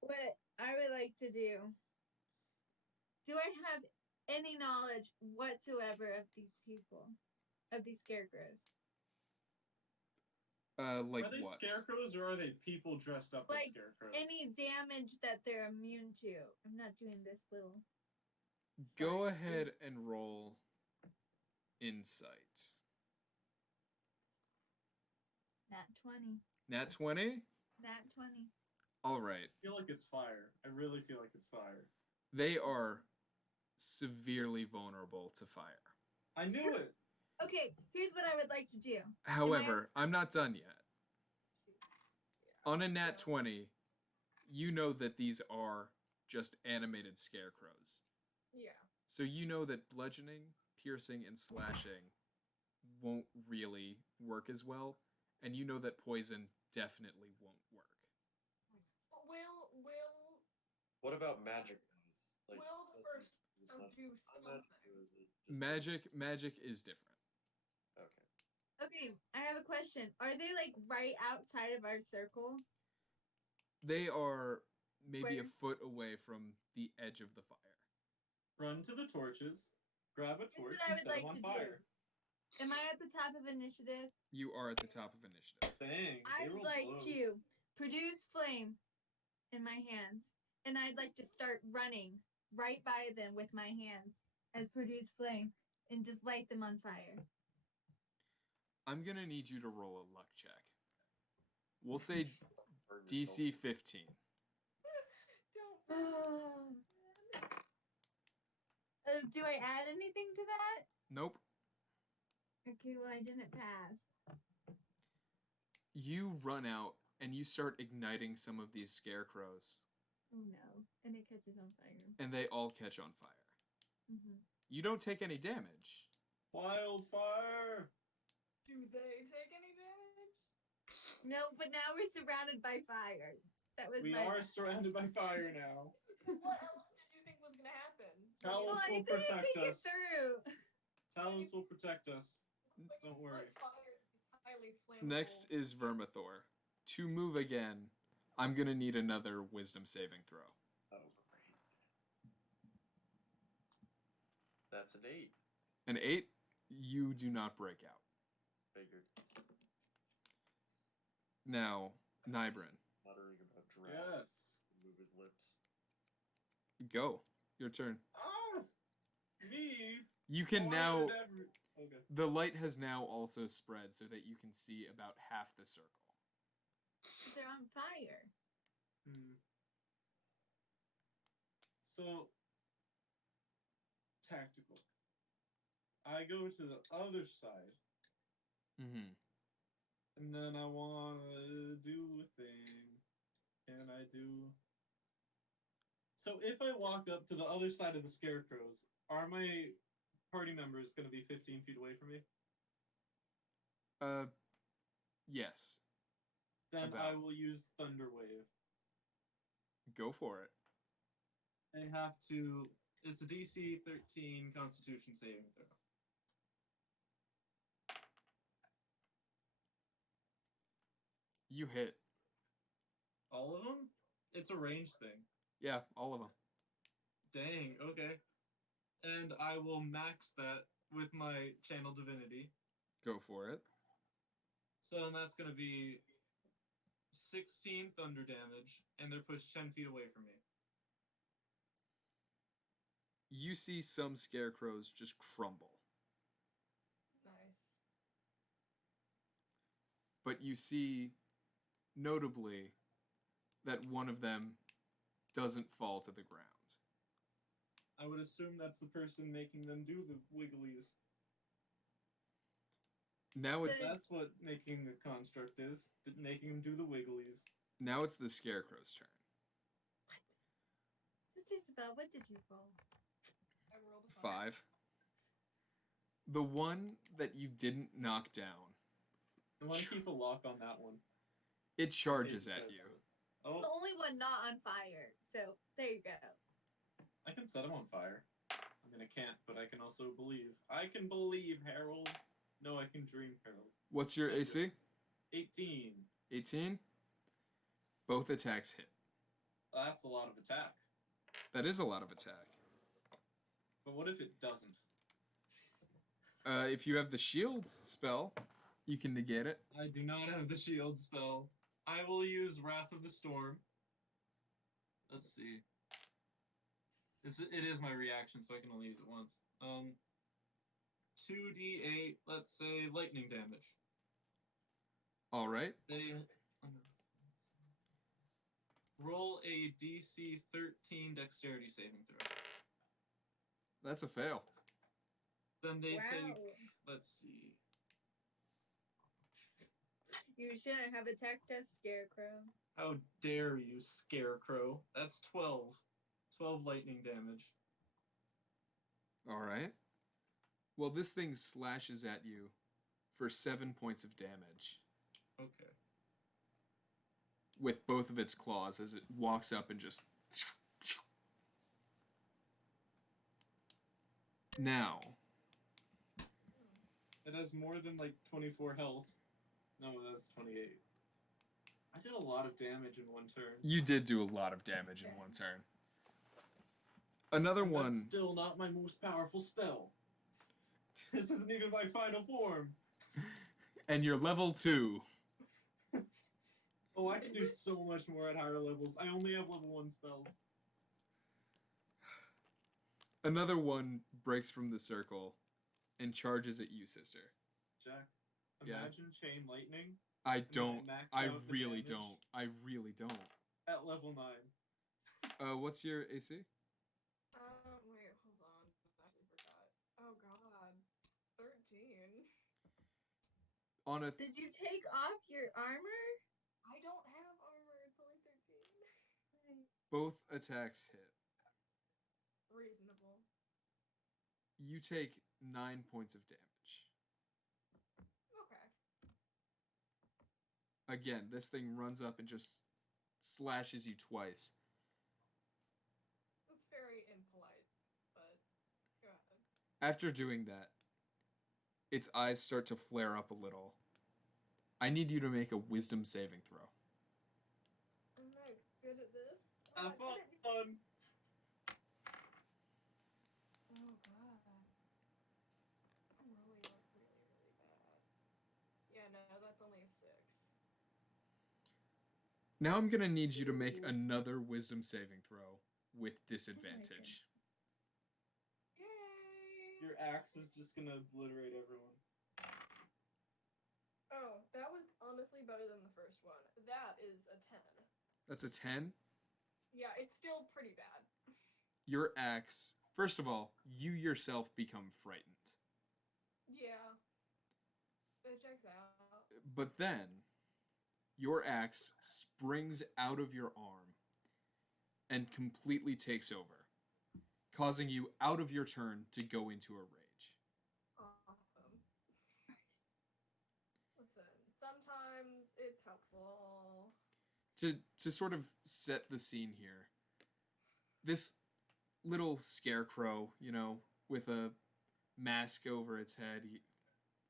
What I would like to do I have any knowledge whatsoever of these people? Of these scarecrows? Like Are they what? scarecrows or are they people dressed up Like, as scarecrows? Any damage that they're immune to. I'm not doing this little Go Sorry. ahead and roll insight. Nat 20. Nat 20? Nat 20. All right. I feel like it's fire. I really feel like it's fire. They are severely vulnerable to fire. I knew it. Okay, here's what I would like to do. However, I'm not done yet. On a nat 20, you know that these are just animated scarecrows. Yeah. So you know that bludgeoning, piercing, and slashing won't really work as well, and you know that poison definitely won't work. Will What about magic guys? Like, will the first it's not do magic, something? or is it just Magic is different. Okay. Okay, I have a question. Are they like right outside of our circle? They are maybe a Where? foot away from the edge of the fire. Run to the torches, grab a Here's torch, what I and would set them like on to fire. do. Am I at the top of initiative? You are at the top of initiative. Dang, I they would rolled like low. to produce flame in my hands, and I'd like to start running right by them with my hands as produce flame and just light them on fire. I'm gonna need you to roll a luck check. We'll say Burn yourself. DC 15. Don't. Do I add anything to that? Nope. Okay, well, I didn't pass. You run out and you start igniting some of these scarecrows, Oh no. And it catches on fire. and they all catch on fire. Mm-hmm. You don't take any damage. Wildfire! Do they take any damage? No, but now we're surrounded by fire. That was We my. are surrounded by fire now. What else did you think was gonna happen? Talos Well, I will didn't protect think it us. through. Talos will protect us. Like, Don't worry. fire is highly flammable. Next is Vermithor. To move again, I'm gonna need another wisdom saving throw. Oh, great. That's an 8. An 8, you do not break out. Figured. Now, Nybrin, Muttering about dragons. Yes. Move his lips. go. Your turn. Ah! Me? You can Why now. did every- Okay. The light has now also spread so that you can see about half the circle. They're on fire. So, tactical. I go to the other side, Mm-hmm. and then I want to do a thing. Can I do... So if I walk up to the other side of the scarecrows, are my party members going to be 15 feet away from me? Yes. Then About. I will use Thunder Wave. Go for it. They have to... It's a DC 13 Constitution saving throw. You hit. All of them? It's a range thing. Yeah, all of them. Dang, okay. And I will max that with my Channel Divinity. Go for it. So then that's going to be 16 thunder damage, and they're pushed 10 feet away from me. You see some scarecrows just crumble, Nice. but you see, notably, that one of them doesn't fall to the ground. I would assume that's the person making them do the wigglies. Now it's That's what making the construct is, making them do the wigglies. now it's the scarecrow's turn. Sister Isabel, what did you roll? I rolled a 5. The one that you didn't knock down, I want to keep a lock on that one. it charges in case at it you. tries to- The Oh, only one not on fire. So there you go. I can set him on fire. I mean, I can't, but I can also believe. I can believe, Harold. No, I can dream, Harold. What's your AC? 18. 18? Both attacks hit. That's a lot of attack. That is a lot of attack. But what if it doesn't? If you have the shields spell, you can negate it. I do not have the shield spell. I will use Wrath of the Storm. Let's see. It is my reaction, so I can only use it once. 2d8, let's say lightning damage. All right. They roll a DC 13 dexterity saving throw. That's a fail. Then they Wow. take, let's see. You shouldn't have attacked us, Scarecrow. How dare you, Scarecrow? That's 12. 12 lightning damage. All right. Well, this thing slashes at you for 7 points of damage Okay. with both of its claws as it walks up and just. Now, It has more than like 24 health. No, that's 28. I did a lot of damage in one turn. you did do a lot of damage in one turn. Another And one. That's still not my most powerful spell. This isn't even my final form. And you're level 2. Oh, I can do so much more at higher levels. I only have level 1 spells. Another one breaks from the circle and charges at you, sister. Jack, Yeah. imagine chain lightning I then don't. max I out the really damage. don't. I really don't. at level 9. What's your AC? Wait, hold on. I actually forgot. Oh god. 13. On a Did you take off your armor? I don't have armor. It's only 13. both attacks hit. Reasonable. You take 9 points of damage. Okay. Again, this thing runs up and just slashes you twice. That's very impolite, but go ahead. After doing that, its eyes start to flare up a little. I need you to make a wisdom saving throw. I'm not good at this. Have I'm not good at this. fun! Oh god. I'm really bad. Yeah, no, that's only a 6. Now I'm going to need you to make another wisdom saving throw with disadvantage. Yay! Your axe is just gonna obliterate everyone. Oh, that was honestly better than the first one. That is a 10. That's a 10. Yeah, it's still pretty bad. Your axe, first of all, you yourself become frightened. Yeah. It checks out. But then, your axe springs out of your arm and completely takes over, causing you out of your turn to go into a rage. Awesome. Listen, sometimes it's helpful. To sort of set the scene here, this little scarecrow, with a mask over its head,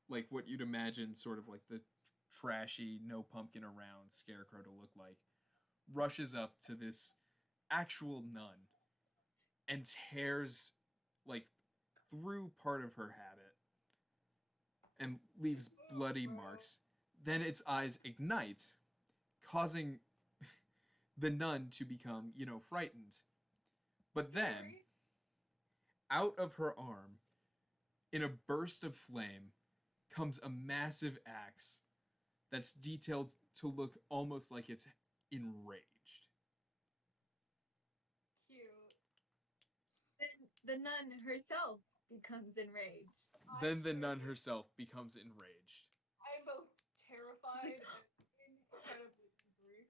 like what you'd imagine sort of like the trashy, no pumpkin around scarecrow to look like, rushes up to this actual nun and tears like through part of her habit and leaves bloody marks. Then its eyes ignite, causing the nun to become, frightened. But then, out of her arm, in a burst of flame, comes a massive axe that's detailed to look almost like it's enraged. Cute. Then the nun herself becomes enraged. Then the nun herself becomes enraged. I'm both terrified and incredibly angry.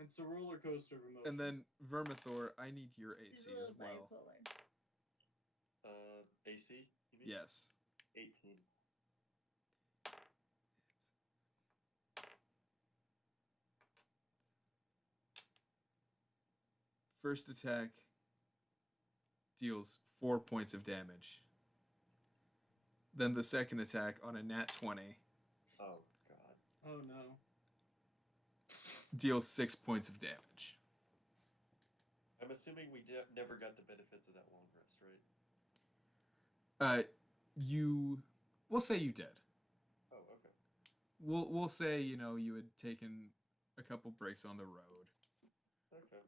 It's a roller coaster of emotions. And then, Vermithor, I need your She's AC a as little well. bipolar. AC, you mean? Yes. 18. First attack deals 4 points of damage. Then the second attack on a nat 20 Oh, God. Oh no. deals 6 points of damage. I'm assuming we never got the benefits of that long rest, right? We'll say you did. Oh, okay. We'll say, you had taken a couple breaks on the road. Okay.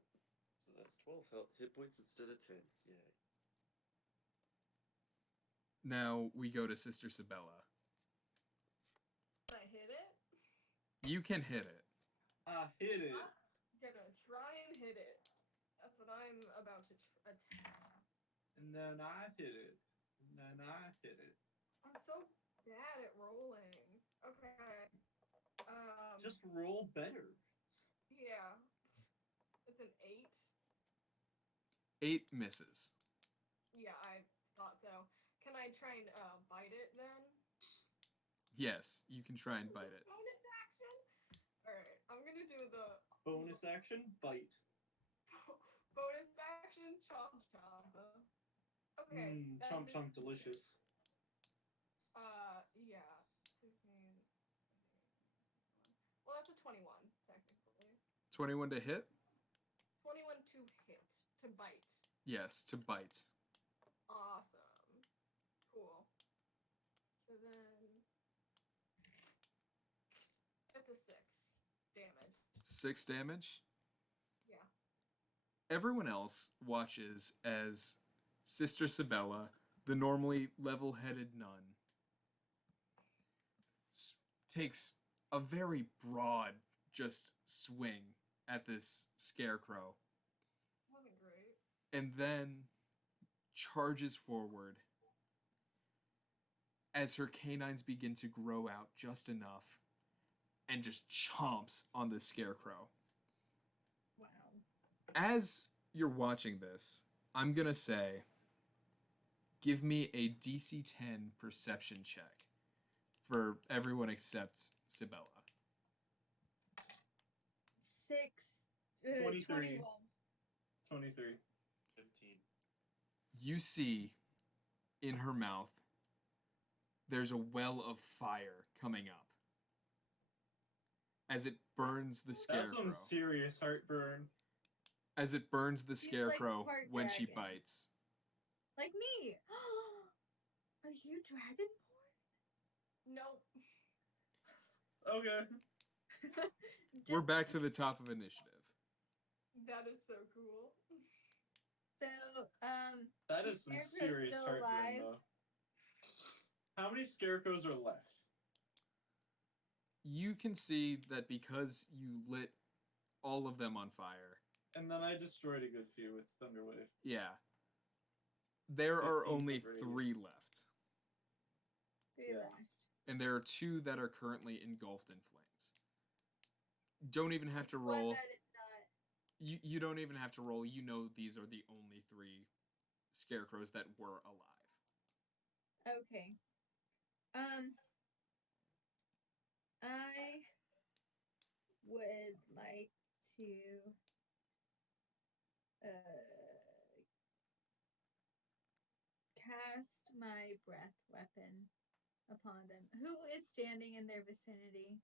So That's 12 hit points instead of 10. Yay. Now we go to Sister Sabella. Can I hit it? You can hit it. I hit it. I'm gonna try and hit it. That's what I'm about to attack. And then I hit it. And then I hit it. I'm so bad at rolling. Okay. Just roll better. Yeah. It's an 8. 8 misses. Yeah, I thought so. Can I try and bite it then? Yes, you can try and bite it. Bonus action? Alright, I'm gonna do the Bonus action, bite. bonus action chomp chomp. Okay. Chomp chomp delicious. Yeah. 16. Well, that's a 21, technically. 21 to hit? 21 to hit. To bite. Yes, to bite. Awesome. Cool. So then... That's a 6 damage. 6 damage? Yeah. Everyone else watches as Sister Sabella, the normally level-headed nun, takes a very broad just swing at this scarecrow. Wasn't great. And then charges forward as her canines begin to grow out just enough and just chomps on the scarecrow. Wow. As you're watching this, I'm gonna say, give me a DC 10 perception check for everyone except Sabella. 6, 23. 21. 23. 15. You see in her mouth, there's a well of fire coming up as it burns the scarecrow. That's some serious heartburn. As it burns the She's scarecrow like part when she dragon. bites. Like me. Are you dragonborn? Nope. Okay. We're back to the top of initiative. That is so cool. So, That the is some scarecrow's serious still heartburn, alive? though. How many scarecrows are left? You can see that because you lit all of them on fire. And then I destroyed a good few with Thunderwave. Yeah. There are 15 only foot 3 radius. left. 3 Yeah. left. And there are 2 that are currently engulfed in flames. Don't even have to One roll. that is not. You don't even have to roll. You know these are the only 3 scarecrows that were alive. Okay. I would like to cast my breath weapon upon them. Who is standing in their vicinity?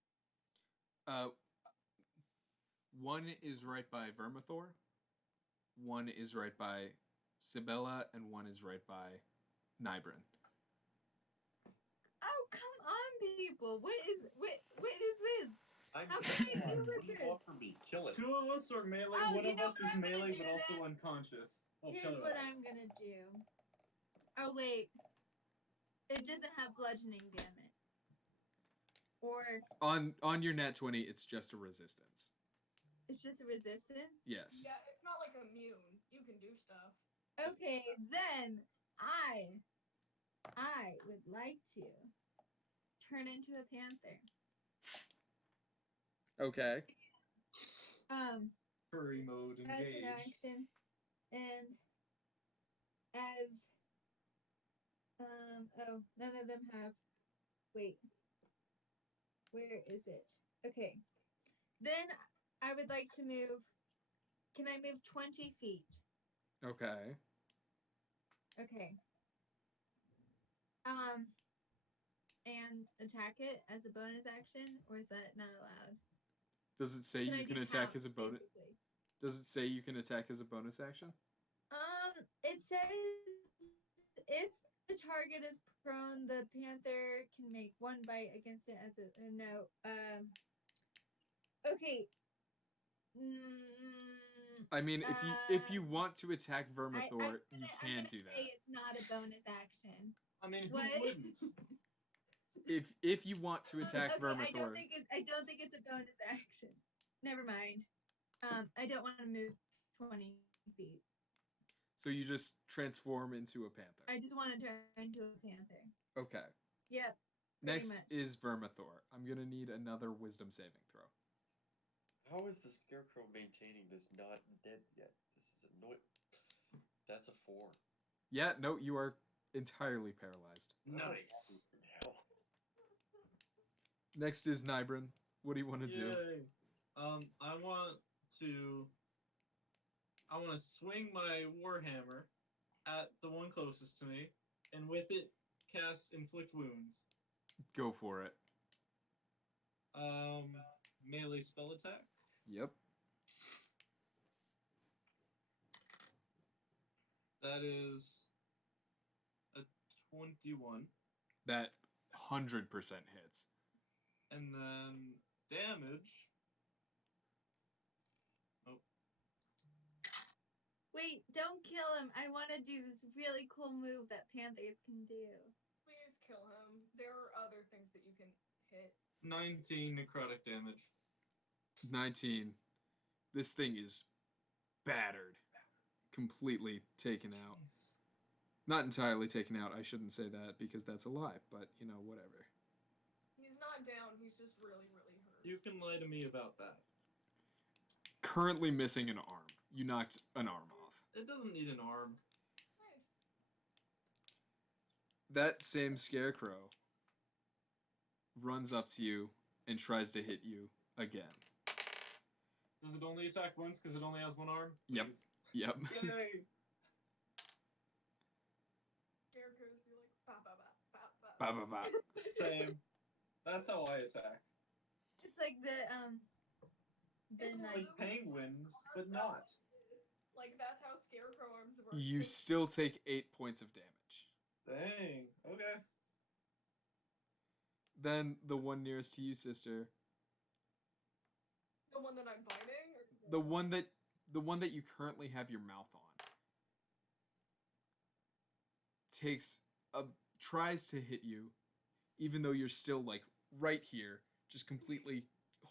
One is right by Vermithor, one is right by Sabella, and one is right by Nybrin. Oh, come on, people! What is this? I'm How can I dead. do What with do you it? want from me? Kill it. 2 of us are melee, Oh, one you of know us what is I'm gonna melee do but also then? unconscious. Well, Here's what paralyzed. I'm gonna do. Oh wait, it doesn't have bludgeoning damage. Or On your nat 20, it's just a resistance. it's just a resistance? Yes. Yeah, it's not like immune. You can do stuff. Okay, then I would like to turn into a panther. Okay. Furry mode As an engaged. action, and as oh, none of them have. Wait, where is it? Okay, then I would like to move. Can I move 20 feet? Okay. Okay. And attack it as a bonus action, or is that not allowed? Does it say Can I you can do attack as a pounce, bonus? basically? Does it say you can attack as a bonus action? It says if the target is prone, the panther can make 1 bite against it as a no. Okay. I mean, if you want to attack Vermithor, you can do that. Say it's not a bonus action. I mean, who What? wouldn't? If you want to attack Okay, Vermithor, I don't think it's a bonus action. Never mind. I don't want to move 20 feet. so you just transform into a panther. I just want to turn into a panther. Okay. Yep. Next much. is Vermithor. I'm gonna need another wisdom saving throw. How is the scarecrow maintaining this not dead yet? This is annoying. That's a 4. Yeah, no, you are entirely paralyzed. Nice. Now. Next is Nybrin. What do you want to do? Yay. I want to swing my warhammer at the one closest to me, and with it cast inflict wounds. Go for it. Melee spell attack. Yep. That is a 21. That 100% hits. And then damage. Oh. Wait, don't kill him. I want to do this really cool move that panthers can do. Please kill him. There are other things that you can hit. 19 necrotic damage. 19. This thing is battered. Completely taken out. Jeez. Not entirely taken out. I shouldn't say that because that's a lie, but you know, whatever. He's not down. He's just really, really hurt. You can lie to me about that. Currently missing an arm. You knocked an arm off. It doesn't need an arm. Nice. That same scarecrow runs up to you and tries to hit you again. Does it only attack once because it only has one arm? Yep. Please. Yep. Yay! Scarecrows be like, ba ba ba ba Ba ba. ba ba. Same. That's how I attack. It's like the It's Like penguins, but not. Like that's how scarecrow arms work. You still take 8 points of damage. Dang. Okay. Then the one nearest to you, sister. The one that I'm biting? Or The one that you currently have your mouth on. Tries to hit you, even though you're still like right here, just completely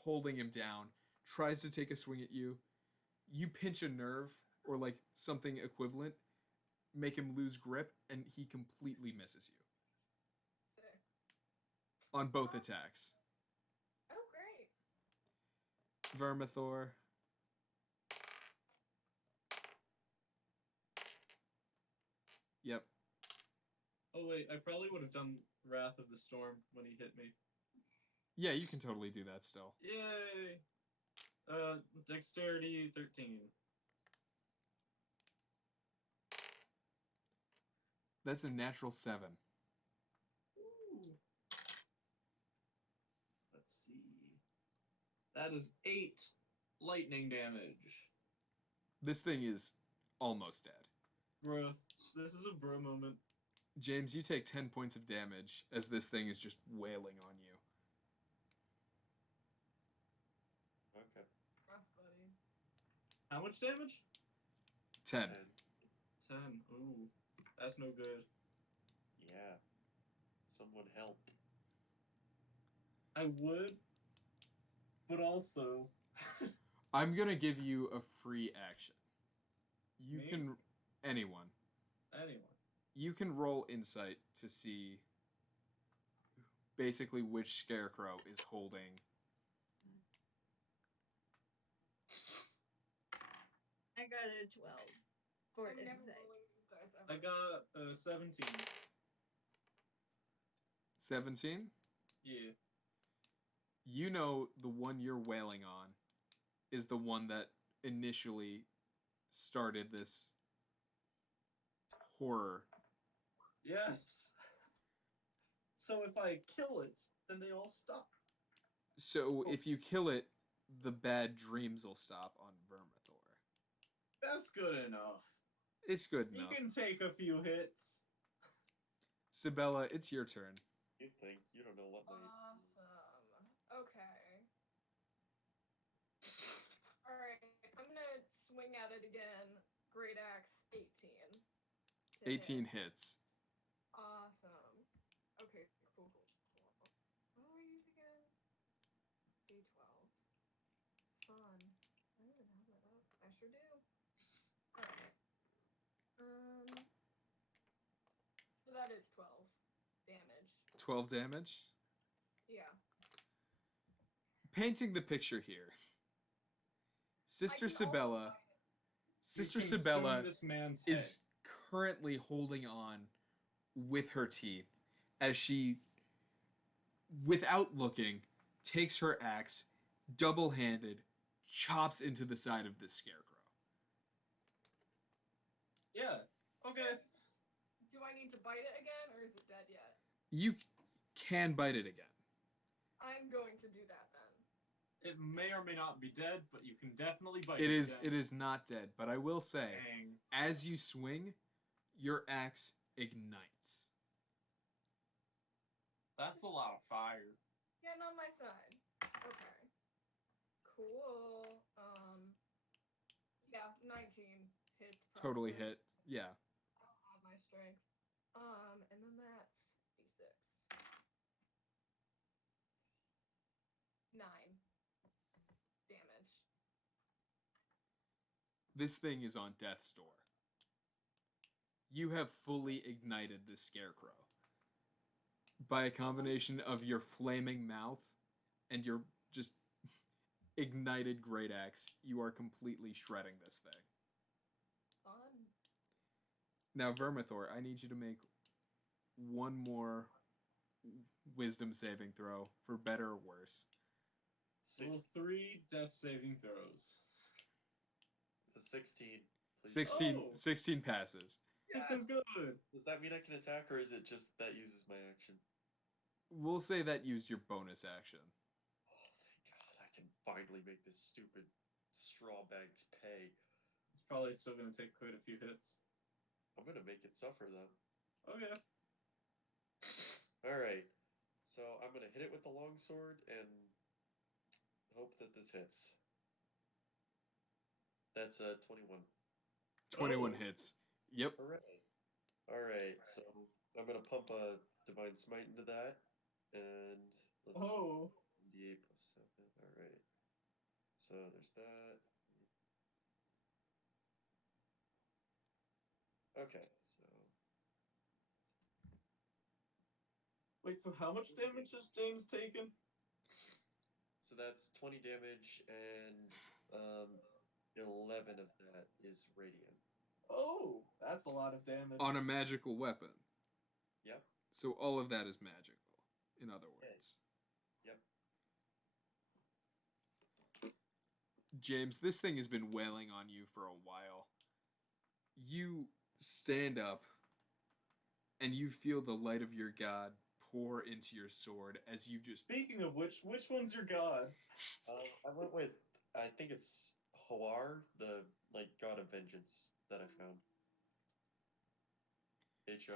holding him down. Tries to take a swing at you. You pinch a nerve or like something equivalent, make him lose grip, and he completely misses you. Sick. On both attacks. Oh, great. Vermithor. Yep. Oh wait, I probably would have done Wrath of the Storm when he hit me. Yeah, you can totally do that still. Yay! Dexterity 13. That's a natural 7. Ooh. Let's see. That is 8 lightning damage. This thing is almost dead. Bruh, this is a bro moment. James, you take 10 points of damage as this thing is just wailing on you. Okay. Rough, buddy. How much damage? 10. 10. Ooh, that's no good. Yeah. Someone help. I would, but also. I'm gonna give you a free action. You Me? can... Anyone. Anyone. You can roll insight to see basically which scarecrow is holding... I got a 12 for I'm never insight. rolling these dice ever. I got 17. 17? Yeah. You know the one you're wailing on is the one that initially started this horror. Yes. So if I kill it, then they all stop. So if you kill it, the bad dreams will stop on Vermithor. That's good enough. It's good You enough. can take a few hits. Sibella, it's your turn. You think you don't know what my Awesome. Okay. Alright, again. Great axe, 18. To 18 hit. hits. Awesome. Okay, cool. What do I use again? D12. Fun. I don't even have that up. I sure do. Alright. So that is 12 damage. 12 damage? Yeah. Painting the picture here. Sister I can Sabella. Sister You consumed Sabella this man's is head. currently holding on with her teeth as she, without looking, takes her axe, double-handed, chops into the side of this scarecrow. Yeah. Okay. Do I need to bite it again, or is it dead yet? You can bite it again. I'm going to do that then. It may or may not be dead, but you can definitely bite It it. is. It is not dead, but I will say, Dang. as you swing, your axe ignites. That's a lot of fire. Getting on my side. Okay. Cool. Yeah, 19 hits. Totally probably. hit. Yeah. I don't have my strength. And then that's D6. 9 damage. This thing is on death's door. You have fully ignited this scarecrow. By a combination of your flaming mouth and your just ignited great axe, you are completely shredding this thing. Fun. Now, Vermithor, I need you to make one more wisdom saving throw, for better or worse. Roll 3 death saving throws. It's a 16. Please. 16, Oh. 16 passes. This is good. Does that mean I can attack, or is it just that uses my action? We'll say that used your bonus action. Oh, thank God. I can finally make this stupid straw bag pay. It's probably still going to take quite a few hits. I'm going to make it suffer, though. Okay. Alright. So I'm going to hit it with the longsword and hope that this hits. That's 21. 21 Oh. hits. Yep. Hooray. Alright, so I'm going to pump a Divine Smite into that. And let's Oh. D8 plus 7. Alright. So there's that. Okay, so Wait, so how much damage has James taken? that's 20 damage, and 11 of that is radiant. Oh, that's a lot of damage. On a magical weapon. Yep. So all of that is magical, in other Okay. words. Yep. James, this thing has been wailing on you for a while. You stand up, and you feel the light of your god pour into your sword as you just... Speaking of which one's your god? I went with, I think it's Hawar, the god of vengeance that I found. H-O.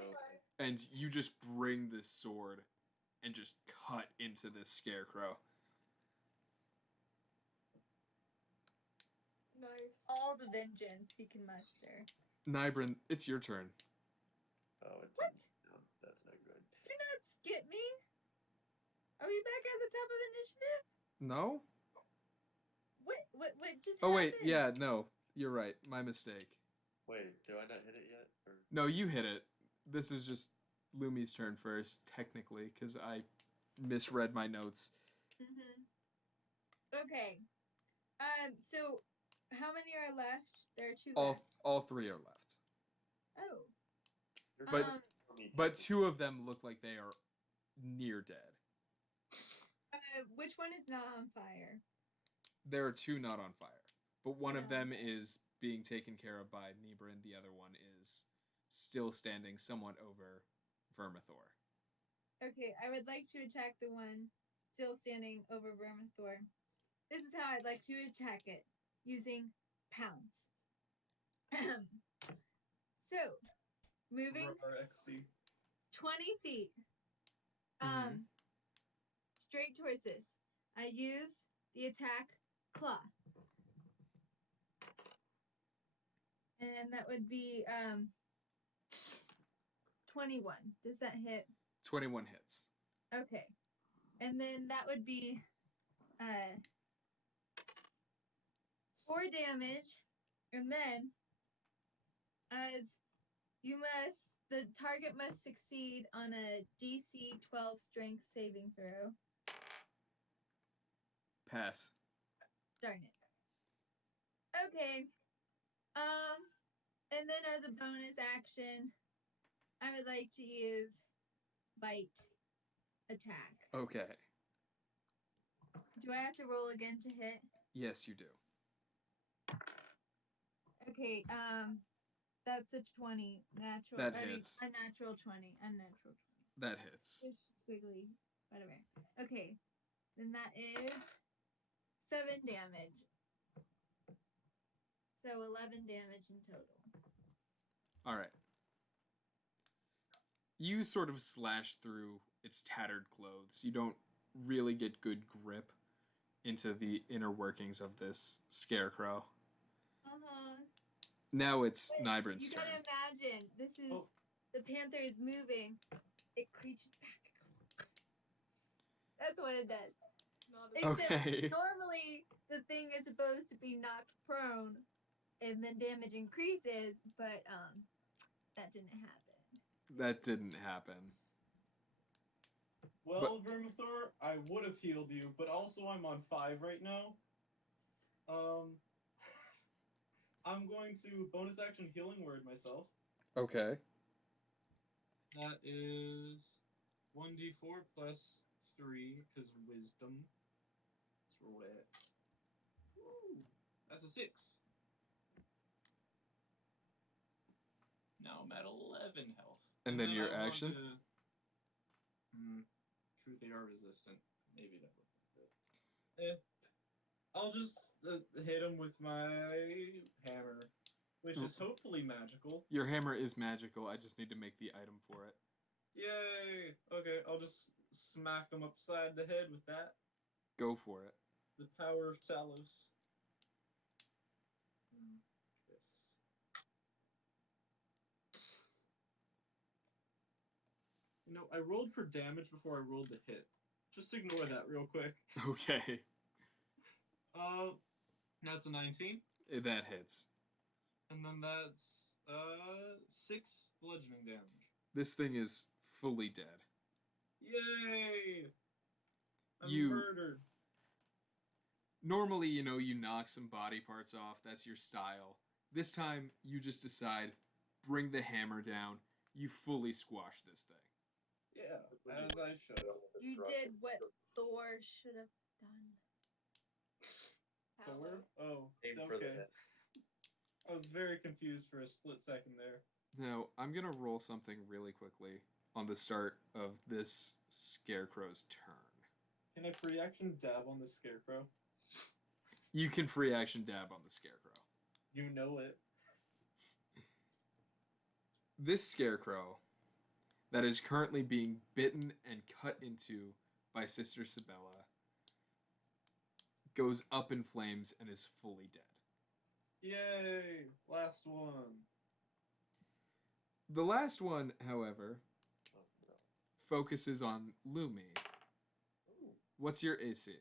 And you just bring this sword and just cut into this scarecrow. Nice. All the vengeance he can muster. Nybrin, it's your turn. Oh, it's What? no, that's not good. Do not skip me. Are we back at the top of initiative? No? What just Oh, wait, happened? yeah, no. You're right. My mistake. Wait, do I not hit it yet? Or No, you hit it. This is just Lumi's turn first, technically, because I misread my notes. Mm-hmm. Okay. So how many are left? There are 2 left. All 3 are left. Oh. You're But- good for me, But technically. 2 of them look like they are near dead. Which one is not on fire? There are 2 not on fire. But one of Yeah. them is being taken care of by Nibra, and the other one is still standing somewhat over Vermithor. Okay, I would like to attack the one still standing over Vermithor. This is how I'd like to attack it, using pounce. So, moving RXD. 20 feet. Straight towards this. I use the attack claw. And that would be 21. Does that hit? 21 hits. Okay. And then that would be 4 damage. And then as the target must succeed on a DC 12 strength saving throw. Pass. Darn it. Okay. And then as a bonus action, I would like to use bite attack. Okay. Do I have to roll again to hit? Yes, you do. Okay, that's a 20 natural. That hits. Unnatural 20. Unnatural 20. That hits. Just squiggly. Whatever. Okay. Then that is 7 damage. So 11 damage in total. All right. You sort of slash through its tattered clothes. You don't really get good grip into the inner workings of this scarecrow. Uh-huh. Now it's But Nybrin's you turn. gotta imagine, this is, the panther is moving. It creeches back. That's what it does. Not as Except Okay. normally the thing is supposed to be knocked prone and then damage increases, but that didn't happen. That didn't happen. Well, Vermithor, I would have healed you, but also I'm on 5 right now. I'm going to bonus action healing word myself. Okay. That is 1d4 plus 3, because wisdom. Let's roll it. Woo! That's a 6. Now I'm at 11 health. And then your I want action? True, they are resistant. Maybe that would be it. I'll just hit him with my hammer, which is hopefully magical. Your hammer is magical. I just need to make the item for it. Yay! Okay, I'll just smack him upside the head with that. Go for it. The power of Talos. This. You know, I rolled for damage before I rolled the hit. Just ignore that real quick. Okay. That's a 19. That hits. And then that's 6 bludgeoning damage. This thing is fully dead. Yay! I'm You- murdered. Normally, you knock some body parts off. That's your style. This time, you just decide, bring the hammer down. You fully squash this thing. Yeah, as I should. You did what Thor should have done. Thor? Oh, Aim for the okay. head. I was very confused for a split second there. Now, I'm going to roll something really quickly on the start of this scarecrow's turn. Can I free action dab on the scarecrow? You can free action dab on the scarecrow. You know it. This scarecrow that is currently being bitten and cut into by Sister Sabella goes up in flames and is fully dead. Yay! Last one. The last one, however, Oh, no. focuses on Lumi. Ooh. What's your AC?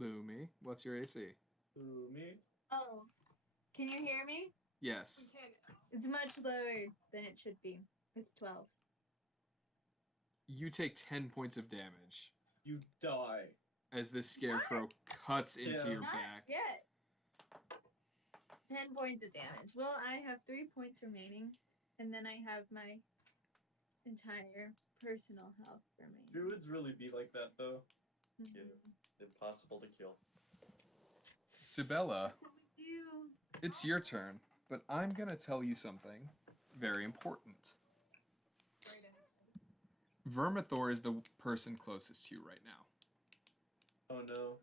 Lumi, what's your AC? Who, me? Oh, can you hear me? Yes. You can. It's much lower than it should be. It's 12. You take 10 points of damage You die. as this scarecrow cuts into Yeah. your Not back. yet. 10 points of damage. Well, I have 3 points remaining, and then I have my entire personal health remaining. Druids really be like that, though. Mhm. Yeah. Impossible to kill. Sabella, That's what we do. it's your turn, but I'm going to tell you something very important. Right ahead. Vermithor is the person closest to you right now. Oh no.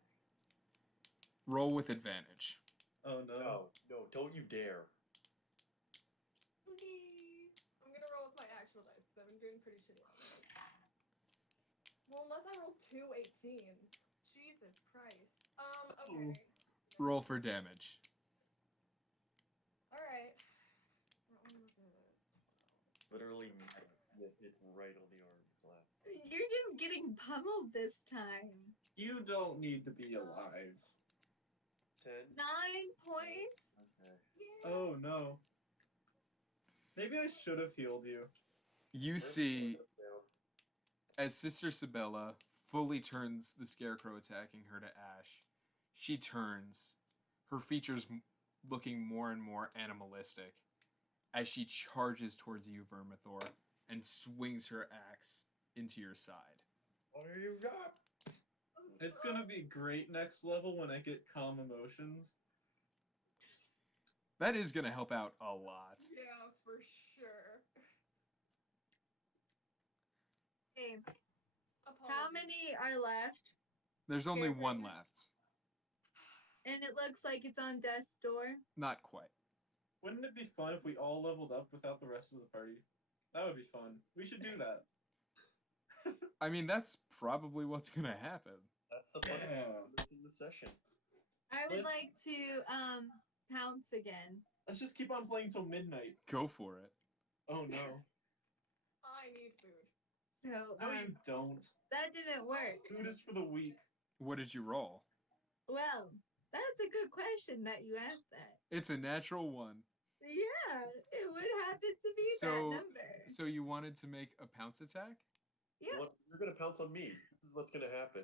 Roll with advantage. Oh no. No, don't you dare. I'm gonna roll with my actual dice because I've been doing pretty shitty. Well, unless I roll two 18s. Jesus Christ. Oh. Okay. Roll for damage. Alright. Literally, you hit right on the arm glass. You're just getting pummeled this time. You don't need to be alive. 10. 9 points. Okay. Yeah. Oh no. Maybe I should have healed you. You see, as Sister Sabella fully turns the Scarecrow attacking her to ash, she turns, her features looking more and more animalistic, as she charges towards you, Vermithor, and swings her axe into your side. What are you got? It's gonna be great next level when I get calm emotions. That is going to help out a lot. Yeah, for sure. Okay, how Apologies. many are left? There's only Scarecrow. one left. And it looks like it's on death's door. Not quite. Wouldn't it be fun if we all leveled up without the rest of the party? That would be fun. We should do that. I mean, that's probably what's going to happen. That's the fun Yeah. of missing the session. I would Let's- like to pounce again. Let's just keep on playing till midnight. Go for it. Oh no. I need food. So No, you don't. that didn't work. Food is for the weak. What did you roll? Well, that's a good question that you asked that. It's a natural one. Yeah, it would happen to be So- that number. So you wanted to make a pounce attack? Yeah. You're gonna pounce on me. This is what's gonna happen.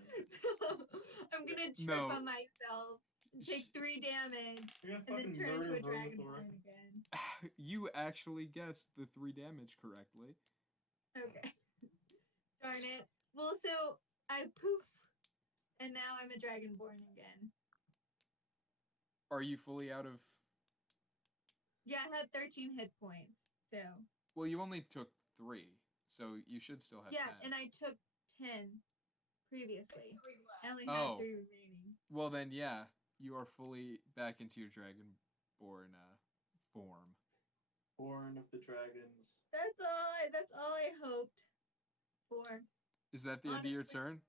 I'm gonna trip No. on myself, and take 3 damage, You're gonna and then fucking turn into murder a Vermithor. dragonborn again. You actually guessed the 3 damage correctly. Okay. Darn it. Well, so I poof, and now I'm a dragonborn again. Are you fully out of... Yeah, I had 13 hit points. So Well, you only took 3, so you should still have yeah, 10. and I took 10 previously. Three left. I only Oh. had 3 remaining. Well, then, yeah, you are fully back into your dragonborn form. Born of the dragons. That's all I hoped for. Is that the end of your Honestly- turn?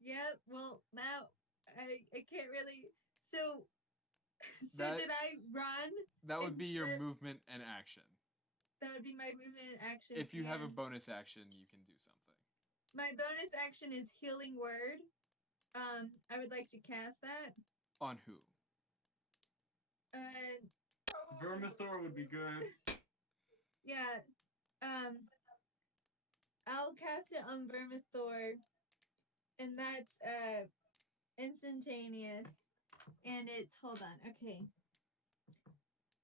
Yeah, well, now I can't really. So That- did I run? That would And be your trip. movement and action. That would be my movement and action. If you have a and bonus action, you can do something. my bonus action is healing word. I would like to cast that. On who? Vermithor would be good. Yeah. I'll cast it on Vermithor, and that's instantaneous. And it's hold on, okay.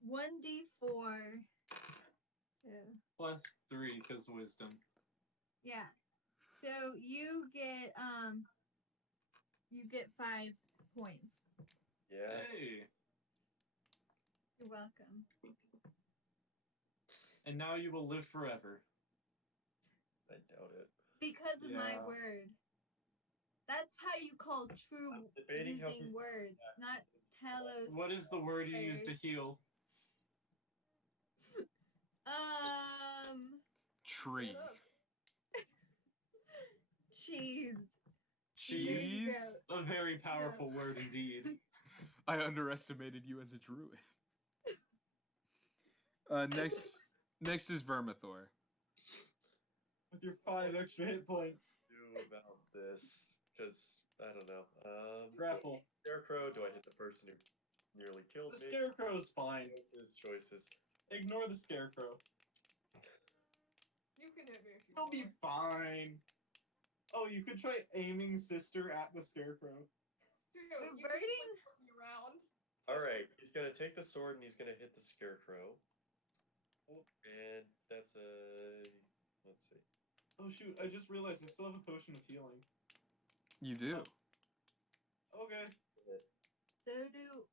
1d4. So Plus 3 because wisdom. yeah. So you get 5 points. Yes. Hey. You're welcome. And now you will live forever. I doubt it. Because of my Yeah. word. That's how you call true I'm debating how using these- words, not telos. What is the word you use to Prayers. heal? Tree. Cheese. Cheese? A very powerful word indeed. I underestimated you as a druid. Next is Vermithor. With your 5 extra hit points. Do about this because I don't know. Grapple. Scarecrow. Do I hit the person who nearly killed The me? scarecrow's fine. Choices. Ignore the scarecrow. You can hit me if you You'll be want. fine. Oh, you could try aiming sister at the scarecrow. Dude, you can Reverting? flip me around. All right. He's gonna take the sword and he's gonna hit the scarecrow. And that's a. Let's see. Oh shoot, I just realized I still have a potion of healing. You do. Okay. So do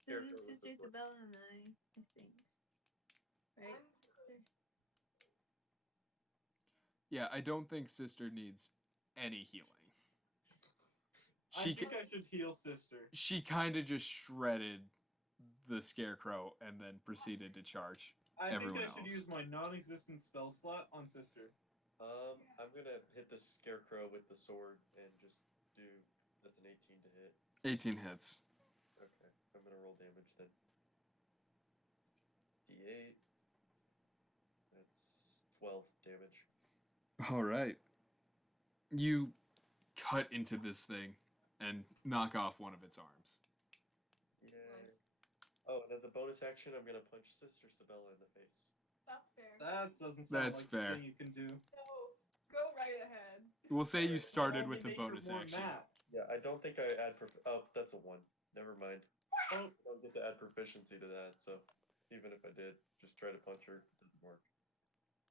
Scarecrow was Sister the fourth. Isabella and I think. Right? I'm good. Yeah, I don't think Sister needs any healing. I She think I should heal sister. she kind of just shredded the scarecrow and then proceeded to charge. I think Everyone I should else. use my non-existent spell slot on sister. I'm gonna hit the scarecrow with the sword and just do. That's an 18 to hit. 18 hits. Okay, I'm gonna roll damage then. D8. That's 12 damage. All right. You cut into this thing and knock off one of its arms. Yay. Oh, and as a bonus action, I'm gonna punch Sister Sabella in the face. That's fair. That doesn't sound That's like fair. a thing you can do. No, go right ahead. We'll say you Alright. started Only with the make her bonus more action. mad. Yeah, I don't think I add. Oh, that's a 1. Never mind. Oh, I don't get to add proficiency to that, so even if I did, just try to punch her, it doesn't work.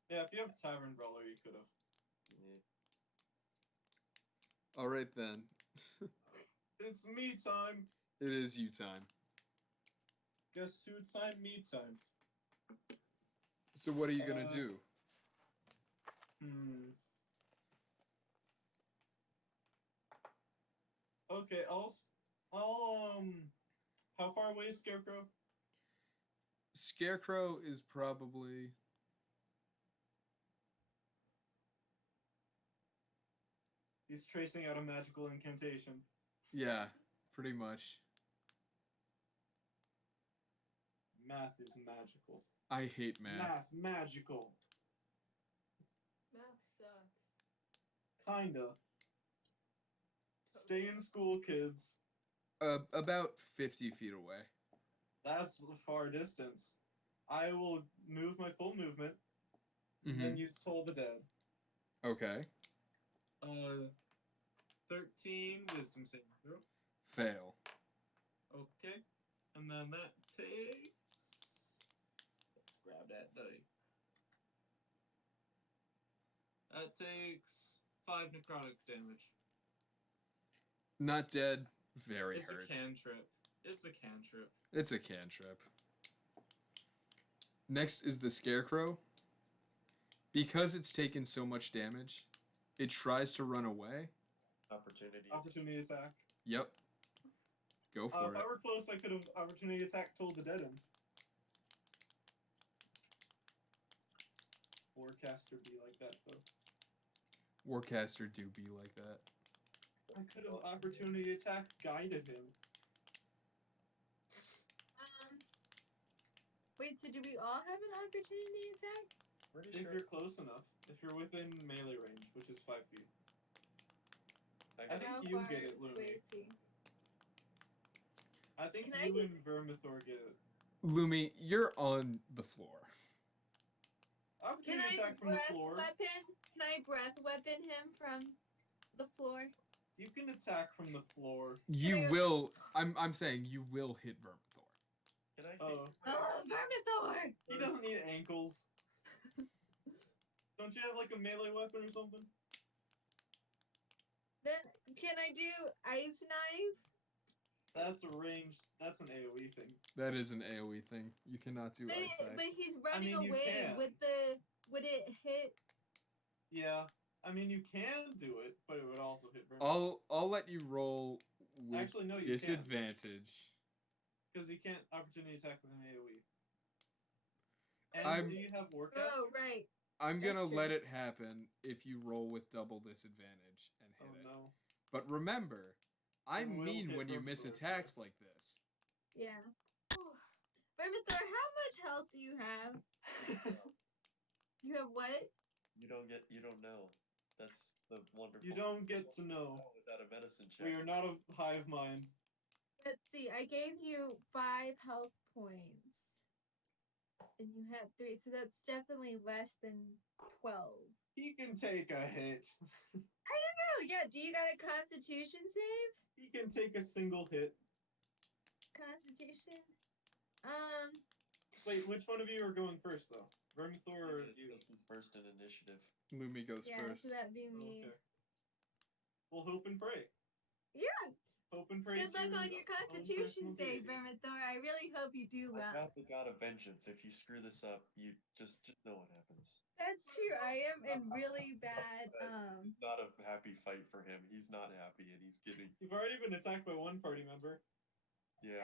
yeah, if you have Tavern Brawler, you could have. Yeah. All right then. It's me time. It is you time. Guess who time? Me time. So what are you gonna do? Okay, I'll how far away is Scarecrow? Scarecrow is probably He's tracing out a magical incantation. yeah, pretty much. Math is magical. I hate math. Math magical. Math sucks. Kinda. Stay in school, kids. About 50 feet away. That's a far distance. I will move my full movement and then use Toll the Dead. Okay. 13 wisdom saving throw. Fail. Okay. And then that takes. Let's grab that die. That takes 5 necrotic damage. Not dead. Very It's hurt. a cantrip. It's a cantrip. It's a cantrip. Next is the Scarecrow. Because it's taken so much damage, it tries to run away. Opportunity attack. Yep. Go for If it. I were close, I could have opportunity attack Toll the Dead him. Warcaster be like that though. Warcaster do be like that. I could have opportunity attack guided him. Wait, so do we all have an opportunity attack? Pretty If sure. you're close enough. If you're within melee range, which is 5 feet. I got think How you far get it, is Lumi. Wacy? I think Can I you just- and Vermithor get it. Lumi, you're on the floor. Can Opportunity I attack from the breath floor. weapon? Can I breath weapon him from the floor? You can attack from the floor. You I- will. I'm saying you will hit Vermithor. Can I hit? Oh. Oh, Vermithor! He doesn't need ankles. Don't you have like a melee weapon or something? Then can I do ice knife? That's a range. That's an AoE thing. That is an AoE thing. You cannot do But, ice knife. but he's running mean, you away. can. Would it hit? Yeah. I mean, you can do it, but it would also hit Vermithor. I'll let you roll with Actually, no, you can't. disadvantage. Because you can't opportunity attack with an AoE. And I'm- do you have Warcaster? Oh, right. I'm That's gonna true. let it happen if you roll with double disadvantage and hit Oh it. no. But remember, I'm will mean hit when you miss Vermithor. attacks like this. Yeah. Vermithor, how much health do you have? You have what? You don't know. That's the wonderful. You don't get to know. Without a medicine check. We are not a hive mind. Let's see. I gave you 5 health points. And you had 3, so that's definitely less than 12. He can take a hit. Oh, yeah. Do you got a constitution save? He can take a single hit. Constitution? Wait, which one of you are going first, though? Vermithor or you? This was first in initiative. Lumi goes Yeah, first. so that'd be Oh, me. okay. Well, hope and pray. Yeah. Hope and pray. Good luck to on your own constitution personal save, deity. Vermithor. I really hope you do I well. got the god of vengeance. If you screw this up, you just know what happens. That's true. I am in really bad. It's not a happy fight for him. He's not happy, and he's getting. You've already been attacked by one party member. Yeah.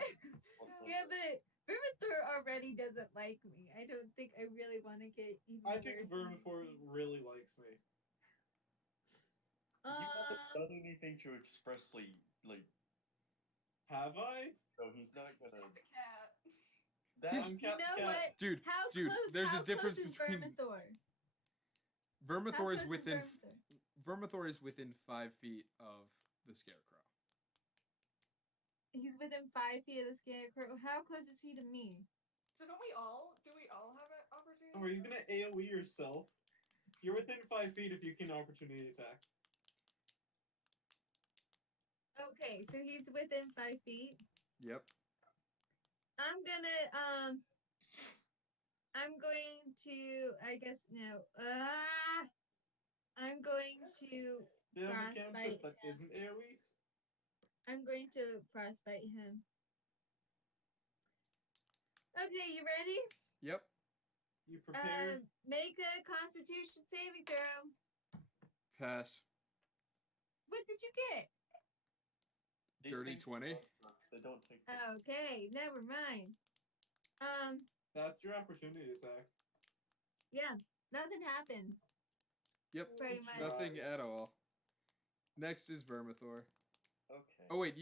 Yeah, but Vermithor already doesn't like me. I don't think I really want to get even I think worse. Vermithor really likes me. You haven't done anything to expressly, like, Have I? so he's not gonna. Cat. He's- I'm You Cat know Cat. what? Dude, How dude, close? there's how a difference close is between Vermithor? How Vermithor close is within Vermithor? Vermithor is within 5 feet of the scarecrow. He's within 5 feet of the scarecrow. How close is he to me? So don't we all? Do we all have an opportunity? Oh, are you gonna AOE yourself? You're within 5 feet if you can opportunity attack. Okay, so he's within 5 feet. Yep. I'm gonna I'm going to I guess no. I'm going to Do you have a Frostbite cantrip that him. isn't AOE? I'm going to frostbite him. Okay, you ready? Yep. You prepared? Make a Constitution saving throw. Pass. What did you get? These Dirty things 20. They don't take. Okay, never mind. That's your opportunity attack. Yeah, nothing happens. Yep. Pretty much. Nothing at all. Next is Vermithor. Okay. Oh wait,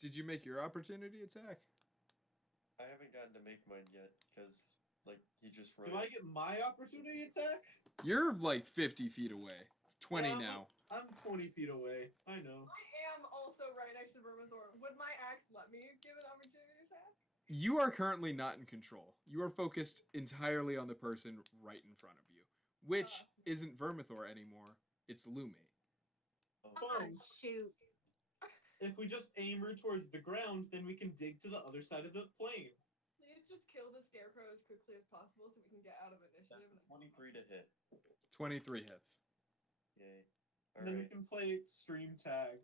did you make your opportunity attack? I haven't gotten to make mine yet because, like, he just ran. Do I get my opportunity attack? You're like 50 feet away. 20 Yeah, now. I'm 20 feet away. I know. I am also right next to Vermithor. Would my axe let me give an opportunity attack? You are currently not in control. You are focused entirely on the person right in front of you, which isn't Vermithor anymore. It's Lumi. Oh, Fun. shoot. If we just aim her towards the ground, then we can dig to the other side of the plane. Please just kill the scarecrow as quickly as possible so we can get out of initiative. That's a 23 to hit. 23 hits. Yay. And then we Alright. can play stream tag.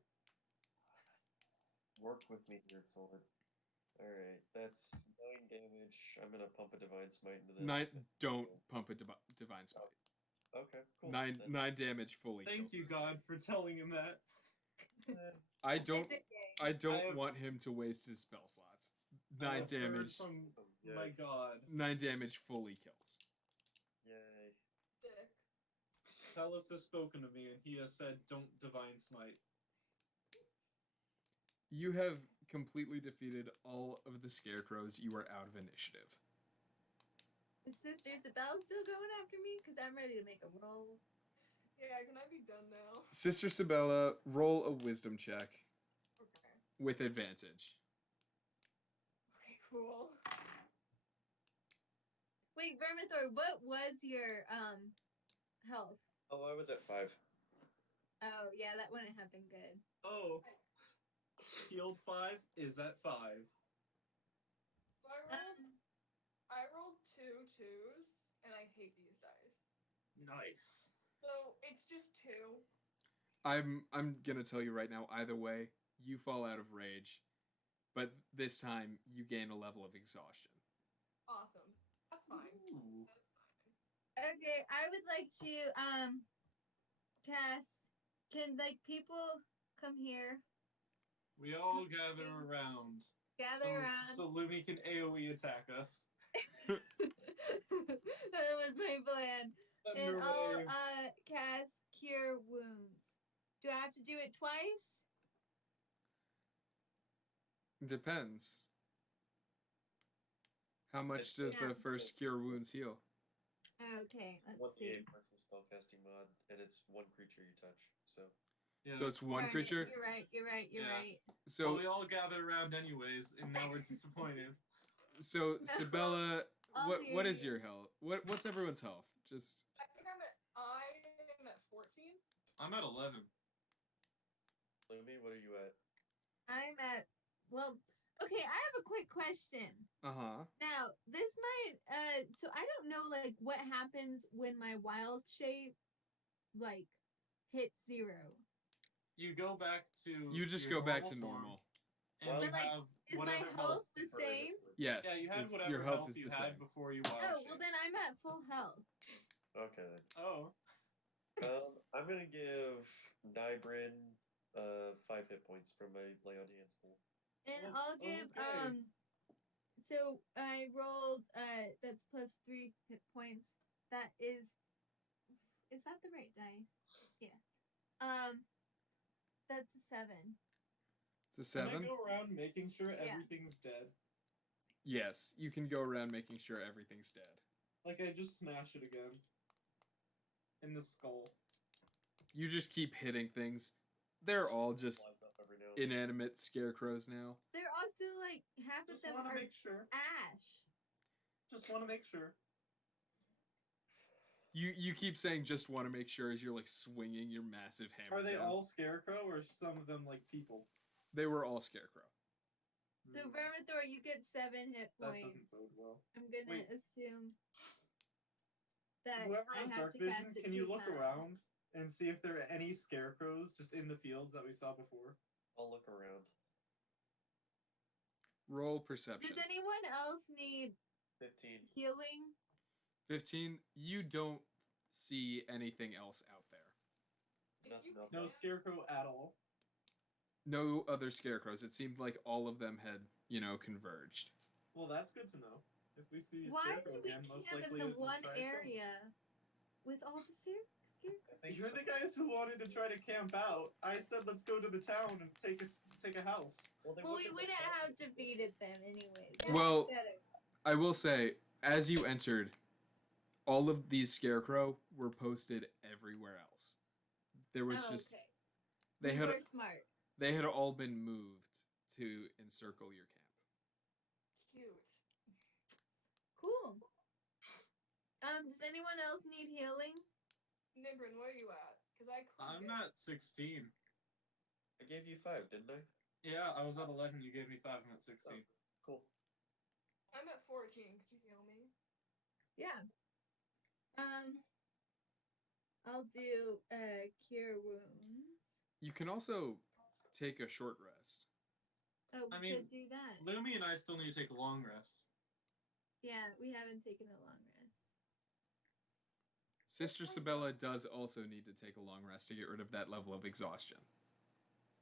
Work with me here, Sword. Alright, that's 9 damage. I'm gonna pump a Divine Smite into this. Don't pump a divine smite. Okay, cool. 9 damage fully. Thank kills you, this God, for telling him that. Eh, I don't. It's okay. I don't I have- want him to waste his spell slots. I 9 have heard damage. from Yay. my God. 9 damage fully kills. Yay. Dick. Talos has spoken to me, and he has said, "Don't divine smite." You have completely defeated all of the scarecrows. You are out of initiative. Is Sister Isabel still going after me? Because I'm ready to make a roll. Yeah, can I be done now? Sister Sabella, roll a wisdom check Okay. with advantage. Okay, cool. Wait, Vermithor, what was your health? Oh, I was at 5. Oh yeah, that wouldn't have been good. Oh. Healed 5 is at 5. So I rolled 2 2s, and I hate these dice. Nice. So it's just 2. I'm gonna tell you right now. Either way, you fall out of rage, but this time you gain a level of exhaustion. Awesome. That's fine. Ooh. That's fine. Okay, I would like to cast. Can like people come here? We all gather around. Gather so, around. So Lumi can AoE attack us. That was my plan. And Thunder I'll wave. cast Cure Wounds. Do I have to do it twice? Depends. How much does Yeah. the first cure wounds heal? Okay, let's 1d8 see. personal spellcasting mod, and it's one creature you touch. So Yeah. So it's one Darn it, creature. You're right. Yeah. Right. So we So all gather around anyways, and now we're disappointed. so No, Sabella, I'll what hear is you. your health? What's everyone's health? Just I think I'm at 14. I'm at 11. Lumi, what are you at? I'm at. Well, okay. I have a quick question. uh-huh. Now, this might. So I don't know, like, what happens when my wild shape, like, hits 0. You go back to. You just your go back to form, normal. And Well, you But, like, have Is my whatever health the for same? inventory. Yes. Yeah, you had it's- whatever your health health is you the had same. before you wild Oh, shaped. well then I'm at full health. Okay then. Oh. I'm gonna give Nybrin 5 hit points from my lay on hands pool. And Oh, I'll give okay. so I rolled that's plus 3 hit points. That is that the right dice? Yes. That's a 7. It's a Can I 7? go around making sure Yeah. everything's dead? Yes, you can go around making sure everything's dead. Like I just smash it again. In the skull. You just keep hitting things. They're all just Flies up every now and then. inanimate scarecrows now. They're also like half of Just them want to are make sure. ash. Just want to make sure. You keep saying just want to make sure as you're like swinging your massive hammer Are they down. all scarecrow or some of them like people? They were all scarecrow. So Vermithor, you get 7 hit That points. doesn't bode well. I'm gonna Wait. assume that Whoever I has have dark to vision, cast it can you 2 look times. around and see if there are any scarecrows just in the fields that we saw before? I'll look around. Roll perception. Does anyone else need 15. healing? 15. You don't see anything else out there. Nothing else. No scarecrow at all. No other scarecrows. It seemed like all of them had, converged. Well, that's good to know. If we see a Why scarecrow did we again, most camp likely in the it will one try to kill. area with all the scarecrows? I think You're so. the guys who wanted to try to camp out. I said let's go to the town and take a house. Well, they Well, we wouldn't wouldn't have have attacked us. defeated them anyways. Well- Better. I will say, as you entered, all of these scarecrow were posted everywhere else. There was just okay. they we had were smart. they had all been moved to encircle your camp. Cute. Cool. Does anyone else need healing? Nimbrin, where are you at? Because I I'm couldn't. at 16. I gave you 5, didn't I? Yeah, I was at 11. You gave me 5. I'm at 16. Cool. I'm at 14. Could you heal me? Yeah. I'll do cure wounds. You can also take a short rest. Oh, we I mean, could do that. Lumi and I still need to take a long rest. Yeah, we haven't taken a long rest. Sister Sabella does also need to take a long rest to get rid of that level of exhaustion.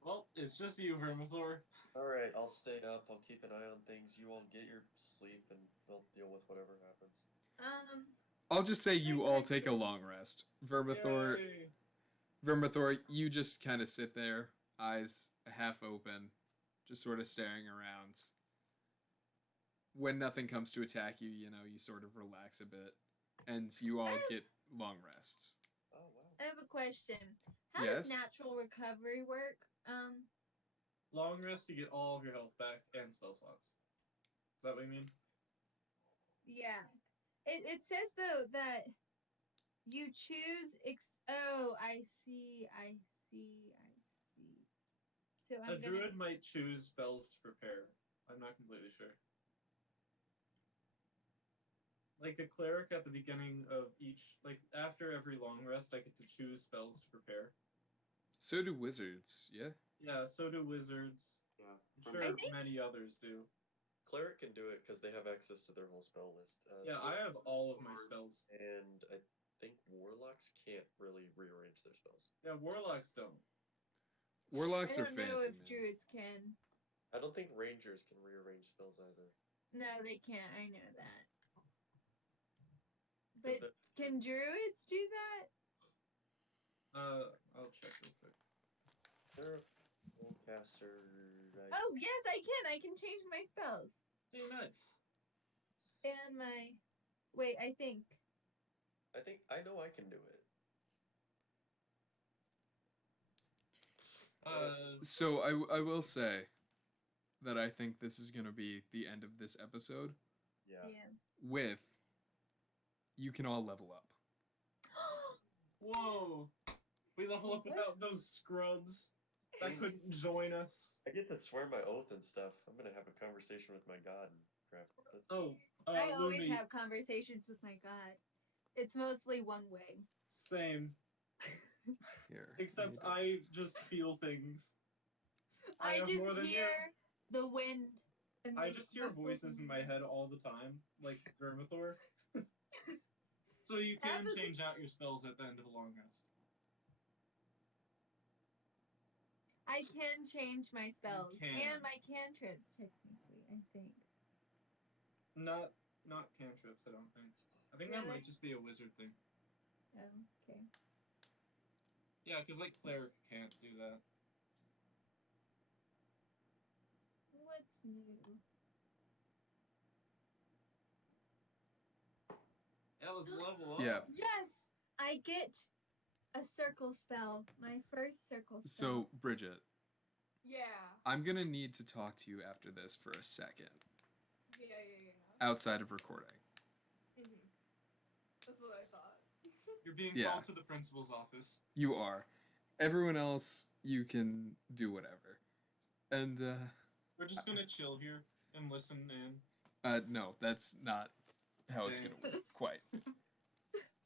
Well, it's just you, Vermithor. Alright, I'll stay up. I'll keep an eye on things. You all get your sleep, and I'll deal with whatever happens. I'll just say you Great all take a question. long rest. Vermithor, you just kind of sit there, eyes half open, just sort of staring around. When nothing comes to attack you, you sort of relax a bit, and you all get long rests. Oh, wow. I have a question. How Yes? does natural recovery work? Long rest, you get all of your health back and spell slots. Is that what you mean? Yeah. It says though that you choose oh, I see. So A druid might choose spells to prepare. I'm not completely sure. Like a cleric at the beginning of each, like after every long rest, I get to choose spells to prepare. So do wizards, yeah? Yeah, so do wizards. Yeah. I'm sure many others do. Cleric can do it because they have access to their whole spell list. Yeah, so I have all of my bards spells. And I think warlocks can't really rearrange their spells. Yeah, warlocks don't. Warlocks I are don't fancy, know if man. druids can. I don't think rangers can rearrange spells either. No, they can't. I know that. 'Cause But can druids do that? I'll check real quick. they're a full caster. Oh, yes, I can. I can change my spells. Hey, nice. And my... Wait, I think. I know I can do it. So I will say that I think this is going to be the end of this episode Yeah. with you can all level up. Whoa! We level up What? without those scrubs that couldn't join us. I get to swear my oath and stuff. I'm gonna have a conversation with my god and crap. Oh, I always Lumi, have conversations with my god. It's mostly one way. same. Here. Except let me I just feel things. I I have just more than you. hear the wind. And I the just hear rustles voices in my head all the time, like Vermithor. So you can That was- change out your spells at the end of a long rest. I can change my spells can. and my cantrips, technically, I think. Not cantrips, I don't think. I think that Really? might just be a wizard thing. Oh, okay. Yeah, because like cleric can't do that. What's new? Yeah, let's level up. Yeah. Yes. I get a circle spell. My first circle spell. So, Bridget, Yeah. I'm gonna need to talk to you after this for a second, Yeah. outside of recording. Mm-hmm. That's what I thought. You're being Yeah. called to the principal's office. You are. Everyone else, you can do whatever. And, We're just gonna chill here and listen in. no, that's not how it's Dang. gonna work, quite.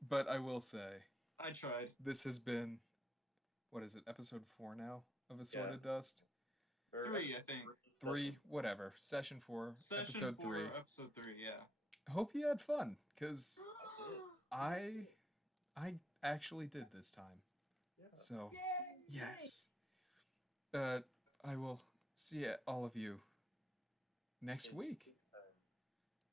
But I will say, I tried. this has been, what is it, episode 4 now of Assorted Dust? Or 3, I think. 3, whatever. Session 4, Session episode 4, 3. episode 3, yeah. Hope you had fun, because I actually did this time. Yeah. So, Yay! yes. I will see all of you next week.